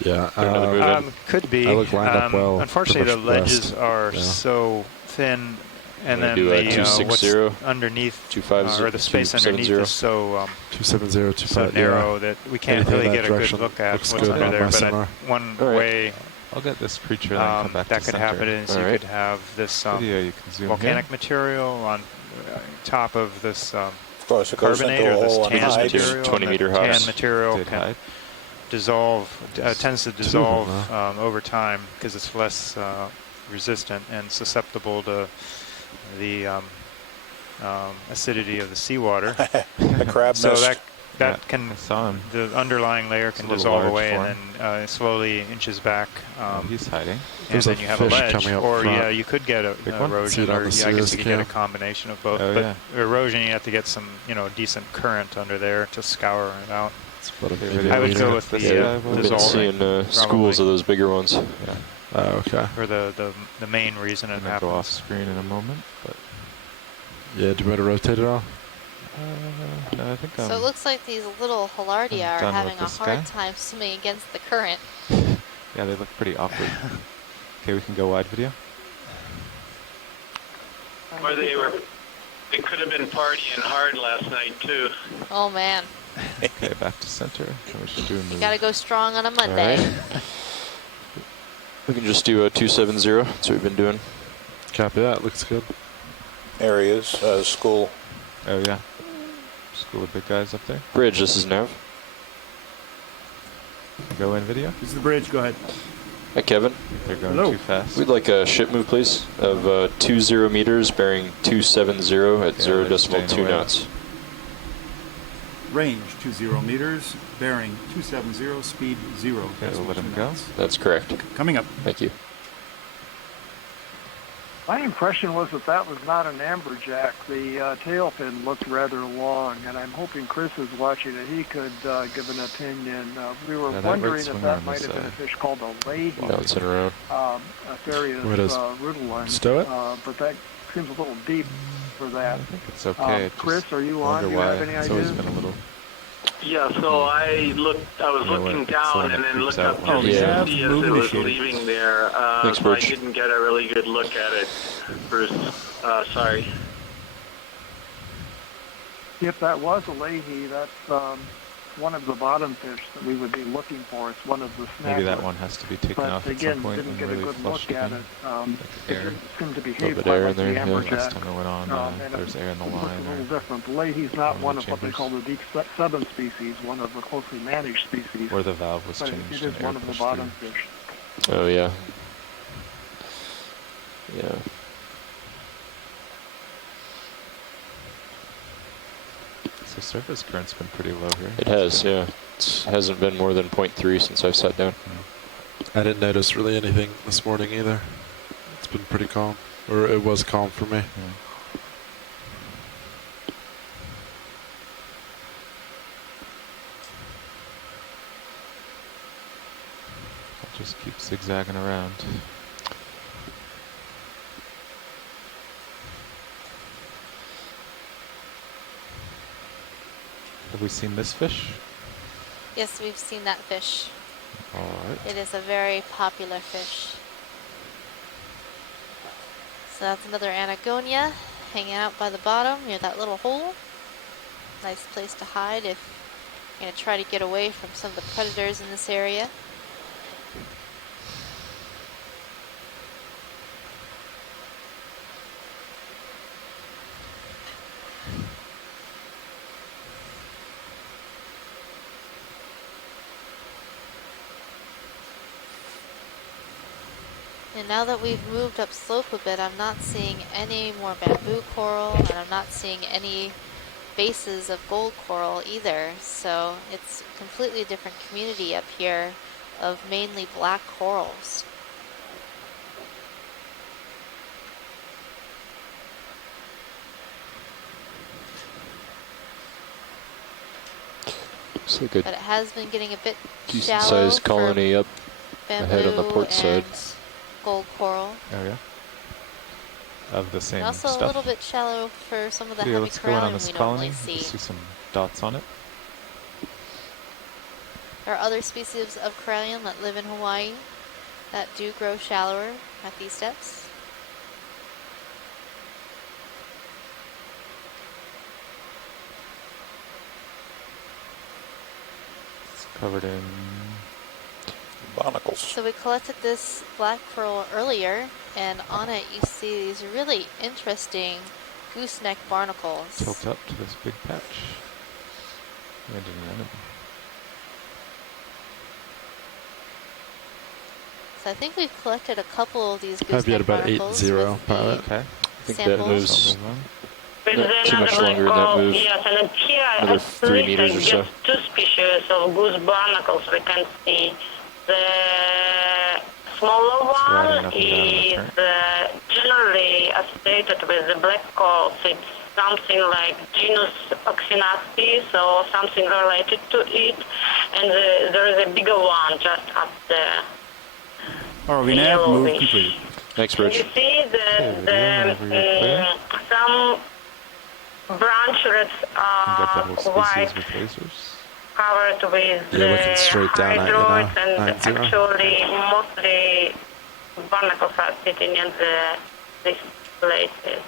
Yeah, put another move in. Could be. I look lined up well. Unfortunately, the ledges west. are so thin, and then do the 260, what's underneath, 250, or the space underneath 270. is so 270, so narrow that we can't really get a good look at what's under there. But one way I'll get this creature and come back that to could center. happen is you could have this Video, you can zoom volcanic here. material on top of this Of course, it goes carbonate into a or this hole tan and hides. material. 20 and meter the tan house. material Did can hide. dissolve, tends to dissolve over time because it's less resistant and susceptible to the acidity of the seawater. The crab so nest. that can the underlying layer can It's a little dissolve large away for and then slowly inches back. He's hiding. And There's then a you have a fish ledge, coming up or front. yeah, you could get a Big one? erosion, See it on or the I guess Cirrus you could get a cam. combination of both. Oh, but yeah. erosion, you have to get some, decent current under there to scour it out. It's about a Okay, maybe I would meter. go with the We've been dissolving. seeing schools of those bigger ones. Yeah. Okay. For the main reason it I'm gonna go off happens. screen in a moment, but Yeah, do you want to rotate it all? no, I think So it looks like these little Hallardia I'm are done having with a this hard guy. time swimming against the current. yeah, they look pretty awkward. Okay, we can go wide video. Or they could have been partying hard last night too. Oh man, Okay, back to center. And we should do a move. you gotta go strong on a Monday. We can just do a 270. That's what we've been doing. Copy that. Looks good. Areas, school. Oh yeah. School of big guys up there. Bridge, this is Nav. Go in video. This is the bridge. Go ahead. Hi, Kevin. They're going Hello. too fast. We'd like a ship move, please, of 20 meters bearing 270 at Yeah, they're staying 0.2 away. knots. Range 20 meters, bearing 270, speed 0. Okay, we'll let him go. That's correct. Coming up. Thank you. My impression was that that was not an amberjack. The tail fin looked rather long, and I'm hoping Chris is watching it. He could give an opinion. We were wondering if that might have been a fish called a leahy, Bouncing around. a Therius rudelin. Stow it? But that seems a little deep for that. I think it's okay. Chris, are you on? Do you have any it's ideas? always been a little. Yeah, so I was looking down and then looked up Oh, to yeah. see if it was leaving there. Thanks, so I Birch. didn't get a really good look at it, Bruce. Sorry. If that was a leahy, that's one of the bottom fish that we would be looking for. It's one of the snacklets. Maybe that one has to be taken off But at some again, point didn't and get a really good flushed look at again. it. It Air. didn't seem to Little behave bit quite air like in the there, yeah. amberjack. Last time I went on, And there's air in the it looks line. a little Or, different. The leahy's not one one of of the what they call the deep subspecies, one of the closely managed species. where the valve was But changed it and is air one of the pushed bottom through. fish. Oh, yeah. Yeah. So surface current's been pretty low here. It has, yeah. It hasn't been more than 0.3 since I've sat down. I didn't notice really anything this morning either. It's been pretty calm. Or it was calm for me. I'll just keep zigzagging around. Have we seen this fish? Yes, we've seen that fish. All right. It is a very popular fish. So that's another anagonia hanging out by the bottom near that little hole. Nice place to hide if you're going to try to get away from some of the predators in this area. And now that we've moved up slope a bit, I'm not seeing any more bamboo coral, and I'm not seeing any bases of gold coral either. So it's a completely different community up here of mainly black corals. It's like a But it has been getting a bit decent shallow sized colony up ahead on the bamboo port side. and gold coral. Oh yeah. Of the same And also stuff. a little bit shallow for some of the Okay, heavy let's go in on corallium this we colony. normally You see. see some dots on it. There are other species of corallium that live in Hawaii that do grow shallower at these depths. It's covered in barnacles. So we collected this black pearl earlier, and on it you see these really interesting gooseneck barnacles. tilt up to this big patch. And an enemy. So I think we've collected a couple of these I've got gooseneck about barnacles 8-0 with pilot. the Okay. I think that samples. moves With not too much another longer in that black move. coral, yes, and here Another at 3 least meters I or so. get two species of goose barnacles we can see. The smaller riding one up and down the is current. generally associated with the black corals. It's something like genus Okeanos or something related to it. And there is a bigger one just up there. ROV nav, move complete. Thanks, You Rich. see some branchlets Get the are whole species white, with lasers. covered with You're looking straight down at you now, hydroids, and 9-0. actually mostly barnacles are sitting in these places.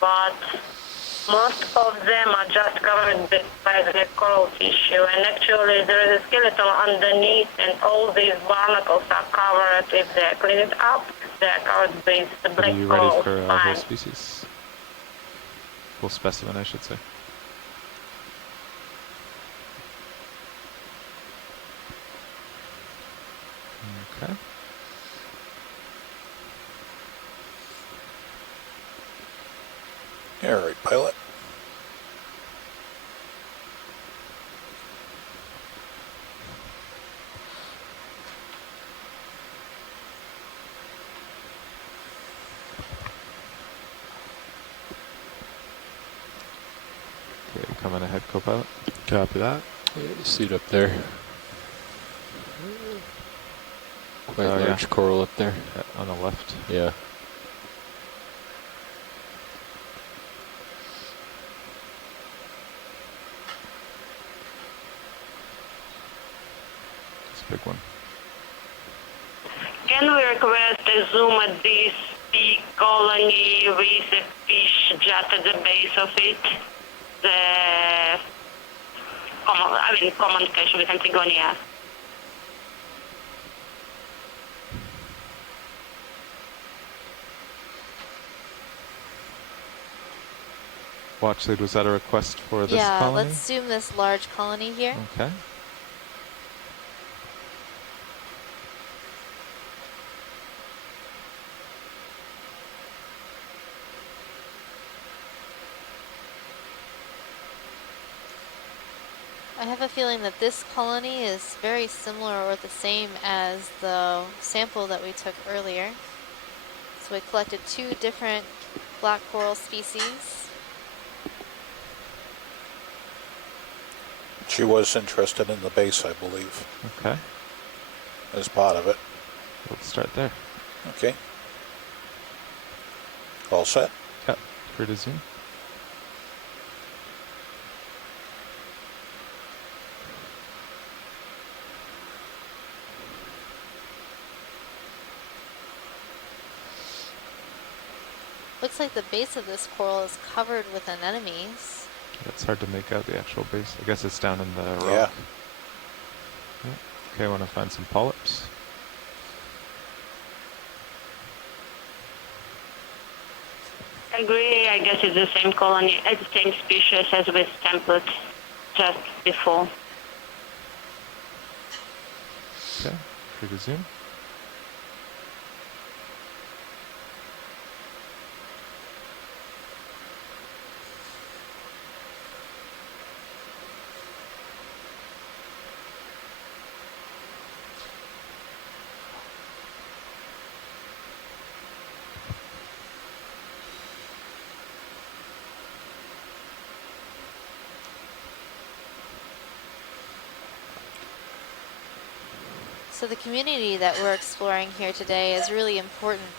But most of them are just covered by the coral tissue, and actually there is a skeleton underneath, and all these barnacles are covered. If they clean it up, they are covered with the Are black you ready coral for a spine. whole species? Full specimen, I should say. Okay. All right, pilot. coming ahead, co-pilot. Copy that. Yeah, you see it up there. Quite large coral up there. On the left. Yeah. It's a big one. Can we request a zoom at this big colony with a fish just at the base of it? The common fish with Antigonia. Watch lead, was that a request for this colony? Yeah, let's zoom this large colony here. Okay. I have a feeling that this colony is very similar or the same as the sample that we took earlier. So we collected 2 different black coral species. She was interested in the base, I believe. Okay. As part of it. Let's start there. Okay. All set? Yep. Free to zoom. Looks like the base of this coral is covered with anemones. It's hard to make out the actual base. I guess it's down in the rock. Yeah. Yep. Okay, I want to find some polyps. I agree, I guess it's the same colony, it's the same species as with template just before. Okay, free to zoom. So the community that we're exploring here today is really important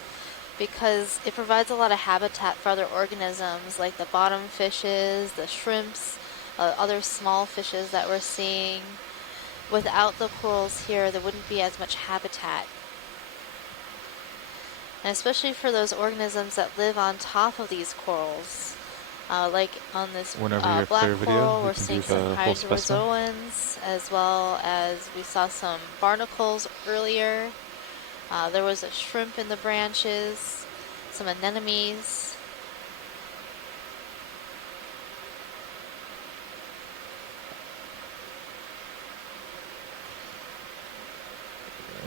because it provides a lot of habitat for other organisms like the bottom fishes, the shrimps, other small fishes that we're seeing. Without the corals here, there wouldn't be as much habitat. And especially for those organisms that live on top of these corals. Like on this black coral, we're seeing some hydrozoans, as well as we saw some barnacles earlier. There was a shrimp in the branches, some anemones.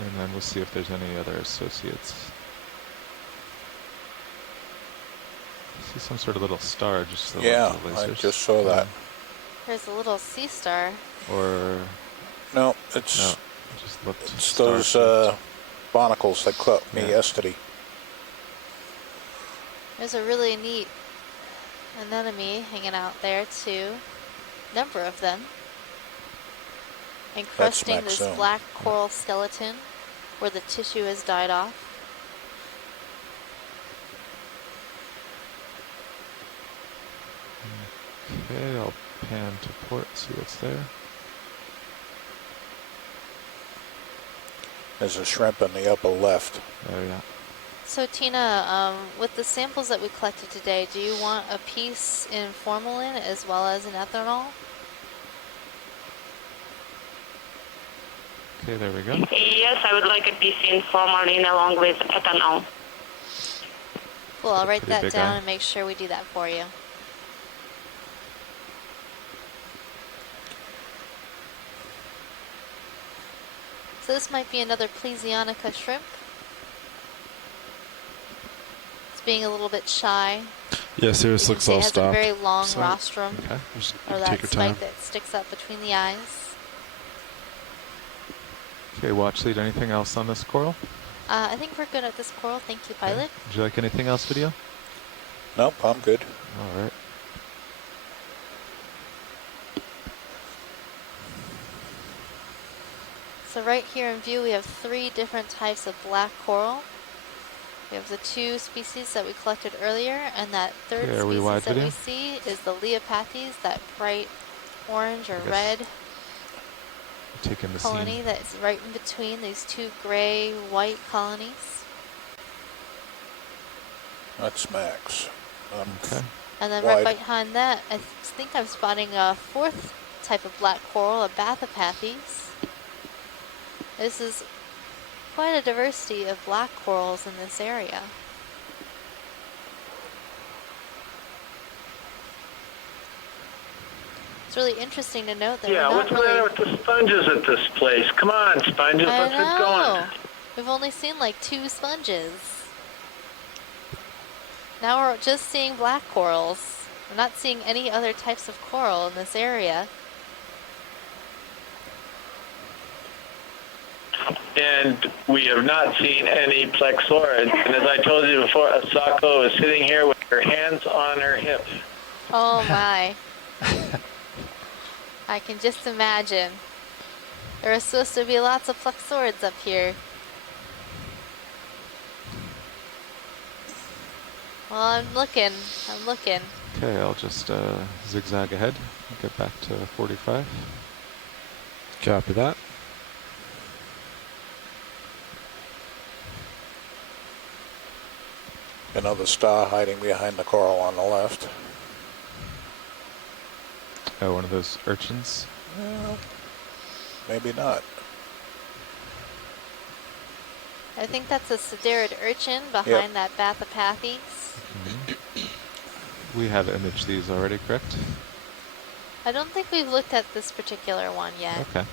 And then we'll see if there's any other associates. I see some sort of little star just the Yeah, I just saw that. There's a little sea star. Or no, it's just looked it's those barnacles that caught me yesterday. There's a really neat anemone hanging out there too. Number of them. Encrusting this black coral skeleton where the tissue has died off. Okay, I'll pan to port, see what's there. There's a shrimp in the upper left. Oh yeah. So Tina, with the samples that we collected today, do you want a piece in formalin as well as in ethanol? Okay, there we go. Yes, I would like a piece in formalin along with ethanol. Cool, I'll write that big down eye. and make sure we do that for you. So this might be another Plesionica shrimp. It's being a little bit shy. Yeah, seriously, looks all It has a stopped. very long So, rostrum, okay, just or take that your spike time. that sticks up between the eyes. Okay, watch lead, anything else on this coral? I think we're good at this coral. Thank you, pilot. Would you like anything else, video? Nope, I'm good. All right. right here in view, we have 3 different types of black coral. We have the 2 species that we collected earlier, and that 3rd Okay, are we species wide that we video? see is the Leopathes, that bright orange or I guess red Taking the colony scene. that's right in between these 2 gray-white colonies. That's Max. Okay. And then Wide. right behind that, I think I'm spotting a 4th type of black coral, a Bathypathes. This is quite a diversity of black corals in this area. It's really interesting to note that Yeah, we're what's not the really... matter with the sponges at this place? Come on, sponges, I let's get going. know. We've only seen like 2 sponges. Now we're just seeing black corals. We're not seeing any other types of coral in this area. And we have not seen any plexaurids. And as I told you before, Asako is sitting here with her hands on her hip. Oh my. I can just imagine. There are supposed to be lots of plexaurids up here. Well, I'm looking. Okay, I'll just zigzag ahead. Get back to 45. Copy that. Another star hiding behind the coral on the left. Oh, one of those urchins. Well, maybe not. I think that's a sedarid urchin behind that Bathypathes. We have imaged these already, correct? I don't think we've looked at this particular one yet. Okay.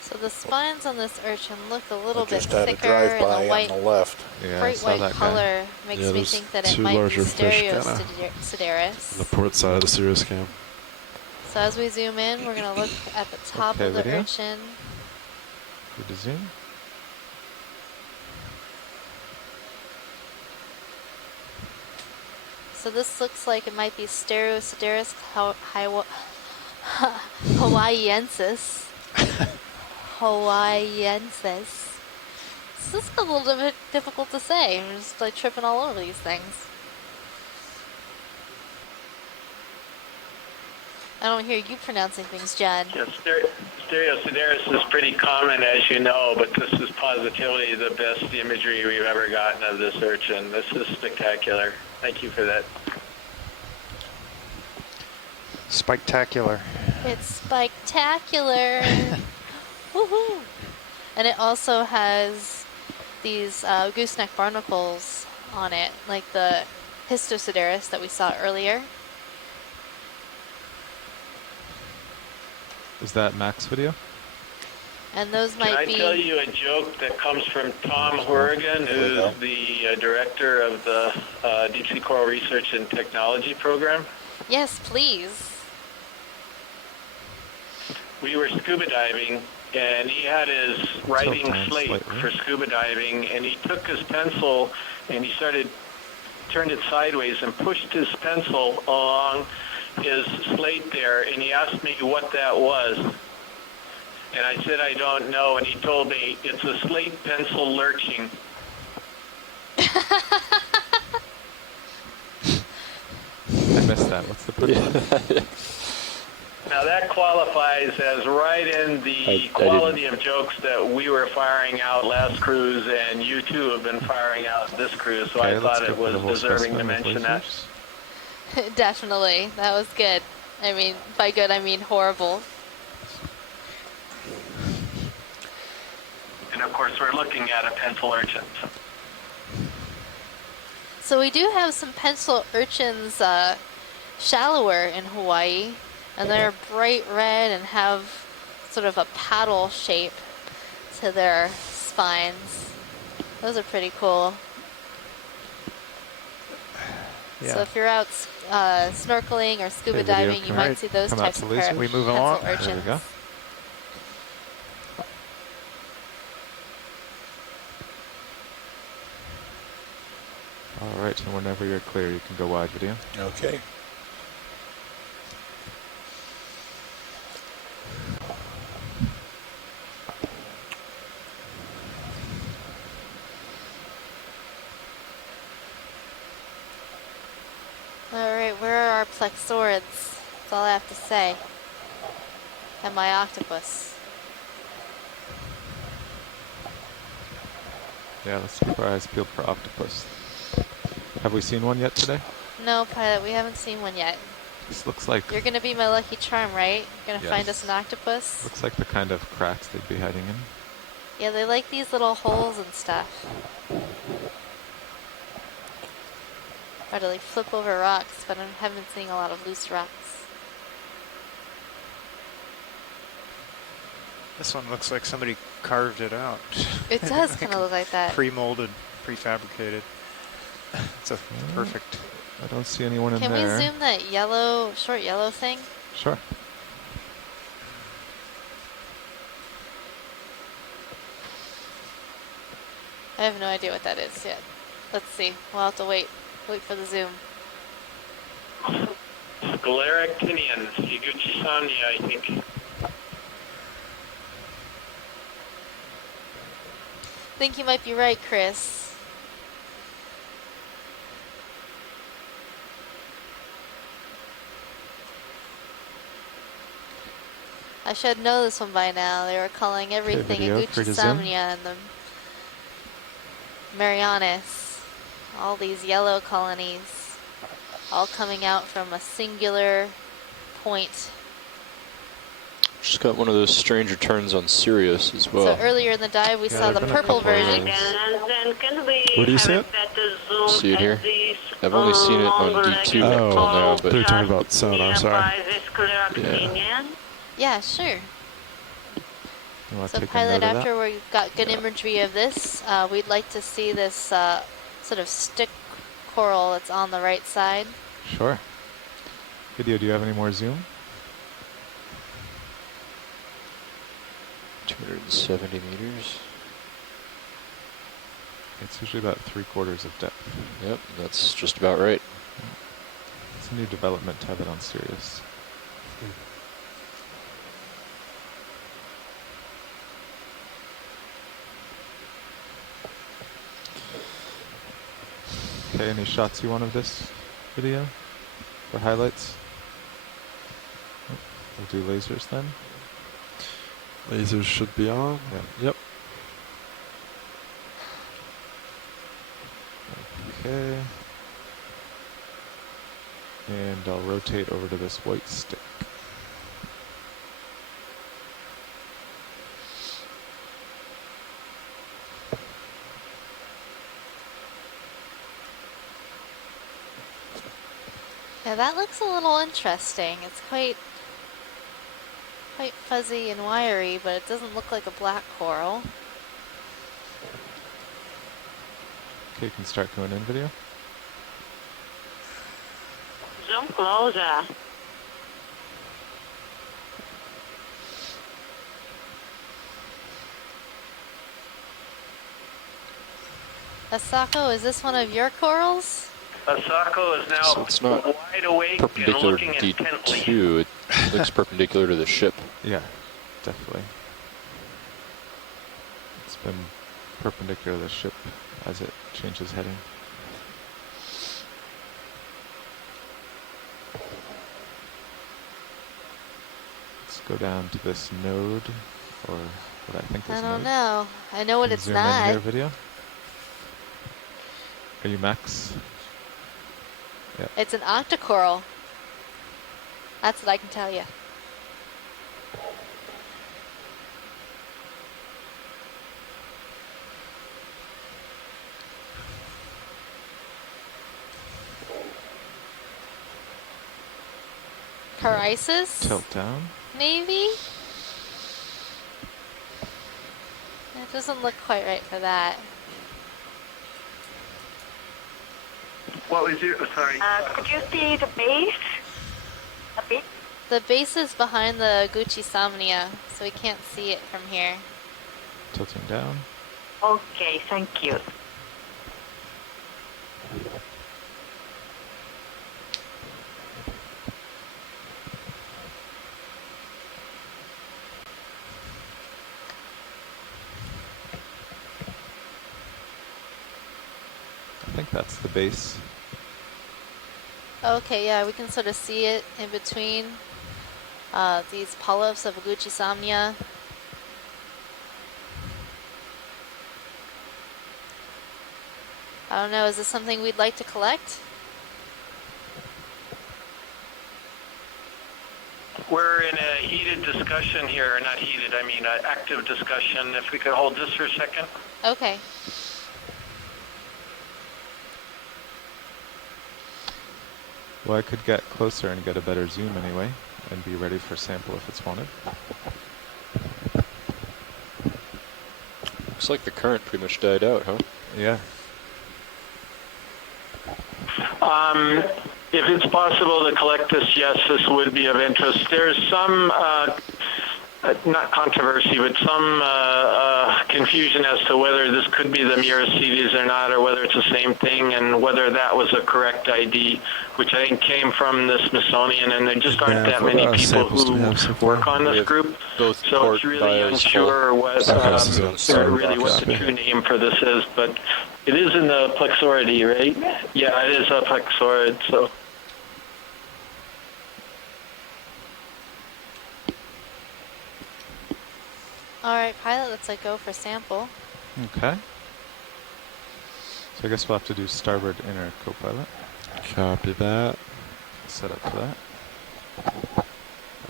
So the spines on this urchin look a little bit Just had a thicker, and drive-by the white, on the left. Yeah, I bright saw white that guy. color makes Yeah, me there's think that it two might be larger fish kinda Stereosideris. on the port side of the Sirius cam. So as we zoom in, we're going to look at the top Okay, of the video. urchin. Good to zoom. So this looks like it might be Stereosideris hawaiiensis. Hawaiiensis. This is a little bit difficult to say. I'm just like tripping all over these things. I don't hear you pronouncing things, Judd. Yeah, Stereosideris is pretty common, as you know, but this is positively the best imagery we've ever gotten of this urchin. This is spectacular. Thank you for that. Spectacular. It's spectacular. Woohoo! And it also has these gooseneck barnacles on it, like the Histosideris that we saw earlier. Is that Max video? And those Can might I be... tell you a joke that comes from Tom Horrigan, who's the director of the Deep Sea Coral Research and Technology Program? Yes, please. We were scuba diving, and he had his writing down slate slightly. for scuba diving, and he took his pencil and he turned it sideways and pushed his pencil along his slate there, and he asked me what that was. And I said, I don't know, and he told me, it's a slate pencil lurching. I missed that. What's the punchline? Now that qualifies as right in the quality of jokes that we were firing out last cruise, and you two have been firing out this cruise, so Okay, I let's thought go it for the was whole deserving to specimen with mention that. lasers. Definitely. That was good. I mean, by good, I mean horrible. And of course, we're looking at a pencil urchin. So we do have some pencil urchins shallower in Hawaii, and they're bright red and have sort of a paddle shape to their spines. Those are pretty cool. So if you're out snorkeling or scuba diving, you might see those types of pencil urchins. There we go. All right, and whenever you're clear, you can go wide video. Okay. Alright, where are our plexaurids? That's all I have to say. And my octopus. Yeah, let's keep our eyes peeled for octopus. Have we seen one yet today? No, Pilot, we haven't seen one yet. This looks like... You're gonna be my lucky charm, right? You're gonna find Yes. us an octopus? Looks like the kind of cracks they'd be hiding in. Yeah, they like these little holes and stuff. Or to like flip over rocks, but I haven't been seeing a lot of loose rocks. This one looks like somebody carved it out. It does kind of look like that. Pre-molded, prefabricated. It's a perfect. I don't see anyone in Can there. we zoom that yellow, short yellow thing? Sure. I have no idea what that is yet. Let's see. We'll have to wait. Wait for the zoom. Scleractinian, Higuchi-Sonia, I think. I think you might be right, Chris. I should know this one by now. They were calling everything video a for the zoom. Gucci-Somnia and the Marianas. All these yellow colonies, all coming out from a singular point. Just got one of those stranger turns on Sirius as well. So earlier in the dive, we saw the purple version. Where do you see it? See it here? I've only seen it on D2 until now, but... They're talking about sonar, sorry. Yeah. Yeah, sure. So Pilot, after we've got good imagery of this, we'd like to see this sort of stick coral that's on the right side. Sure. Video, do you have any more zoom? 270 meters. It's usually about 3/4 of depth. Yep, that's just about right. It's a new development to have it on Sirius. Okay, any shots you want of this video for highlights? We'll do lasers then. Lasers should be on. Yeah. Yep. Okay. And I'll rotate over to this white stick. Yeah, that looks a little interesting. It's quite fuzzy and wiry, but it doesn't look like a black coral. Okay, you can start going in video. Zoom closer. Asako, is this one of your corals? Asako is now So it's not wide awake and perpendicular looking to intently. D2. It looks perpendicular to the ship. Yeah, definitely. It's been perpendicular to the ship as it changes heading. Let's go down to this node, or what I think is I don't node. know. I know what Can you it's zoom not. in here, video? Are you max? Yeah. It's an octocoral. That's what I can tell you. Carices? Tilt down. Maybe? It doesn't look quite right for that. What was your, sorry? Could you see the base a bit? The base is behind the Gucci Somnia, so we can't see it from here. Tilting down. Okay, thank you. I think that's the base. Okay, yeah, we can sort of see it in between these polyps of Gucci Somnia. I don't know, is this something we'd like to collect? We're in a heated discussion here, not heated, I mean active discussion. If we could hold this for a second. Okay. Well, I could get closer and get a better zoom anyway, and be ready for sample if it's wanted. Looks like the current pretty much died out, huh? Yeah. If it's possible to collect this, yes, this would be of interest. There's some, not controversy, but some confusion as to whether this could be the Miracides or not, or whether it's the same thing, and whether that was a correct ID, which I think came from the Smithsonian, and there just aren't that many people who work on this group, so it's really unsure what really what the true name for this is, but it is in the plexoridae, right? Yeah, it is a plexorid, so. Alright, pilot, let's go for sample. Okay. So I guess we'll have to do starboard inner co-pilot. Copy that. Set up for that.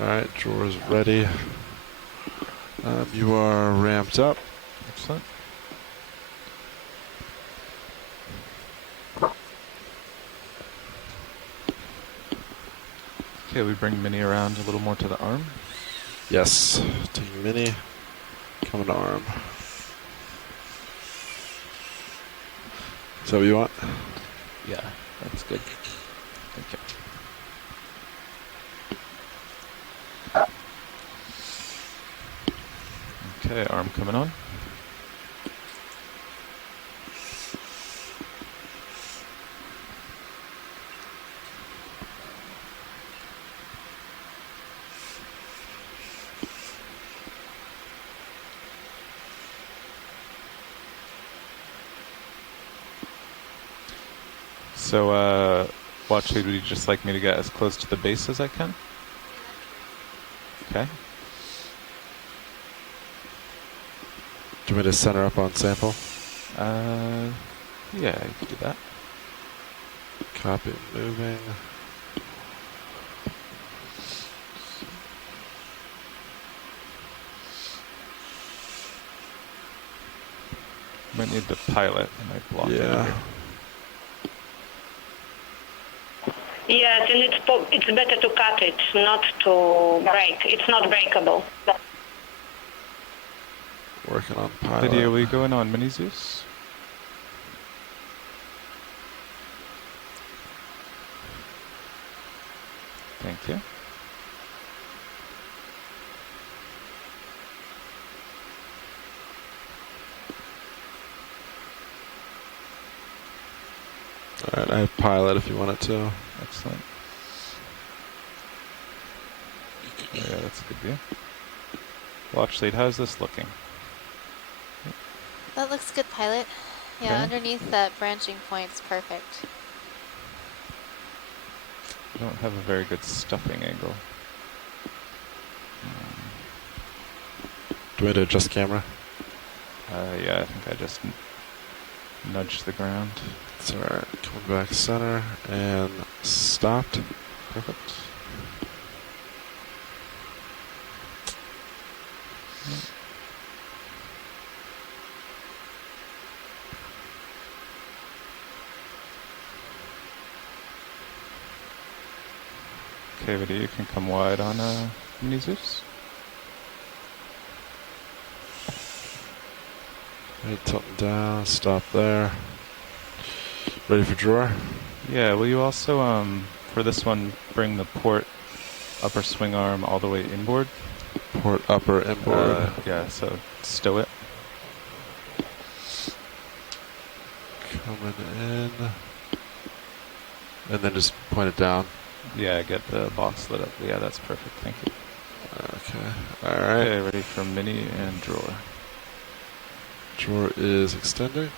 Alright, drawers ready. You are ramped up. Excellent. Okay, we bring Mini around a little more to the arm. Yes, taking Mini, coming to arm. Is that what you want? Yeah, that's good. Okay, arm coming on. So, watch lead, would you just like me to get as close to the base as I can? Okay. Do you want me to center up on sample? Yeah, you could do that. Copy, moving. Might need the pilot, I might block it. Yeah. Yes, and it's better to cut it, not to break. It's not breakable. Working on pilot. Lydia, will you go in on Mini Zeus? Thank you. Alright, I have pilot if you want it to. Excellent. Yeah, that's a good view. Watch lead, how's this looking? That looks good, pilot. Yeah, Okay. underneath that branching point's perfect. I don't have a very good stuffing angle. Do we adjust camera? Yeah, I think I just nudged the ground. It's alright. Coming back center and stopped. Perfect. Okay, Vidya, you can come wide on Mini Zeus. Right, tilting down, stop there. Ready for drawer? Yeah, will you also, for this one, bring the port upper swing arm all the way inboard? Port upper inboard. Yeah, so stow it. Coming in. And then just point it down. Yeah, get the box lit up. Yeah, that's perfect. Thank you. Okay. All right. Okay, ready for mini and drawer. Drawer is extending.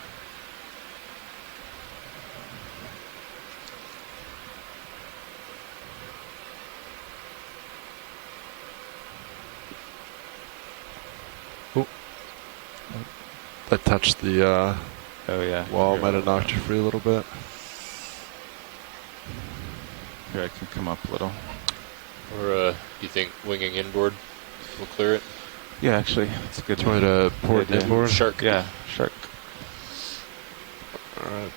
I touched the oh yeah, wall, might have knocked you free a little bit. Here, I can come up a little. Or you think winging inboard will clear it? Yeah, actually, it's a good. Try to port idea. inboard. Shark. Yeah, shark. All right,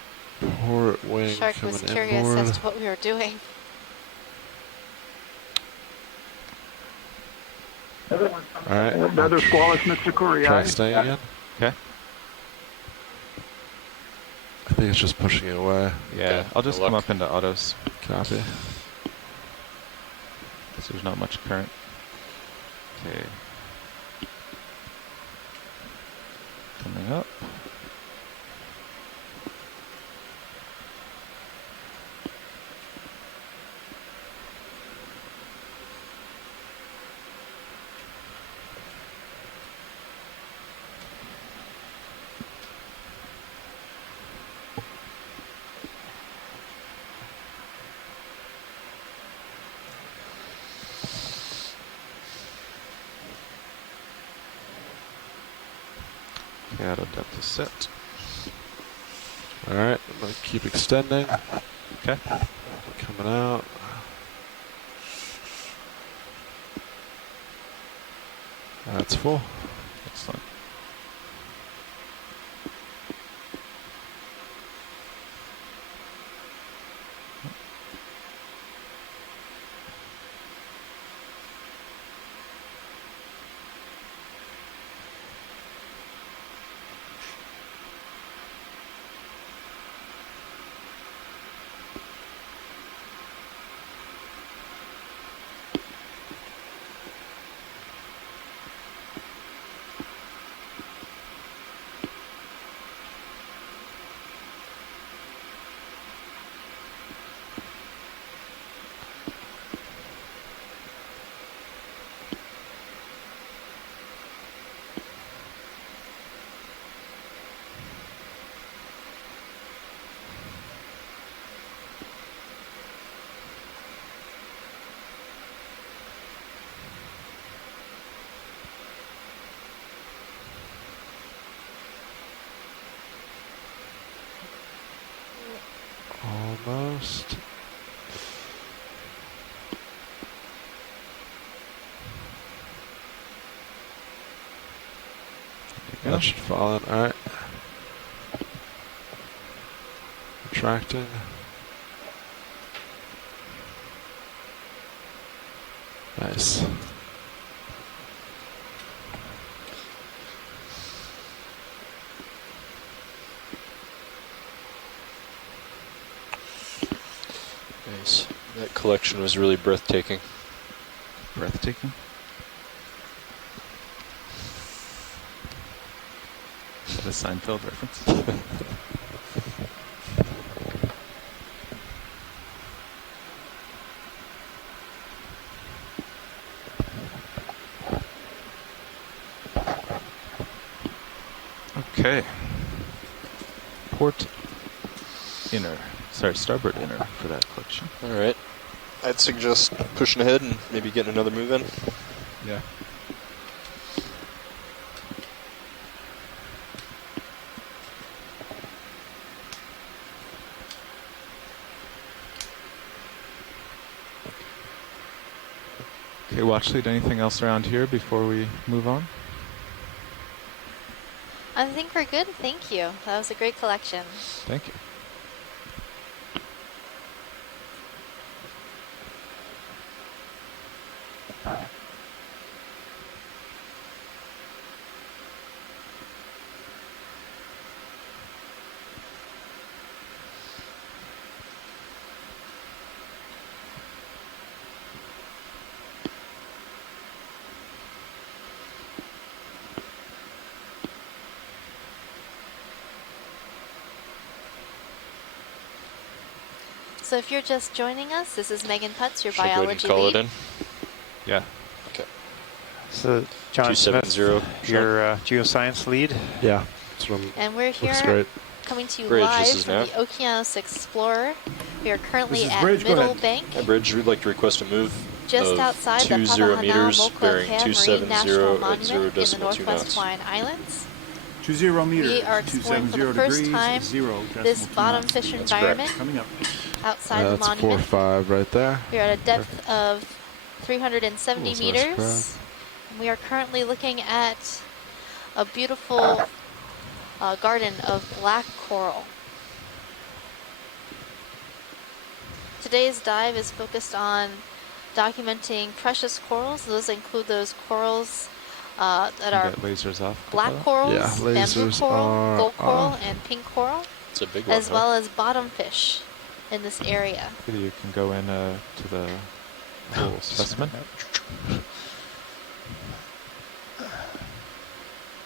port wing Shark coming was curious inboard. as to what we were doing. All right. Another squalus Mitsukuri. Try staying again. Okay. I think it's just pushing it away. Yeah, Okay, I'll just good come luck. up into autos. Copy. Because there's not much current. Okay. Coming up. Okay, auto depth is set. All right, I'm gonna keep extending. Okay. Coming out. That's full. Excellent. Almost. That should fall in. All right. Retracting. Nice. Nice. That collection was really breathtaking. Breathtaking? Is that a Seinfeld reference? Okay. Port inner. Sorry, starboard inner for that collection. All right. I'd suggest pushing ahead and maybe getting another move in. Yeah. Okay, watch lead. Anything else around here before we move on? I think we're good. Thank you. That was a great collection. Thank you. So if you're just joining us, this is Megan Putz, your Should I go ahead and biology call lead. it in? Yeah. Okay. So, John Smith, 270. your geoscience lead? Yeah. And we're here looks great. coming to you Bridge, live this is from Nav. the Okeanos Explorer. We are currently This is at Bridge, go Middle ahead. Bank, Hi, Bridge. We'd like to request a move just of outside the 20 Papahana meters, Mokuakea bearing Marine National 270 at Monument 0 in the decimal 2 Northwest knots. Hawaiian Islands. 20 meters. We are exploring for the 270 first degrees, time 0 this decimal 2 bottom knots. fish That's environment correct. Coming up. outside the That's monument. 4.5 right there. We are at a depth of 370 Cool-sized meters. And we are currently looking at a beautiful garden of black coral. Today's dive is focused on documenting precious corals. Those include those corals that are Get lasers off. black corals, Yeah, bamboo lasers coral, are gold coral, off. and pink coral, It's a big one, as well as bottom fish in this area. You can go in to the whole specimen.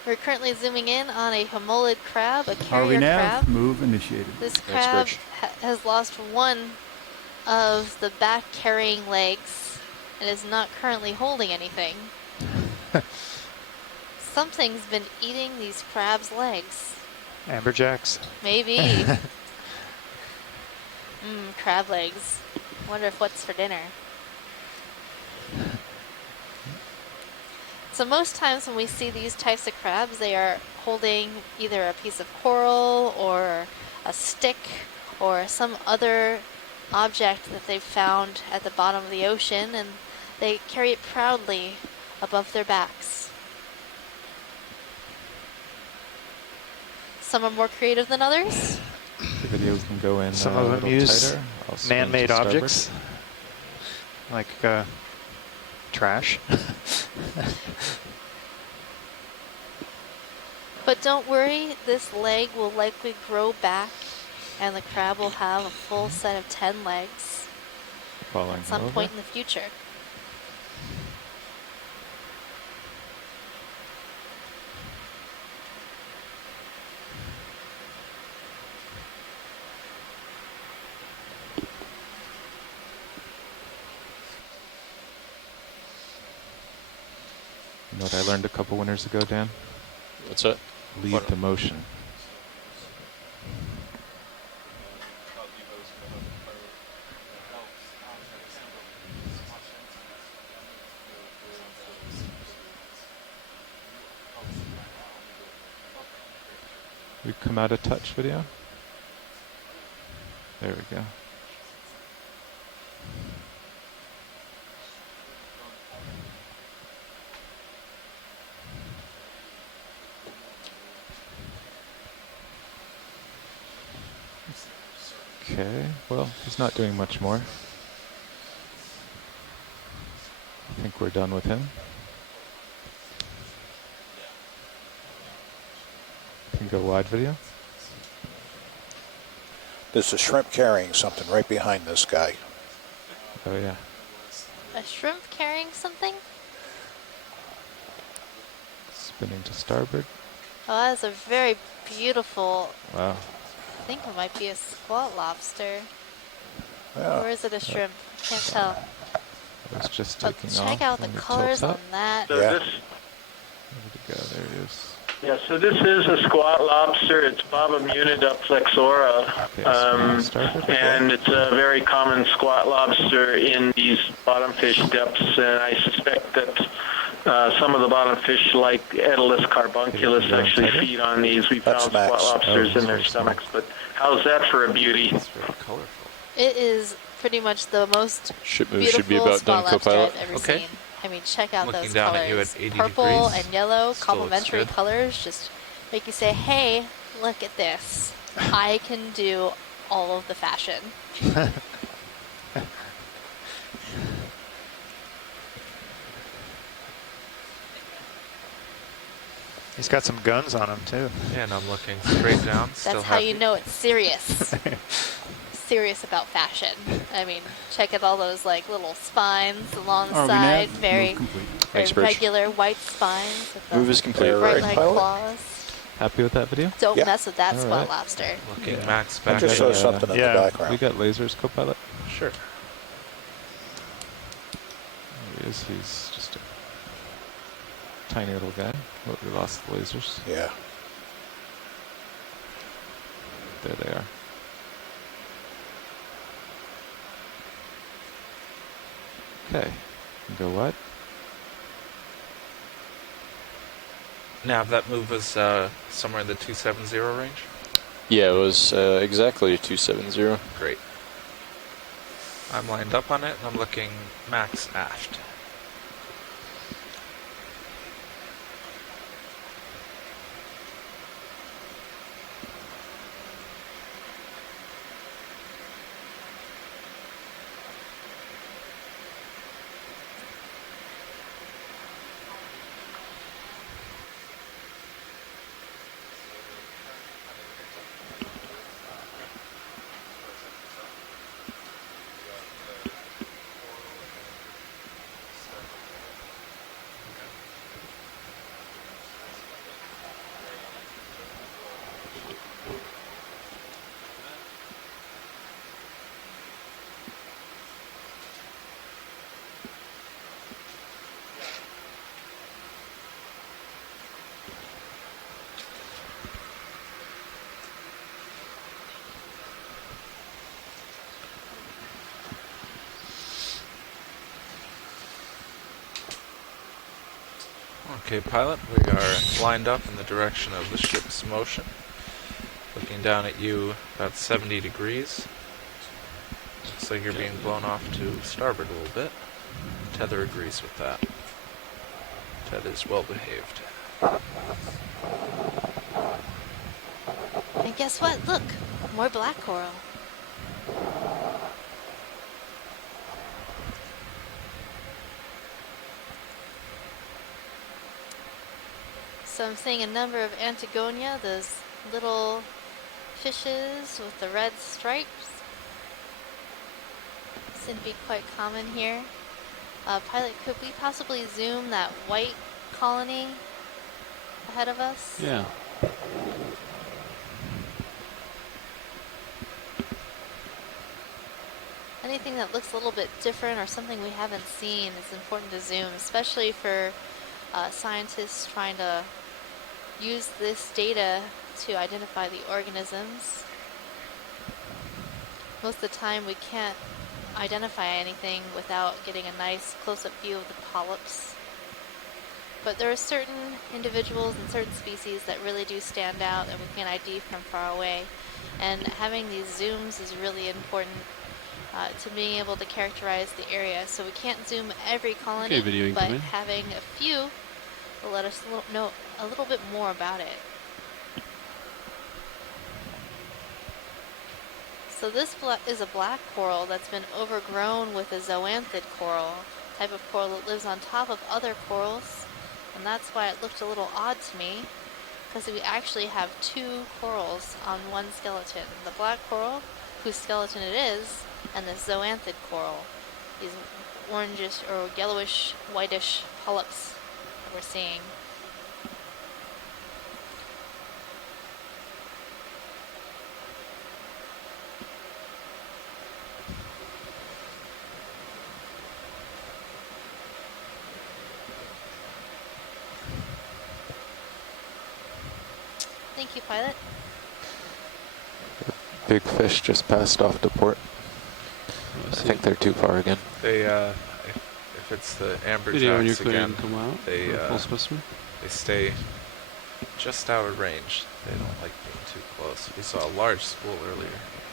We're currently zooming in on a homolid crab, a RV carrier nav, crab. move initiated. This crab Bridge. has lost one of the back carrying legs and is not currently holding anything. Something's been eating these crabs' legs. Amberjacks? Maybe. Crab legs. Wonder if what's for dinner. So most times when we see these types of crabs, they are holding either a piece of coral or a stick or some other object that they've found at the bottom of the ocean, and they carry it proudly above their backs. Some are more creative than others. The video can go in Some a of them little use tighter. I'll swing to man-made starboard. objects, like trash. But don't worry, this leg will likely grow back and the crab will have a full set of 10 legs Following at some over. point in the future. You know what I learned a couple winters ago, Dan? What's that? Lead the motion. We come out of touch video. There we go. Okay, well, he's not doing much more. I think we're done with him. Can go wide video. There's a shrimp carrying something right behind this guy. Oh yeah. A shrimp carrying something? Spinning to starboard. Oh, that is a very beautiful, Wow. I think it might be a squat lobster. Yeah. Or is it a shrimp? I can't tell. It's just But taking off. check out the when it colors tilts on up. that. So Yeah. this, Where did it go? There it is. yeah, so this is a squat lobster. It's Baba munida flexora, and it's a very common squat lobster in these bottom fish depths. And I suspect that some of the bottom fish, like Edilus carbunculus, actually feed on these. We found That's squat Max. lobsters in their stomachs. But how's that for a beauty? It's very colorful. It is pretty much the most Ship move beautiful should be about squat done, lobster co-pilot. I've ever Okay. seen. I mean, check out Looking those down colors. at you at 80 Purple degrees. and yellow, Still looks complementary good. colors, just make you say, hey, look at this. I can do all of the fashion. He's got some guns on him too. Yeah, and I'm looking straight down. Still That's how happy. you know it's serious. Serious about fashion. I mean, check out all those like little spines along the RV side. nav, move complete. Very Thanks, Bridge. regular white spines with the Move is complete. bright Right, light pilot? claws. Happy with that video? Don't mess with that All spot right. lobster. Looking max It back. just shows something in the background. We got lasers, Copilot. Sure. There he is. He's just a tiny little guy. Oh, we lost the lasers. Yeah. There they are. Okay. Go what? Nav, that move was somewhere in the 270 range? Yeah, it was exactly 270. Great. I'm lined up on it, and I'm looking max aft. Okay, pilot, we are lined up in the direction of the ship's motion. Looking down at you about 70 degrees. Looks like you're being blown off to starboard a little bit. Tether agrees with that. Ted is well behaved. And guess what? Look, more black coral. So I'm seeing a number of Antigonia, those little fishes with the red stripes. Seem to be quite common here. Pilot, could we possibly zoom that white colony ahead of us? Yeah. Anything that looks a little bit different or something we haven't seen is important to zoom, especially for scientists trying to use this data to identify the organisms. Most of the time we can't identify anything without getting a nice close-up view of the polyps. But there are certain individuals and certain species that really do stand out and we can ID from far away. And having these zooms is really important to being able to characterize the area. So we can't zoom every colony, but having a few will let us know a little bit more about it. So this is a black coral that's been overgrown with a zoanthid coral, type of coral that lives on top of other corals, and that's why it looked a little odd to me, because we actually have two corals on one skeleton. The black coral, whose skeleton it is, and the zoanthid coral, these orangish or yellowish, whitish polyps that we're seeing. Thank you, pilot. Big fish just passed off to port. I think they're too far again. They, if it's the amberjacks again, they stay just out of range. They don't like being too close. We saw a large school earlier.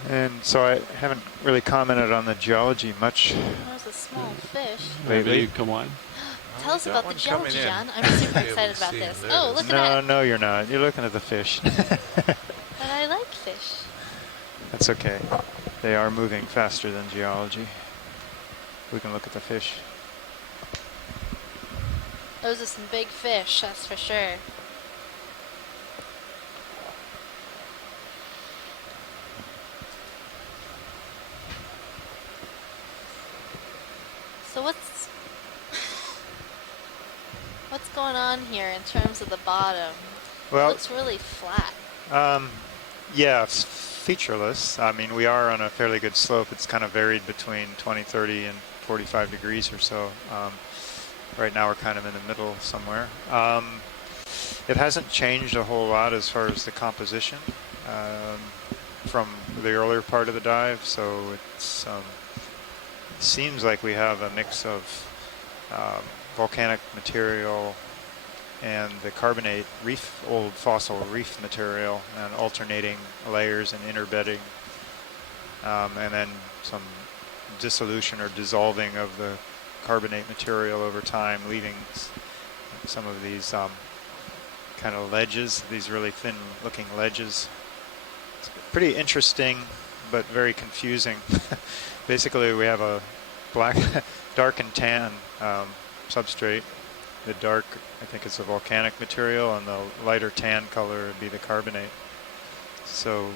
And so I haven't really commented on the geology much There's a small fish. lately. Come on. Tell us about the geology, John. I'm super excited about this. Oh, look at that. No, you're not. You're looking at the fish. But I like fish. That's okay. They are moving faster than geology. We can look at the fish. Those are some big fish, that's for sure. So what's going on here in terms of the bottom? Well, it looks really flat. Yeah, it's featureless. I mean, we are on a fairly good slope. It's kind of varied between 20, 30, and 45 degrees or so. Right now we're kind of in the middle somewhere. It hasn't changed a whole lot as far as the composition from the earlier part of the dive, so it's it seems like we have a mix of volcanic material and the carbonate reef, old fossil reef material, and alternating layers and interbedding, and then some dissolution or dissolving of the carbonate material over time, leaving some of these kind of ledges, these really thin looking ledges. It's pretty interesting, but very confusing. Basically, we have a black, dark and tan substrate. The dark, I think it's a volcanic material, and the lighter tan color would be the carbonate. So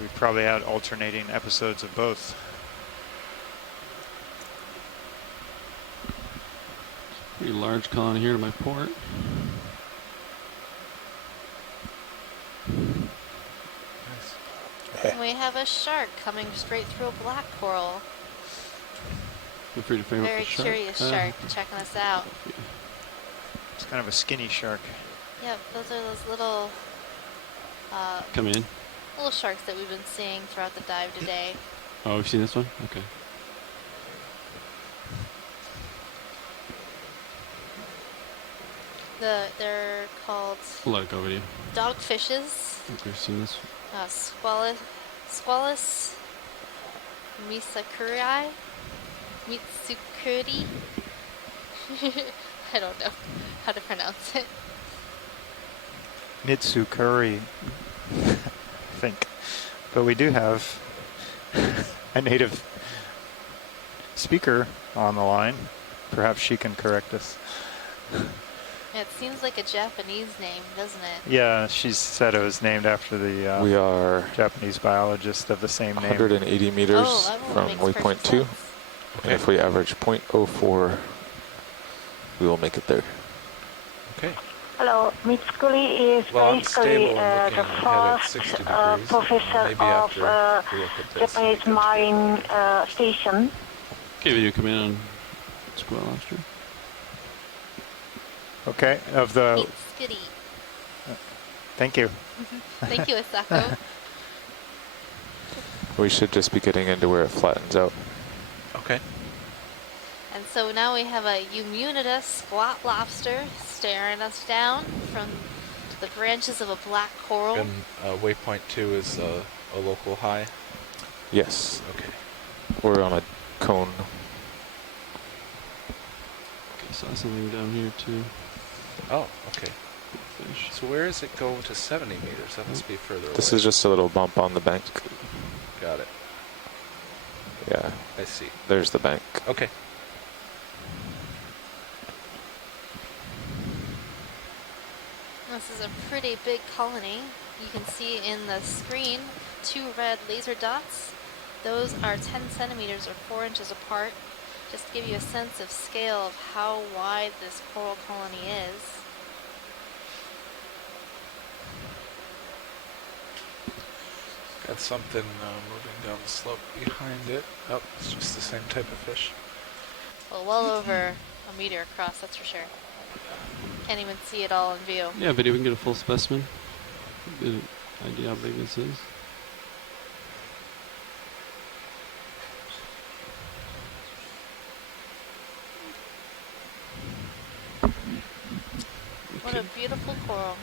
we probably had alternating episodes of both. Pretty large colony here to my port. And we have a shark coming straight through a black coral. Feel free to frame up Very the shark. curious shark checking us out. It's kind of a skinny shark. Yep, those are those little Come in. little sharks that we've been seeing throughout the dive today. Oh, we've seen this one? Okay. They're called We'll let it go with you. dogfishes. I think we've seen this. Squalus misakuri. Mitsukuri. I don't know how to pronounce it. Mitsukuri, I think. But we do have a native speaker on the line. Perhaps she can correct us. It seems like a Japanese name, doesn't it? Yeah, she said it was named after the we are Japanese biologist of the same name. 180 meters Oh, from makes waypoint perfect 2. sense. And if we average 0.04, we will make it there. Okay. Hello, Mitsukuri is Well, I'm basically stable and the looking ahead at first 60 degrees. professor Maybe of after we look at this. Japanese Marine Station. Okay, video come in on Squirrel Lobster. Okay, of the... Skitty. Thank you. Thank you, Asako. We should just be getting into where it flattens out. Okay. And so now we have a Humunida squat lobster staring us down from the branches of a black coral. And waypoint 2 is a local high? Yes. Okay. We're on a cone. Okay, saw something down here too. Oh, okay. Fish. So where does it go to 70 meters? That must be further away. This is just a little bump on the bank. Got it. Yeah. I see. There's the bank. Okay. This is a pretty big colony. You can see in the screen 2 red laser dots. Those are 10 centimeters or 4 inches apart. Just to give you a sense of scale of how wide this coral colony is. Got something moving down the slope behind it. Oh, it's just the same type of fish. Well over a meter across, that's for sure. Can't even see it all in view. Yeah, video, we can get a full specimen. Get an idea how big this is. What a beautiful coral.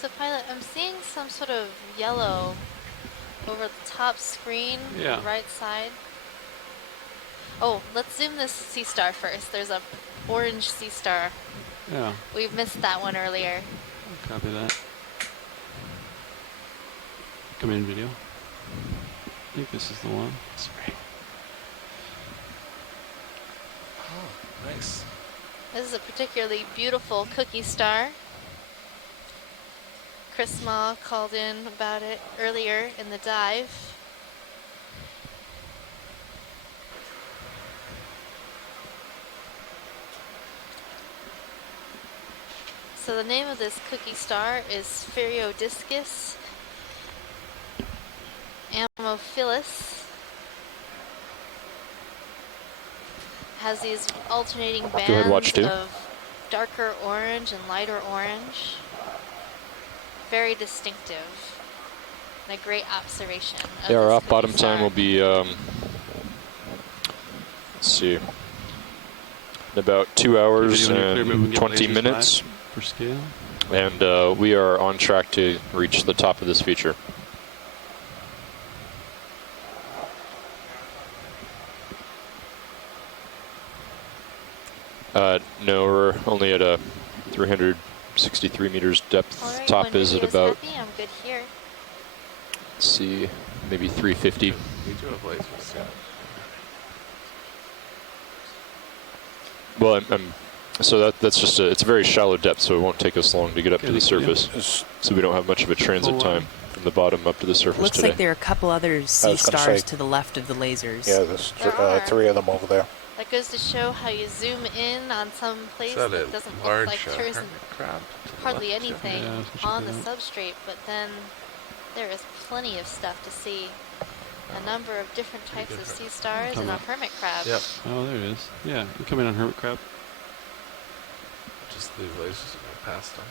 So Pilot, I'm seeing some sort of yellow over the top screen, Yeah. right side. Oh, let's zoom this sea star first. There's a orange sea star. Yeah. We missed that one earlier. Copy that. Come in, video. I think this is the one. Sorry. Oh, nice. This is a particularly beautiful cookie star. Chris Ma called in about it earlier in the dive. So the name of this cookie star is Spherodiscus Ammophilus. Has these alternating Go ahead, watch bands two. of darker orange and lighter orange. Very distinctive. And a great observation of Yeah, our this off cookie bottom star. time will be, let's see, in about 2 hours and 20 minutes. For scale. And we are on track to reach the top of this feature. No, we're only at a 363 meters depth. All right, Top when is at video's about, happy, I'm good here. let's see, maybe 350. We do have lasers, yeah. Well, so that's just it's a very shallow depth, so it won't take us long to get up to the surface. So we don't have much of a transit time from the bottom up to the surface Looks today. like there are a couple other sea was gonna stars say- to the left of the lasers. Yeah, there's There are. 3 of them over there. That goes to show how you zoom in on some place Is that that a doesn't look large like there isn't hermit crab to the hardly left, Jeff? anything Yeah, I was gonna check on the that out. substrate, but then there is plenty of stuff to see. A number of different types of sea stars and a hermit crab. Yep. Oh, there it is. Yeah, you come in on hermit crab. Just leave lasers and go past them.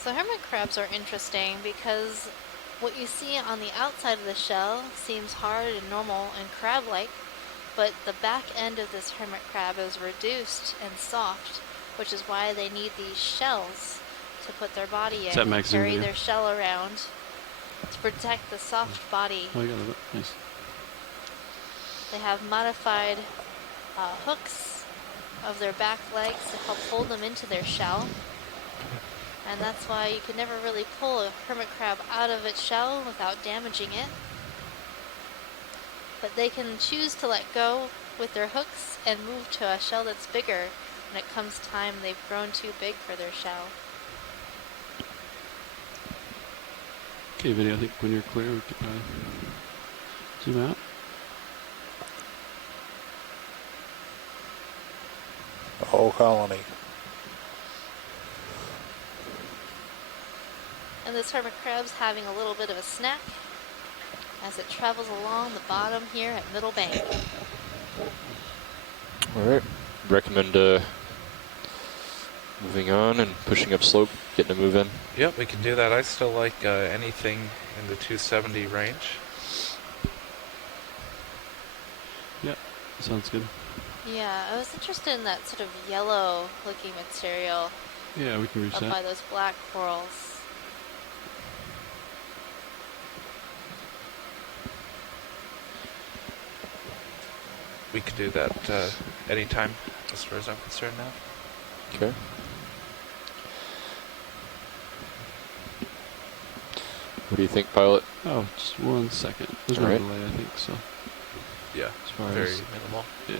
So hermit crabs are interesting because what you see on the outside of the shell seems hard and normal and crab-like, but the back end of this hermit crab is reduced and soft, which is why they need these shells to put their body Is in that and Max carry Zoom their video? shell around to protect the soft body. Oh, you got it. Nice. They have modified hooks of their back legs to help hold them into their shell. And that's why you can never really pull a hermit crab out of its shell without damaging it. But they can choose to let go with their hooks and move to a shell that's bigger when it comes time they've grown too big for their shell. Okay, video. I think when you're clear, we could probably zoom out. The whole colony. And this hermit crab's having a little bit of a snack as it travels along the bottom here at Middle Bank. All right. Recommend moving on and pushing up slope, getting a move in. Yep, we can do that. I still like anything in the 270 range. Yep, sounds good. Yeah, I was interested in that sort of yellow looking material Yeah, we can reach up that. by those black corals. We could do that anytime, as far as I'm concerned now. Okay. What do you think, pilot? Oh, just 1 second. There's All no right. delay, I think, so. Yeah, As far very as, minimal. yeah.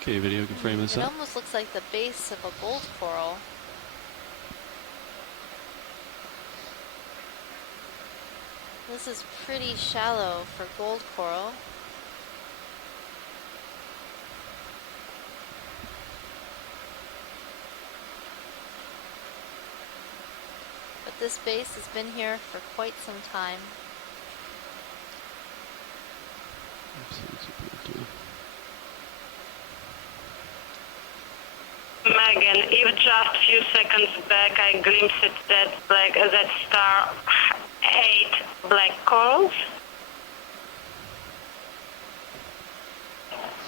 Okay, video, can frame this It up. almost looks like the base of a gold coral. This is pretty shallow for gold coral. But this base has been here for quite some time. Megan, if just a few seconds back I glimpsed that star 8 black corals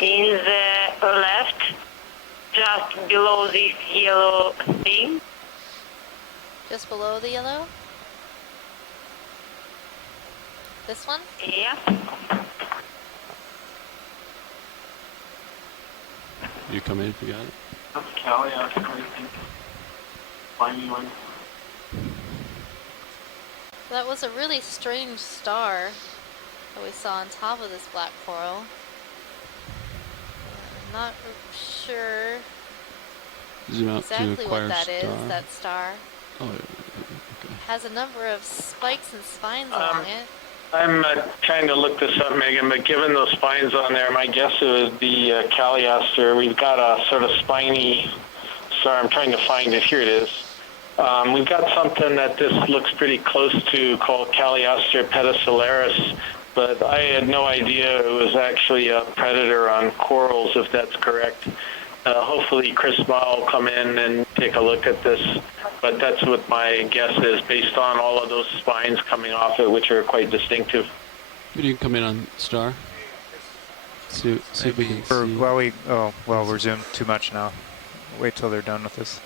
in the left, just below this yellow thing. Just below the yellow? This one? Yeah. You come in if you got it. That's Calios, I think. Spiny one. That was a really strange star that we saw on top of this black coral. I'm not sure Zoom out to exactly acquire what that star. is, that star. Oh, okay. It has a number of spikes and spines along it. I'm trying to look this up, Megan, but given those spines on there, my guess it would be Caliaster. We've got a sort of spiny star. I'm trying to find it. Here it is. We've got something that this looks pretty close to called Caliaster pedicularis, but I had no idea it was actually a predator on corals, if that's correct. Hopefully Chris Ma will come in and take a look at this, but that's what my guess is based on all of those spines coming off it, which are quite distinctive. Maybe you can come in on star. See if we can see. Well, we're zoomed too much now. Wait till they're done with this.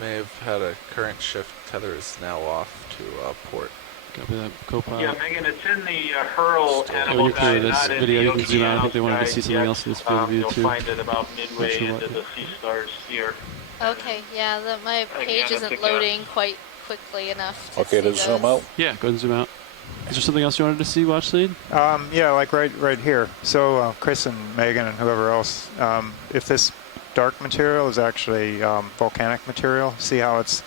May have had a current shift. Tether is now off to port. Copy that, co-pilot. Yeah, Megan, it's in the Hurl animal when you're clear guide, with not this in video, the you can zoom out. I think they wanted to Okeanos see something guide else in this yet. field of view You'll too. find it about midway sure into what- the sea stars here. Okay, yeah, my page Again, isn't it's loading quite quickly enough to Okay, see to zoom those. out. Yeah, go ahead and zoom out. Is there something else you wanted to see, watch lead? Yeah, like right here. So Chris and Megan and whoever else, if this dark material is actually volcanic material, see how it's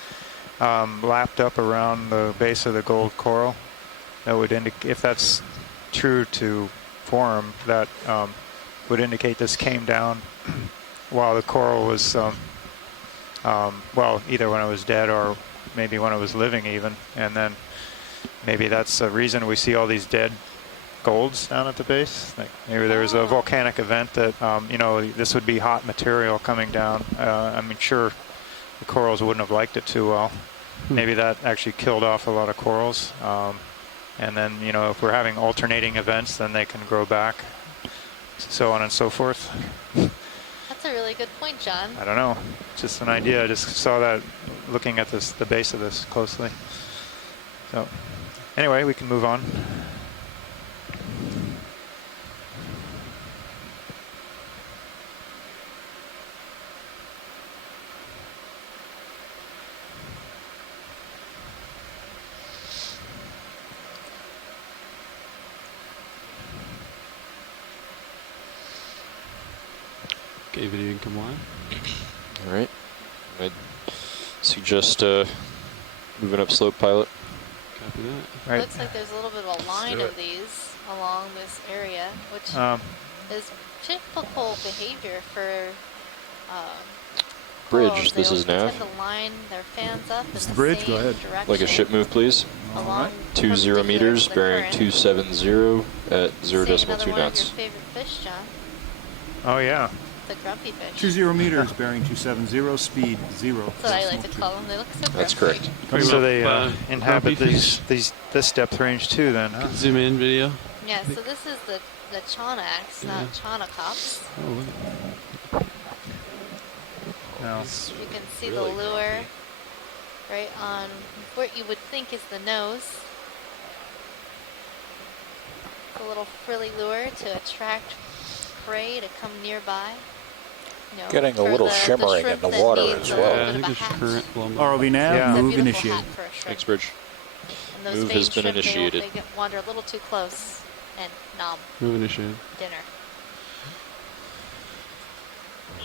lapped up around the base of the gold coral? That would indicate, if that's true to form, that would indicate this came down while the coral was, well, either when it was dead or maybe when it was living even, and then maybe that's the reason we see all these dead golds down at the base. Like maybe there was a volcanic event that, you know, this would be hot material coming down. I mean, sure, the corals wouldn't have liked it too well. Maybe that actually killed off a lot of corals. And then, you know, if we're having alternating events, then they can grow back, so on and so forth. That's a really good point, John. I don't know. Just an idea. I just saw that looking at this, the base of this closely. So anyway, we can move on. Okay, video you can come live. All right. I'd suggest moving up slope, pilot. Copy that. Right. Looks like there's a little bit of a line do of it. these along this area, which is typical behavior for Bridge, corals. this They is nav. tend to line their fans up in the bridge, same go ahead. direction. Like a ship move, please. Along 20 meters, the bearing current. 270 at 0.2 Seeing another one of knots. your favorite fish, John. Oh yeah. The grumpy fish. 20 meters, bearing 270, speed 0. That's what I like to call them. They look so That's grumpy. correct. So they inhabit grumpy this depth range too, then, huh? Zoom in video. Yeah, so this is the Chaunax, not Chaunacops. Oh, look. No. You can see the lure right on what you would think is the nose. It's a little frilly lure to attract prey to come nearby. You know, Getting a for little the shimmering shrimp in the that water needs as a well. little Yeah, I bit think of a there's hat. current blowing by. ROV nav, Yeah. It's a move beautiful initiated. hat for a shrimp. Thanks, Bridge. And those Move vein has been shrimp, initiated. They wander a little too close and nom Move initiated. dinner.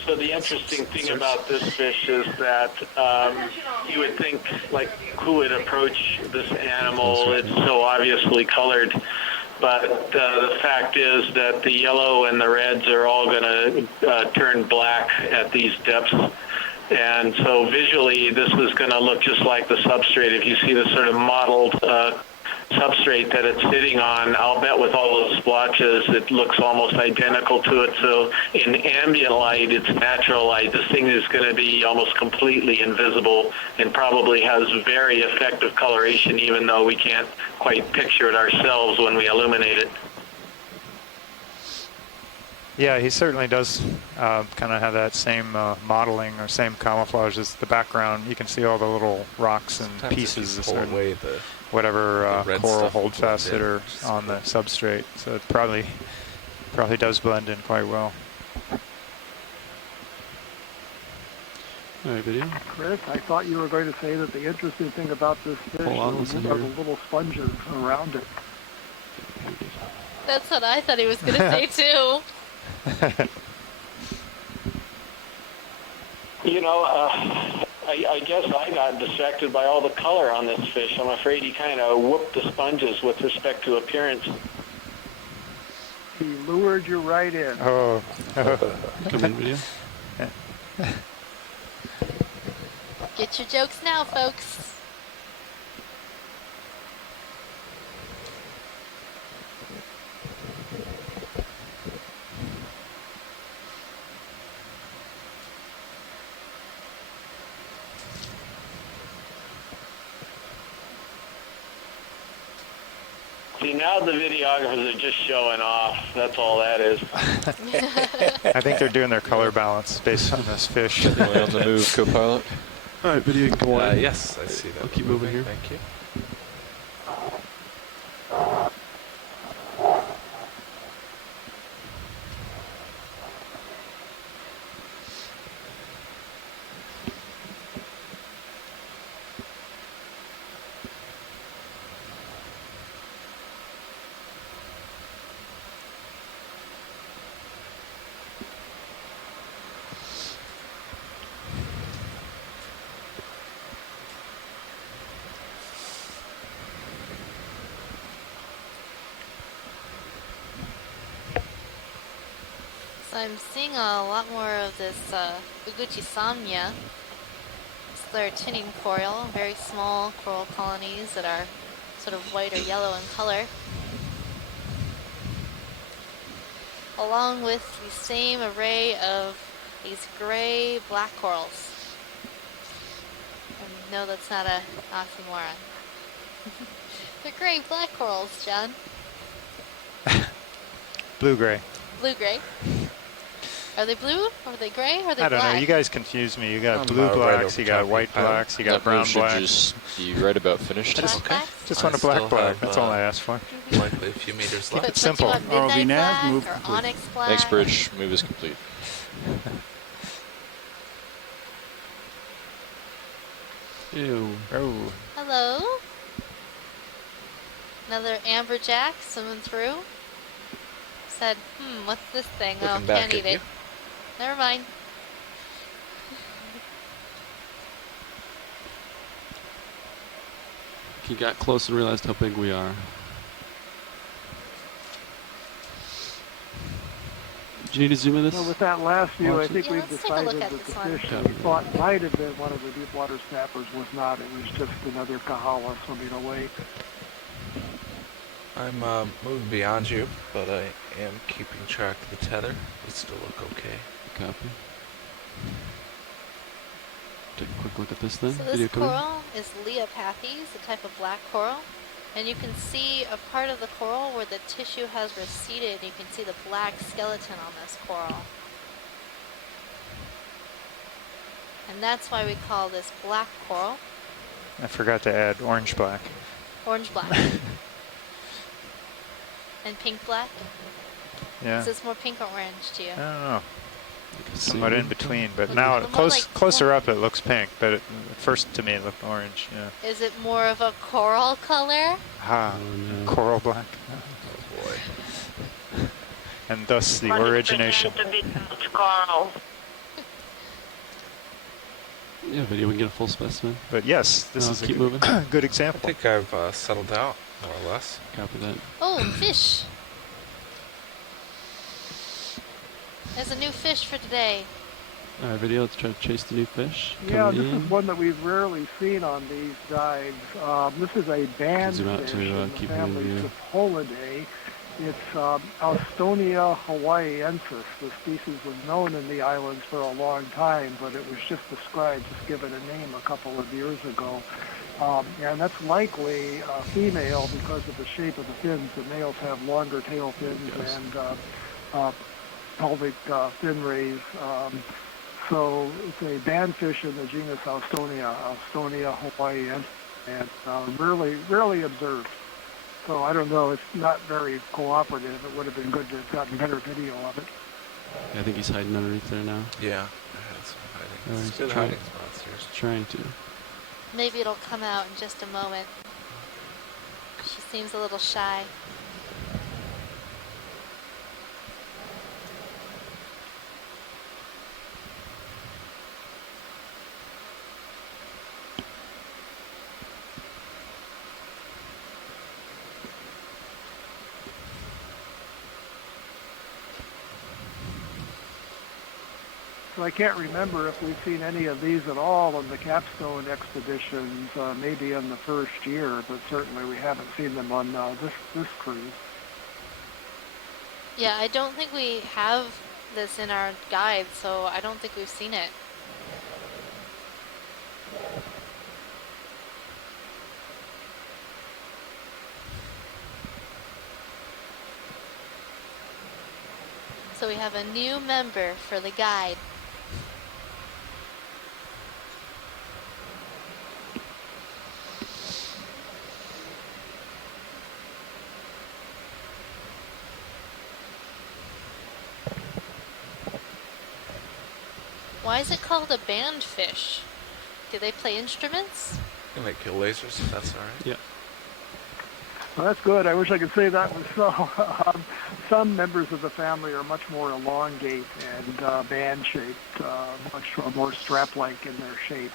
So the interesting thing about this fish is that you would think, like, who would approach this animal? It's so obviously colored. But the fact is that the yellow and the reds are all going to turn black at these depths. And so visually, this is going to look just like the substrate. If you see the sort of mottled substrate that it's sitting on, I'll bet with all those splotches, it looks almost identical to it. So in ambient light, it's natural light. This thing is going to be almost completely invisible and probably has very effective coloration, even though we can't quite picture it ourselves when we illuminate it. Yeah, he certainly does kind of have that same modeling or same camouflage as the background. You can see all the little rocks and Sometimes pieces if of you pull away certain, the whatever red coral stuff will holdfasts blend that in. are on the substrate. So it probably does blend in quite well. All right, video. Chris, I thought you were going to say that the interesting thing about this fish Hold on, are listen the here. little sponges around it. That's what I thought he was going to say too. You know, I guess I got distracted by all the color on this fish. I'm afraid he kind of whooped the sponges with respect to appearance. He lured you right in. Oh. Come in, video. Get your jokes now, folks. See, now the videographers are just showing off. That's all that is. I think they're doing their color balance based on this fish. On the move, co-pilot. All right, video, you can go on. Yes, I see that. I'll keep moving here. Thank you. So I'm seeing a lot more of this Uguchi-samya. It's their tinning coral, very small coral colonies that are sort of white or yellow in color. Along with the same array of these gray black corals. And no, that's not an oxymoron. They're gray black corals, John. Blue-gray. Blue-gray. Are they blue? Are they gray? Or are they I don't black? know. You guys confuse me. You got I'm blue right blacks, over you got top white of you, pilot. blacks, you got That brown move should blacks. just be right about finished. Just want a black black. That's all I asked for. Likely a few meters But left. It's simple. Do you want midnight black move or complete. onyx black? Thanks, Bridge. Move is complete. Ew. Oh. Hello. Another amberjack swimming through. Said, what's this thing? Looking Oh, back can't eat at you. it. Never mind. He got close and realized how big we are. Do you need to zoom in this? Well, with that last view, I Watch think it. we've let's take a look decided at that the this one. fish that we thought might have been one of the deep water snappers was not. It was just another kahala swimming away. I'm moving beyond you, but I am keeping track of the tether. They still look okay. Copy. Take a quick look at this then. So Video this coming. coral is Leopathes, a type of black coral. And you can see a part of the coral where the tissue has receded. You can see the black skeleton on this coral. And that's why we call this black coral. I forgot to add orange black. Orange black. And pink black? Yeah. Is this more pink or orange to you? I don't know. See. Somewhat in between, but Look, now more closer like- up it looks pink, but at first to me it looked orange. Yeah. Is it more of a coral color? Ah, no. coral black. Oh boy. And thus the 100% origination. to be coral. Yeah, video, we can get a full specimen. But yes, this No, is a keep good, moving. good I example. think I've settled out, more or less. Copy that. Oh, fish. There's a new fish for today. All right, video, let's try to chase the new fish. Yeah, Coming this in. is one that we've rarely seen on these dives. This is a band Zoom out fish to, in the keep it in family view. Cephalidae. It's Austonia hawaiiensis. The species was known in the islands for a long time, but it was just described, just given a name a couple of years ago. And that's likely a female because of the shape of the fins. The males have longer tail fins and pelvic fin rays. So it's a bandfish in the genus Austonia hawaiiensis, and rarely observed. So I don't know, it's not very cooperative. It would have been good to have gotten better video of it. Yeah, I think he's hiding underneath there now. Yeah, I had some hiding. He's Good hiding spots here. trying to. Maybe it'll come out in just a moment. She seems a little shy. So I can't remember if we've seen any of these at all in the capstone expeditions, maybe in the first year, but certainly we haven't seen them on this cruise. Yeah, I don't think we have this in our guide, so I don't think we've seen it. So we have a new member for the guide. Why is it called a band fish? Do they play instruments? You might kill lasers if that's alright. Yeah. Well, that's good. I wish I could say that was so. Some members of the family are much more elongate and band-shaped, much more strap-like in their shape.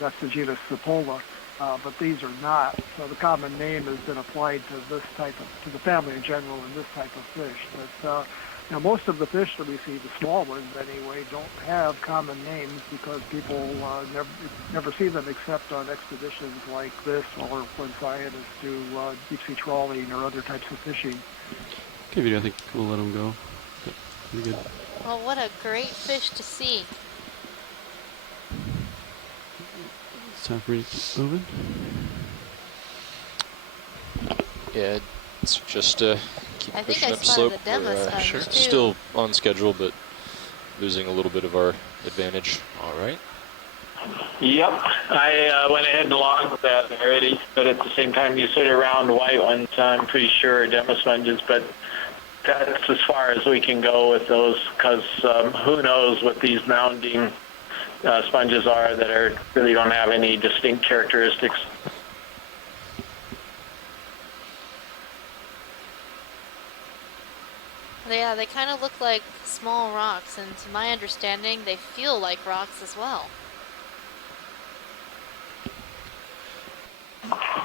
That's the genus Cipolla, but these are not. So the common name has been applied to this to the family in general and this type of fish. But now, most of the fish that we see, the small ones anyway, don't have common names because people never see them except on expeditions like this or when scientists do deep-sea trawling or other types of fishing. Okay, video, I think we'll let him go. Yep, pretty good. Well, what a great fish to see. It's time for you to keep moving. Yeah, it's just keep I think pushing I upslope. spotted the demo We're, sponge, too. still on schedule, but losing a little bit of our advantage. All right. Yep, I went ahead and logged that already, but at the same time you said around white ones, I'm pretty sure are demo sponges, but that's as far as we can go with those because who knows what these mounding sponges are that really don't have any distinct characteristics. Yeah, they kind of look like small rocks, and to my understanding, they feel like rocks as well.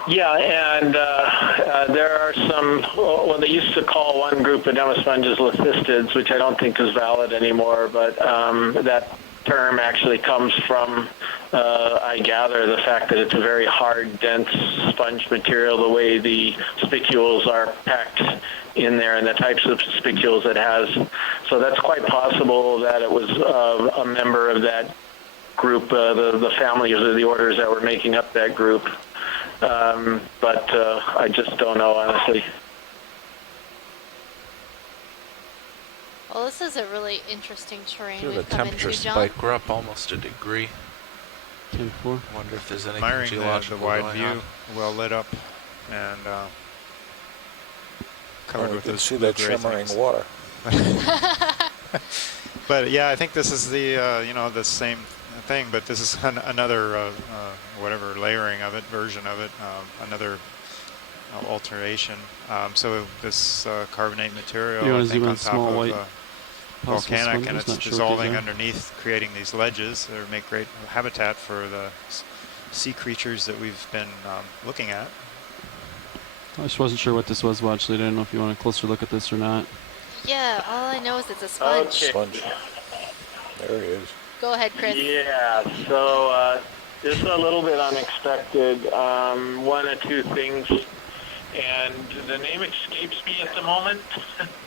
Yeah, and there are some, well, they used to call one group of demo sponges lithistids, which I don't think is valid anymore, but that term actually comes from, I gather, the fact that it's a very hard, dense sponge material, the way the spicules are packed in there and the types of spicules it has. So that's quite possible that it was a member of that group, the families or the orders that were making up that group. But I just don't know, honestly. Well, this is a really interesting terrain Feel the we've come temperature into, John. spike. We're up almost a degree. 10-4. Wonder if there's anything Admiring geological the wide going view, on. well lit up, and covered with you can those see that blue-gray shimmering things. water. But yeah, I think this is the the same thing, but this is another whatever layering of it, version of it, another alteration. So this carbonate material, You I wanna think, zoom on in top small of white possible volcanic, and sponges? it's Not sure what these dissolving are. underneath, creating these ledges that make great habitat for the sea creatures that we've been looking at. I just wasn't sure what this was, well, actually. I didn't know if you want a closer look at this or not. Yeah, all I know is it's a sponge. Okay. Sponge. There he is. Go ahead, Chris. Yeah, so this is a little bit unexpected. One or two things, and the name escapes me at the moment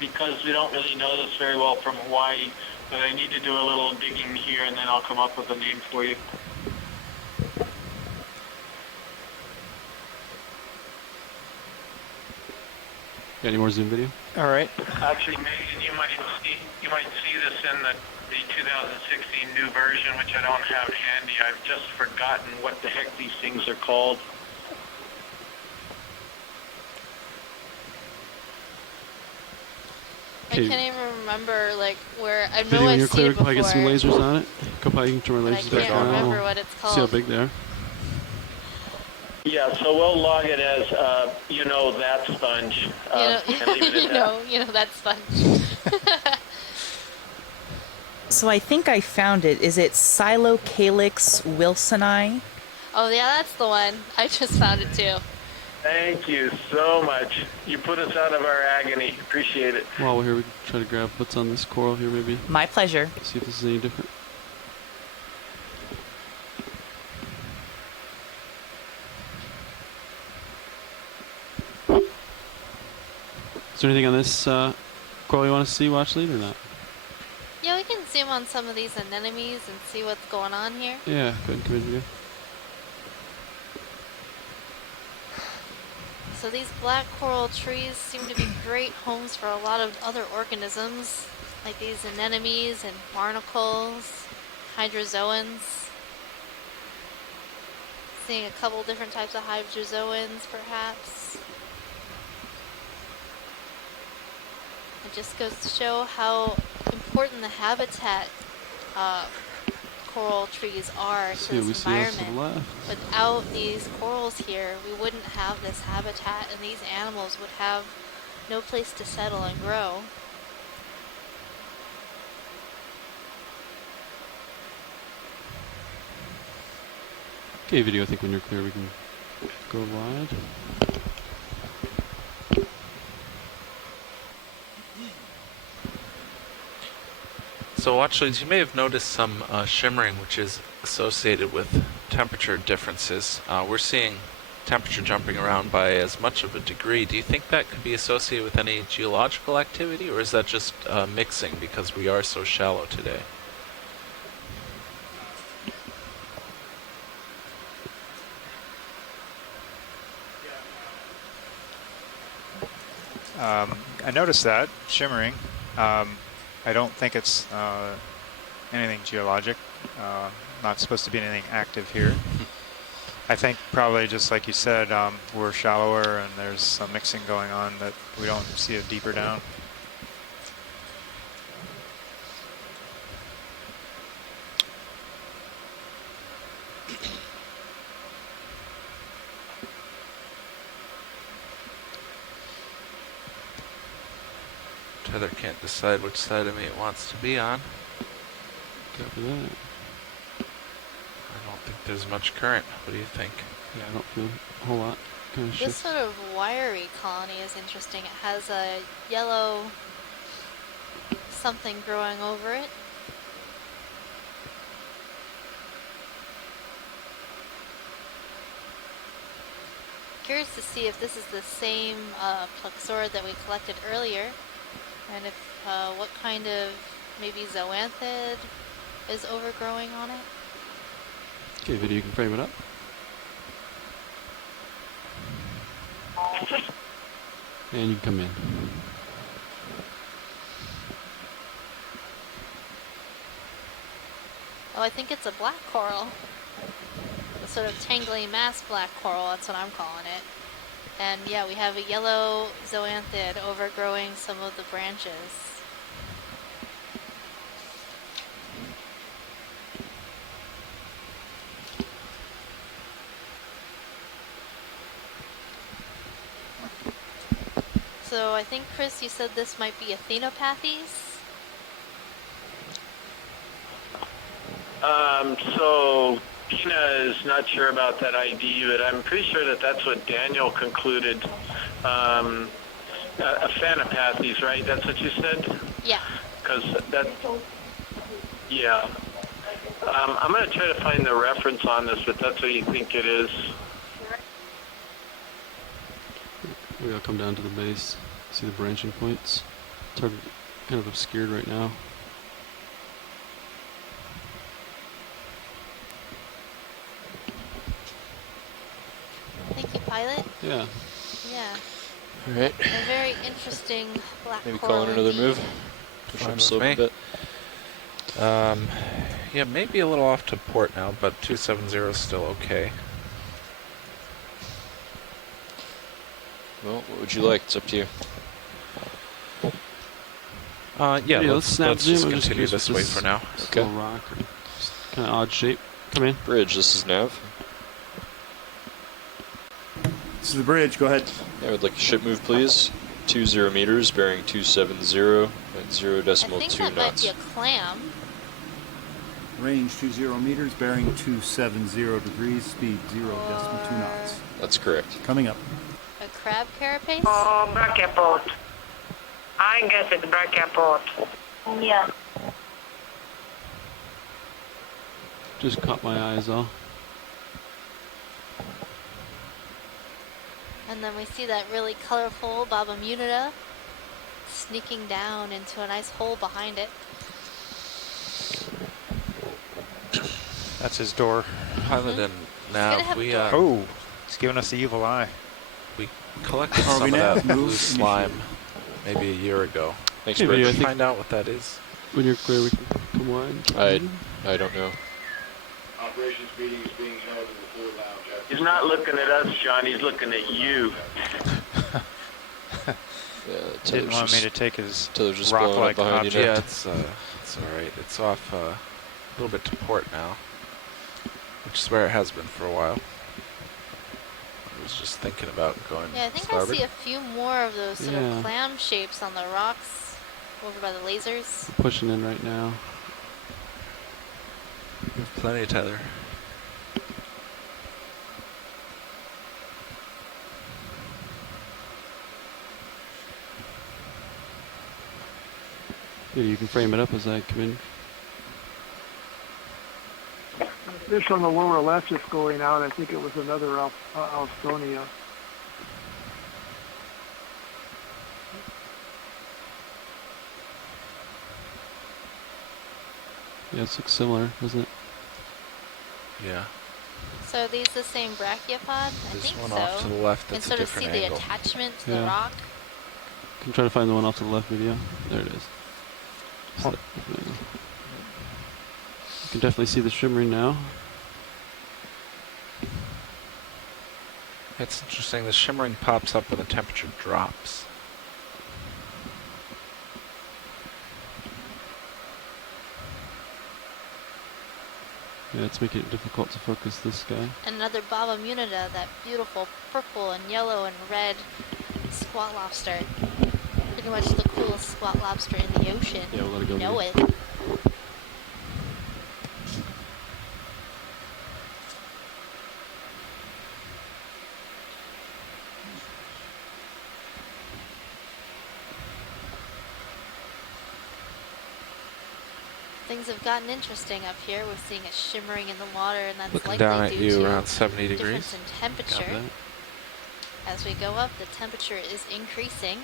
because we don't really know this very well from Hawaii, but I need to do a little digging here and then I'll come up with a name for you. Got any more Zoom video? All right. Actually, Megan, you might see this in the 2016 new version, which I don't have handy. I've just forgotten what the heck these things are called. Are can't even remember like where I know Video when I've you're seen clear, it before. probably get some lasers on it. Probably can turn my But I lasers back can't on. remember what it's See how called. big they are. Yeah, so we'll log it as, that sponge. And leave it at that. You know that sponge. So I think I found it. Is it Silocalyx wilsoni? Oh yeah, that's the one. I just found it too. Thank you so much. You put us out of our agony. Appreciate it. While we're here, we can try to grab what's on this coral here, maybe. My pleasure. See if this is any different. Is there anything on this coral you want to see, watch lead, or not? Yeah, we can zoom on some of these anemones and see what's going on here. Yeah, go ahead and come in here. So these black coral trees seem to be great homes for a lot of other organisms, like these anemones and barnacles, hydrozoans. Seeing a couple different types of hydrozoans, perhaps. It just goes to show how important the habitat coral trees are to this environment. Without these corals here, we wouldn't have this habitat, and these animals would have no place to settle and grow. Okay, video, I think when you're clear, we can go wide. So watch leads, you may have noticed some shimmering, which is associated with temperature differences. We're seeing temperature jumping around by as much of a degree. Do you think that could be associated with any geological activity, or is that just mixing because we are so shallow today? I noticed that shimmering. I don't think it's anything geologic. Not supposed to be anything active here. I think probably just like you said, we're shallower and there's some mixing going on that we don't see it deeper down. Tether can't decide which side of me it wants to be on. Copy that. I don't think there's much current. What do you think? Yeah, I don't feel a whole lot. Kind of This sort of wiry colony is interesting. It has a yellow something growing over it. Curious to see if this is the same Plexaurid that we collected earlier, and if what kind of maybe zoanthid is overgrowing on it. Okay, video, you can frame it up. And you can come in. Oh, I think it's a black coral. A sort of tangly mass black coral, that's what I'm calling it. And yeah, we have a yellow zoanthid overgrowing some of the branches. So I think, Chris, you said this might be Athenopathes? So Tina is not sure about that ID, but I'm pretty sure that that's what Daniel concluded. Aphanopathes, right? That's what you said? Yeah. Because that, yeah. I'm going to try to find the reference on this, but that's what you think it is. Maybe I'll come down to the base, see the branching points. It's hard, kind of obscured right now. Thank you, Pilot. Yeah. Yeah. All right. A very interesting black Maybe coral call in another indeed. move. Push Fine up with slope me. a bit. Yeah, maybe a little off to port now, but 270 is still okay. Well, what would you like? It's up to you. Yeah, let's snap zoom. just I'm continue curious this what way for now. Okay. Little rock, kind of odd shape. Come in. Bridge, this is Nav. This is the bridge. Go ahead. I would like a ship move, please. 20 meters, bearing 270 at 0.2 I think that might be a clam. Range 20 meters, bearing 270 degrees, speed 0.2 knots. That's correct. Coming up. A crab carapace? Oh, brachiopods. I guess it's brachiopods. Yeah. Just caught my eyes though. And then we see that really colorful Baba Munida sneaking down into a nice hole behind it. That's his door. Pilot and Nav, we oh, he's giving us the evil eye. We collected some of that blue slime maybe a year ago. Thanks, Hey, Bridge. video, I think Find out what that is. when you're clear, we can come on. I don't know. Operations meeting is being held in the floor lounge. He's not looking at us, John. He's looking at you. Didn't want me to take his just rock-like blowing up behind you object. now. Yeah, it's all right. It's off a little bit to port now, which is where it has been for a while. I was just thinking about going Yeah, I think starboard. I see a few more of those sort Yeah. of clam shapes on the rocks over by the lasers. Pushing in right now. We have plenty of tether. Yeah, you can frame it up as I come in. The fish on the lower left is going out. I think it was another Alstonia. Yeah, it looks similar, doesn't it? Yeah. So are these the same brachiopod? I There's think one so. off to the left You can that's a sort of see different the angle. attachment to Yeah. the rock. Can try to find the one off to the left video. There it is. You can definitely see the shimmering now. It's interesting. The shimmering pops up when the temperature drops. Yeah, it's making it difficult to focus this guy. Another Baba Munida, that beautiful purple and yellow and red squat lobster. Pretty much the coolest squat lobster in the ocean. Yeah, we'll let it go, You know maybe. it. Things have gotten interesting up here. We're seeing it shimmering in the water, and that's Looking likely down at due you to around 70 difference degrees. in temperature. As we go up, the temperature is increasing.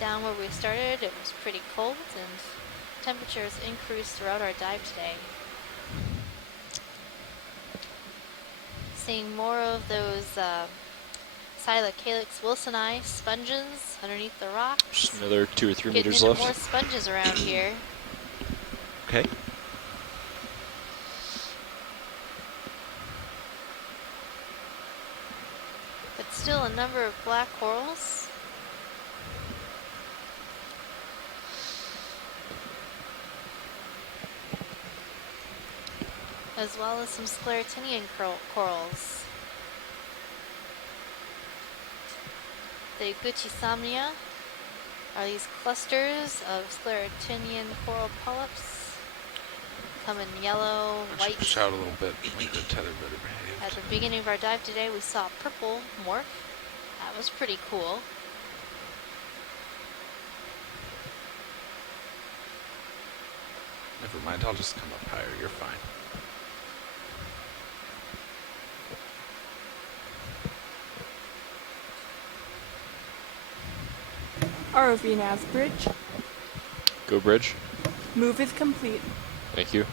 Down where we started, it was pretty cold, and temperatures increased throughout our dive today. Seeing more of those Silocalix wilsoni sponges underneath the rocks. Just another 2 or 3 Getting meters into left. more sponges around here. Okay. But still a number of black corals. As well as some sclerotinian corals. The Guccisomnia are these clusters of sclerotinian coral polyps. Come in yellow, I should white. push out a little bit, make the tether better behaved. At the beginning of our dive today, we saw purple morph. That was pretty cool. Never mind, I'll just come up higher. You're fine. ROV nav bridge. Go bridge. Move is complete. Thank you.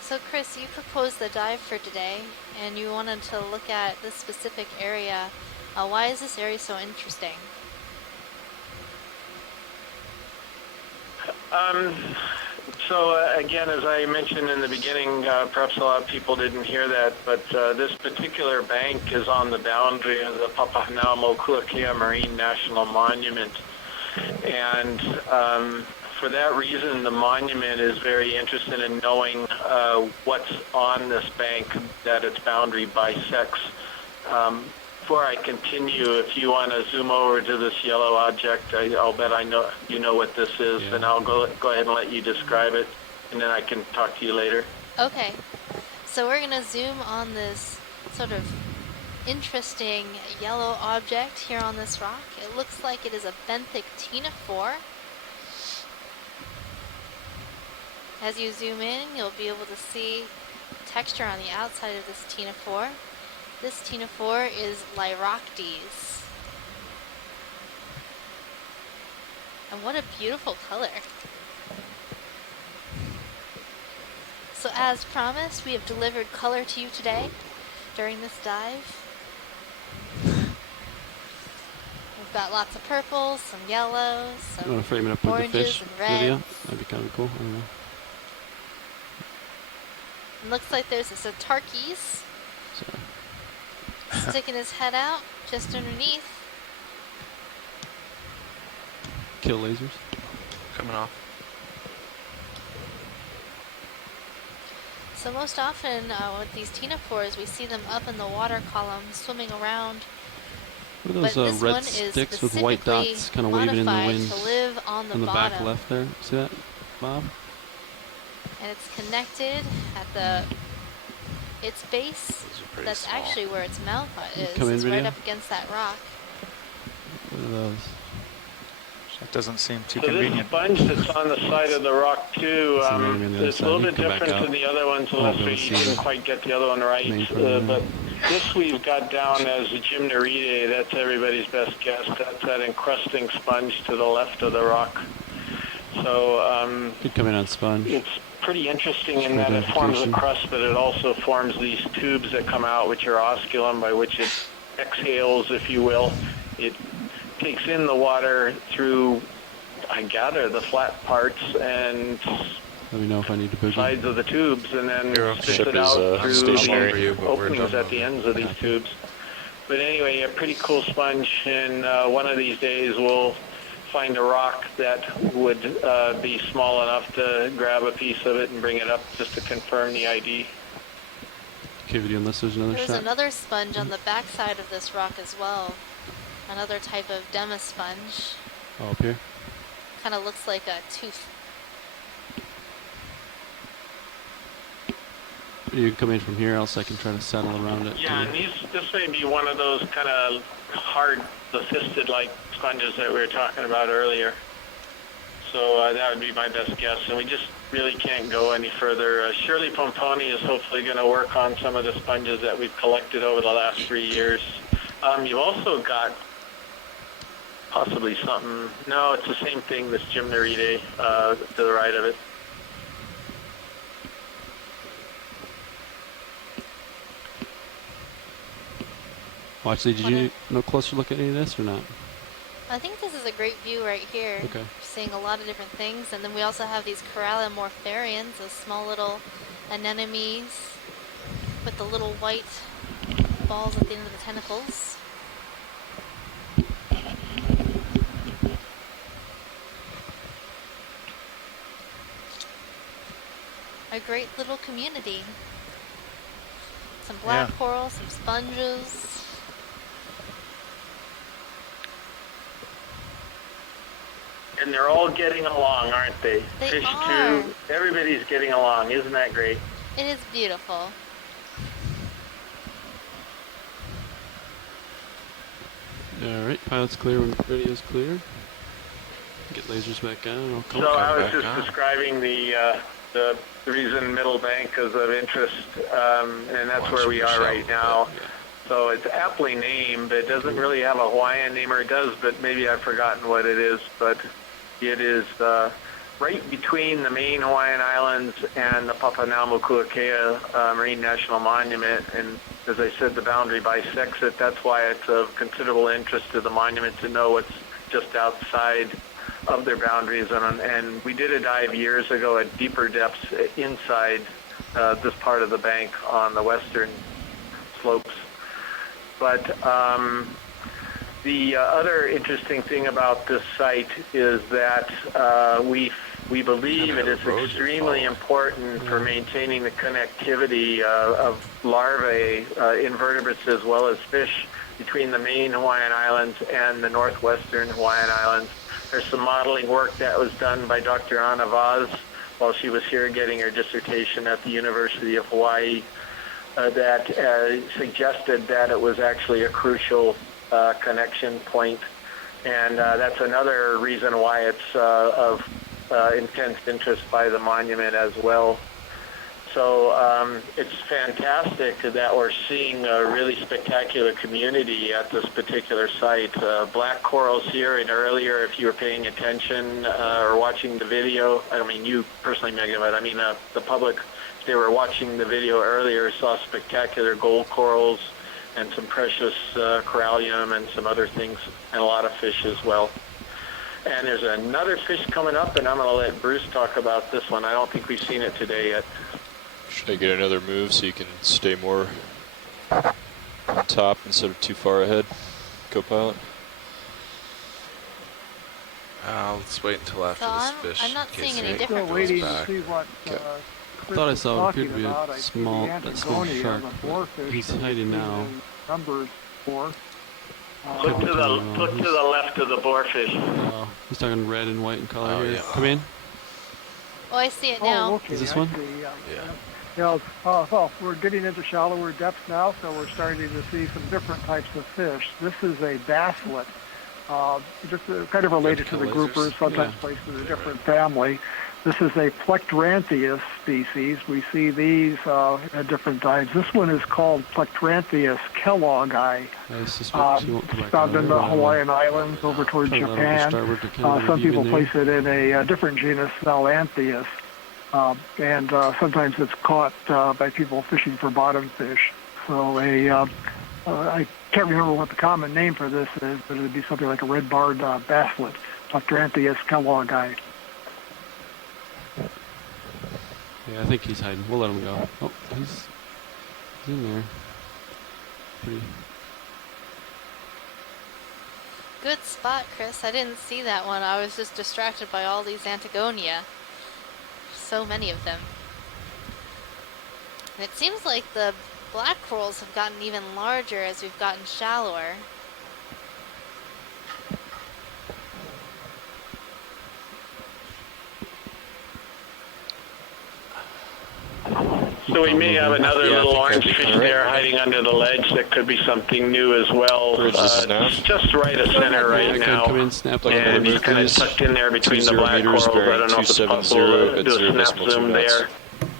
So Chris, you proposed the dive for today, and you wanted to look at this specific area. Why is this area so interesting? Again, as I mentioned in the beginning, perhaps a lot of people didn't hear that, but this particular bank is on the boundary of the Papahanaumokuakea Marine National Monument. And for that reason, the monument is very interested in knowing what's on this bank that its boundary bisects. Before I continue, if you want to zoom over to this yellow object, I'll bet I know you know what this is, and I'll go ahead and let you describe it, and then I can talk to you later. Okay, so we're going to zoom on this sort of interesting yellow object here on this rock. It looks like it is a benthic ctenophore. As you zoom in, you'll be able to see texture on the outside of this ctenophore. This ctenophore is Lyroctes. And what a beautiful color. So as promised, we have delivered color to you today during this dive. We've got lots of purples, some yellows, some You want to frame it up with the oranges fish and reds. video? That'd be kind of cool. I don't know. It looks like there's a Satarkes sticking his head out just underneath. Kill lasers. Coming off. So most often with these ctenophores, we see them up in the water column swimming around. What are But those this red one is sticks with white specifically dots kind of waving in the modified wind? to live on the in the bottom. back left there. See that, Bob? And it's connected at its base. That's small. actually where its mouth is. Come in It's right video? up against that rock. What are those? That doesn't seem too So this convenient. sponge that's on the side of the rock too, So maybe on the other it's a side. little You bit can come back different out. than the other ones, Oh, unless those we see didn't the quite get the other one right. main front of But this we've got down as a gymnoridae. That's everybody's best guess. That's that encrusting sponge to the left of the rock. So Could come in on sponge. it's pretty interesting in Good that it forms a identification. crust, but it also forms these tubes that come out, which are osculum, by which it exhales, if you will. It takes in the water through, I gather, the flat parts and Let me know if I need to boogie. sides of the tubes, and then You're okay. spits Ship it is, out through stationary. For you, the but we're openings done at the ends of these tubes. But anyway, a pretty cool sponge, and one of these days we'll find a rock that would be small enough to grab a piece of it and bring it up just to confirm the ID. Okay, video, unless there's another There's shot. another sponge on the backside of this rock as well. Another type of demasponge. Oh, up here? Kind of looks like a tooth. You can come in from here, else I can try to settle around it. Yeah, and this may be one of those kind of hard, fisted-like sponges that we were talking about earlier. So that would be my best guess, and we just really can't go any further. Shirley Pomponi is hopefully going to work on some of the sponges that we've collected over the last 3 years. You've also got possibly something. No, it's the same thing, this gymnoridae to the right of it. Watch, did you no closer look at any of this or not? I think this is a great view right here. Okay. You're seeing a lot of different things, and then we also have these Corallimorpharians, those small little anemones with the little white balls at the end of the tentacles. A great little community. Some black coral, some sponges. And they're all getting along, aren't they? They Fish are. too. Everybody's getting along. Isn't that great? It is beautiful. Alright, pilot's clear when radio's clear. Get lasers back on. I'll come So I was back just on. describing the reason Middle Bank is of interest, and that's where we are right now. So it's aptly named. It doesn't really have a Hawaiian name, or it does, but maybe I've forgotten what it is. But it is right between the main Hawaiian Islands and the Papahanaumokuakea Marine National Monument. And as I said, the boundary bisects it. That's why it's of considerable interest to the monument to know what's just outside of their boundaries, and we did a dive years ago at deeper depths inside this part of the bank on the western slopes. But the other interesting thing about this site is that we believe it is extremely important for maintaining the connectivity of larvae, invertebrates as well as fish between the main Hawaiian Islands and the northwestern Hawaiian Islands. There's some modeling work that was done by Dr. Anna Vaz while she was here getting her dissertation at the University of Hawaii that suggested that it was actually a crucial connection point. And that's another reason why it's of intense interest by the monument as well. So it's fantastic that we're seeing a really spectacular community at this particular site. Black corals here, and earlier, if you were paying attention or watching the video, I don't mean you personally, Megan, but I mean the public, if they were watching the video earlier, saw spectacular gold corals and some precious corallium and some other things, and a lot of fish as well. And there's another fish coming up, and I'm going to let Bruce talk about this one. I don't think we've seen it today yet. Should I get another move so you can stay more on top instead of too far ahead, co-pilot? Let's wait until after this fish. I'm not in case seeing any it difference. goes Waiting back. to see what I thought I saw what appeared to be a small shark. He's hiding now. Numbers for. Look to the left of the boarfish. He's talking red and white in color here. Come in. Oh, I see it now. Oh, okay. Is this one? Yeah. Well, we're getting into shallower depths now, so we're starting to see some different types of fish. This is a basslet, just kind of related to the groupers, sometimes placed in a different family. This is a Plectrantheus species. We see these at different dives. This one is called Plectrantheus kelloggi. Found in the Hawaiian Islands over towards Japan. Some people place it in a different genus, Nalanthius. And sometimes it's caught by people fishing for bottom fish. So I can't remember what the common name for this is, but it would be something like a red-barred basslet, Plectrantheus kelloggi. Yeah, I think he's hiding. We'll let him go. Oh, he's in there. Pretty. Good spot, Chris. I didn't see that one. I was just distracted by all these Antigonia. So many of them. And it seems like the black corals have gotten even larger as we've gotten shallower. So we may have another little orange fish there hiding under the ledge that could be something new as well. It's just right of center right now. And he's kind of tucked in there between the black corals. I don't know if it's possible to do a snap zoom there.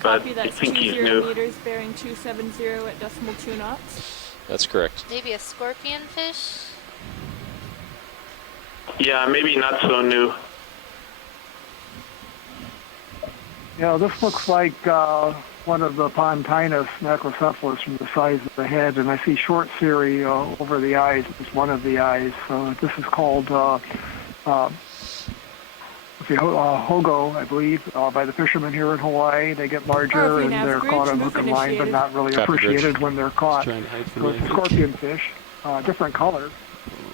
But Copy, I that's think he's 20 new. meters bearing 270 at decimal 2 knots. That's correct. Maybe a scorpion fish? Yeah, maybe not so new. Yeah, this looks like one of the Pontinus macrocephalus from the size of the head, and I see short cirri over the eyes. It's one of the eyes. So this is called hogo, I believe, by the fishermen here in Hawaii. They get larger and they're caught on hook and line, but not really appreciated when they're caught. So it's a scorpion fish, different color.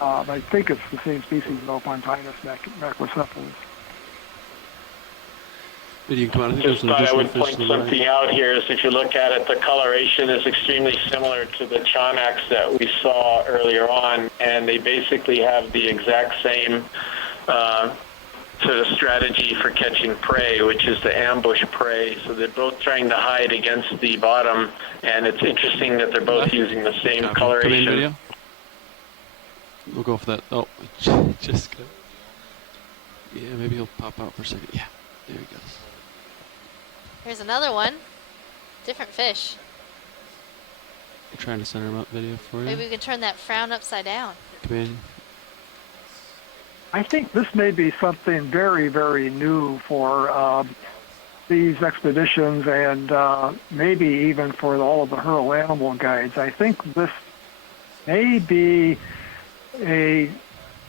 I think it's the same species though, Pontinus macrocephalus. Just thought I would point something out here is if you look at it, the coloration is extremely similar to the Chanax that we saw earlier on, and they basically have the exact same sort of strategy for catching prey, which is to ambush prey. So they're both trying to hide against the bottom, and it's interesting that they're both using the same coloration. We'll go for that. Oh, just go. Yeah, maybe he'll pop out for a second. Yeah, there he goes. Here's another one. Different fish. I'm trying to center him up video for you. Maybe we can turn that frown upside down. Come in. I think this may be something very, very new for these expeditions and maybe even for all of the Hurl animal guides. I think this may be a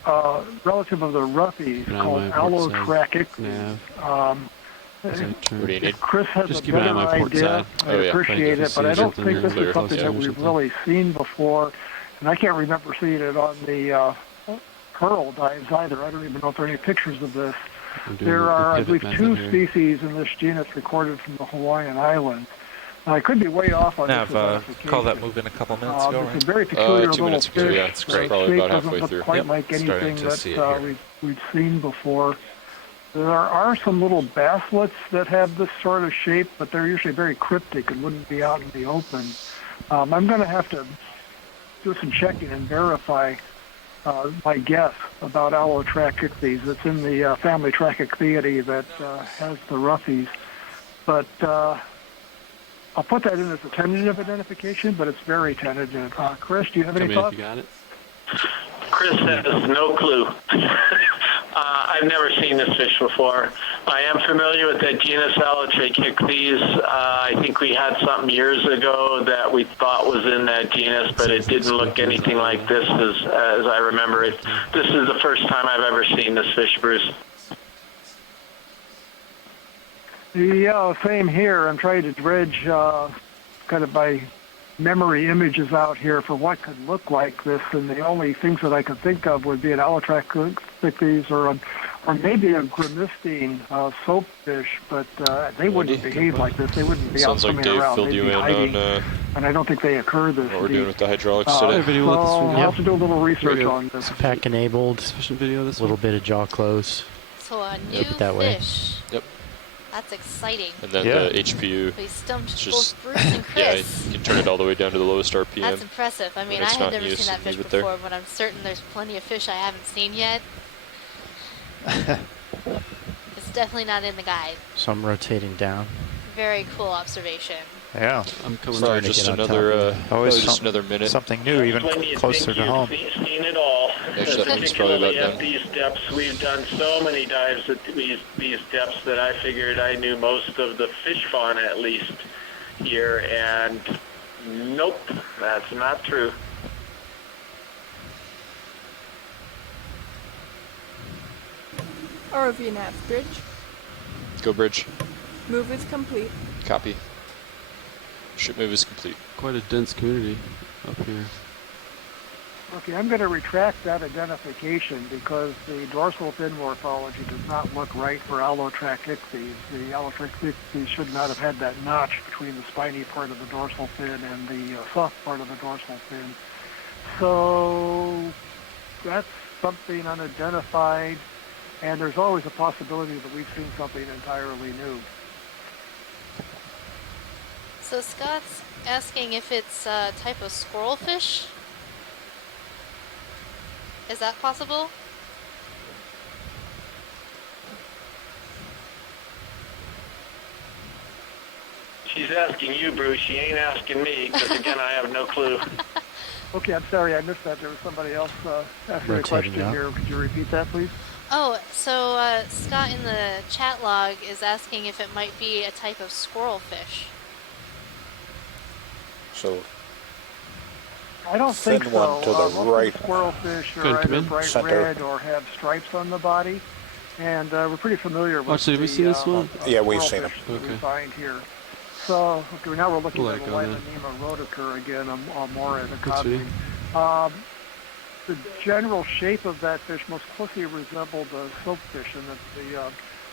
relative of the roughies Keep an eye called on my port allotracheictes. nav. As I turn. What do you need? If Chris has Just a keep an eye better on my port idea, side. I'd Oh, yeah. appreciate Like, it, but I don't think this is something that or we've something. really seen before, and I can't remember seeing it on the pearl dives either. I don't even know if there are any pictures of this. There are, I believe, 2 species in this genus recorded from the Hawaiian Islands. Now, I could be way off on Nav, this identification. call that move in a couple minutes. You all It's right? a very peculiar 2 little minutes fish. ago, yeah, it's The probably shape about doesn't halfway look through. quite Yep, like starting anything to see it that here. we've seen before. There are some little basslets that have this sort of shape, but they're usually very cryptic and wouldn't be out in the open. I'm going to have to do some checking and verify my guess about allotracheictes. It's in the family Tracheichthiidae that has the roughies. But I'll put that in as a tentative identification, but it's very tentative. Chris, do you have any thoughts? You got it. Chris has no clue. I've never seen this fish before. I am familiar with that genus Allotracheictes. I think we had something years ago that we thought was in that genus, but it didn't look anything like this as I remember it. This is the first time I've ever seen this fish, Bruce. Yeah, same here. I'm trying to dredge kind of my memory images out here for what could look like this, and the only things that I could think of would be an allotracheictes or maybe a grimistine soapfish, but they wouldn't behave like this. They wouldn't be Sounds out like swimming Dave around. filled They'd you be in hiding, on and I don't think they occur this what we're deep. doing with the hydraulics today. So I'll have to do a little research on this. Pack enabled. Video this a little bit of jaw close. So a new that way. fish. Yep. That's exciting. And then the HPU. We stumped just, both Bruce and yeah, Chris. you can turn it all the way down to the lowest RPM. That's impressive. I mean, when I it's had not never used, seen that fish leave it there. before, but I'm certain there's plenty of fish I haven't seen yet. It's definitely not in the guide. So I'm rotating down. Very cool observation. Yeah. I'm coming Sorry, to just get on another, top. probably just another minute. Something new, even When you closer think to home. you've seen it all, Actually, that one's probably about particularly at done. these depths. We've done so many dives at these depths that I figured I knew most of the fish fauna at least here, and nope, that's not true. ROV nav bridge. Go bridge. Move is complete. Copy. Ship move is complete. Quite a dense community up here. Okay, I'm going to retract that identification because the dorsal fin morphology does not look right for allotracheictes. The allotracheictes should not have had that notch between the spiny part of the dorsal fin and the soft part of the dorsal fin. So that's something unidentified, and there's always a possibility that we've seen something entirely new. So Scott's asking if it's a type of squirrel fish. Is that possible? She's asking you, Bruce. She ain't asking me, because again, I have no clue. Okay, I'm sorry, I missed that. There was somebody else asking a Rotating question up. here. Could you repeat that, please? Oh, so Scott in the chat log is asking if it might be a type of squirrel fish. So I don't think thin so. one to the Most of right. squirrelfish Go ahead, are come either in. bright Center. red or have stripes on the body, and we're pretty familiar with so have we seen this one? Yeah, we've seen squirrelfish that we Okay. find here. So okay, now we're looking We'll at let the it go then. Limonema rhodokur again, more in the Good to see. The general shape of that fish most closely resembled the soapfish, and that the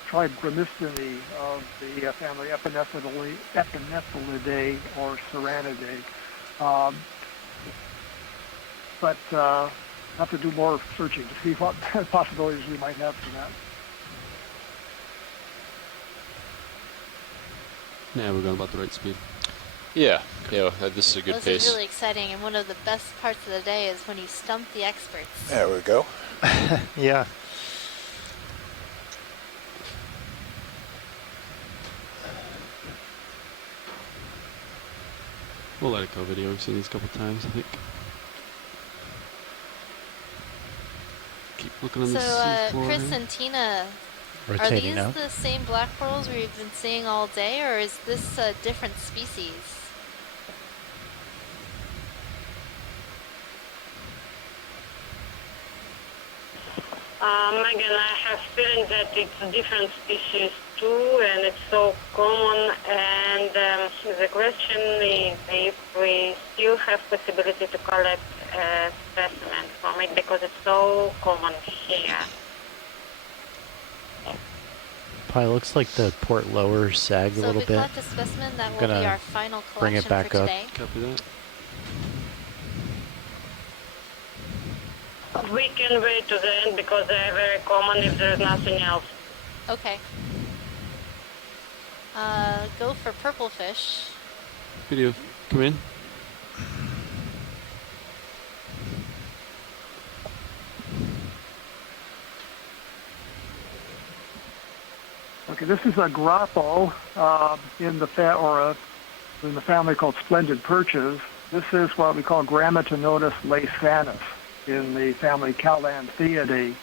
tribe Grimistini of the family Epinephylidae or Serranidae. But have to do more searching to see what possibilities we might have for that. Yeah, we're going about the right speed. Yeah, this is a good This pace. is really exciting, and one of the best parts of the day is when you stump the experts. There we go. Yeah. We'll let it go video. We've seen these a couple times, I think. Keep looking on So the floor. Chris and Tina, are Rotating these up. the same black pearls we've been seeing all day, or is this a different species? Megan, I have feeling that it's a different species too, and it's so common. And the question is if we still have possibility to collect a specimen from it because it's so common here. Probably looks like the port lower sagged a So little if we bit. collect a specimen, that will Gonna be our final collection bring it back for up. today. Copy that. We can wait to the end because they're very common if there's nothing else. Okay. Go for purple fish. Video, come in. Okay, this is a grappo in the in the family called splendid perches. This is what we call Grammatinotus laysanus in the family Calanthiidae.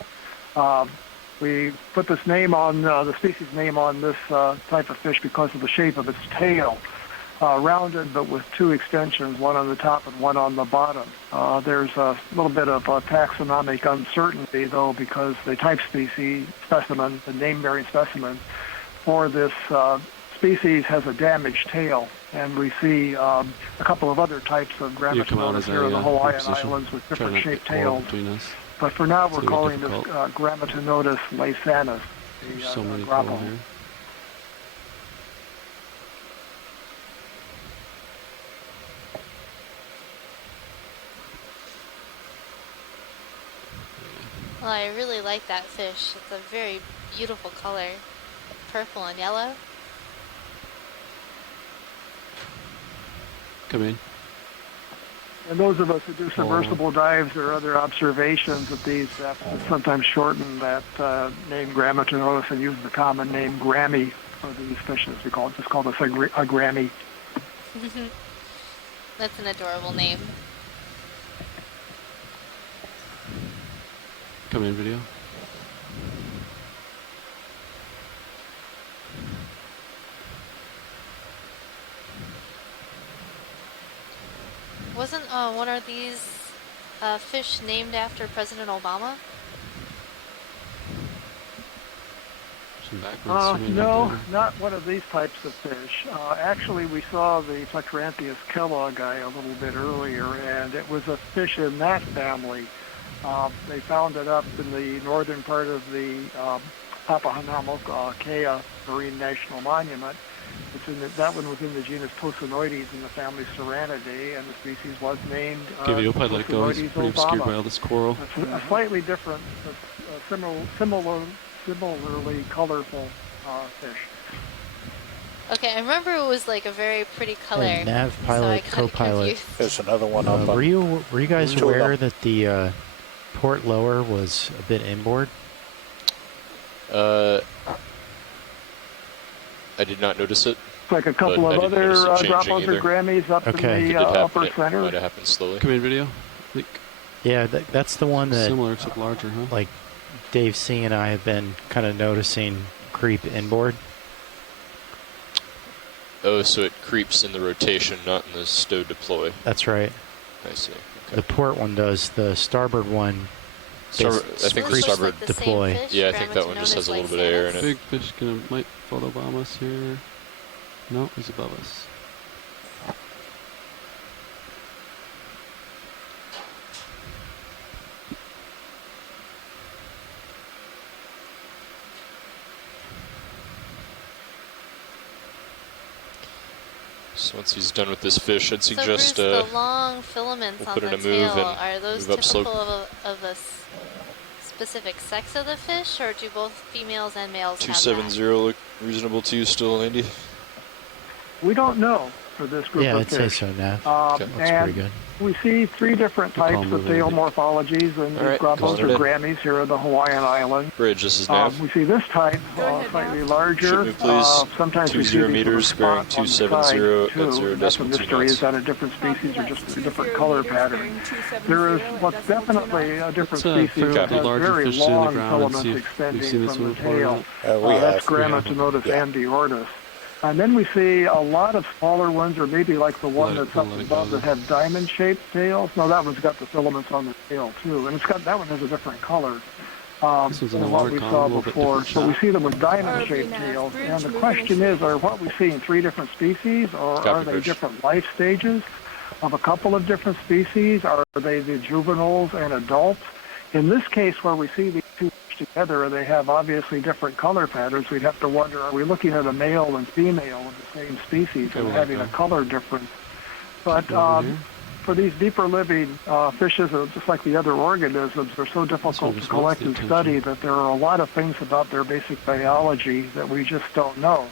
We put this name on the species name on this type of fish because of the shape of its tail, rounded but with two extensions, one on the top and one on the bottom. There's a little bit of taxonomic uncertainty though because the type species specimen, the name-bearing specimen for this species has a damaged tail, and we see a couple of other types of Grammatinotus here in the Hawaiian Islands with different shaped tails. But for now, we're calling this Grammatinotus laysanus, the grappo. Well, I really like that fish. It's a very beautiful color, purple and yellow. Come in. And those of us who do submersible dives or other observations of these sometimes shorten that name Grammatinotus and use the common name Grammy for these fishes. We call it just call this a Grammy. That's an adorable name. Come in, video. Wasn't one of these fish named after President Obama? No, not one of these types of fish. Actually, we saw the Plectrantheus kelloggi a little bit earlier, and it was a fish in that family. They found it up in the northern part of the Papahanaumokuakea Marine National Monument. That one was in the genus Tosinoides in the family Serranidae, and the species was named You'll probably like those. Pretty obscured by all this coral. It's a slightly different, similarly colorful fish. Okay, I remember it was like a very pretty color. Hey, nav pilot, co-pilot. There's another one up. Were you guys aware that the port lower was a bit inboard? I did not notice it. It's like a couple of other Grappos or Grammys up in the upper center. It might have happened slowly. Come in, video. Yeah, that's the one that... Similar except larger, huh? Like Dave C. and I have been kind of noticing creep inboard. Oh, so it creeps in the rotation, not in the stow deploy. That's right. I see. Okay. The port one does. The starboard one... I think the starboard like deploy. Yeah, I think that one just has a little bit of air in it. Big fish might photobomb us here. No, he's above us. So once he's done with this fish, I'd suggest so Bruce, the long filaments we'll on put the in a move tail, and are those move typical upslope. of a specific sex of the fish, or do both females and males have that? 270 look reasonable to you still, Andy? We don't know for this group Yeah, of I'd fish. say so, Nav. Okay. Looks pretty good. We see three different types of tail morphologies, and these Grappos or Grammys here in the Hawaiian Islands. Bridge, this is Nav. We see this type slightly larger. Ship move, please. Sometimes we see 20 meters, bearing 270 at 0 That's a mystery. Is that a different species or just a different color pattern? There is what's definitely a different species that has very long filaments extending from the tail. That's Grammatinotus ambiortus. And then we see a lot of smaller ones, or maybe like the one that's up above that have diamond-shaped tails. No, that one's got the filaments on the tail too, and that one has a different color. This was an than what alarm we call, a saw little bit before. different So we shot. see them with diamond-shaped Bridge tails. And the moving question is, initiated. are what we see in 3 different species, or Copy, are they Bridge. different life stages of a couple of different species? Are they the juveniles and adults? In this case, where we see these two fish together, they have obviously different color patterns. We'd have to wonder, are we looking at a male and female of the same species and having a color difference? But for these deeper living fishes, just like the other organisms, they're so difficult to collect and study that there are a lot of things about their basic biology that we just don't know.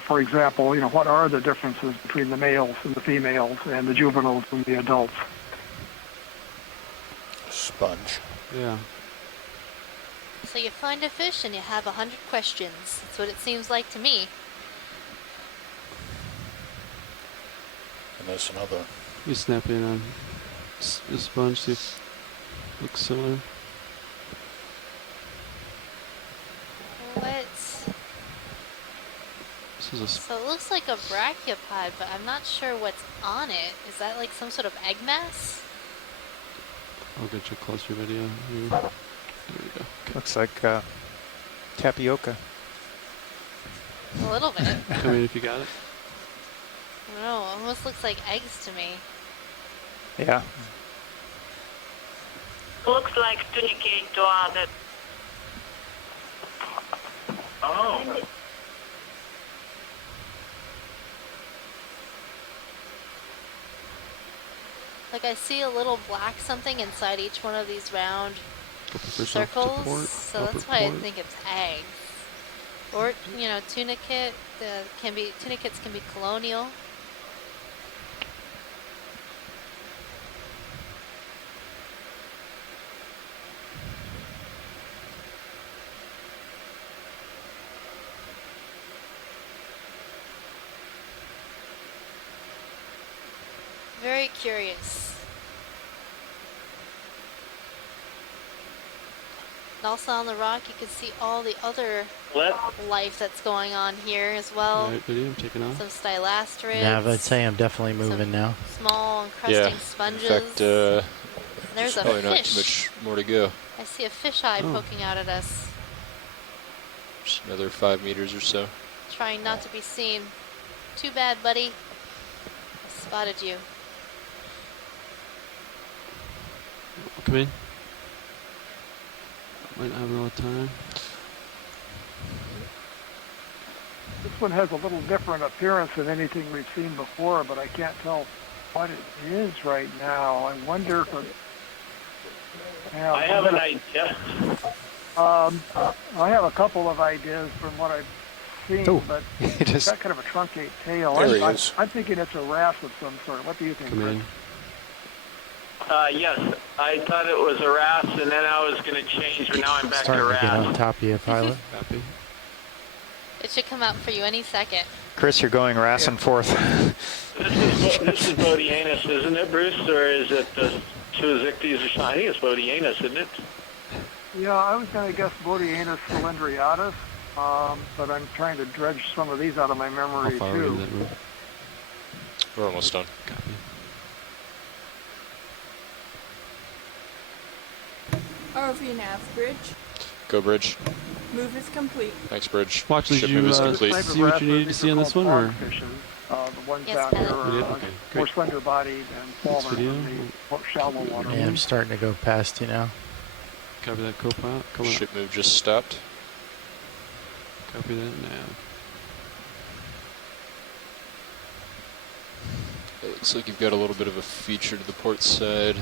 For example, what are the differences between the males and the females and the juveniles and the adults? Sponge. Yeah. So you find a fish and you have 100 questions. That's what it seems like to me. And there's another. You snap in on the sponge, see if it looks similar. What? This is a So it looks like a brachiopod, but I'm not sure what's on it. Is that like some sort of egg mass? I'll get you a closer video. Here. There we go. Okay. Looks like tapioca. A little bit. I mean, if you got it. I don't know. It almost looks like eggs to me. Yeah. Looks like tunicate to other. Oh. Like I see a little black something inside each one of these round circles, so that's why I think it's eggs. Or, tunicate, tunicates can be colonial. Very curious. And also on the rock, you can see all the other life that's going on here as well. Alright, video, I'm taking off. Some stylastrids. Yeah, I'd say I'm definitely moving now. Small encrusting sponges. In fact, There's there's a probably not fish. too much more to go. I see a fish eye poking out at us, Just another 5 meters or so. trying not to be seen. Too bad, buddy. I spotted you. Come in. Might not have a lot of time. This one has a little different appearance than anything we've seen before, but I can't tell what it is right now. I wonder if it... Yeah, I have an idea. I have a couple of ideas from what I've seen, but it's got kind of a truncate tail. There he is. I'm thinking it's a wrasse of some sort. What do you think, Come Rick? in. Yes, I thought it was a wrasse, and then I was going to change, but now I'm back to Starting to get on wrasse. top of you, pilot. Copy. It should come out for you any second. Chris, you're going wrasse and forth. This is Bodianus, isn't it, Bruce? Or is it Suizictes or something? I think it's Bodianus, isn't it? Yeah, I was going to guess Bodianus cylindriatus, but I'm trying to dredge some of these out of my memory, How far are we in too. that room? We're almost done. Copy. ROV nav, bridge. Go, Bridge. Move is complete. Thanks, Bridge. Watch, did Ship you move is complete. see what you needed to see on this one, or? The ones Yes, down here Pat. are We did? Okay, more great. slender-bodied and smaller video? than the more shallow water. Yeah, I'm starting to go past you now. Copy that, co-pilot. Coming up. Ship move just stopped. Copy that now. It looks like you've got a little bit of a feature to the port side.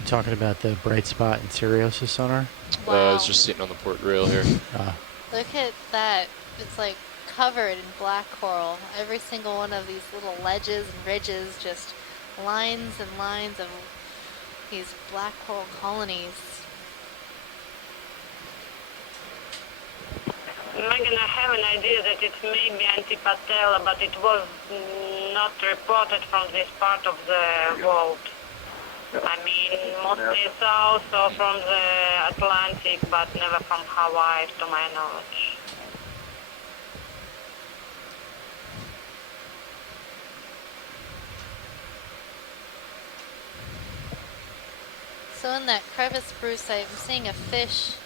You talking about the bright spot in Sirius sonar? Wow. It's just sitting on the port rail here. Look at that. It's like covered in black coral. Every single one of these little ledges and ridges, just lines and lines of these black coral colonies. Megan, I have an idea that it may be Antipatella, but it was not reported from this part of the world. I mean, mostly south or from the Atlantic, but never from Hawaii, to my knowledge. So in that crevice, Bruce, I'm seeing a fish.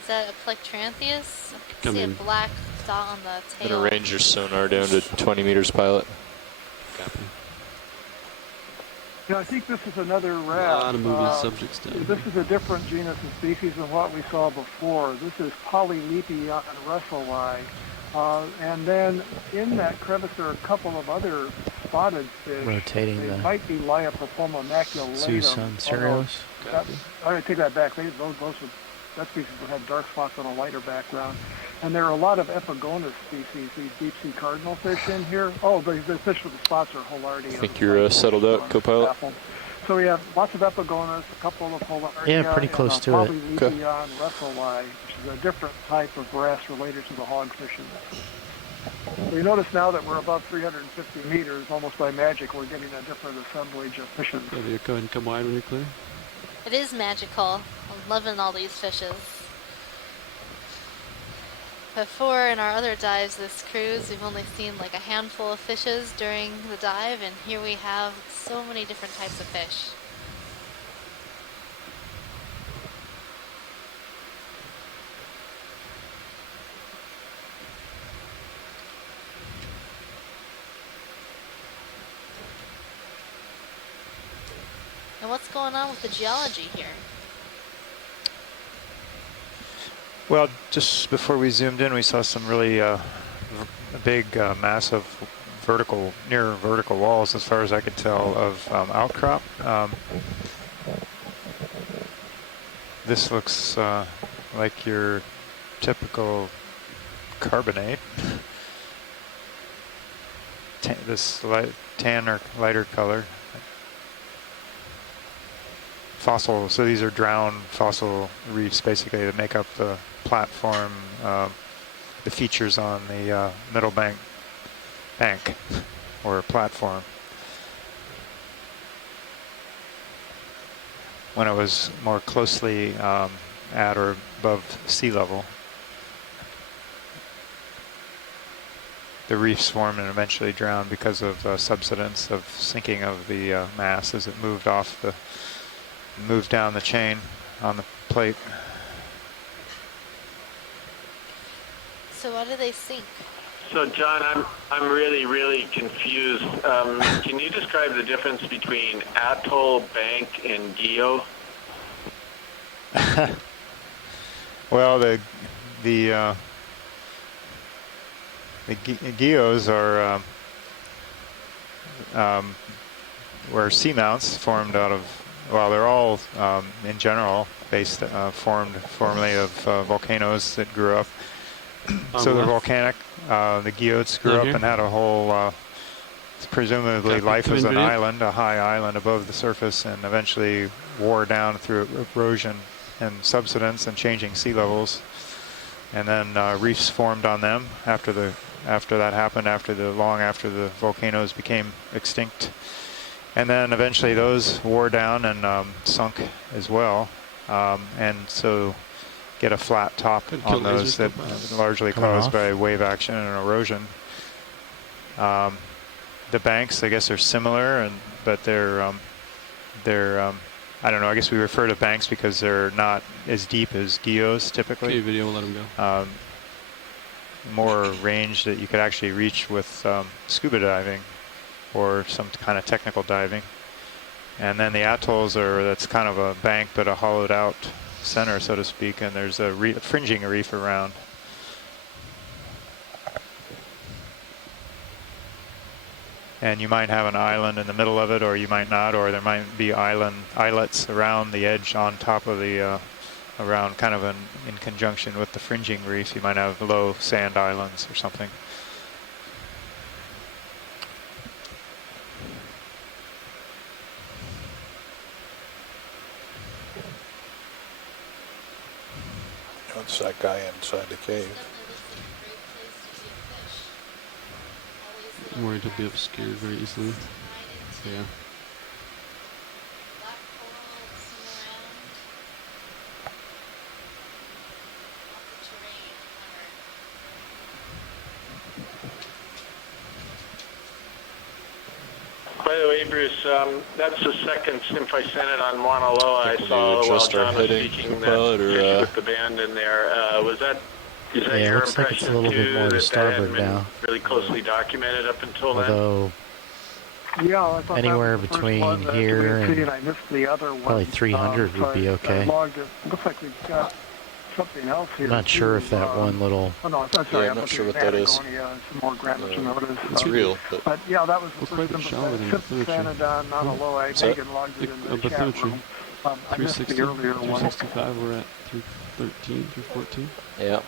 Is that a Plectrantheus? I Come see a in. black dot on the I'm gonna tail. range your sonar down to 20 meters, pilot. Copy. Yeah, I think this is another A rat. lot of moving subjects down This here. is a different genus and species than what we saw before. This is Polylepion russellii. And then in that crevice there are a couple of other spotted fish. Rotating They the might be Leiopropoma maculatum. Susan Cereals. I take that back. That species will have dark spots on a lighter background. And there are a lot of Epigonus species, these deep-sea cardinal fish in here. Oh, the fish with the spots are Holardia. I think you're settled out, co-pilot. So we have lots of Epigonus, a couple of Holardia, Yeah, pretty close to it. Polylepion russellii, which is a different type of wrasse related to the hogfishes. We notice now that we're above 350 meters, almost by magic, we're getting a different assemblage of fishes. Yeah, go ahead and come wide when you're clear. It is magical. I'm loving all these fishes. Before, in our other dives this cruise, we've only seen like a handful of fishes during the dive, and here we have so many different types of fish. And what's going on with the geology here? Well, just before we zoomed in, we saw some really big, massive near vertical walls, as far as I could tell, of outcrop. This looks like your typical carbonate. This tan or lighter color. Fossil, so these are drowned fossil reefs, basically, that make up the platform, the features on the middle bank or platform. When it was more closely at or above sea level, the reefs formed and eventually drowned because of subsidence of sinking of the mass as it moved down the chain on the plate. So why do they sink? So John, I'm really confused. Can you describe the difference between atoll, bank, and geo? Well, the geos are where seamounts formed out of. Well, they're all in general formed formerly of volcanoes that grew up. So they're volcanic. The geodes grew up and had a whole, presumably life as an island, a high island above the surface, and eventually wore down through erosion and subsidence and changing sea levels. And then reefs formed on them after that happened, long after the volcanoes became extinct. And then eventually those wore down and sunk as well. And so get a flat top on those that largely caused by wave action and erosion. The banks, I guess, are similar, but they're I don't know. I guess we refer to banks because they're not as deep as geos typically. Okay, video, we'll let them go. More range that you could actually reach with scuba diving or some kind of technical diving. And then the atolls that's kind of a bank but a hollowed out center, so to speak, and there's a fringing reef around. And you might have an island in the middle of it, or you might not, or there might be islets around the edge on top of the, around kind of in conjunction with the fringing reef. You might have low sand islands or something. What's that guy inside the cave? I'm worried he'll be obscured very easily. Yeah. By the way, Bruce, that's the second SIMP I sent it on Mauna Loa. I saw while adjust our John was heading, speaking that pilot, or, fish with the band in there. Is that Yeah, it your looks like impression it's a little bit too, more to that starboard hadn't been now. really closely documented up until then? Although Yeah, I thought anywhere that was the first between one that here we had seen. and I missed the other one. probably 300 would be I okay. logged it. Looks like we've got something else here. I'm not sure too. if that one little. Oh no, I'm sorry. I'm not sure what that is. Some more Greenwich notice. It's real, but yeah, that was the quite a first shallow than Bethune. Canada, Mauna Loa. Megan logged it in the chat Bethune. room. I missed the 360, earlier one. 365, we're at 313, 314. yeah.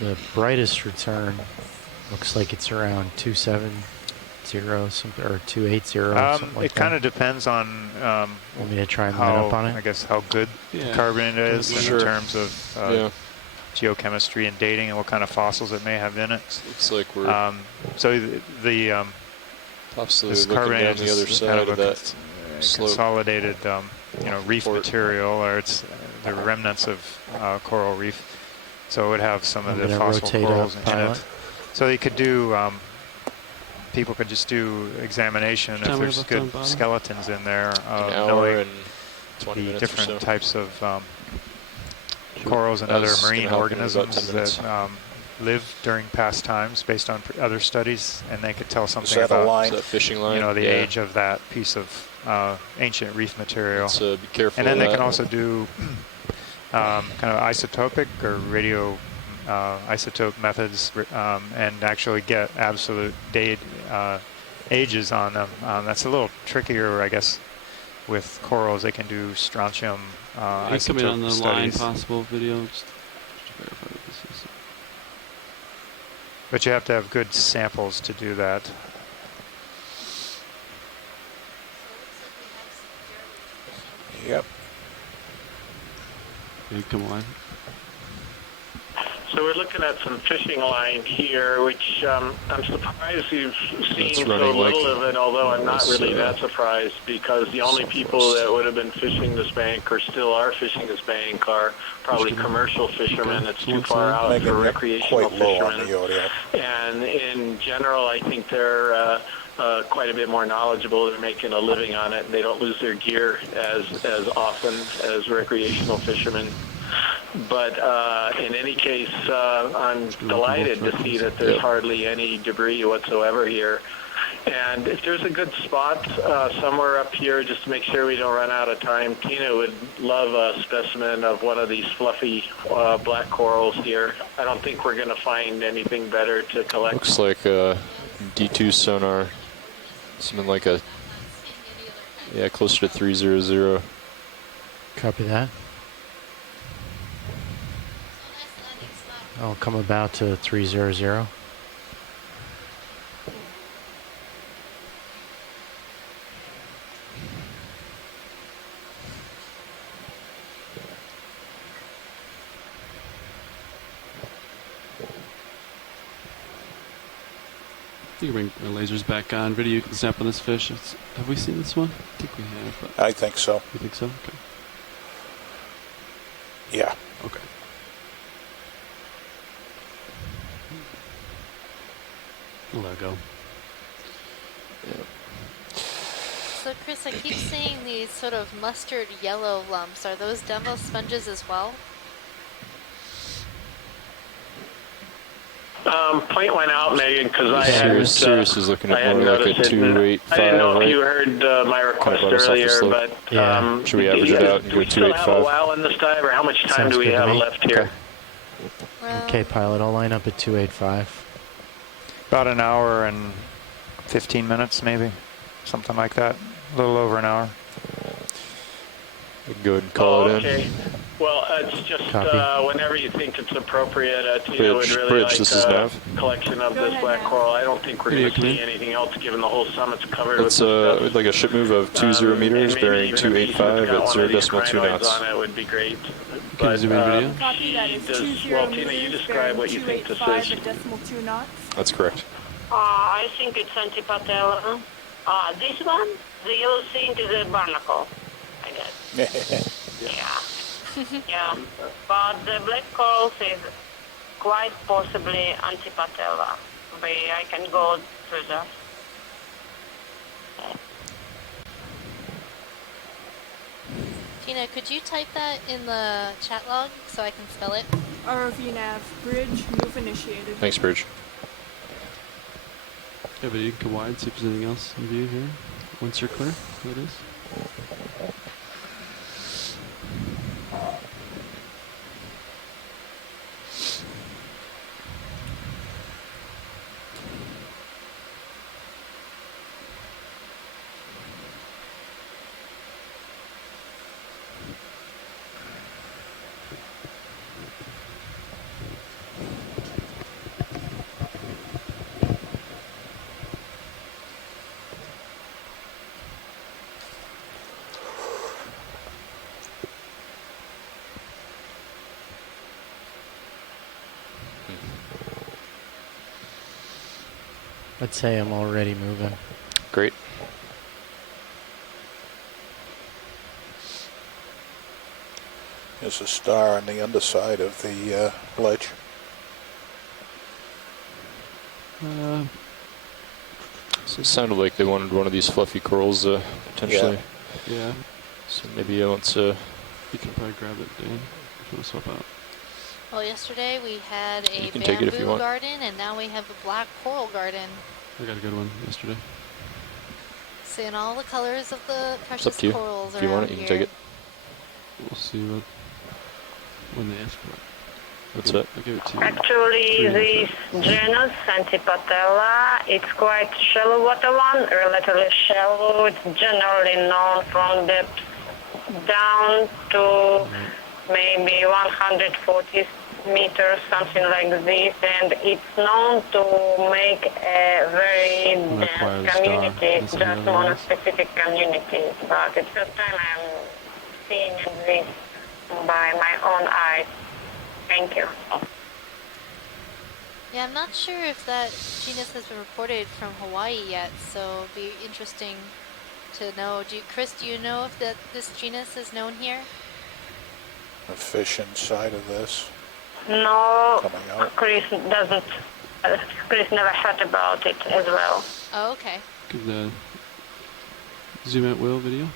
The brightest return looks like it's around 270 something, or 280 something like it kind of depends on want me to try and how, line up on it? I guess, how good Yeah. carbon is Sure. in terms of geochemistry and dating and what kind of fossils it may have in it. Looks like we're so the possibly this looking down carbonate the is other kind side of of a that slope. consolidated reef Port. material, or it's the remnants of coral reef. So it would have some of I'm the gonna fossil rotate corals up, in pilot. it. So they could do, people could just do examination if there's good skeletons in there, An hour knowing and 20 the minutes different or so. types of corals and That other was gonna marine help in about organisms 10 minutes. that live during past times based on other studies, and they could tell something that a about line? Is that fishing line? the Yeah. age of that piece of ancient reef material. So be careful. And then of they that. can also do kind of isotopic or radio isotope methods and actually get absolute date ages on them. That's a little trickier, I guess, with corals. They can do strontium He's coming on isotope the line studies. possible video. Just to verify what this is. But you have to have good samples to do that. Yep. Okay, come on. So we're looking at some fishing line here, which I'm surprised you've seen so running like little of it, although I'm not this, really that surprised, because the only people that would have been fishing this bank or still are fishing this bank are probably commercial fishermen. It's too far out Megan, for you're recreational quite low on fishermen. the audio. And in general, I think they're quite a bit more knowledgeable. They're making a living on it, and they don't lose their gear as often as recreational fishermen. But in any case, I'm delighted to see that there's hardly any debris whatsoever here. And if there's a good spot somewhere up here, just to make sure we don't run out of time, Tina would love a specimen of one of these fluffy black corals here. I don't think we're going to find anything better to collect. Looks like a D2 sonar. Something like a, closer to 300. Copy that. I'll come about to 300. You can bring the lasers back on. Video, you can snap on this fish. Have we seen this one? I think we have. But I think so. you think so? Okay. Yeah. Okay. I'll let it go. So Chris, I keep seeing these sort of mustard yellow lumps. Are those demo sponges as well? Point went out, Megan, because I hadn't. Sirius is looking I at hadn't more like a noticed it. 285, I didn't know right? if you heard my request Kind of brought us off the earlier, slope. but Should we average it out and do go we still have a 285? while in this dive, or how much time Sounds do we good to have me. left here? Okay, pilot, I'll line up at 285. About an hour and 15 minutes, maybe, something like that. A little over an hour. We can go ahead and call it Okay. in. Well, it's just Copy. whenever you think it's appropriate, Tina would really Bridge, like this is a Nav. collection of this black coral. I don't think we're going to see anything else, given the whole summit's covered It's with this stuff. like a ship move of 20 meters, And maybe bearing even if he's 285 got at one of these 0.2 crinoids knots. on it would be great. Can you zoom in video? Copy that is Does, 20 well, Tina, you meters describe bearing what you think this 285 is. at decimal 2 knots. That's correct. I think it's Antipatella. This one, the yellow thing is a barnacle, I guess. Yeah. But the black corals is quite possibly antipatella. I can go through that. Tina, could you type that in the chat log so I can spell it? ROV nav, bridge, move initiated. Thanks, Bridge. Yeah, but you can come wide, see if there's anything else in view here. Once you're clear, that is. I'd say I'm already moving. Great. There's a star on the underside of the ledge. So it sounded like they wanted one of these fluffy corals, potentially. Yeah. So maybe let's. You can probably grab it, Dan, if you want to swap out. Well, yesterday we had a You can take it if you bamboo want. garden, and now we have a black coral garden. I got a good one yesterday. Seeing all the colors of the It's precious up to you. corals If you want it, around you can here. take it. We'll see when they ask for it. What's that? I'll give it to you. Actually, this genus Antipatella, it's quite shallow water one, relatively shallow. It's generally known from depths down to maybe 140 meters, something like this, and it's known to make a very dense community. It's just monospecific community, but it's the first time I'm seeing this by my own eyes. Thank you. Yeah, I'm not sure if that genus has been reported from Hawaii yet, so it'd be interesting to know. Chris, do you know if this genus is known here? A fish inside of this. No, Coming out. Chris doesn't. Chris never heard about it as well. Oh, okay. Could zoom out Will video?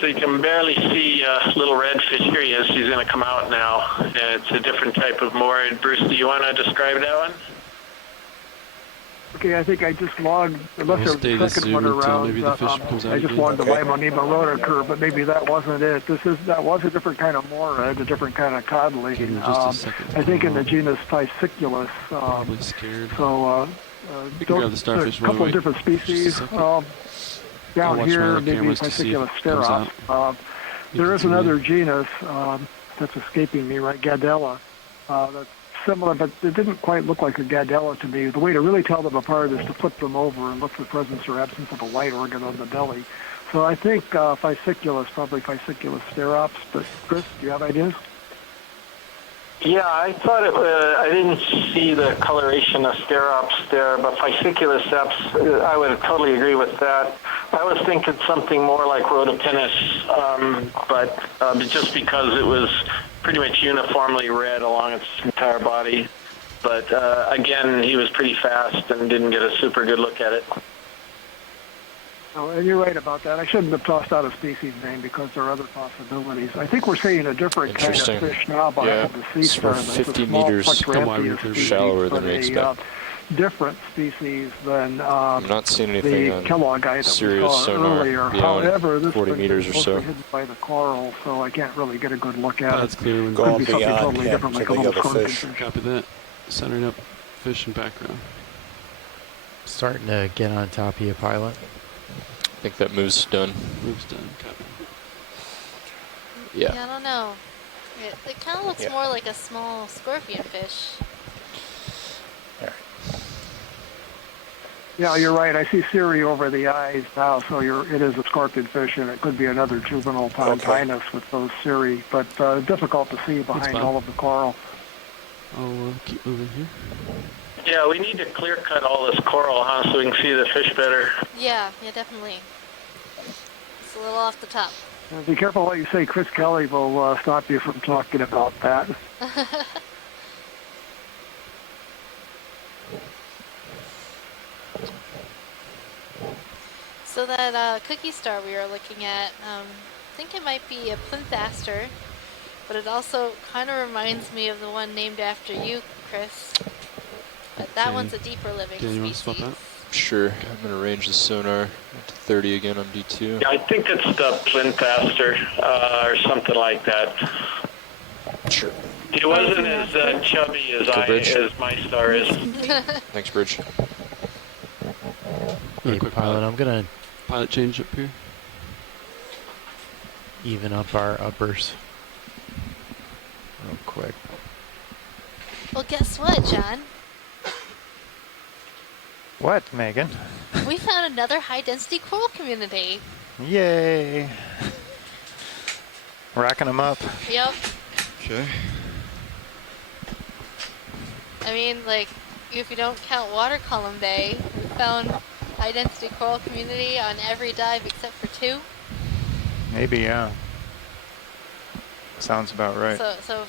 So you can barely see little redfish. Here he is. He's going to come out now. And it's a different type of morid. Bruce, do you want to describe that one? Okay, I think I just logged, unless there was a second one around, maybe the fish comes out I just again. logged the Laimonema rota curve, but maybe that wasn't it. That was a different kind of morid, a different kind of codling. Just a second. I think in the genus Physiculus. Probably scared. So, You can grab the starfish a couple while we of different wait. species. Just a second. Down watch my here, other maybe cameras to see if Physiculus it comes sterops. There can is see another that. genus that's escaping me, right? Gadella. That's similar, but it didn't quite look like a Gadella to me. The way to really tell them apart is to flip them over and look for the presence or absence of a light organ on the belly. So I think Physiculus, probably Physiculus sterops. But Chris, do you have ideas? Yeah, I thought I didn't see the coloration of sterops there, but Physiculus seps, I would totally agree with that. I was thinking something more like Rhodopinus, but just because it was pretty much uniformly red along its entire body. But again, he was pretty fast and didn't get a super good look at it. Oh, and you're right about that. I shouldn't have tossed out a species name because there are other possibilities. I think we're seeing a different kind of Interesting. fish now behind the sea It's for star. It's a 50 small meters Plectranthia species, shallower than but we expect. different species than I'm not seeing anything the on Kellogg guy that we Sirius saw sonar earlier. beyond However, this 40 thing meters is or so. mostly hidden by the coral, so I can't really get a good look at That's it. clear. When Could be something beyond totally him different, to like the a little other scorpion fish. fish. Copy that. Centering up fish in background. Starting to get on top of you, pilot. I think that move's done. Move's done. Copy. Yeah. I don't know. It kind of looks Yeah. more like a small scorpion fish. Yeah, you're right. I see Siri over the eyes now, so it is a scorpion fish, and it could be another juvenile Pontinus with those Siri, but difficult to see behind fine. all of the coral. I'll keep moving here. Yeah, we need to clear cut all this coral, huh, so we can see the fish better. Yeah, definitely. It's a little off the top. Be careful what you say. Chris Kelly will stop you from talking about that. So that cookie star we were looking at, I think it might be a plinth aster, but it also kind of reminds me of the one named after you, Chris. But that one's a deeper living species. Sure. I'm going to range the sonar to 30 again on D2. Yeah, I think it's the plinth aster or something like that. Sure. He wasn't as chubby as as my star is. Thanks, Bridge. Hey, pilot, I'm gonna pilot change up here. Even up our uppers real quick. Well, guess what, John? What, Megan? We found another high-density coral community. Yay! Racking them up. Yep. Okay. I mean, like, if you don't count Water Column Bay, we found high-density coral community on every dive except for 2. Maybe, yeah. Sounds about right. So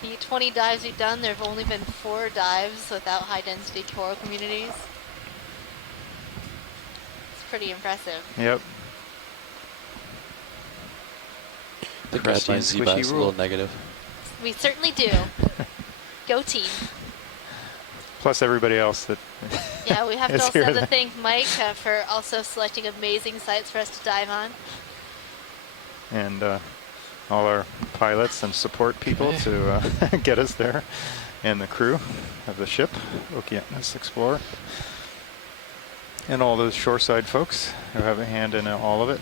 the 20 dives we've done, there have only been 4 dives without high-density coral communities. It's pretty impressive. Yep. The crab line Z-Bass is a little negative. We certainly do. Go team. Plus everybody else that Yeah, we have to is also here have to thank Mike for also selecting amazing sites for us to dive on. and all our pilots and support people to get us there, and the crew of the ship, Okeanos Explorer, and all those shoreside folks who have a hand in all of it.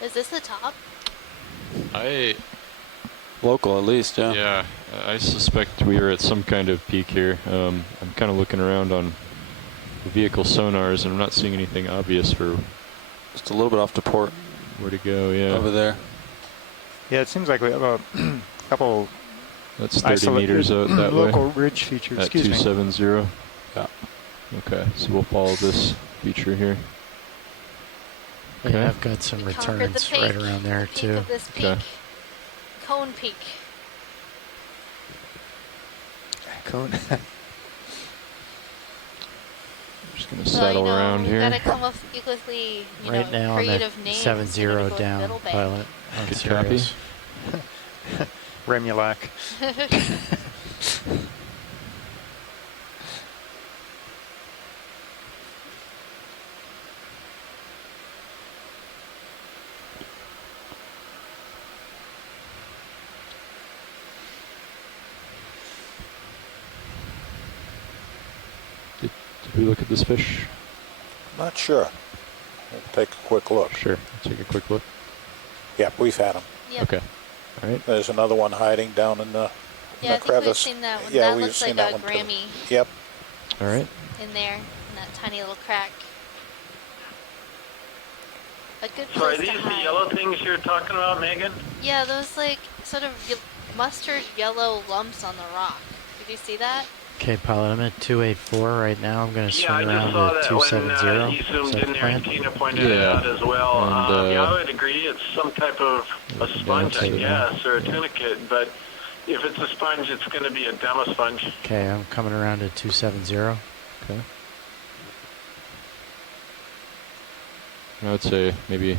Is this the top? Local, at least, yeah. Yeah, I suspect we are at some kind of peak here. I'm kind of looking around on the vehicle sonars, and I'm not seeing anything obvious for just a little bit off to port. Where to go? Yeah, over there. Yeah, it seems like we have a couple. That's 30 meters out that way. Local ridge feature. At Excuse me. 270. Yeah. Okay, so we'll follow this feature here. Yeah, I've got some Conquered the returns peak. right around there Peak too. of this peak. Okay. Cone Peak. Cone. Just gonna settle around we here. gotta come up with Right now on creative that names. 7-0 Go down, Middle Bay. pilot. On Good Sirius. Remulac. Did we look at this fish? Not sure. We'll take a quick look. Sure, take a quick look. Yep, we've had them. Yep. Okay. All right. There's another one hiding down in the, Yeah, I the think we've crevice. seen that one. Yeah, That we've looks seen like that a one too. Grammy Yep. All right. in there, in that tiny little crack. A good So are place to these the hide. yellow things you're talking about, Megan? Yeah, those like sort of mustard yellow lumps on the rock. Did you see that? Okay, pilot, I'm at 284 right now. I'm going to swing Yeah, I around just saw to that when 270. you zoomed Is that in the there plan? and Tina pointed it Yeah. out as well. And, Yeah, I would agree. It's some type of a sponge, I too, guess, or a tunicate. But if it's a sponge, it's going to be a demo sponge. Okay, I'm coming around to 270. Okay. I would say maybe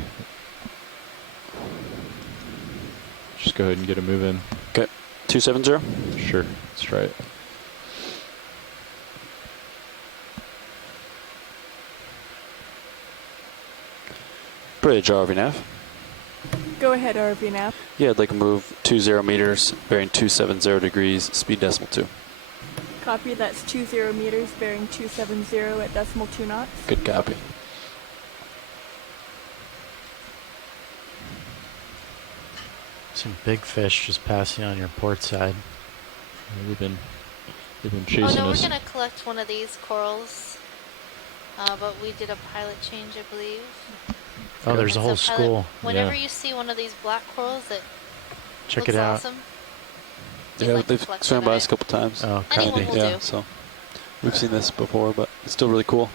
just go ahead and get a move in. Okay, 270. Sure, let's try it. Bridge, RV nav. Go ahead, RV nav. Yeah, I'd like to move 20 meters, bearing 270 degrees, speed decimal 2. Copy, that's 20 meters, bearing 270 at decimal 2 knots. Good copy. Some big fish just passing on your port side. They've been Oh chasing no, we're us. gonna collect one of these corals. But we did a pilot change, I believe. Oh, there's a And whole so Pilot, school. whenever Yeah. you see one of these black corals that Check looks it out. awesome, Yeah, like to they've collect swam some by of us a it. couple times. Oh, Anyone will yeah, do. so we've seen this before, but it's still really cool.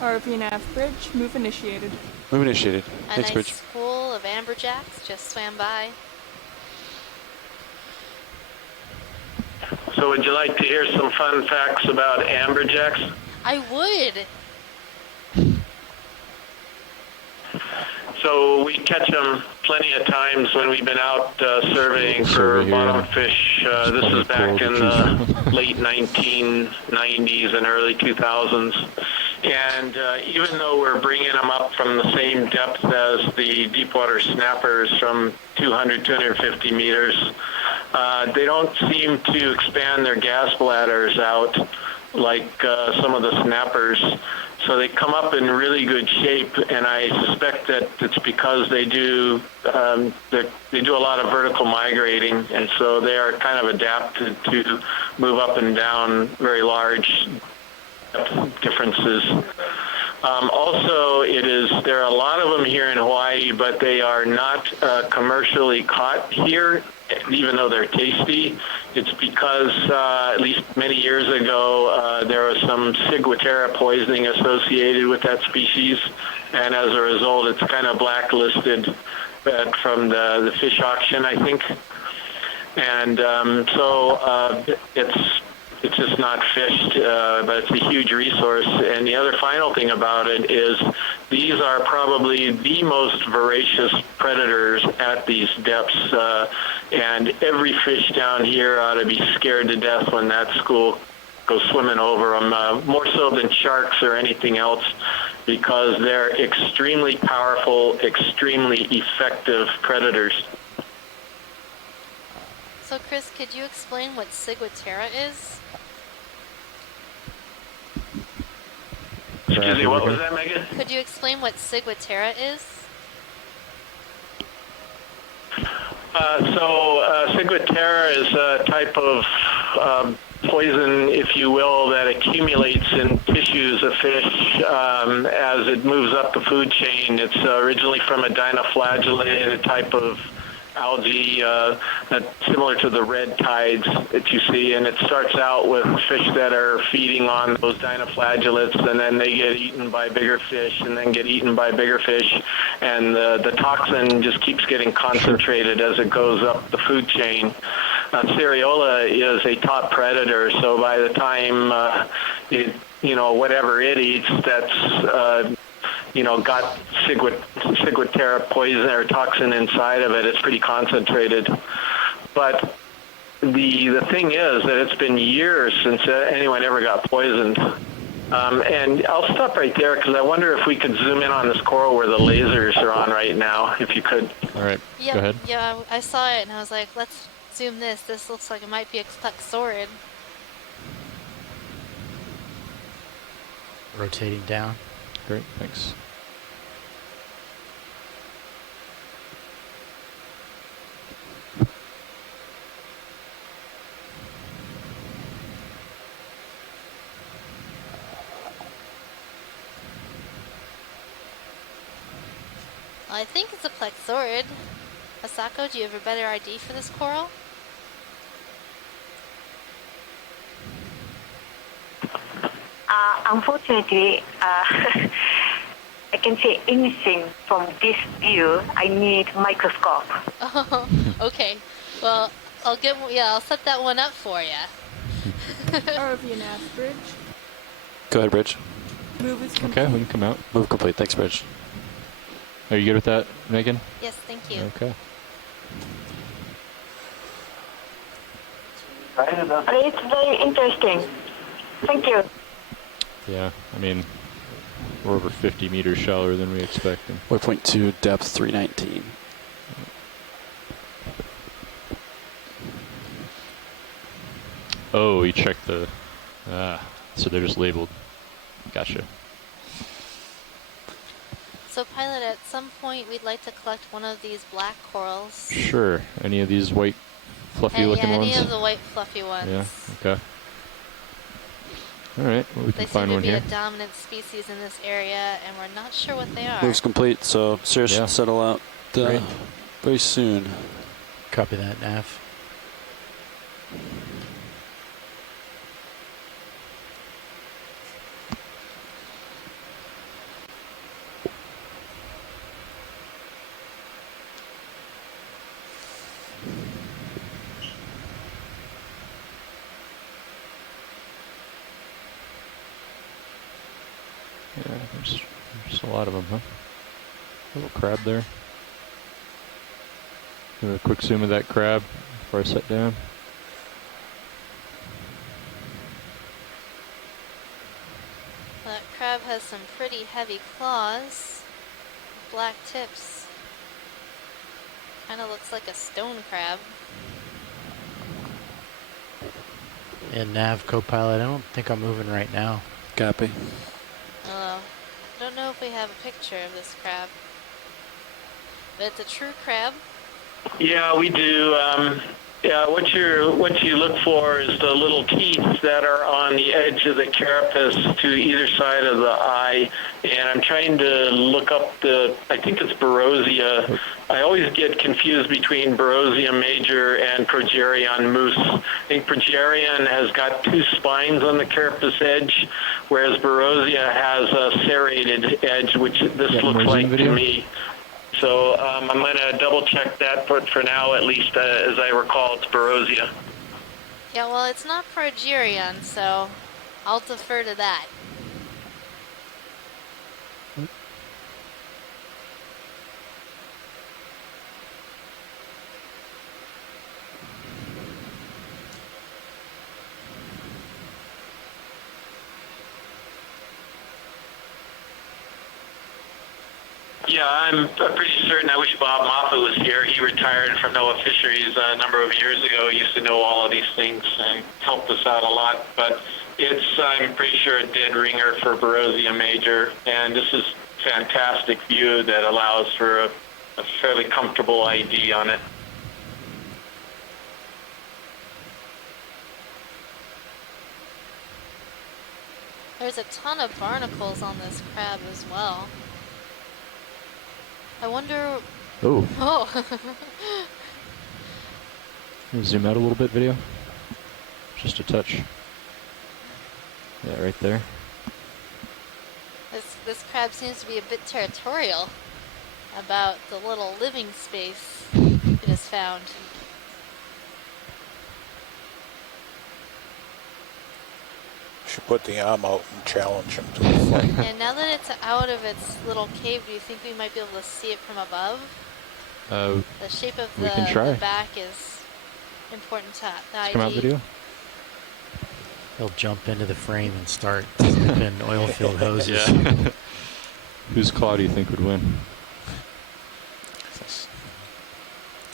RV nav bridge, move initiated. Move initiated. A Thanks, nice Bridge. school of amberjacks just swam by. So would you like to hear some fun facts about amberjacks? I would. So we catch them plenty of times when we've been out surveying for bottom fish. This is back in the late 1990s and early 2000s. And even though we're bringing them up from the same depth as the deepwater snappers from 200, 250 meters, they don't seem to expand their gas bladders out like some of the snappers. So they come up in really good shape, and I suspect that it's because they do a lot of vertical migrating, and so they are kind of adapted to move up and down very large differences. Also, there are a lot of them here in Hawaii, but they are not commercially caught here, even though they're tasty. It's because, at least many years ago, there was some ciguatera poisoning associated with that species, and as a result, it's kind of blacklisted from the fish auction, I think. And so it's just not fished, but it's a huge resource. And the other final thing about it is these are probably the most voracious predators at these depths, and every fish down here ought to be scared to death when that school goes swimming over them, more so than sharks or anything else, because they're extremely powerful, extremely effective predators. So Chris, could you explain what ciguatera is? Excuse me, what was that, Megan? Could you explain what ciguatera is? Ciguatera is a type of poison, if you will, that accumulates in tissues of fish as it moves up the food chain. It's originally from a dinoflagellated type of algae similar to the red tides that you see, and it starts out with fish that are feeding on those dinoflagellates, and then they get eaten by bigger fish and then get eaten by bigger fish, and the toxin just keeps getting concentrated as it goes up the food chain. Seriola is a top predator, so by the time whatever it eats that's got ciguatera poison or toxin inside of it, it's pretty concentrated. But the thing is that it's been years since anyone ever got poisoned. And I'll stop right there because I wonder if we could zoom in on this coral where the lasers are on right now, if you could. All right, Yep, go ahead. Yeah, I saw it and I was like, let's zoom this. This looks like it might be a plexaurid. Rotating down. Great, thanks. I think it's a plexaurid. Asako, do you have a better ID for this coral? Unfortunately, I can say anything from this view. I need microscope. Oh, okay. Well, I'll set that one up for you. RV nav bridge, Go ahead, Bridge. move is complete. Okay, we can come out. Move complete. Thanks, Bridge. Are you good with that, Megan? Yes, thank you. Okay. It's very interesting. Thank you. Yeah, I mean, we're over 50 meters shallower than we expected. Waypoint 2, depth 319. Oh, you checked the... so they're just labeled. Gotcha. So, Pilot, at some point we'd like to collect one of these black corals. Sure. Any of these white, fluffy looking yeah, ones? any of the white fluffy ones. Yeah, okay. All right, well, we They can seem find to one be here. a dominant species in this area, and we're not sure what they are. Move's complete, so Sarah should settle out Great. very soon. Copy that, Nav. Yeah, there's a lot of them, huh? Little crab there. Do a quick zoom of that crab before I set down. That crab has some pretty heavy claws, black tips. Kind of looks like a stone crab. And Nav, Copilot, I don't think I'm moving right now. Copy. I don't know if we have a picture of this crab. But it's a true crab. Yeah, we do. Yeah, what you look for is the little teeth that are on the edge of the carapace to either side of the eye. And I'm trying to look up I think it's Barosia. I always get confused between Barosia major and Progerion moose. I think Progerion has got two spines on the carapace edge, whereas Barosia has a serrated edge, which this looks like to me. So I'm going to double check that, but for now, at least, as I recall, it's Barosia. Yeah, well, it's not Progerion, so I'll defer to that. Yeah, I'm pretty certain. I wish Bob Moffat was here. He retired from NOAA Fisheries a number of years ago. He used to know all of these things and helped us out a lot. But I'm pretty sure, a dead ringer for Barosia major. And this is fantastic view that allows for a fairly comfortable ID on it. There's a ton of barnacles on this crab as well. I wonder... Oh. Oh. Zoom out a little bit, video. Just a touch. Yeah, right there. This crab seems to be a bit territorial about the little living space it has found. Should put the arm out and challenge him to a fight. And now that it's out of its little cave, do you think we might be able to see it from above? The shape of we can try. the back is important to the ID. Come out, video. He'll jump into the frame and start snipping oil field hoses. Yeah. Whose claw do you think would win?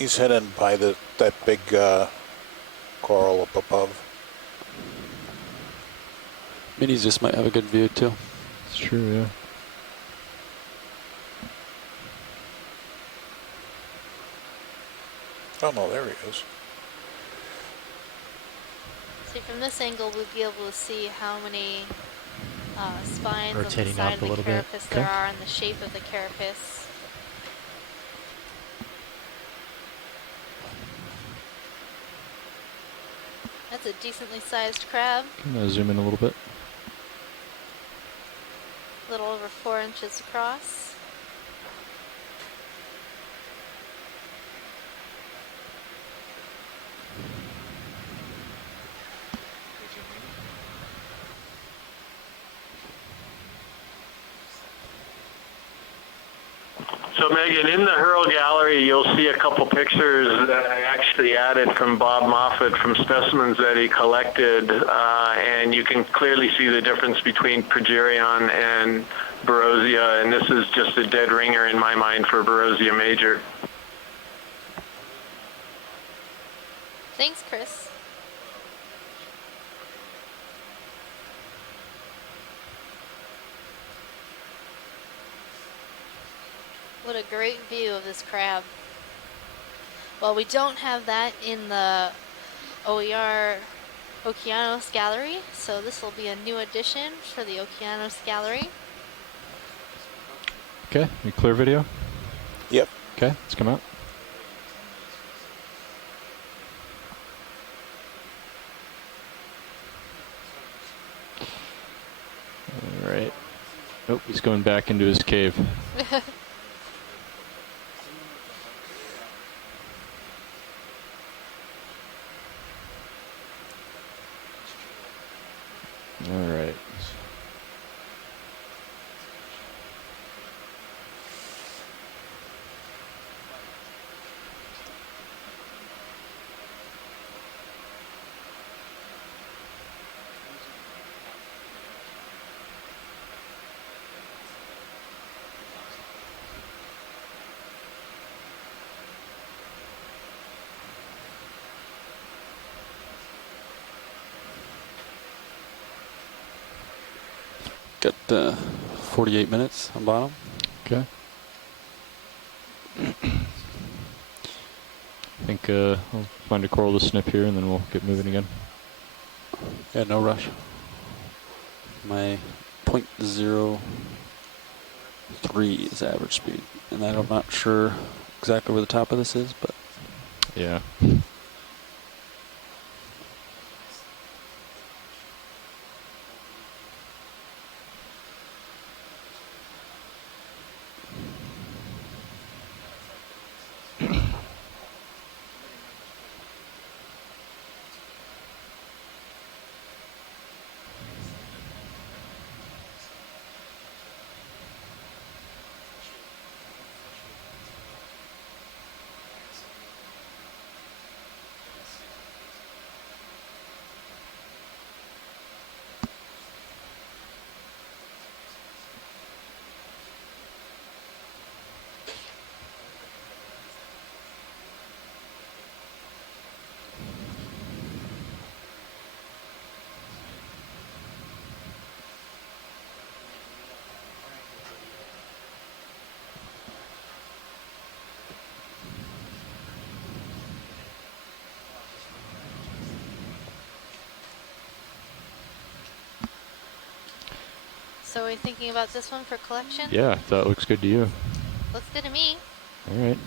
He's hidden by that big coral up above. Minis just might have a good view too. It's true, yeah. Oh no, there he is. See, from this angle, we'd be able to see how many spines Rotating on the side up of a the little bit. carapace there are and the shape of the carapace. That's a decently sized crab. Can I zoom in a little bit? A little over 4 inches across. So Megan, in the Hurl Gallery, you'll see a couple pictures that I actually added from Bob Moffat from specimens that he collected, and you can clearly see the difference between Progerion and Barosia, and this is just a dead ringer in my mind for Barosia major. Thanks, Chris. What a great view of this crab. Well, we don't have that in the OER Okeanos Gallery. So this will be a new addition for the Okeanos Gallery. Okay, you clear video? Yep. Okay, let's come out. All right. Oh, he's going back into his cave. All right. Got 48 minutes on bottom. Okay. I think I'll find a coral to snip here and then we'll get moving again. Yeah, no rush. My 0.03 is average speed, and I'm not sure exactly where the top of this is, but yeah. So are we thinking about this one for collection? Yeah, if that looks good to you. Looks good to me. All right.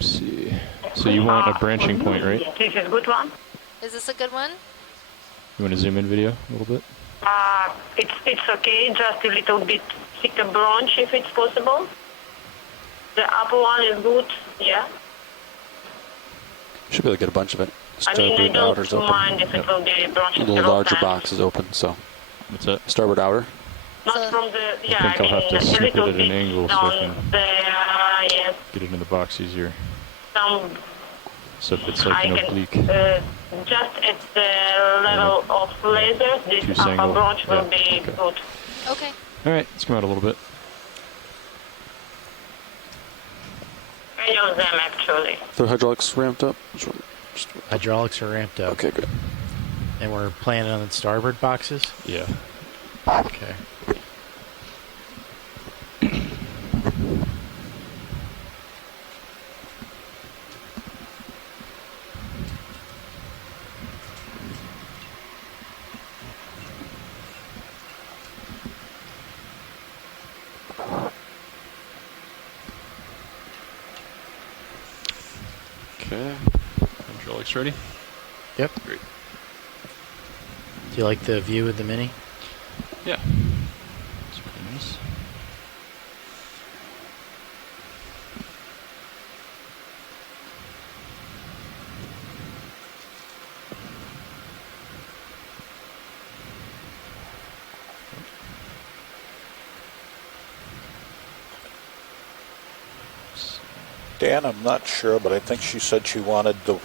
Let's see. So you want a branching point, right? This is a good one. Is this a good one? You want to zoom in video a little bit? It's okay, just a little bit thicker branch if it's possible. The upper one is good, yeah. should be able to get a bunch of it. I mean, I Starboard outer's don't open. mind if it will be branched A little several larger times. box is open, so. What's that? Starboard outer. Not from the, yeah, I think I'll have to a snip it little at an bit angle so I down can there, yes. get it in the box easier. Some, So if it's like an I oblique. can, just at the level of lasers, this Obtuse upper angle. branch will Yeah, be okay. good. Okay. All right, let's come out a little bit. Any of them, actually. The hydraulics ramped up? Hydraulics are ramped up. Okay, good. And we're planning on the starboard boxes? Yeah. Okay. Okay. Hydraulics ready? Yep. Great. Do you like the view of the Mini? Yeah. It's pretty nice. Dan, I'm not sure, but I think she said she wanted the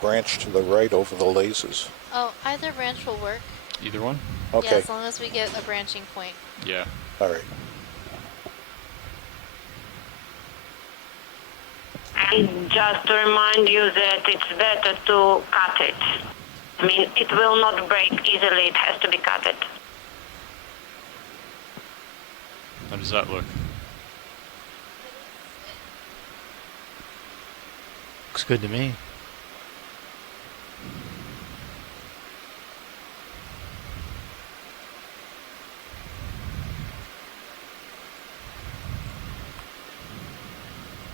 branch to the right over the lasers. Oh, either branch will work. Either one? Okay. Yeah, as long as we get a branching point. Yeah. All right. And just to remind you that it's better to cut it. I mean, it will not break easily. It has to be cut. How does that look? Looks good to me.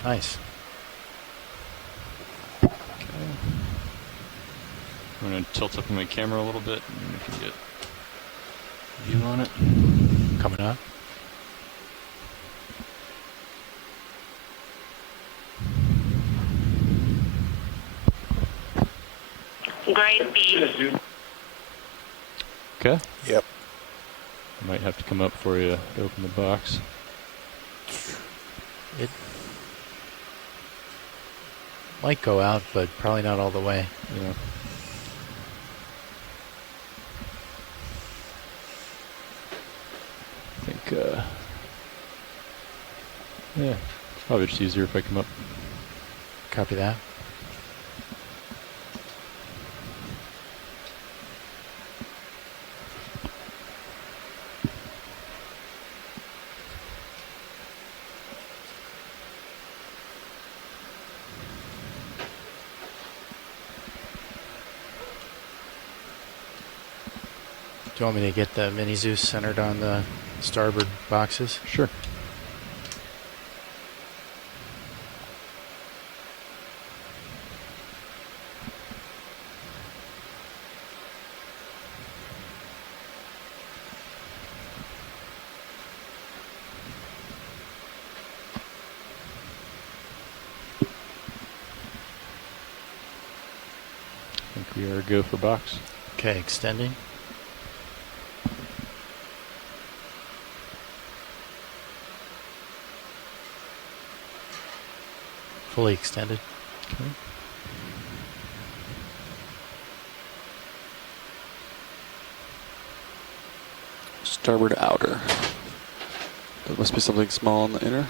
Nice. Okay. I'm going to tilt up my camera a little bit and we can get a view on it. Coming up. Great piece. Okay. Yep. I might have to come up for you to open the box. It might go out, but probably not all the way. Yeah. I think, yeah, probably just easier if I come up. Copy that. Do you want me to get the mini Zeus centered on the starboard boxes? Sure. I think we are go for box. Okay, extending. Fully extended. Okay. Starboard outer. There must be something small in the inner.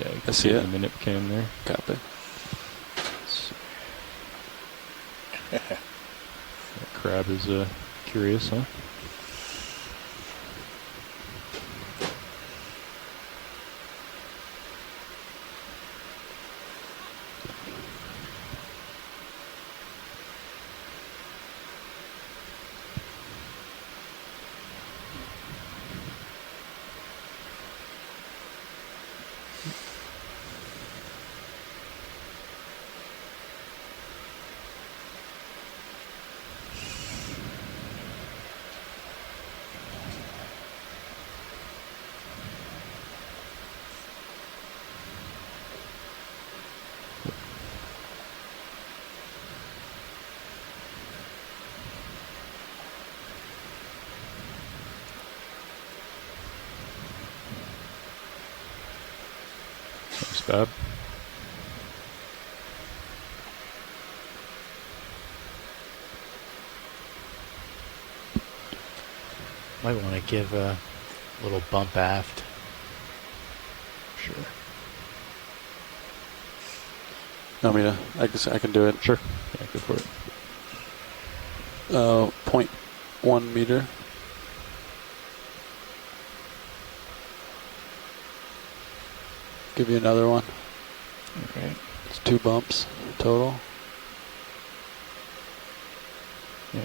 Yeah, you I can see it. the minute cam there. Copy. That crab is curious, huh? Thanks, Bob. Might want to give a little bump aft. Sure. I mean, I guess I can do it. Sure. Yeah, go for it. 0.1 meter. Give you another one. Okay. It's 2 bumps total. Yeah.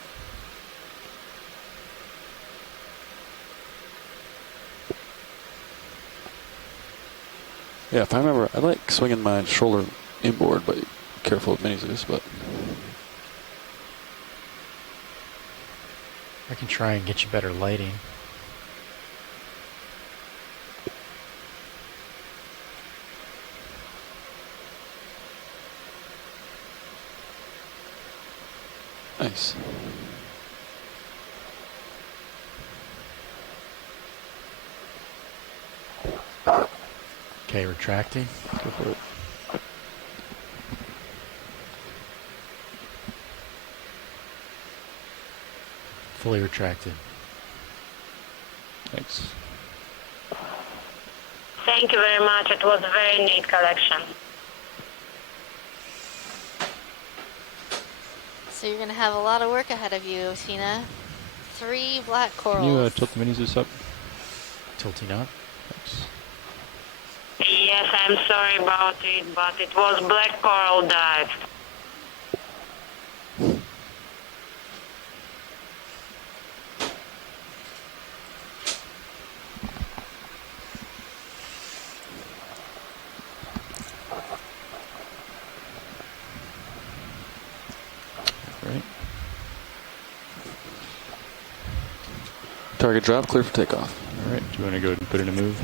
Yeah, if I remember, I like swinging my shoulder inboard, but careful with mini Zeus, but. I can try and get you better lighting. Nice. Okay, retracting. Go for it. Fully retracted. Thanks. Thank you very much. It was a very neat collection. So you're going to have a lot of work ahead of you, Tina. 3 black corals. Can you tilt the mini Zeus up? Tilting up. Thanks. Yes, I'm sorry about it, but it was black coral dive. Target drop, clear for takeoff. All right. Do you want to go ahead and put in a move?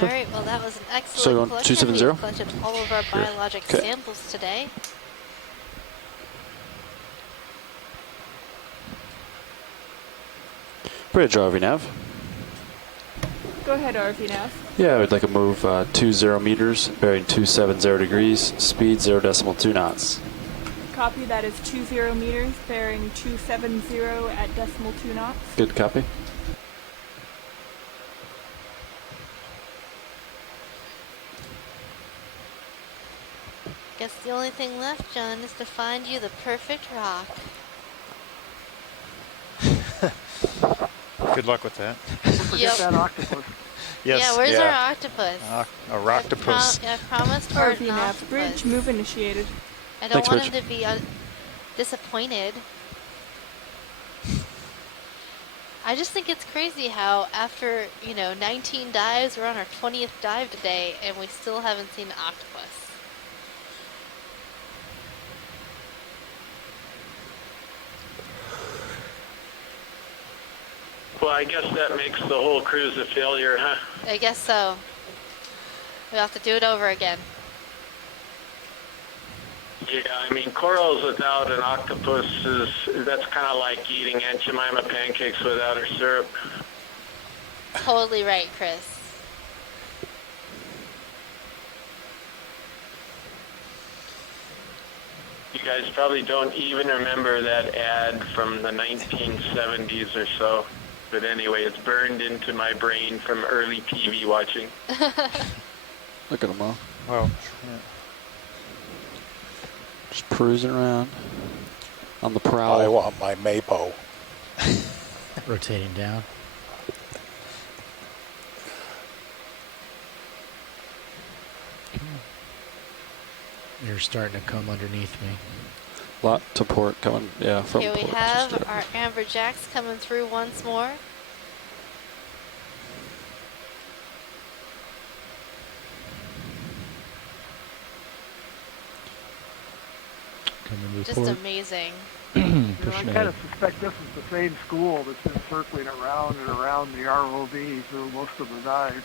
All right, well, that was an So you excellent want collection. 270? We've collected all of our Sure. biologic Okay. samples today. Ready to draw every nav. Go ahead, RV now. Yeah, I would like to move 20 meters, bearing 270 degrees, speed 0.2 knots. Copy, that is 20 meters, bearing 270 at decimal 2 knots. Good copy. Guess the only thing left, John, is to find you the perfect rock. Good luck with that. Forget Yep. that octopus. Yes. Yeah, where's yeah. our octopus? A rocktopus. I promised her RV an nav, octopus. bridge move initiated. I don't Thanks, want Rich. him to be disappointed. I just think it's crazy how after, 19 dives, we're on our 20th dive today, and we still haven't seen an octopus. Well, I guess that makes the whole cruise a failure, huh? I guess so. We'll have to do it over again. Yeah, I mean, corals without an octopus that's kind of like eating Aunt Jemima pancakes without her syrup. Totally right, Chris. You guys probably don't even remember that ad from the 1970s or so. But anyway, it's burned into my brain from early TV watching. Look at them all. Well, yeah. Just cruising around on the prowl. I want my Mapo. Rotating down. You're starting to come underneath me. Lot to port coming, yeah, from Here we port. have Just, our amber jacks coming through once more. Coming to Just port. amazing. I Pushing kind ahead. of suspect this is the same school that's been circling around and around the ROV through most of the dive.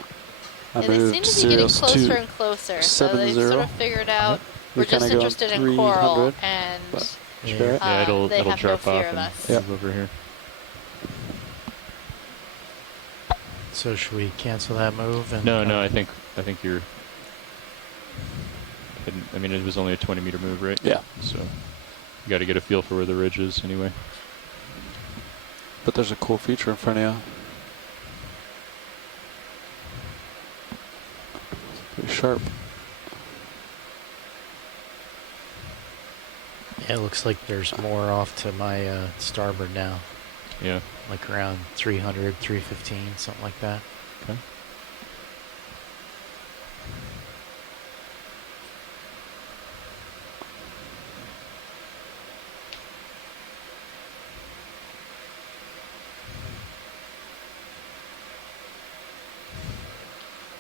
I Yeah, they seem moved to be getting Sirius closer to and closer. So they've 70. sort of figured out we're kinda just going interested in coral, 300, and but Yeah. sure. Yeah, it'll they have no drop fear off of and us. move over here. So should we cancel that move? And No, I think you're. I mean, it was only a 20-meter move, right? Yeah. So you got to get a feel for where the ridge is, anyway. But there's a cool feature in front of you. Pretty sharp. Yeah, it looks like there's more off to my starboard now. Yeah. Like around 300, 315, something like that. Okay.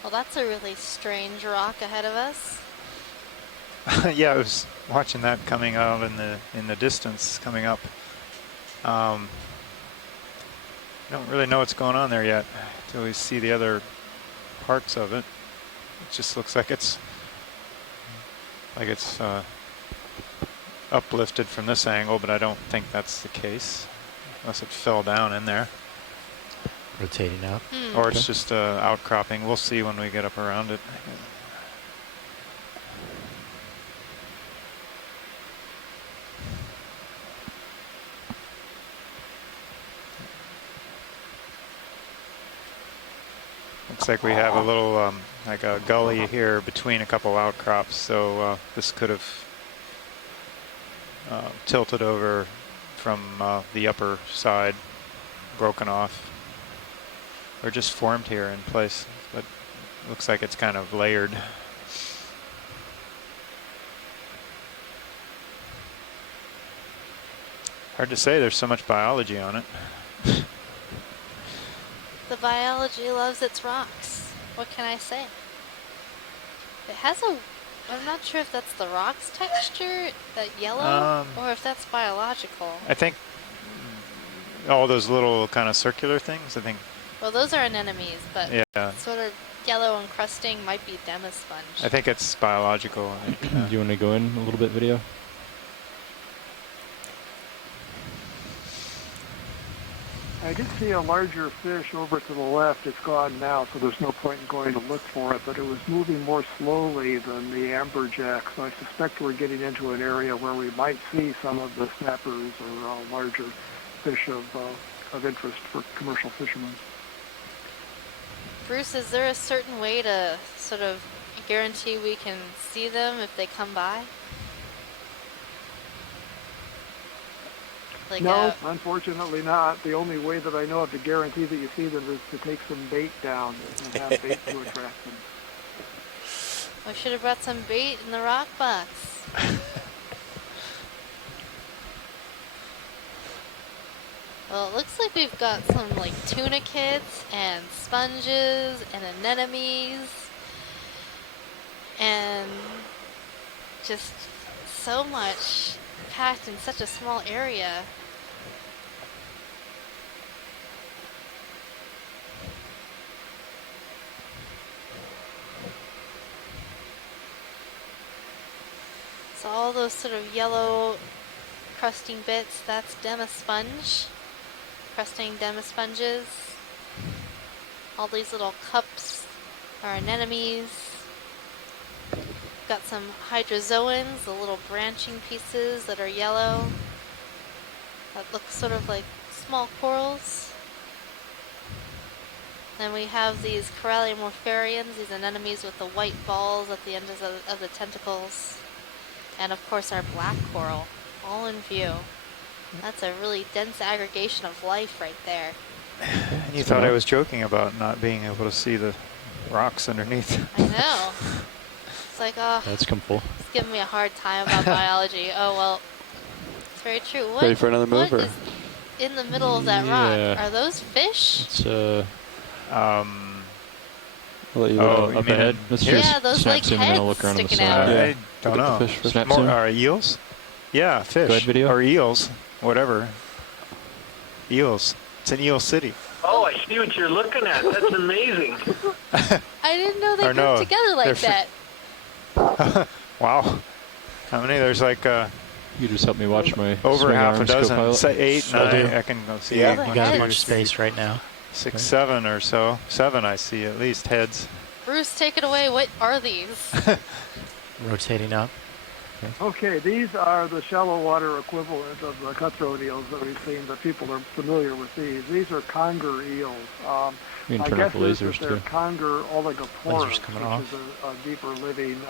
Well, that's a really strange rock ahead of us. Yeah, I was watching that coming out in the distance, coming up. Don't really know what's going on there yet until we see the other parts of it. It just looks like it's uplifted from this angle, but I don't think that's the case unless it fell down in there. Rotating up. Or it's just outcropping. We'll see when we get up around it. Looks like we have a little, like a gully here between a couple outcrops, so this could have tilted over from the upper side, broken off, or just formed here in place, but looks like it's kind of layered. Hard to say, there's so much biology on it. The biology loves its rocks. What can I say? It has I'm not sure if that's the rock's texture, that yellow, or if that's biological. I think all those little kind of circular things, I think. Well, those are anemones, but Yeah. sort of yellow encrusting might be demisponge. I think it's biological. Do you want to go in a little bit, video? I did see a larger fish over to the left. It's gone now, so there's no point in going to look for it, but it was moving more slowly than the amberjack, so I suspect we're getting into an area where we might see some of the snappers or larger fish of interest for commercial fishermen. Bruce, is there a certain way to sort of guarantee we can see them if they come by? Like no, unfortunately not. The only way that I know of to guarantee that you see them is to take some bait down and have bait to attract them. I should have brought some bait in the rock box. Well, it looks like we've got some like tunicates and sponges and anemones and just so much packed in such a small area. So all those sort of yellow crusting bits, that's demisponge. Crusting demisponges. All these little cups are anemones. Got some hydrozoans, the little branching pieces that are yellow. That look sort of like small corals. Then we have these coralliomorpharians, these anemones with the white balls at the end of the tentacles. And of course our black coral, all in view. That's a really dense aggregation of life right there. And you thought I was joking about not being able to see the rocks underneath. I know. It's like, oh, That's come full. it's giving me a hard time about biology. Oh, well, it's very true. What, Ready for another move? what Or? is in the middle of that rock? Are those fish? It's I'll let you Oh, up you mean ahead. Let's Yeah, just those snap like zoom in and I'll heads look around on the sticking side. out. Yeah. I don't Look at know. the fish first. Snap More, zoom. eels? Yeah, fish. Go ahead, video. Or eels. Whatever. Eels. It's an eel city. Oh, I see what you're looking at. That's amazing. I didn't know they Or grouped no, together like they're that. Wow. How many? There's like You just help me watch my over swing half a arms, dozen. co-pilot. Say 8, Will 9. do. I can go see. Yeah, One, we got a two, bunch of three, space right now. 6, 7 or so. 7 I see at least heads. Bruce, take it away. What are these? Rotating up. Okay, these are the shallow water equivalent of the cutthroat eels that we've seen, but people are familiar with these. These are conger eels. We can My turn guess off the is lasers that they're too. conger oligoporus, Lasers coming which off. is a deeper living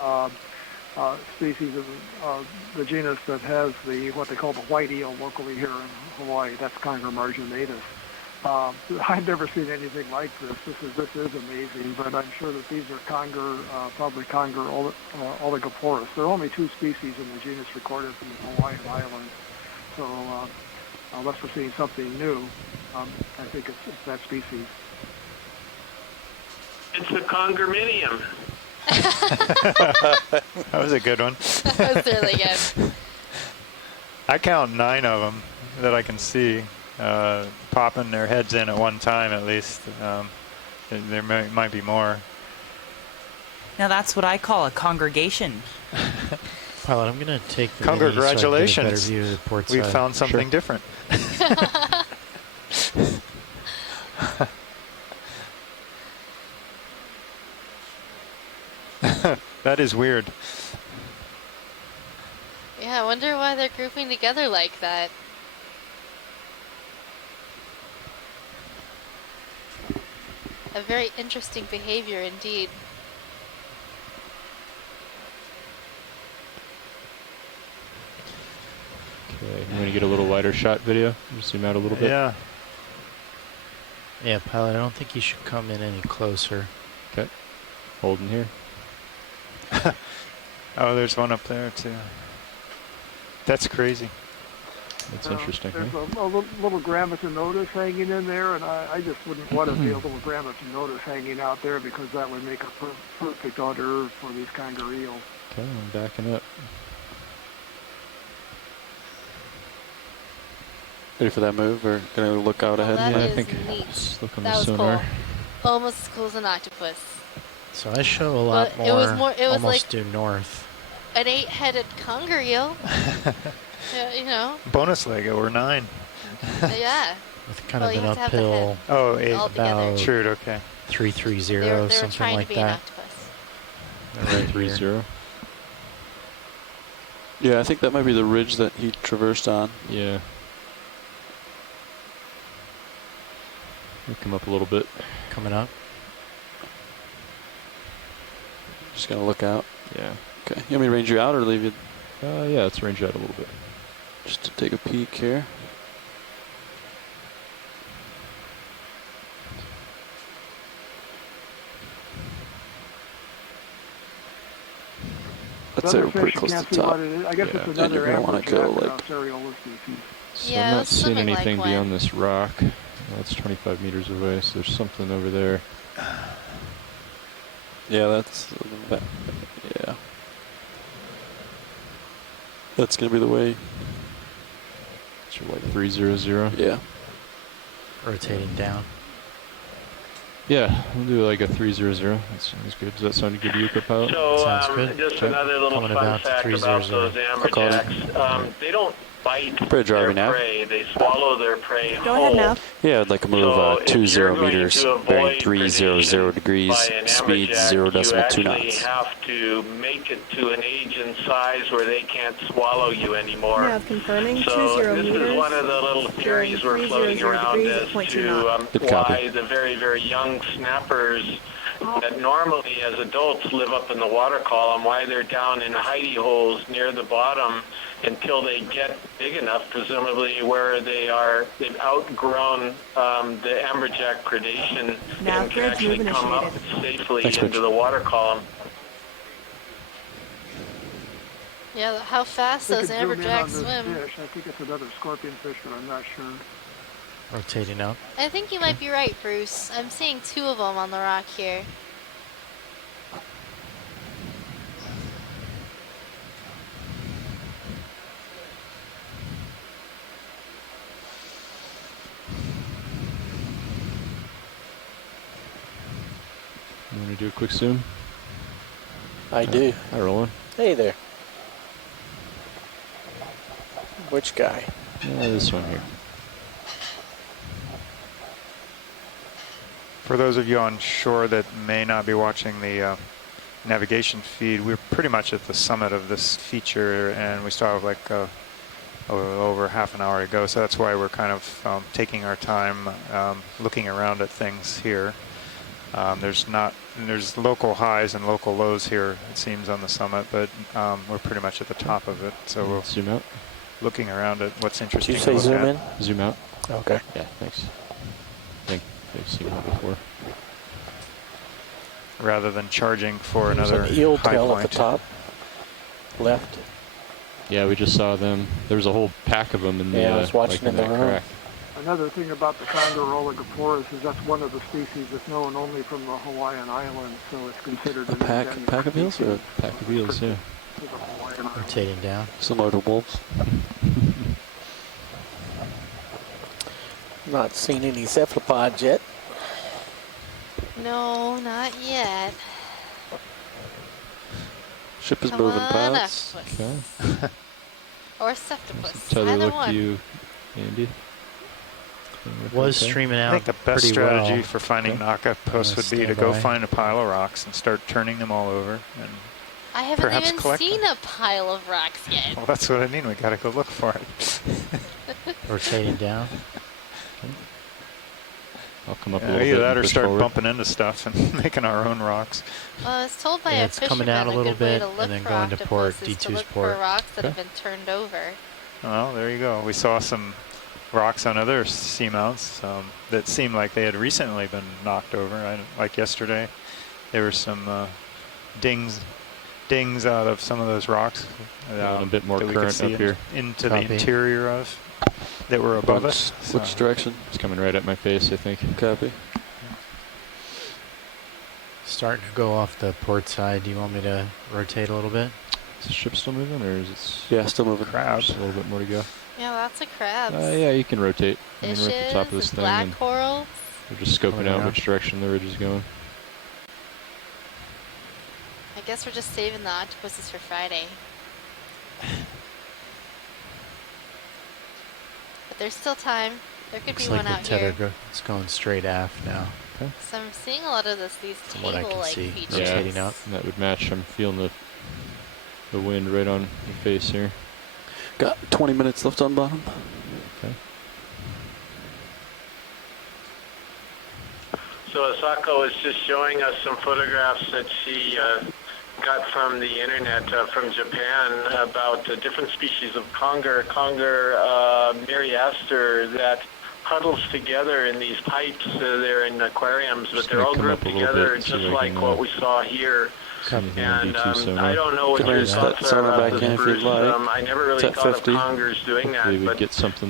species of the genus that has what they call the white eel locally here in Hawaii. That's Conger marginatus. I've never seen anything like this. This is amazing, but I'm sure that these are conger, probably conger oligoporus. There are only 2 species in the genus recorded from the Hawaiian Islands. So unless we're seeing something new, I think it's that species. It's a congerminium. That was a good one. That was really good. I count 9 of them that I can see popping their heads in at one time at least. There might be more. Now that's what I call a congregation. Pilot, I'm going to take the Congratulations. minis so I can get a better view of the port We side. found something different. That is weird. Yeah, I wonder why they're grouping together like that. A very interesting behavior indeed. Okay, I'm going to get a little wider shot video. Just zoom out a little bit. Yeah. Yeah, pilot, I don't think you should come in any closer. Okay. Holding here. Oh, there's one up there too. That's crazy. That's interesting. There's Huh? a little Grammatinotus hanging in there, and I just wouldn't want to see a little Grammatinotus hanging out there because that would make a perfect hors d'oeuvre for these conger eels. Okay, I'm backing up. Ready for that move, or gonna look out ahead? That Yeah, I is think neat. just look on That the was sonar. cool. Almost as cool as an octopus. So I show a lot But it was more, it was almost like due north. an 8-headed conger eel. Yeah, you know. Bonus leg over 9. Yeah. With kind Well, of you an have to have the uphill. head Oh, 8. all together. About Sure, okay. 330, They were something trying like to be an that. octopus. Right 3 here. 0. Yeah, I think that might be the ridge that he traversed on. Yeah. We'll come up a little bit. Coming up. Just gonna look out. Yeah. Okay. You want me to range you out or leave you? Yeah, let's range out a little bit. Just to take a peek here. I'd say we're pretty close to the top. I guess it's And you're another gonna want to go like. Variola species. So Yeah, I'm it not was seeing swimming like anything one. beyond this rock. That's 25 meters away, so there's something over there. Yeah, that's. Yeah. That's gonna be the way. So like 300. Yeah. Rotating down. Yeah, we'll do like a 300. That sounds good. Does that sound good to you, co-pilot? So, Sounds good. just Okay. another little Coming fun about to fact about 300. those amberjacks. They don't bite Bridge their driving now. prey. They swallow their prey Go ahead now. whole. Yeah, I'd like a move So if 20 you're going meters, to bearing avoid 300 predation degrees, by an speed amberjack, 0.2 you actually knots. have to make it to an age and size where they can't swallow you anymore. Now confirming So 20 this meters. is one of the little theories we're During floating 300 around degrees as at 0.2 to knots. Good why copy. the very, very young snappers that normally as adults live up in the water column, why they're down in hidey holes near the bottom until they get big enough, presumably where they've outgrown the amberjack predation Nav and can grid actually move come up initiated. safely Thanks, into Rich. the water column. Yeah, how fast We those could zoom in on amberjacks this swim. fish. I think it's another scorpion fish, but I'm not sure. Rotating up. I think you might be right, Bruce. I'm seeing 2 of them on the rock here. You want to do a quick zoom? I do. Hi, Roland. Hey there. Which guy? Yeah, this one here. For those of you on shore that may not be watching the navigation feed, we're pretty much at the summit of this feature, and we still have like over half an hour to go. So that's why we're kind of taking our time looking around at things here. There's local highs and local lows here, it seems, on the summit, but we're pretty much at the top of it. So we'll zoom out. Looking around at what's interesting. Did you say to look zoom at. in? Zoom out. Okay. Yeah, thanks. I think they've seen that before. Rather than charging for There's another an eel high tail point. at the top. Left. Yeah, we just saw them. There was a whole pack of them in the, Yeah, I was watching like in in the that room. crack. Another thing about the Congar oligoporus is that's one of the species that's known only from the Hawaiian Islands, so it's considered A an endemic pack of eels or Pack of eels, yeah. to the Hawaiian Islands. Rotating down. similar to wolves? Not seen any cephalopods yet. No, not yet. Ship is Come moving, on, pilots. octopus. Okay. Or septopus. Tyler, Either look one. to you, Andy. Was Okay. streaming I out think the best pretty strategy well. for finding Okay. octopus would be to go standby. find a pile of rocks and start turning them all over. And I haven't perhaps even collect seen a pile of rocks yet. well, that's what I mean. We gotta go look for it. Rotating down. I'll come up a Yeah, little either bit that and or push start forward. bumping into stuff and making our own rocks. Well, I was told by Yeah, a it's fisherman coming out a little good way bit to look and then for going to port, octopus is to D2's look port. for rocks that have Okay. been turned over. Well, there you go. We saw some rocks on other seamounts that seemed like they had recently been knocked over. Like yesterday, there were some dings out of some of those rocks. A bit more that we could current see up here. into Copy. the interior of that were above us. Which direction? It's coming right at my face, I think. Copy. Starting to go off the port side. Do you want me to rotate a little bit? Is the ship still moving, or is it Yeah, still moving. Crabs. just a little bit more to go? Yeah, lots of crabs. Yeah, you can rotate. I mean, we're at the top of this Fishes, thing, black and corals. we're just scoping out which direction the ridge is going. I guess we're just saving the octopuses for Friday. But there's still time. There could Looks be like one the out tether here. it's going straight aft now. Okay. So I'm seeing a lot of these From what I can table-like see, features. rotating up. That would match. I'm feeling the wind right on your face here. Got 20 minutes left on bottom. Okay. So Asako was just showing us some photographs that she got from the internet from Japan about different species of conger myriaster that huddles together in these pipes. They're in aquariums, but they're all grouped together just like what we saw here. And I don't know what your thoughts are about this, Bruce. I never really thought of congers doing that, but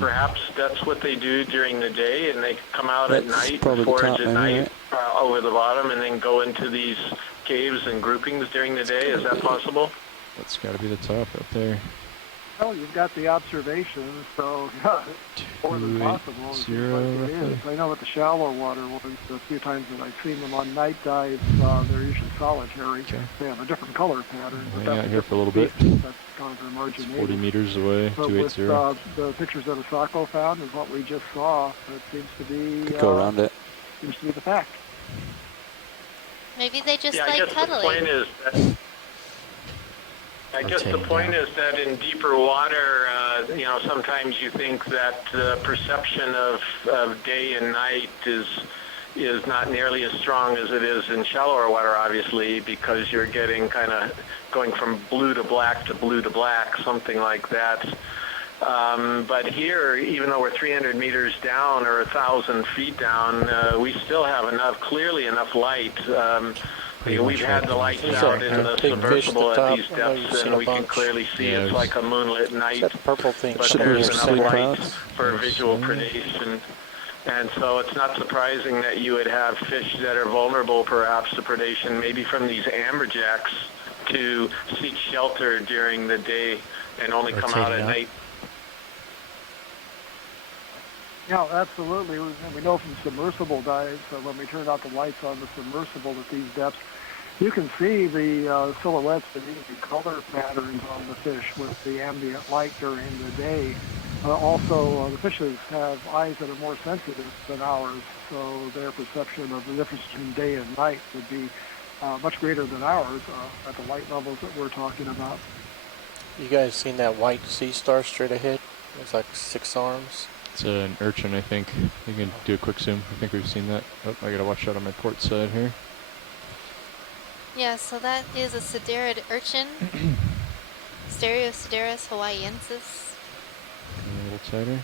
perhaps that's what they do during the day, and they come out at night, forage at night over the bottom, and then go into these caves and groupings during the day. Is that possible? That's got to be the top up there. Well, you've got the observations, so yeah, it's more than possible. It seems like it is. I know with the shallow water ones, the few times that I've seen them on night dives, they're usually solitary. Okay. They have a different color pattern. Hang out here for a little bit. That's kind of marginated. 40 meters away, But 280. with the pictures that Asako found and what we just saw, it seems to be Could go around it. Seems to be the fact. Maybe they just I like guess cuddling. The point is that I guess the point is that in deeper water, sometimes you think that the perception of day and night is not nearly as strong as it is in shallower water, obviously, because you're getting kind of going from blue to black, something like that. But here, even though we're 300 meters down or 1,000 feet down, we still have clearly enough light. We've had the lights out in the submersible at these depths, and we can clearly see it's like a moonlit night. Purple thing. But there's enough light for visual predation. And so it's not surprising that you would have fish that are vulnerable perhaps to predation, maybe from these amberjacks, to seek shelter during the day and only come out at night. Yeah, absolutely. We know from submersible dives, when we turn out the lights on the submersible at these depths, you can see the silhouettes, the color patterns on the fish with the ambient light during the day. Also, the fishes have eyes that are more sensitive than ours, so their perception of the difference between day and night would be much greater than ours at the light levels that we're talking about. You guys seen that white sea star straight ahead? It's like 6 arms. It's an urchin, I think. You can do a quick zoom. I think we've seen that. Oh, I gotta watch out on my port side here. Yeah, so that is a sedarid urchin. Stereosedaris hawaiiensis. A little tighter.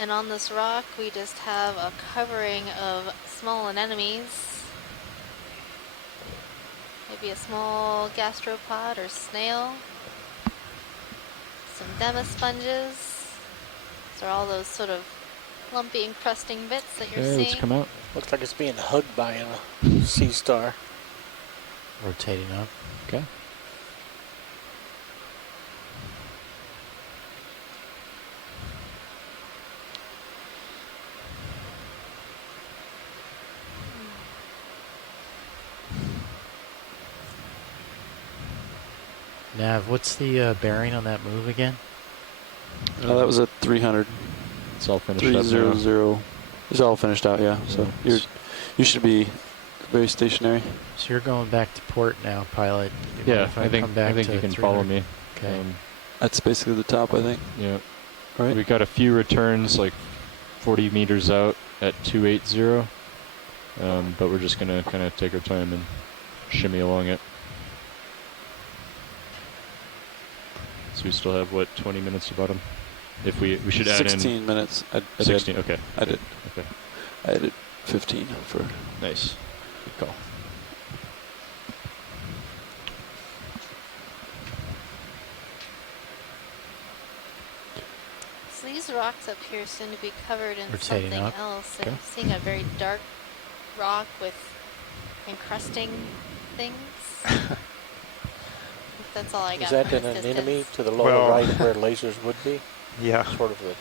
And on this rock, we just have a covering of small anemones. Maybe a small gastropod or snail. Some demasponges. These are all those sort of lumpy encrusting bits that you're seeing. Let's come out. Looks like it's being hugged by a sea star. Rotating up. Okay. Nav, what's the bearing on that move again? That was at 300. It's all finished up 300. It's all finished out, yeah. So you should be very stationary. So you're going back to port now, pilot. Yeah, I think you can follow me. Okay. That's basically the top, I think. Yeah. Right. We got a few returns, like 40 meters out at 280. But we're just gonna kind of take our time and shimmy along it. So we still have, what, 20 minutes about them? If we should add 16 minutes. I 16, did. okay. I did. Okay. I added 15 for... Nice. Good call. So these rocks up here seem to be covered in Rotating something up. else. Okay. I'm seeing a very dark rock with encrusting things. that's all I got. Is that from an this distance. enemy to the lower right where lasers would be? Yeah. Sort of the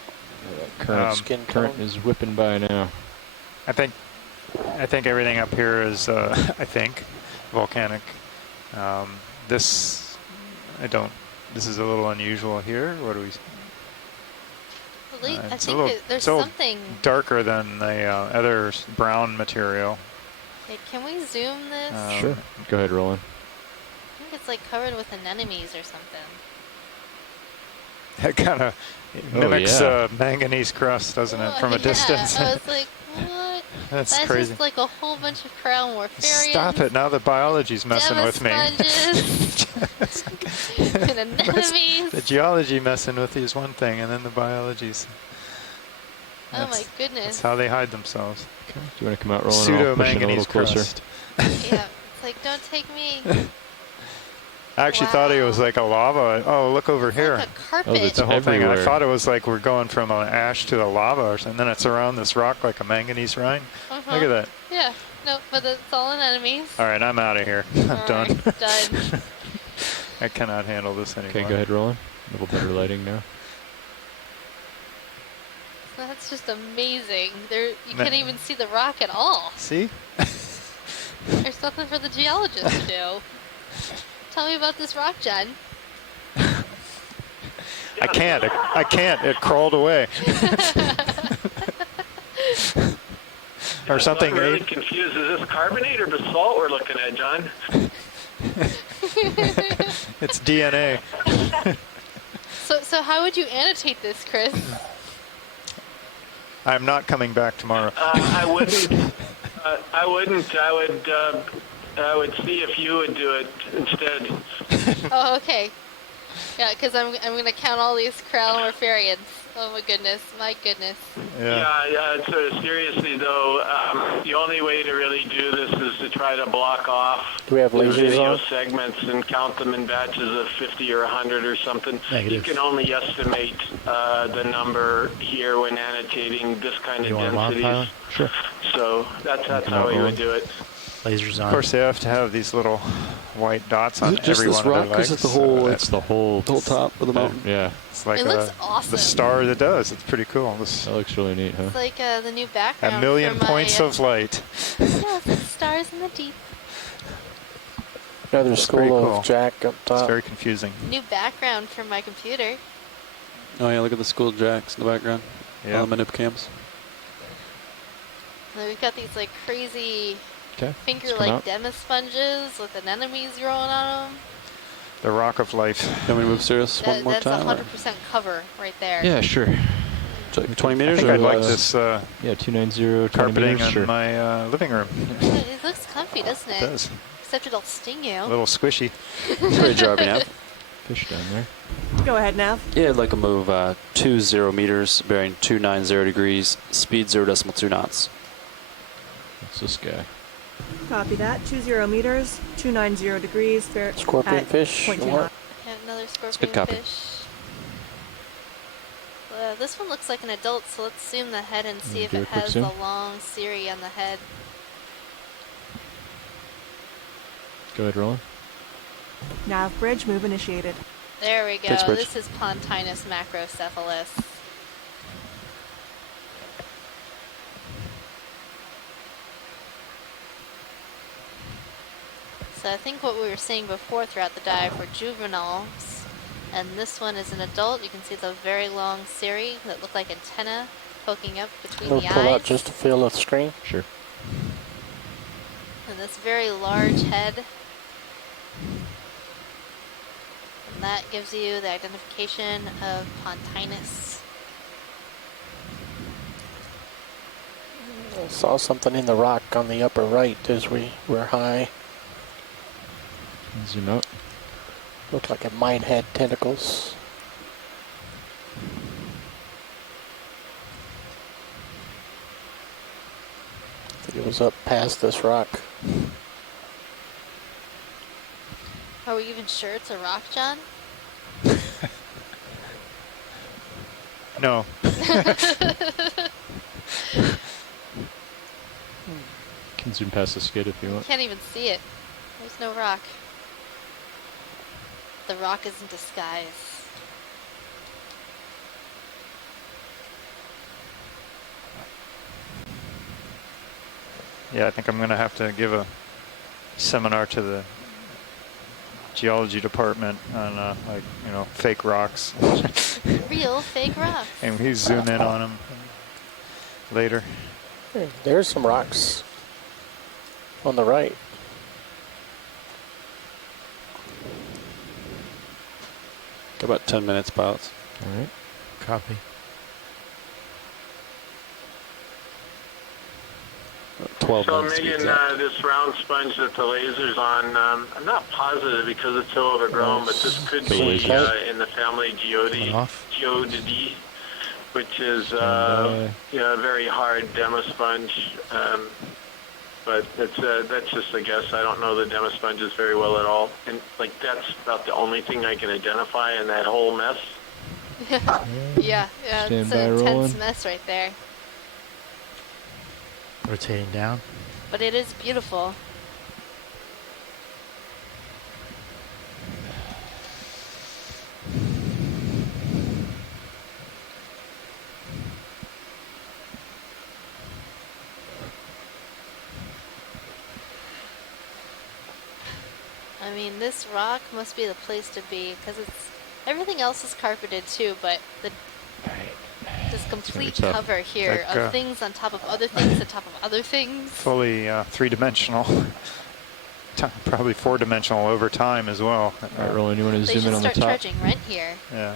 Current, skin current tone? is whipping by now. I think everything up here is, I think, volcanic. This is a little unusual here. What do we? I It's think there's it's a little something. darker than the other brown material. Hey, can we zoom this? Sure. Go ahead, Roland. I think it's like covered with anemones or something. It kind of mimics manganese crust, doesn't it, from a distance? I was like, what? That's crazy. Just like a whole bunch of crown warfarians. Stop it! Now the biology's messing with me. And anemones. The geology messing with you is one thing, and then the biology's. Oh my goodness. That's how they hide themselves. Okay. Do you want to come out, Roland? Pseudo-manganese closer. crust. Yeah, it's like, don't take me. I actually thought it was like a lava. Oh, look over here. Like a carpet. Oh, that's the whole thing. everywhere. I thought it was like we're going from ash to the lava, or something. And then it's around this rock like a manganese rind. Look at that. Yeah, no, but it's all anemones. All right, I'm out of here. I'm done. Done. I cannot handle this anymore. Okay, go ahead, Roland. A little better lighting now. That's just amazing. You can't even see the rock at all. See? There's nothing for the geologist to do. Tell me about this rock, John. I can't. It crawled away. Or something. I'm really confused. Is this carbonate or basalt we're looking at, John? It's DNA. So how would you annotate this, Chris? I'm not coming back tomorrow. I wouldn't. I would see if you would do it instead. Oh, okay. Yeah, because I'm gonna count all these crown warfarians. Oh my goodness, my goodness. Yeah. So seriously though, the only way to really do this is to try to block off Do we have the lasers video on? segments and count them in batches of 50 or 100 or something. Negative. You can only estimate the number here when annotating this kind You of want them on, densities. Tyler? Sure. So that's how we would do it. Lasers on. Of course, they have to have these little white dots on Is it just every this one rock, of their or is legs. it the whole? It's the whole top of the mountain. Yeah. It's like It looks awesome. the star that does. It's pretty cool. That looks really neat, huh? It's like the new background. A million for my, points of light. Yeah, it's like stars in the deep. Another It's very school cool. of Jack up It's top. very confusing. New background for my computer. Oh yeah, look at the school jacks in the background. Yeah. All the manip cams. And then we've got these like crazy Okay. finger-like demisponges with anemones growing on them. The rock of life. You want me to move serious one more That's time? 100% cover right there. Yeah, sure. So 20 I meters? think or I'd like this Yeah, 290, 20 carpeting meters, in sure. my living room. It looks comfy, doesn't it? It does. Except it'll sting you. A little squishy. Great job, Nav. Fish down there. Go ahead, Nav. Yeah, I'd like to move 20 meters, bearing 290 degrees, speed 0.2 knots. What's this guy? Copy that. 20 meters, 290 degrees. Scorpion fish. Point two What? knots. Yeah, another good scorpion copy. fish. This one looks like an adult, so let's zoom the head and see if Do a it quick has zoom. the long cirri on the head. Go ahead, Roland. Nav bridge move initiated. There we go. Thanks, Bridge. This is Pontinus macrocephalus. So I think what we were seeing before throughout the dive were juveniles, and this one is an adult. You can see the very long cirri that look like antenna poking up between We'll the pull eyes. out just to fill the screen. Sure. And this very large head. And that gives you the identification of Pontinus. I saw something in the rock on the upper right as we were high. Zoom out. Looked like it might had tentacles. I think it was up past this rock. Are we even sure it's a rock, John? No. Can zoom past the skid if you You want. can't even see it. There's no rock. The rock is in disguise. Yeah, I think I'm going to have to give a seminar to the geology department on, like, you know, fake rocks. Real fake rocks. And we zoom in on them later. There's some rocks on the right. Got about 10 minutes, pilots. All right. Copy. About 12 So minutes. to be Megan, exact. this round sponge that the laser's on, I'm not positive because it's so overgrown, but this could be in the family Geodidae, which is you know, a very hard demo sponge. But it's that's just a guess. I don't know the demo sponges very well at all, and like that's about the only thing I can identify in that whole mess. Yeah, it's an intense mess right there. Rotating down. But it is beautiful. I mean, this rock must be the place to be because it's everything else is carpeted too, but this complete cover here Like, of things on top of other things on top of other things. Fully three-dimensional. Probably four-dimensional over time as well. All right, Roland, you want to They zoom should in on the start top? charging rent here. Yeah.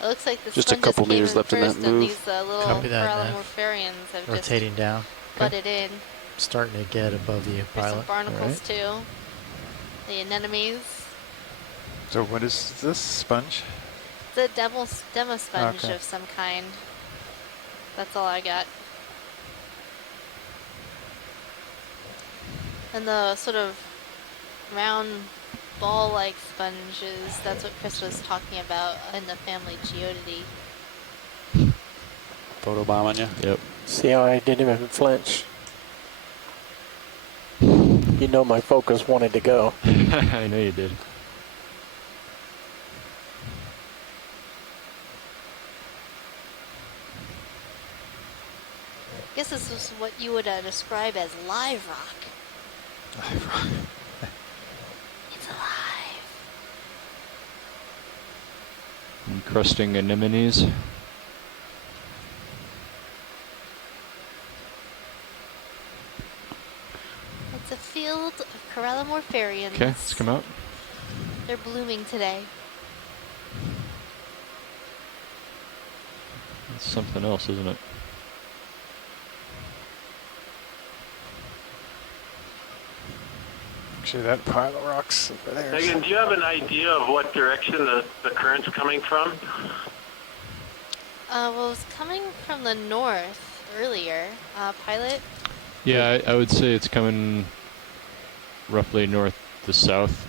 It looks like the Just a sponges couple came meters in left in that first, and move. these little Copy that, Corallimorpharians have Rotating down. just butted in. Starting to get above you, There's some pilot. barnacles too. The anemones. So what is this sponge? It's a demo sponge Okay. of some kind. That's all I got. And the sort of round ball-like sponges, that's what Chris was talking about in the family Geodidae. Photobomb on you? Yep. See how I didn't even flinch? You know my focus wanted to go. I know you did. I guess this is what you would describe as live rock. Live rock. It's alive. Encrusting anemones. It's a field of Corallimorpharians. Okay, let's come out. They're blooming today. That's something else, isn't it? Actually, that pile of rocks over there. Megan, do you have an idea of what direction the current's coming from? Well, it was coming from the north earlier. Pilot? Yeah, I would say it's coming roughly north to south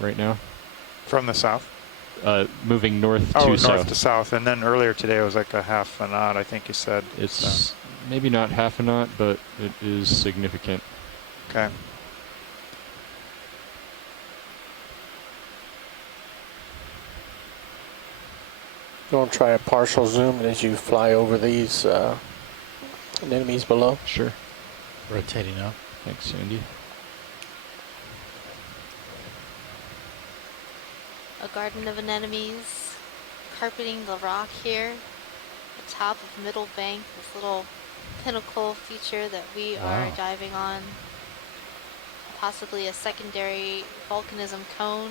right now. From the south? Moving north Oh, to north south. to south. And then earlier today it was like a half a knot, I think you said. It's maybe not half a knot, but it is significant. Okay. You want to try a partial zoom as you fly over these anemones below? Sure. Rotating up. Thanks, Sandy. A garden of anemones carpeting the rock here. The top of Middle Bank, this little pinnacle feature that we are diving on. Possibly a secondary volcanism cone.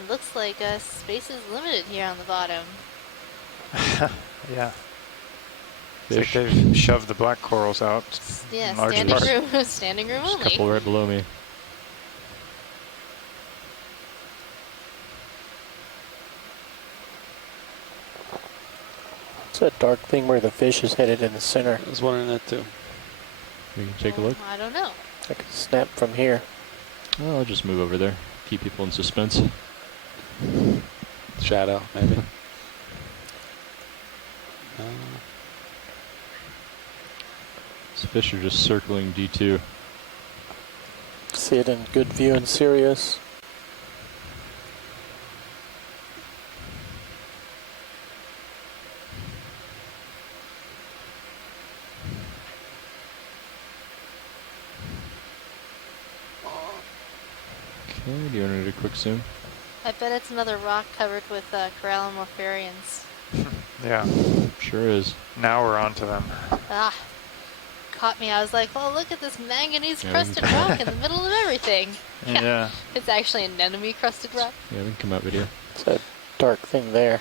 It looks like space is limited here on the bottom. Yeah. It's like they've shoved the black corals out. Yeah, in large standing part. room, standing room There's a only. couple right below me. It's that dark thing where the fish is headed in the center. I was wondering that too. We can take a look. I don't know. I can snap from here. Well, I'll just move over there. Keep people in suspense. Shadow, maybe. These fish are just circling D2. See it in good view in Sirius. Okay, do you want to do a quick zoom? I bet it's another rock covered with corallomopharians. Yeah, sure is. Now we're on to them. Ah, caught me. I was like, oh, look at this manganese Yeah, crusted rock in the middle of everything. Yeah. It's actually an enemy crusted rock. Yeah, we can come out video. It's a dark thing there.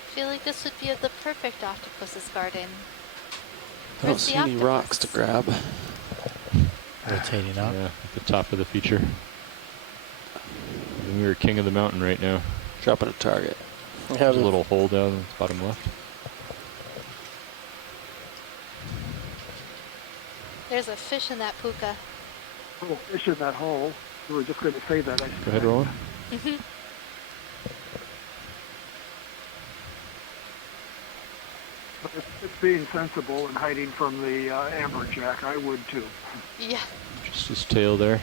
I feel like this would be the perfect octopus's garden. I don't Where's see the any octopus? rocks to grab. Rotating up. Yeah, at the top of the feature. And we are king of the mountain right now. Dropping a target. There's a little hole down the bottom left. There's a fish in that puka. Little fish in that hole. We were just going to say that. Go ahead, Roland. But if it's being sensible and hiding from the amberjack, I would too. Yeah. Just his tail there.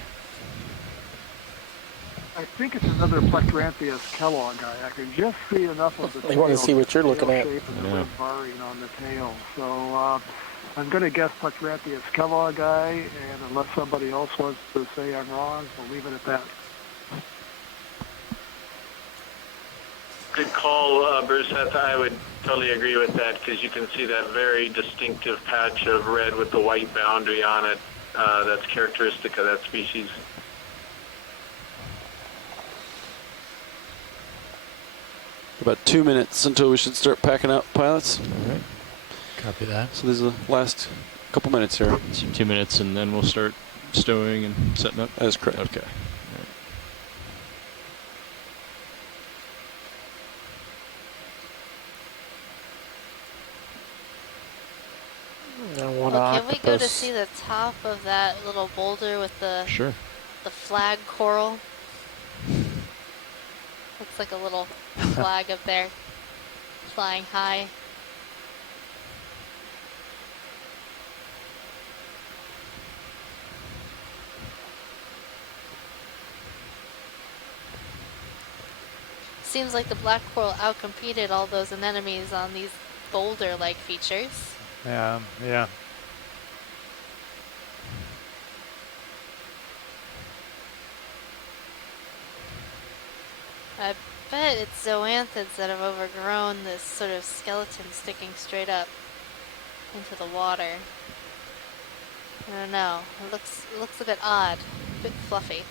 I think it's another Plectrantheus Kellogg guy. I can just see enough of the They want to see what you're looking at. shape and the red barring on the tail. So I'm going to guess Plectrantheus Kellogg guy, and unless somebody else wants to say I'm wrong, we'll leave it at that. Good call, Bruce. I would totally agree with that because you can see that very distinctive patch of red with the white boundary on it. That's characteristic of that species. About 2 minutes until we should start packing up, pilots. All right. Copy that. So this is the last couple minutes here. So 2 minutes and then we'll start stowing and setting up? That is correct. Okay. Well, can we go to see the top of that little boulder with the the flag coral? Looks like a little flag up there, flying high. Seems like the black coral outcompeted all those anemones on these boulder-like features. Yeah, yeah. I bet it's zoanthids that have overgrown this sort of skeleton sticking straight up into the water. I don't know. It looks a bit odd, a bit fluffy.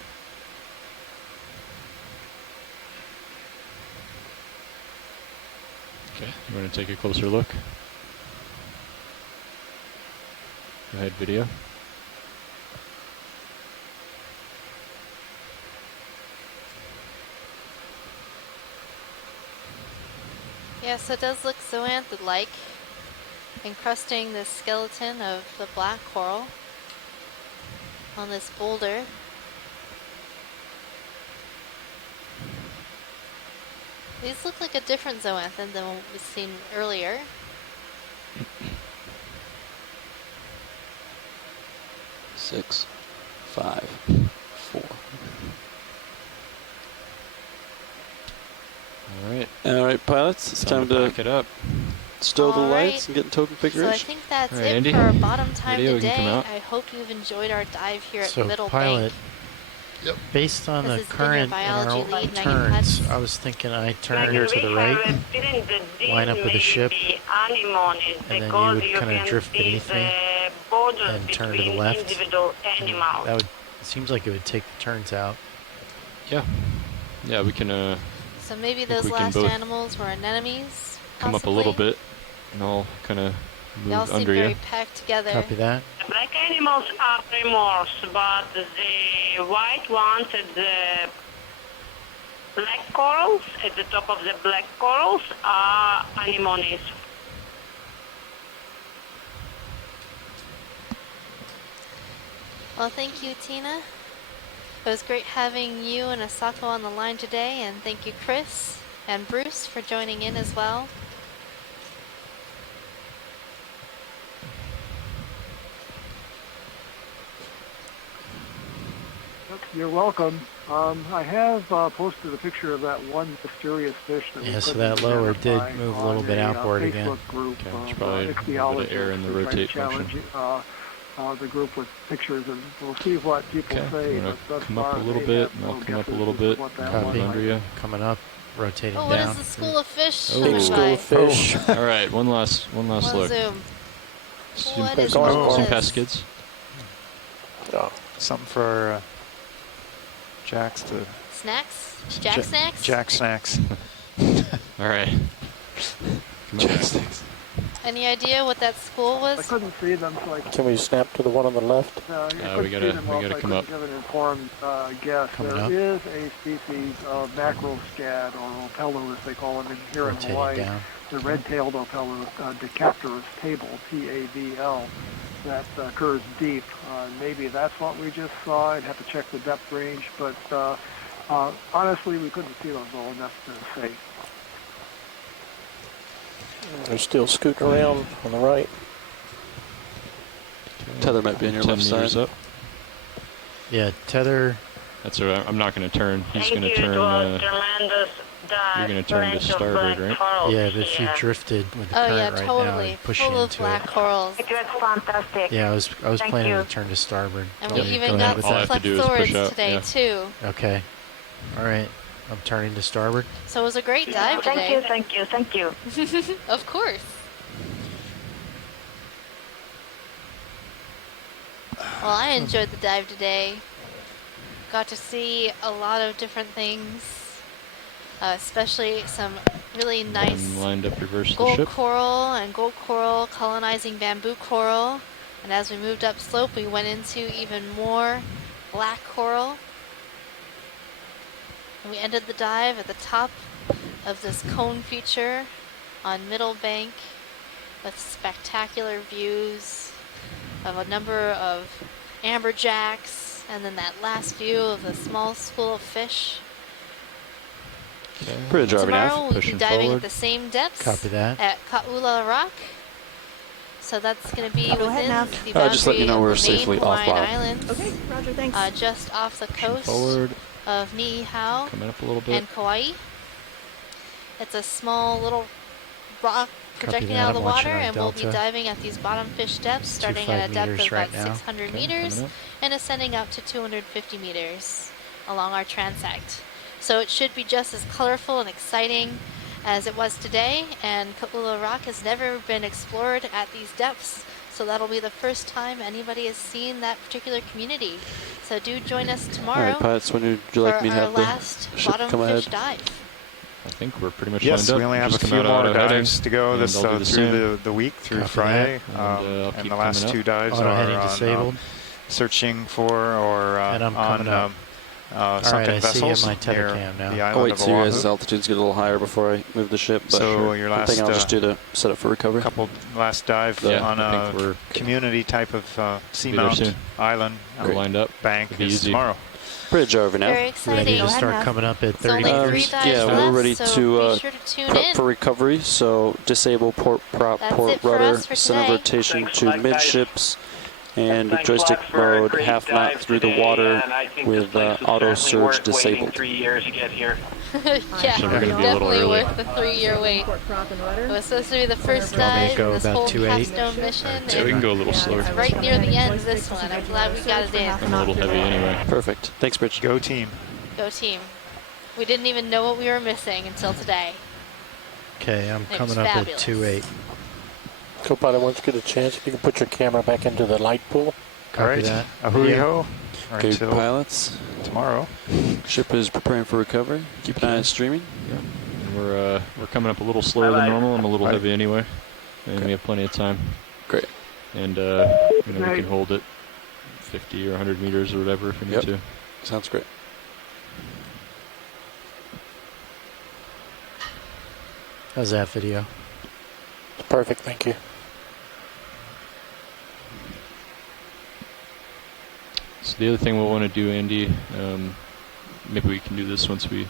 Okay, you want to take a closer look? Go ahead, video. Yes, it does look zoanthid-like, encrusting the skeleton of the black coral on this boulder. These look like a different zoanthid than what we've seen earlier. Six, 5, 4. All right, pilots. It's time to pack it up. Stow the All lights right. and get in total So I configuration. think that's All right, it Andy, for our bottom time video, you can come today. out. I hope you've enjoyed our dive here at So Middle pilot, Bank. based on This the has been your current in biology our lead, Megan turns, Putz. I was thinking I turn here to the right, line up with the ship, and then you would kind of drift beneath me and turn to the left. That would. It seems like it would take the turns out. Yeah. Yeah, we can So maybe think those we can last both animals were anemones. come up a little bit and I'll kind of Y'all move seem under very you. packed together. Copy that. The black animals are primors, but the white ones at the black corals, at the top of the black corals, are anemones. Well, thank you, Tina. It was great having you and Asako on the line today, and thank you, Chris and Bruce, for joining in as well. You're welcome. I have posted a picture of that one mysterious fish that Yeah, we so couldn't that lower did identify move a little on bit outboard Facebook again. group Okay, of probably a little bit of air in the ichthyologists who tried to rotate function. challenge the group with pictures, and we'll see what people Okay, say. I'm but gonna thus come up far a little they bit, have and I'll no come up a guesses little as to bit what that Copy. one might Andrea. Coming up, rotating Oh, what down. is the school of fish Oh. coming School by? of fish. Oh. All right, one last One look. zoom. Zoom, What is zoom, all zoom this? past skids. Oh. Something for Jack's to Snacks? Jack snacks? Jack snacks. All right. Jack snacks. Any idea what that school was? I couldn't see them, so I Can we snap to the one on the left? I we couldn't gotta- see them we well, gotta so I come couldn't up. give an informed guess. Coming There up. is a species of macroscad, or opello as they call them here in Rotating Hawaii, down. the red-tailed opello, Decapterus table, T-A-B-L, that occurs deep. Maybe that's what we just saw. I'd have to check the depth range, but honestly, we couldn't see those well enough to say. They're still scooting around on the right. Tether might be on your 10 left meters side. up. Yeah, tether. That's all right. I'm not going to turn. He's Thank going to you. turn. It was tremendous dive. You're gonna turn to Plenty of starboard, black right? corals Yeah, but if you here. drifted with the Oh current yeah, right now, totally. you'd push you Full of into black it. corals. It was fantastic. Yeah, I was Thank planning you. to turn to starboard. And Go we ahead even got with All I some have to do is push flexorids out, today yeah. too. Okay. All right. I'm turning to starboard. So it was a great dive Thank today. you, thank you, thank you. Of course. Well, I enjoyed the dive today. Got to see a lot of different things, especially some really nice And lined up reverse the gold ship. coral and gold coral colonizing bamboo coral. And as we moved up slope, we went into even more black coral. And we ended the dive at the top of this cone feature on Middle Bank with spectacular views of a number of amberjacks, and then that last view of the small school of fish. Bridge RV Tomorrow nav. we'll be Pushing diving forward. at the same depths Copy that. at Ka'ula Rock. So that's going to be Go ahead, within Nav. the boundary Just let you know of we're the main safely off Hawaiian bottom. Islands, Okay, Roger, thanks. just off the coast Forward. of Niihau Coming up a little bit. and Kauai. It's a small little rock projecting that. out of the I'm watching water, on and we'll be Delta. diving at these bottom fish depths, starting 25 at a depth meters of right about now. 600 Okay, meters coming up. and ascending up to 250 meters along our transect. So it should be just as colorful and exciting as it was today, and Ka'ula Rock has never been explored at these depths, so that'll be the first time anybody has seen that particular community. So do join us All tomorrow right, pilots, when would you like for me to our have the last ship bottom come fish ahead? dive. I think we're pretty much Yes, lined up. we only have Just a come few out more auto heading, dives to go and this I'll do the same. through the week through Copy Friday, that. And, I'll and keep the last coming two up. dives Auto are heading on, disabled. searching for or And I'm on coming up. sunken I see vessels my tether near cam now. the I'll island wait of till your Oahu. guys' altitudes get a little higher before I move the ship. But So your one thing last, I'll just do to set up for recovery. Last dive Yeah, on I think a we're community type of be there seamount soon. island We're lined up. bank It'll be is easy. tomorrow. Bridge over now. Very Ready exciting. to start coming up at It's 30 only meters. 3 dives Yeah, left, we're ready so to be sure to tune prep in. for recovery. So disable port prop, That's port it for rudder, us for center today. rotation Thanks to a lot, guys. midships, and Thanks joystick a lot for a mode great half knot dive through the today, water and I think with this place was auto certainly surge worth waiting disabled. 3 years to get here. Yeah, So we're gonna be a little definitely early. worth the 3-year wait. Port prop and rudder. It was supposed to be the first You want me to dive go in this about whole 2.8? Capstone mission, Yeah, we can and go a little slower. it's right near the end of this one. I'm glad we got it in. I'm a little heavy anyway. Perfect. Thanks, Bridge. Go team. Go team. We didn't even know what we were missing until today. Okay, I'm It was coming up at fabulous. 2.8. Co-pilot, once you get a chance, if you can put your camera back into the light pool. All Copy right. that. Ahui ho. Okay, Until pilots. tomorrow. Ship is preparing for recovery. Keep an eye on streaming. And we're coming up a little slower than normal. I'm a little heavy anyway, and we have plenty of time. Great. And we can hold it 50 or 100 meters or whatever if we need to. Sounds great. How's that video? Perfect, thank you. So the other thing we'll want to do, Andy, maybe we can do this once we